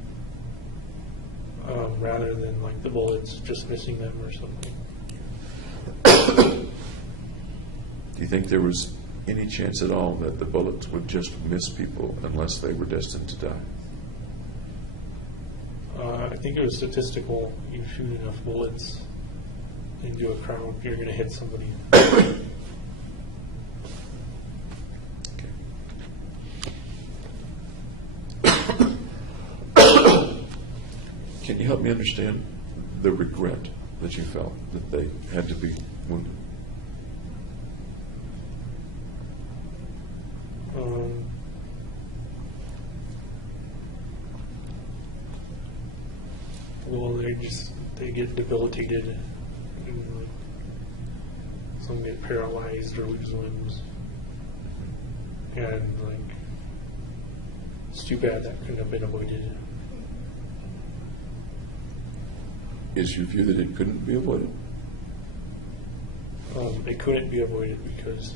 rather than like the bullets just missing them or something. Do you think there was any chance at all that the bullets would just miss people unless they were destined to die? I think it was statistical. You shoot enough bullets into a crowd, you're going to hit somebody. Can you help me understand the regret that you felt that they had to be wounded? Well, they get debilitated, and some get paralyzed or lose limbs, and like it's too bad that couldn't have been avoided. Is your view that it couldn't be avoided? It couldn't be avoided because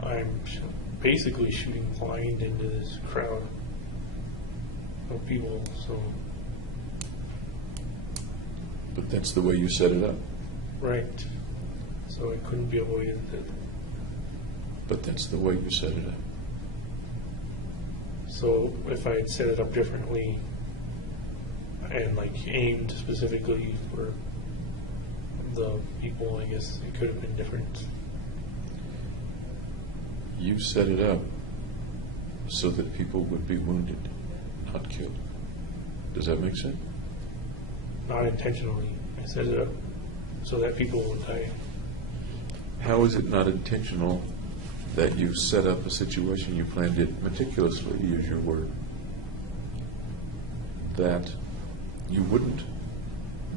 I'm basically shooting blind into this crowd of people. So, But that's the way you set it up. right. So it couldn't be avoided. But that's the way you set it up. So if I had set it up differently and like aimed specifically for the people, I guess it could have been different. You set it up so that people would be wounded, not killed. Does that make sense? Not intentionally. I set it up so that people would die. How is it not intentional that you set up a situation, you planned it meticulously, to use your word, that you wouldn't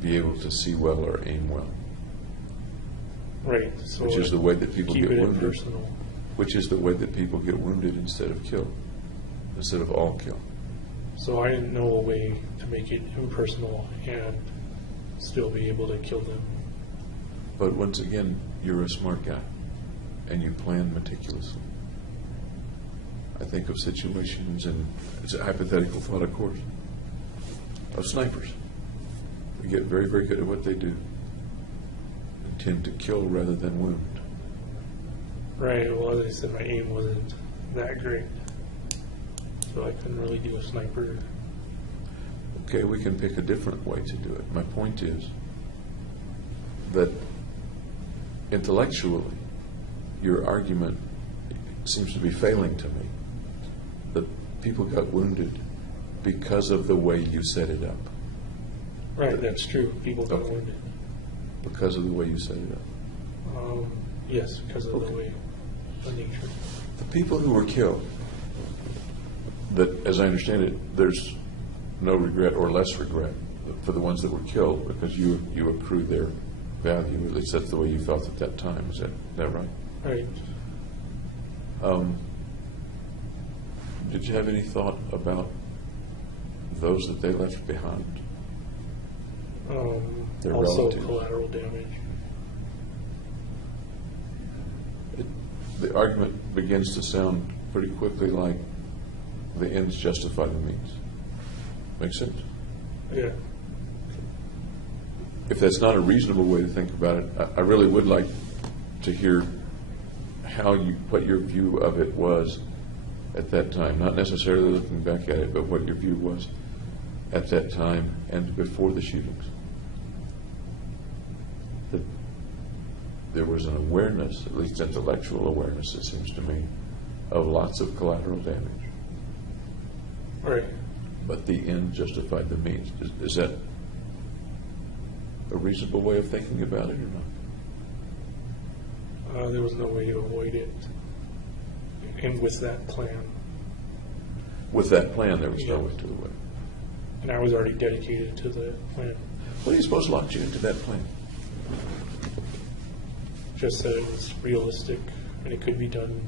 be able to see well or aim well? Right. So Which is the way that people keep get it wounded. impersonal. Which is the way that people get wounded instead of killed, instead of all killed. So I didn't know a way to make it impersonal and still be able to kill them. But once again, you're a smart guy, and you plan meticulously. I think of situations, and it's a hypothetical thought, of course, of snipers. They get very, very good at what they do, and tend to kill rather than wound. Right. Well, as I said, my aim wasn't that great, so I couldn't really do a sniper. Okay, we can pick a different way to do it. My point is that intellectually, your argument seems to be failing to me. That people got wounded because of the way you set it up. Right. That's true. People got Okay. wounded. Because of the way you set it up. Yes, because of Okay. the way, the nature. The people who were killed, that, as I understand it, there's no regret or less regret for the ones that were killed because you accrue their value. At least that's the way you felt at that time. Is that right? Right. Did you have any thought about those that they left behind? Their Also relatives. collateral damage. The argument begins to sound pretty quickly like the ends justify the means. Make sense? Yeah. If that's not a reasonable way to think about it, I really would like to hear what your view of it was at that time. Not necessarily looking back at it, but what your view was at that time and before the shootings. That there was an awareness, at least intellectual awareness, it seems to me, of lots of collateral damage. Right. But the end justified the means. Is that a reasonable way of thinking about it or not? There was no way to avoid it. And with that plan. With that plan, there was no Yeah. way to the way. And I was already dedicated to the plan. What do you suppose locked you into that plan? Just that it was realistic and it could be done.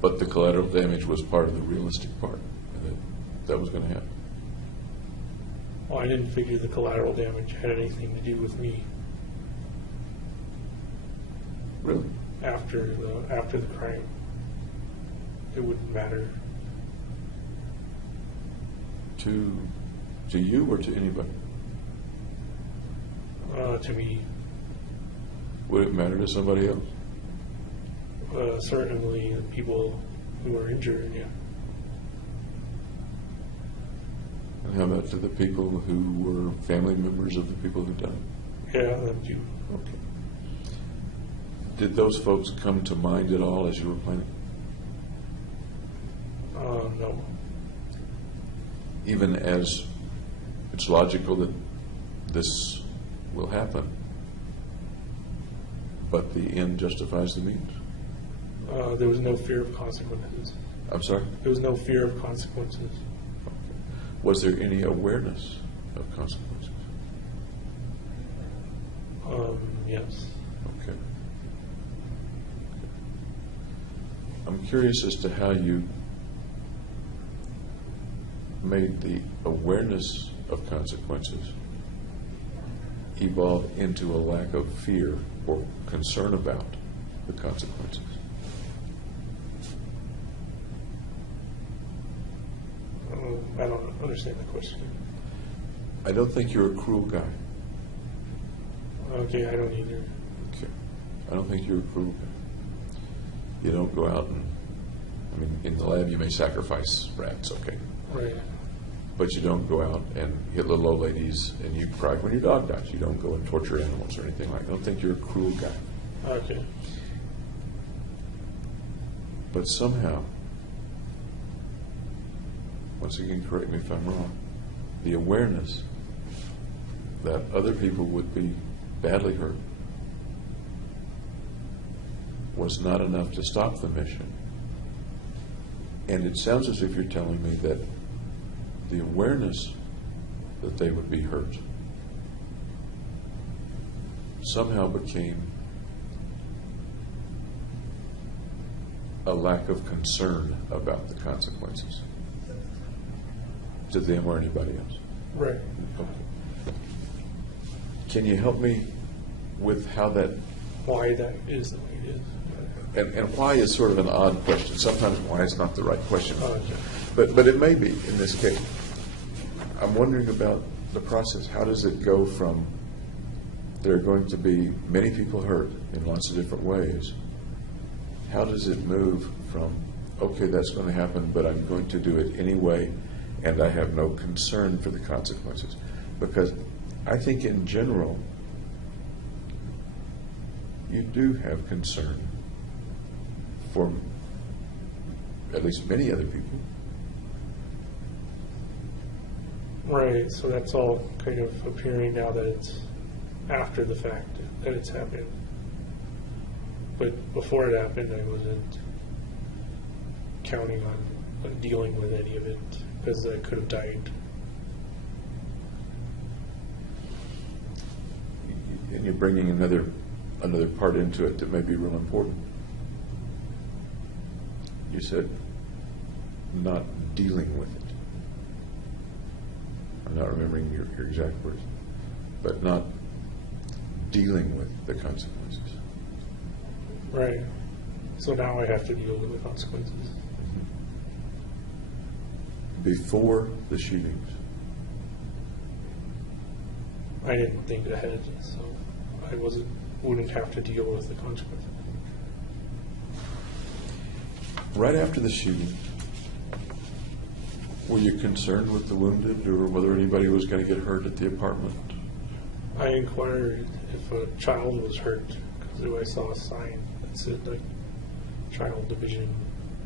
But the collateral damage was part of the realistic part. And that was going to happen. Well, I didn't figure the collateral damage had anything to do with me Really? after the crime. It wouldn't matter. To you or to anybody? To me, Would it matter to somebody else? certainly people who are injured, yeah. And how about to the people who were family members of the people who died? Yeah, them too. Okay. Did those folks come to mind at all as you were planning? No. Even as it's logical that this will happen, but the end justifies the means? There was no fear of consequences. I'm sorry? There was no fear of consequences. Was there any awareness of consequences? Yes. Okay. I'm curious as to how you made the awareness of consequences evolve into a lack of fear or concern about the consequences. I don't understand the question. I don't think you're a cruel guy. Okay, I don't either. Okay. I don't think you're a cruel guy. You don't go out and, I mean, in the lab you may sacrifice rats, okay? Right. But you don't go out and hit little old ladies and you cry when your dog dies. You don't go and torture animals or anything like that. I don't think you're a cruel guy. Okay. But somehow, once again, correct me if I'm wrong, the awareness that other people would be badly hurt was not enough to stop the mission. And it sounds as if you're telling me that the awareness that they would be hurt somehow became a lack of concern about the consequences to them or anybody else. Right. Okay. Can you help me with how that, Why that is the way it is. and why is sort of an odd question. Sometimes why is not the right question. Okay. But it may be in this case. I'm wondering about the process. How does it go from there are going to be many people hurt in lots of different ways? How does it move from, okay, that's going to happen, but I'm going to do it anyway, and I have no concern for the consequences? Because I think in general, you do have concern for at least many other people. Right, so that's all kind of appearing now that it's after the fact that it's happened. But before it happened, I wasn't counting on dealing with any of it because I could have died. And you're bringing another part into it that may be real important. You said not dealing with it. I'm not remembering your exact words, but not dealing with the consequences. Right. So now I have to deal with the consequences. Before the shootings, I didn't think ahead, so I wouldn't have to deal with the consequences. right after the shooting, were you concerned with the wounded or whether anybody was going to get hurt at the apartment? I inquired if a child was hurt because I saw a sign that said like child division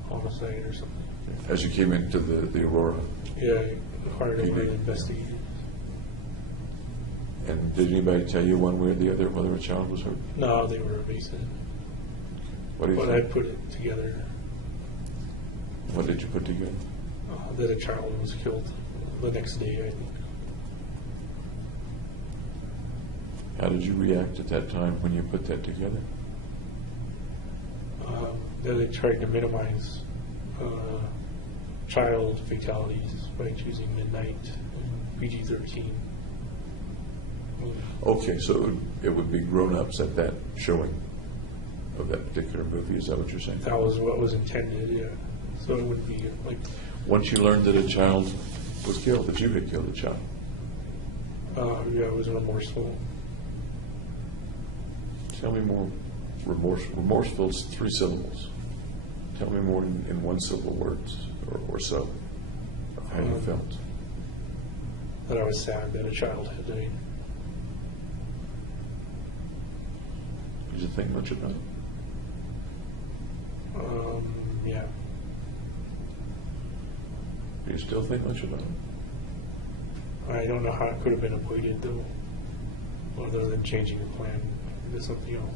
homicide or something. As you came into the Aurora? Yeah, I inquired over PD. and investigated. And did anybody tell you one way or the other whether a child was hurt? No, they were evasive. What do you But I think? put it together What did you put together? that a child was killed the next day, I think. How did you react at that time when you put that together? That they tried to minimize child fatalities by choosing midnight and PG-13. Okay, so it would be grown-ups at that showing of that particular movie. Is that what you're saying? That was what was intended, yeah. So it would be like, Once you learned that a child was killed, that you had killed a child? Yeah, I was remorseful. Tell me more. Remorseful is 3 syllables. Tell me more in 1 syllable words or so of how you felt. That I was sad that a child had died. Did you think much about it? Yeah. Do you still think much about it? I don't know how it could have been avoided, though, other than changing the plan into something else.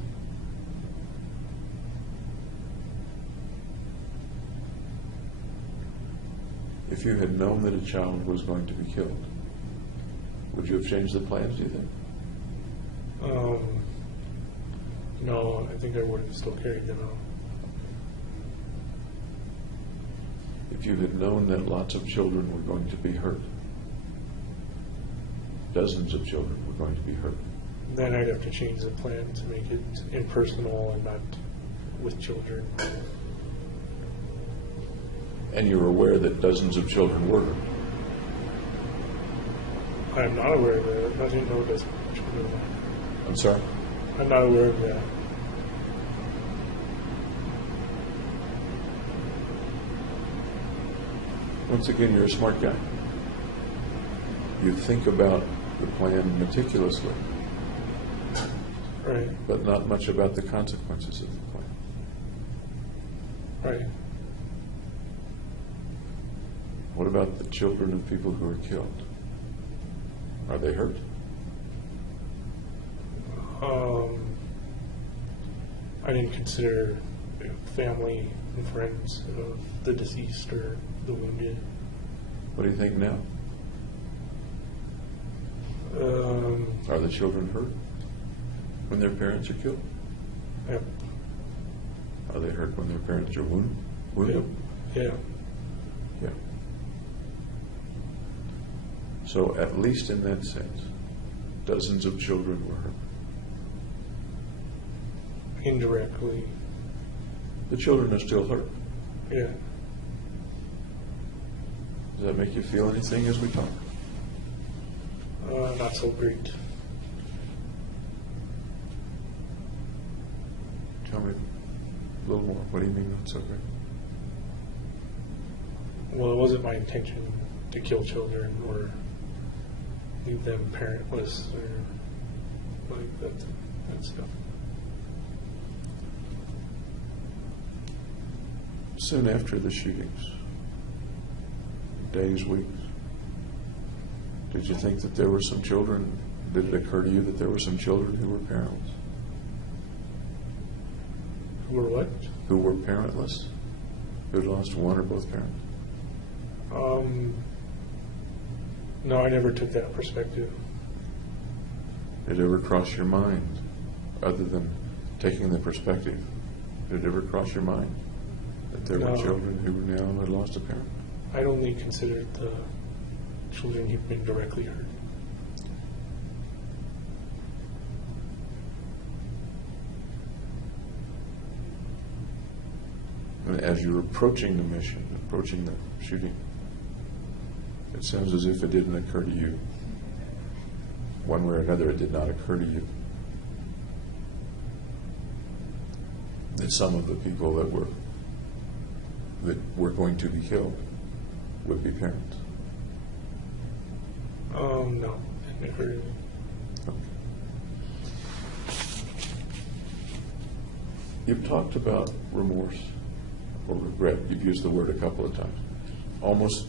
If you had known that a child was going to be killed, would you have changed the plans, do you think? No, I think I would have still carried them out. If you had known that lots of children were going to be hurt, dozens of children were going to be hurt, Then I'd have to change the plan to make it impersonal and not with children. and you're aware that dozens of children were hurt, I'm not aware of that. I didn't know this. I'm sorry? I'm not aware of that. Once again, you're a smart guy. You think about the plan meticulously, Right, but not much about the consequences of the plan. right. What about the children of people who are killed? Are they hurt? I didn't consider family and friends of the deceased or the wounded. What do you think now? Are the children hurt when their parents are killed? Yep. Are they hurt when their parents are wounded? Yeah. Yeah. So at least in that sense, dozens of children were hurt. Indirectly. The children are still hurt. Yeah. Does that make you feel anything as we talk? Not so great. Tell me a little more. What do you mean not so great? Well, it wasn't my intention to kill children or leave them parentless or like that stuff. Soon after the shootings, days, weeks, did you think that there were some children? Did it occur to you that there were some children who were parentless? Who or what? Who were parentless? Who had lost one or both parents? No, I never took that perspective. Did it ever cross your mind, other than taking the perspective, did it ever cross your mind that there were No. children who now had lost a parent? I'd only considered the children who'd been directly hurt. And as you're approaching the mission, approaching the shooting, it sounds as if it didn't occur to you. One way or another, it did not occur to you that some of the people that were going to be killed would be parents. No, it never really. You've talked about remorse or regret. You've used the word a couple of times. Almost,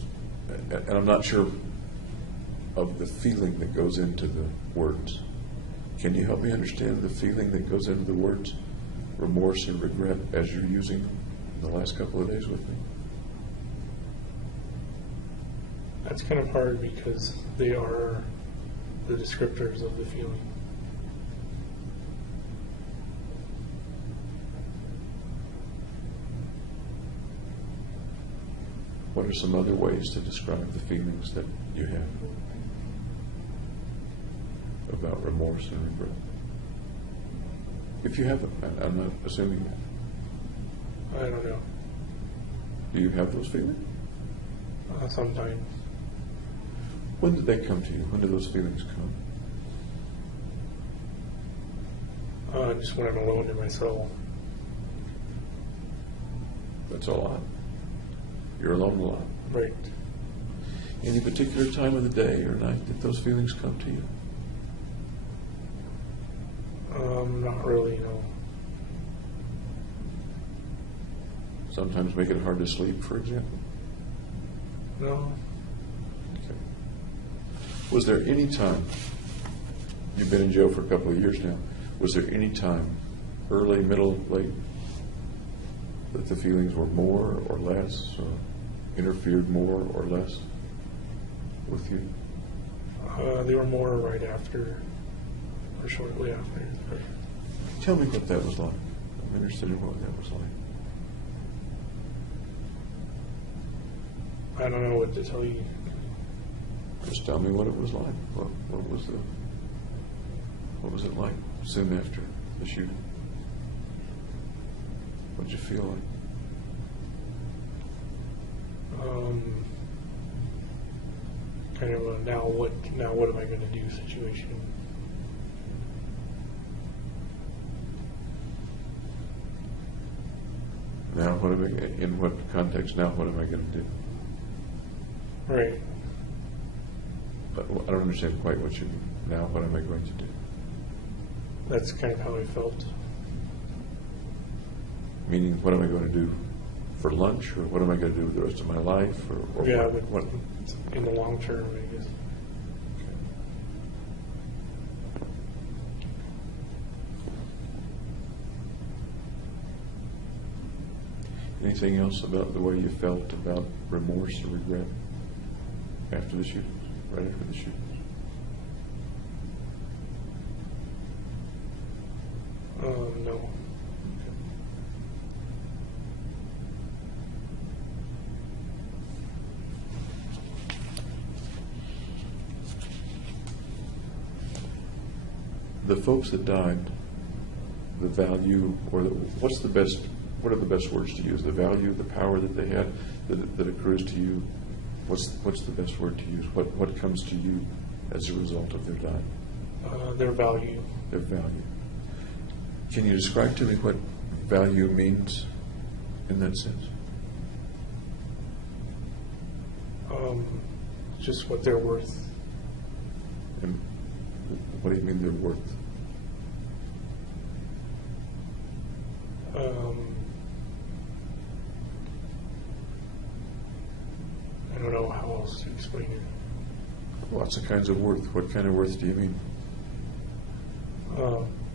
and I'm not sure of the feeling that goes into the words. Can you help me understand the feeling that goes into the words remorse and regret as you're using them the last couple of days with me? That's kind of hard because they are the descriptors of the feeling. What are some other ways to describe the feelings that you have about remorse and regret? If you have them, I'm not assuming that. I don't know. Do you have those feelings? Sometimes. When did they come to you? When did those feelings come? Just when I'm alone in my cell. That's a lot. You're alone a lot. Right. Any particular time of the day or night that those feelings come to you? Not really, no. Sometimes make it hard to sleep, for example? No. Okay. Was there any time, you've been in jail for a couple of years now, was there any time, early, middle, late, that the feelings were more or less, or interfered more or less with you? They were more right after, or shortly after. Tell me what that was like. I'm interested in what that was like. I don't know what to tell you. Just tell me what it was like. What was it like soon after the shooting? What did you feel like? Kind of a now what am I going to do situation. Now, in what context, now what am I going to do? Right. But I don't understand quite what you mean. Now, what am I going to do? That's kind of how I felt. Meaning, what am I going to do for lunch, or what am I going to do with the rest of my life? Or Yeah, what? In the long term, I guess. Anything else about the way you felt about remorse or regret after the shootings, right after the shootings? No. The folks that died, the value, or what are the best words to use? The value, the power that they had, that accrues to you. What's the best word to use? What comes to you as a result of their dying? Their value. Their value. Can you describe to me what value means in that sense? Just what they're worth. And what do you mean they're worth? I don't know how else to explain it. Lots of kinds of worth. What kind of worth do you mean?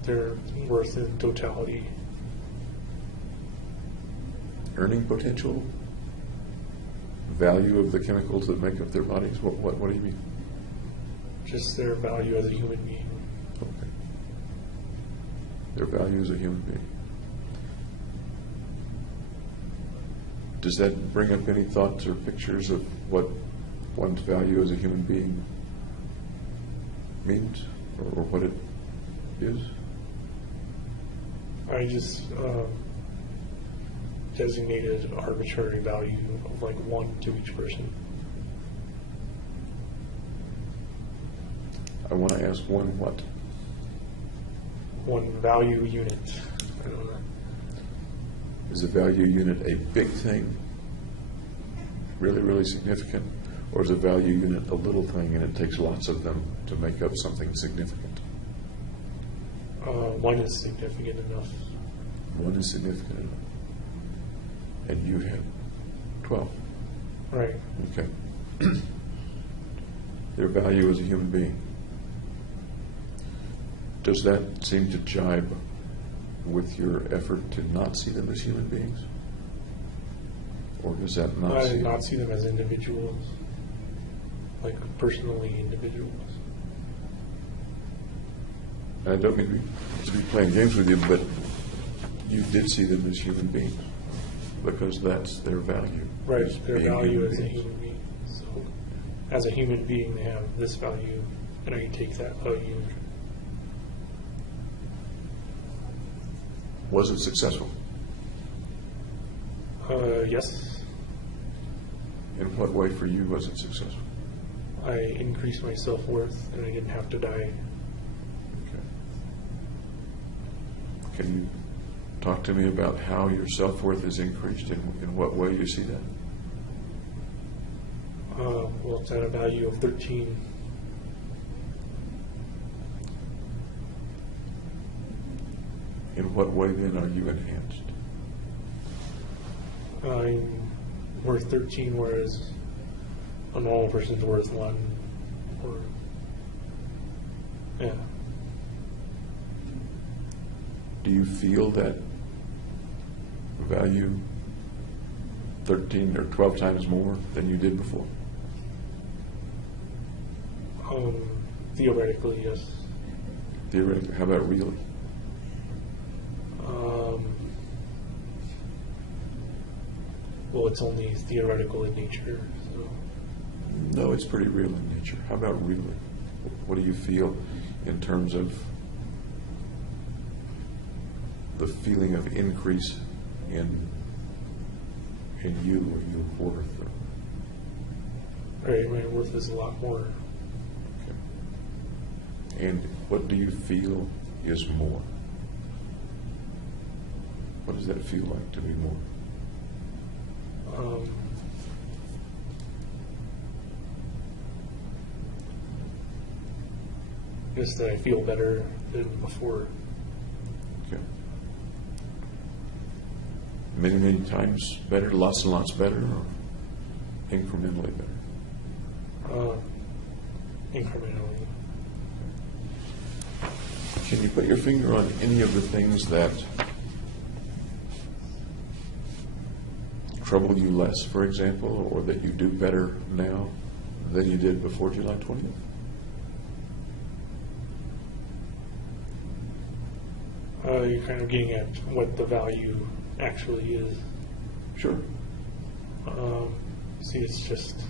Their worth in totality. Earning potential? Value of the chemicals that make up their bodies? What do you mean? Just their value as a human being. Okay. Their value as a human being. Does that bring up any thoughts or pictures of what one's value as a human being means, or what it is? I just designated arbitrary value of like 1 to each person. I want to ask one what? 1 value unit. I don't know. Is a value unit a big thing? Really, really significant? Or is a value unit a little thing and it takes lots of them to make up something significant? 1 is significant enough. 1 is significant enough. And you have 12. Right. Okay. Their value as a human being. Does that seem to jibe with your effort to not see them as human beings? Or does that not I see not see them as individuals, like personally individuals. I don't mean to be playing games with you, but you did see them as human beings because that's their value. Right, is their being value human as a beings. human being. So, as a human being, they have this value, and I can take that value. Was it successful? Yes. In what way for you was it successful? I increased my self-worth and I didn't have to die. Okay. Can you talk to me about how your self-worth is increased, in what way you see that? Well, it's at a value of 13. In what way then are you enhanced? I'm worth 13, whereas a normal person's worth 1. Or, yeah. Do you feel that value 13 or 12 times more than you did before? Theoretically, yes. Theoretically, how about really? Well, it's only theoretical in nature. So. No, it's pretty real in nature. How about really? What do you feel in terms of the feeling of increase in you or your worth? Right, my worth is a lot more. Okay. And what do you feel is more? What does that feel like to be more? Just that I feel better than before. Okay. Many, many times better, lots and lots better, or incrementally better? Incrementally. Can you put your finger on any of the things that trouble you less, for example, or that you do better now than you did before July 20th? You're kind of getting at what the value actually is. Sure. See, it's just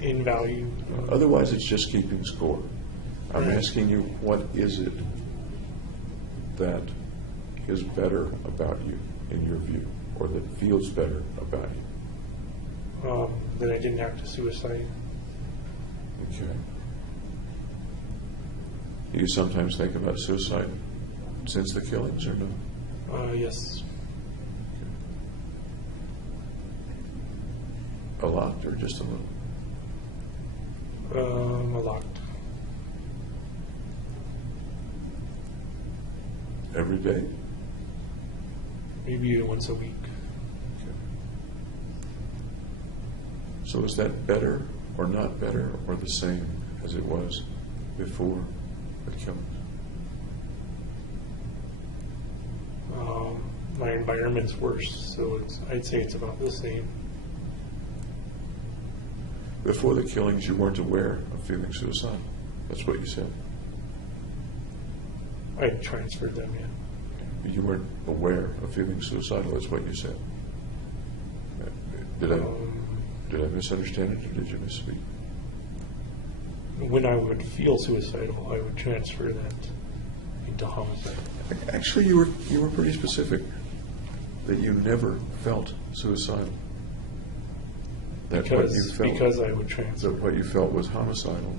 in value. Otherwise, it's just keeping score. I'm Right. asking you, what is it that is better about you, in your view, or that feels better about you? That I didn't have to suicide. Okay. Do you sometimes think about suicide since the killings, or no? Yes. A lot, or just a little? A lot. Every day? Maybe once a week. Okay. So is that better or not better or the same as it was before the killings? My environment's worse, so I'd say it's about the same. Before the killings, you weren't aware of feeling suicidal. That's what you said. I transferred them in. You weren't aware of feeling suicidal. That's what you said. Did I misunderstand it, or did you misspeak? When I would feel suicidal, I would transfer that into homicide. Actually, you were pretty specific that you never felt suicidal. That Because I would that transfer. what you felt was homicidal,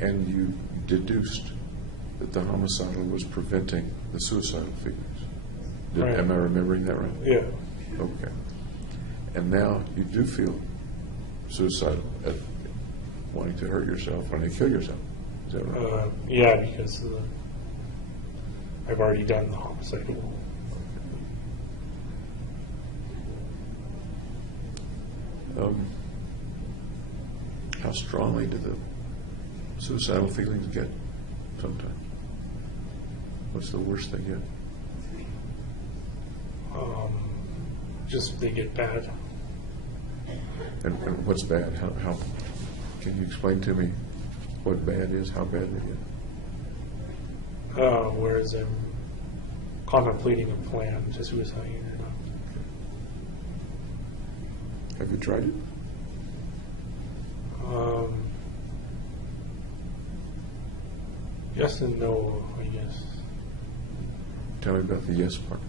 and you deduced that the homicidal was preventing the suicidal feelings. Right. Am I remembering that right? Yeah. Okay. And now you do feel suicidal at wanting to hurt yourself, wanting to kill yourself. Is that right? Yeah, because I've already done the homicidal. How strongly do the suicidal feelings get sometimes? What's the worst they get? Just they get bad. And what's bad? How can you explain to me what bad is? How bad they get? Whereas I'm contemplating a plan to suicide or not. Have you tried it? Yes and no, I guess. Tell me about the yes part.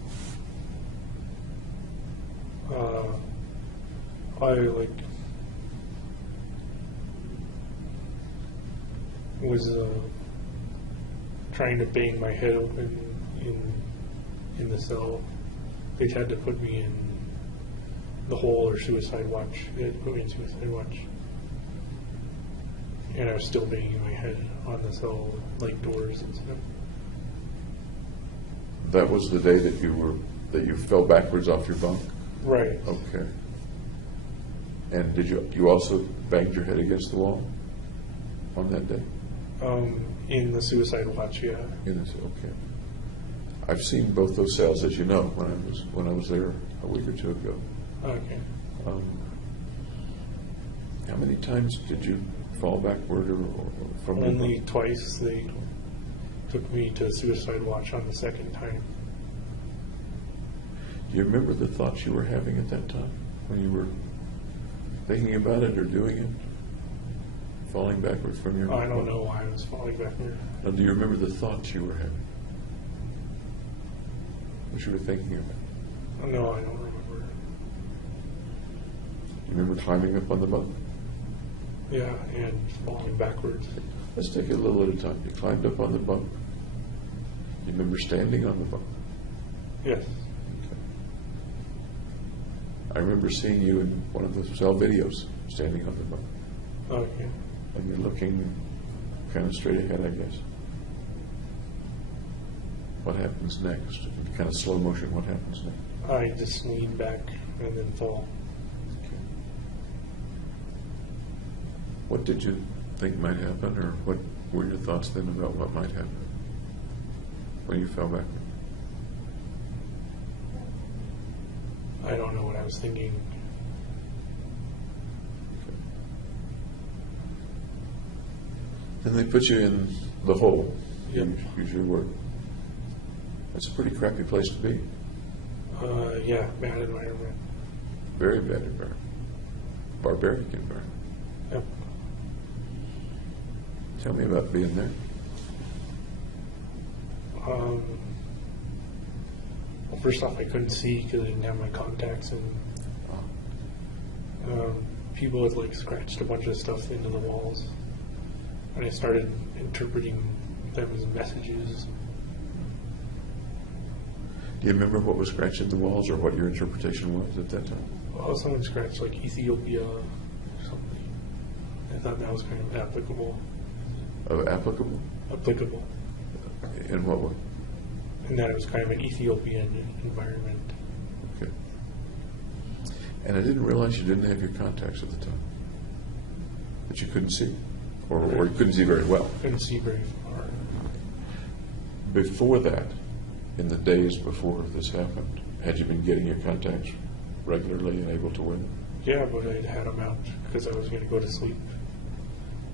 I was trying to bang my head open in the cell. They had to put me in the hole or suicide watch. They had to put me in suicide watch. And I was still banging my head on the cell, like doors and stuff. That was the day that you fell backwards off your bunk? Right. Okay. And did you also banged your head against the wall on that day? In the suicide watch, yeah. Okay. I've seen both those cells, as you know, when I was there a week or two ago. Okay. How many times did you fall backward or from your Only bunk? twice. They took me to suicide watch on the second time. Do you remember the thoughts you were having at that time when you were thinking about it or doing it? Falling backward from your I don't know why I was falling backward. Now, do you remember the thoughts you were having? What you were thinking about? No, I don't remember. Do you remember climbing up on the bunk? Yeah, and falling backwards. Let's take it a little at a time. You climbed up on the bunk. You remember standing on the bunk? Yes. I remember seeing you in one of the cell videos, standing on the bunk. Okay. And you're looking kind of straight ahead, I guess. What happens next? In kind of slow motion, what happens next? I just lean back and then fall. Okay. What did you think might happen, or what were your thoughts then about what might happen when you fell back? I don't know what I was thinking. Then they put you in the hole. Yep. Use your word. That's a pretty crappy place to be. Yeah, bad environment. Very bad environment. Barbaric environment. Yep. Tell me about being there. Well, first off, I couldn't see because I didn't have my contacts, and people had like scratched a bunch of stuff into the walls, and I started interpreting them as messages. Do you remember what was scratched in the walls or what your interpretation was at that time? Oh, someone scratched like Ethiopia or something. I thought that was kind of applicable. Applicable? Applicable. In what way? And that it was kind of an Ethiopian environment. Okay. And I didn't realize you didn't have your contacts at the time. That you couldn't see. Or you couldn't see very well. Couldn't see very far. Before that, in the days before this happened, had you been getting your contacts regularly and able to wear them? Yeah, but I'd had them out because I was going to go to sleep.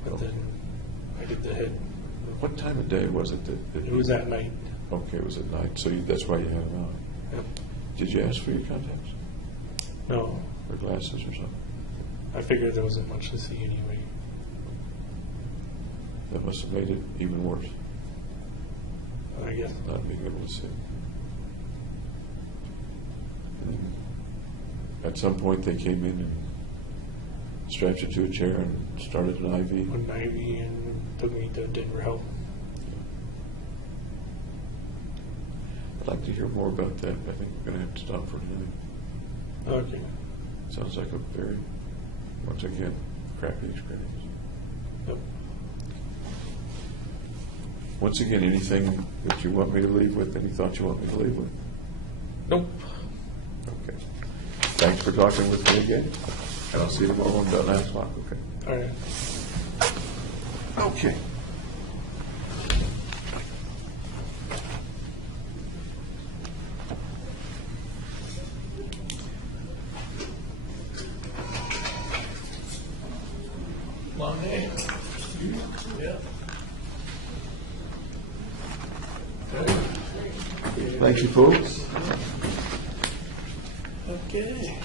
But then I did the head. What time of day was it that It was at night. Okay, it was at night, so that's why you had them out. Yep. Did you ask for your contacts? No, Or glasses or something? I figured there wasn't much to see anyway. That must have made it even worse, I guess. not being able to see. And at some point, they came in and strapped you to a chair and started an IV. An IV and took me to Denver Health. I'd like to hear more about that. I think we're going to have to stop for tonight. Okay. Sounds like a very, once again, crappy experience. Yep. Once again, anything that you want me to leave with, any thoughts you want me to leave with? Nope. Okay. Thanks for talking with me again. And I'll see you tomorrow about 9 o'clock, okay? All right. Okay. Long day. Yeah. Thank you, folks. Okay.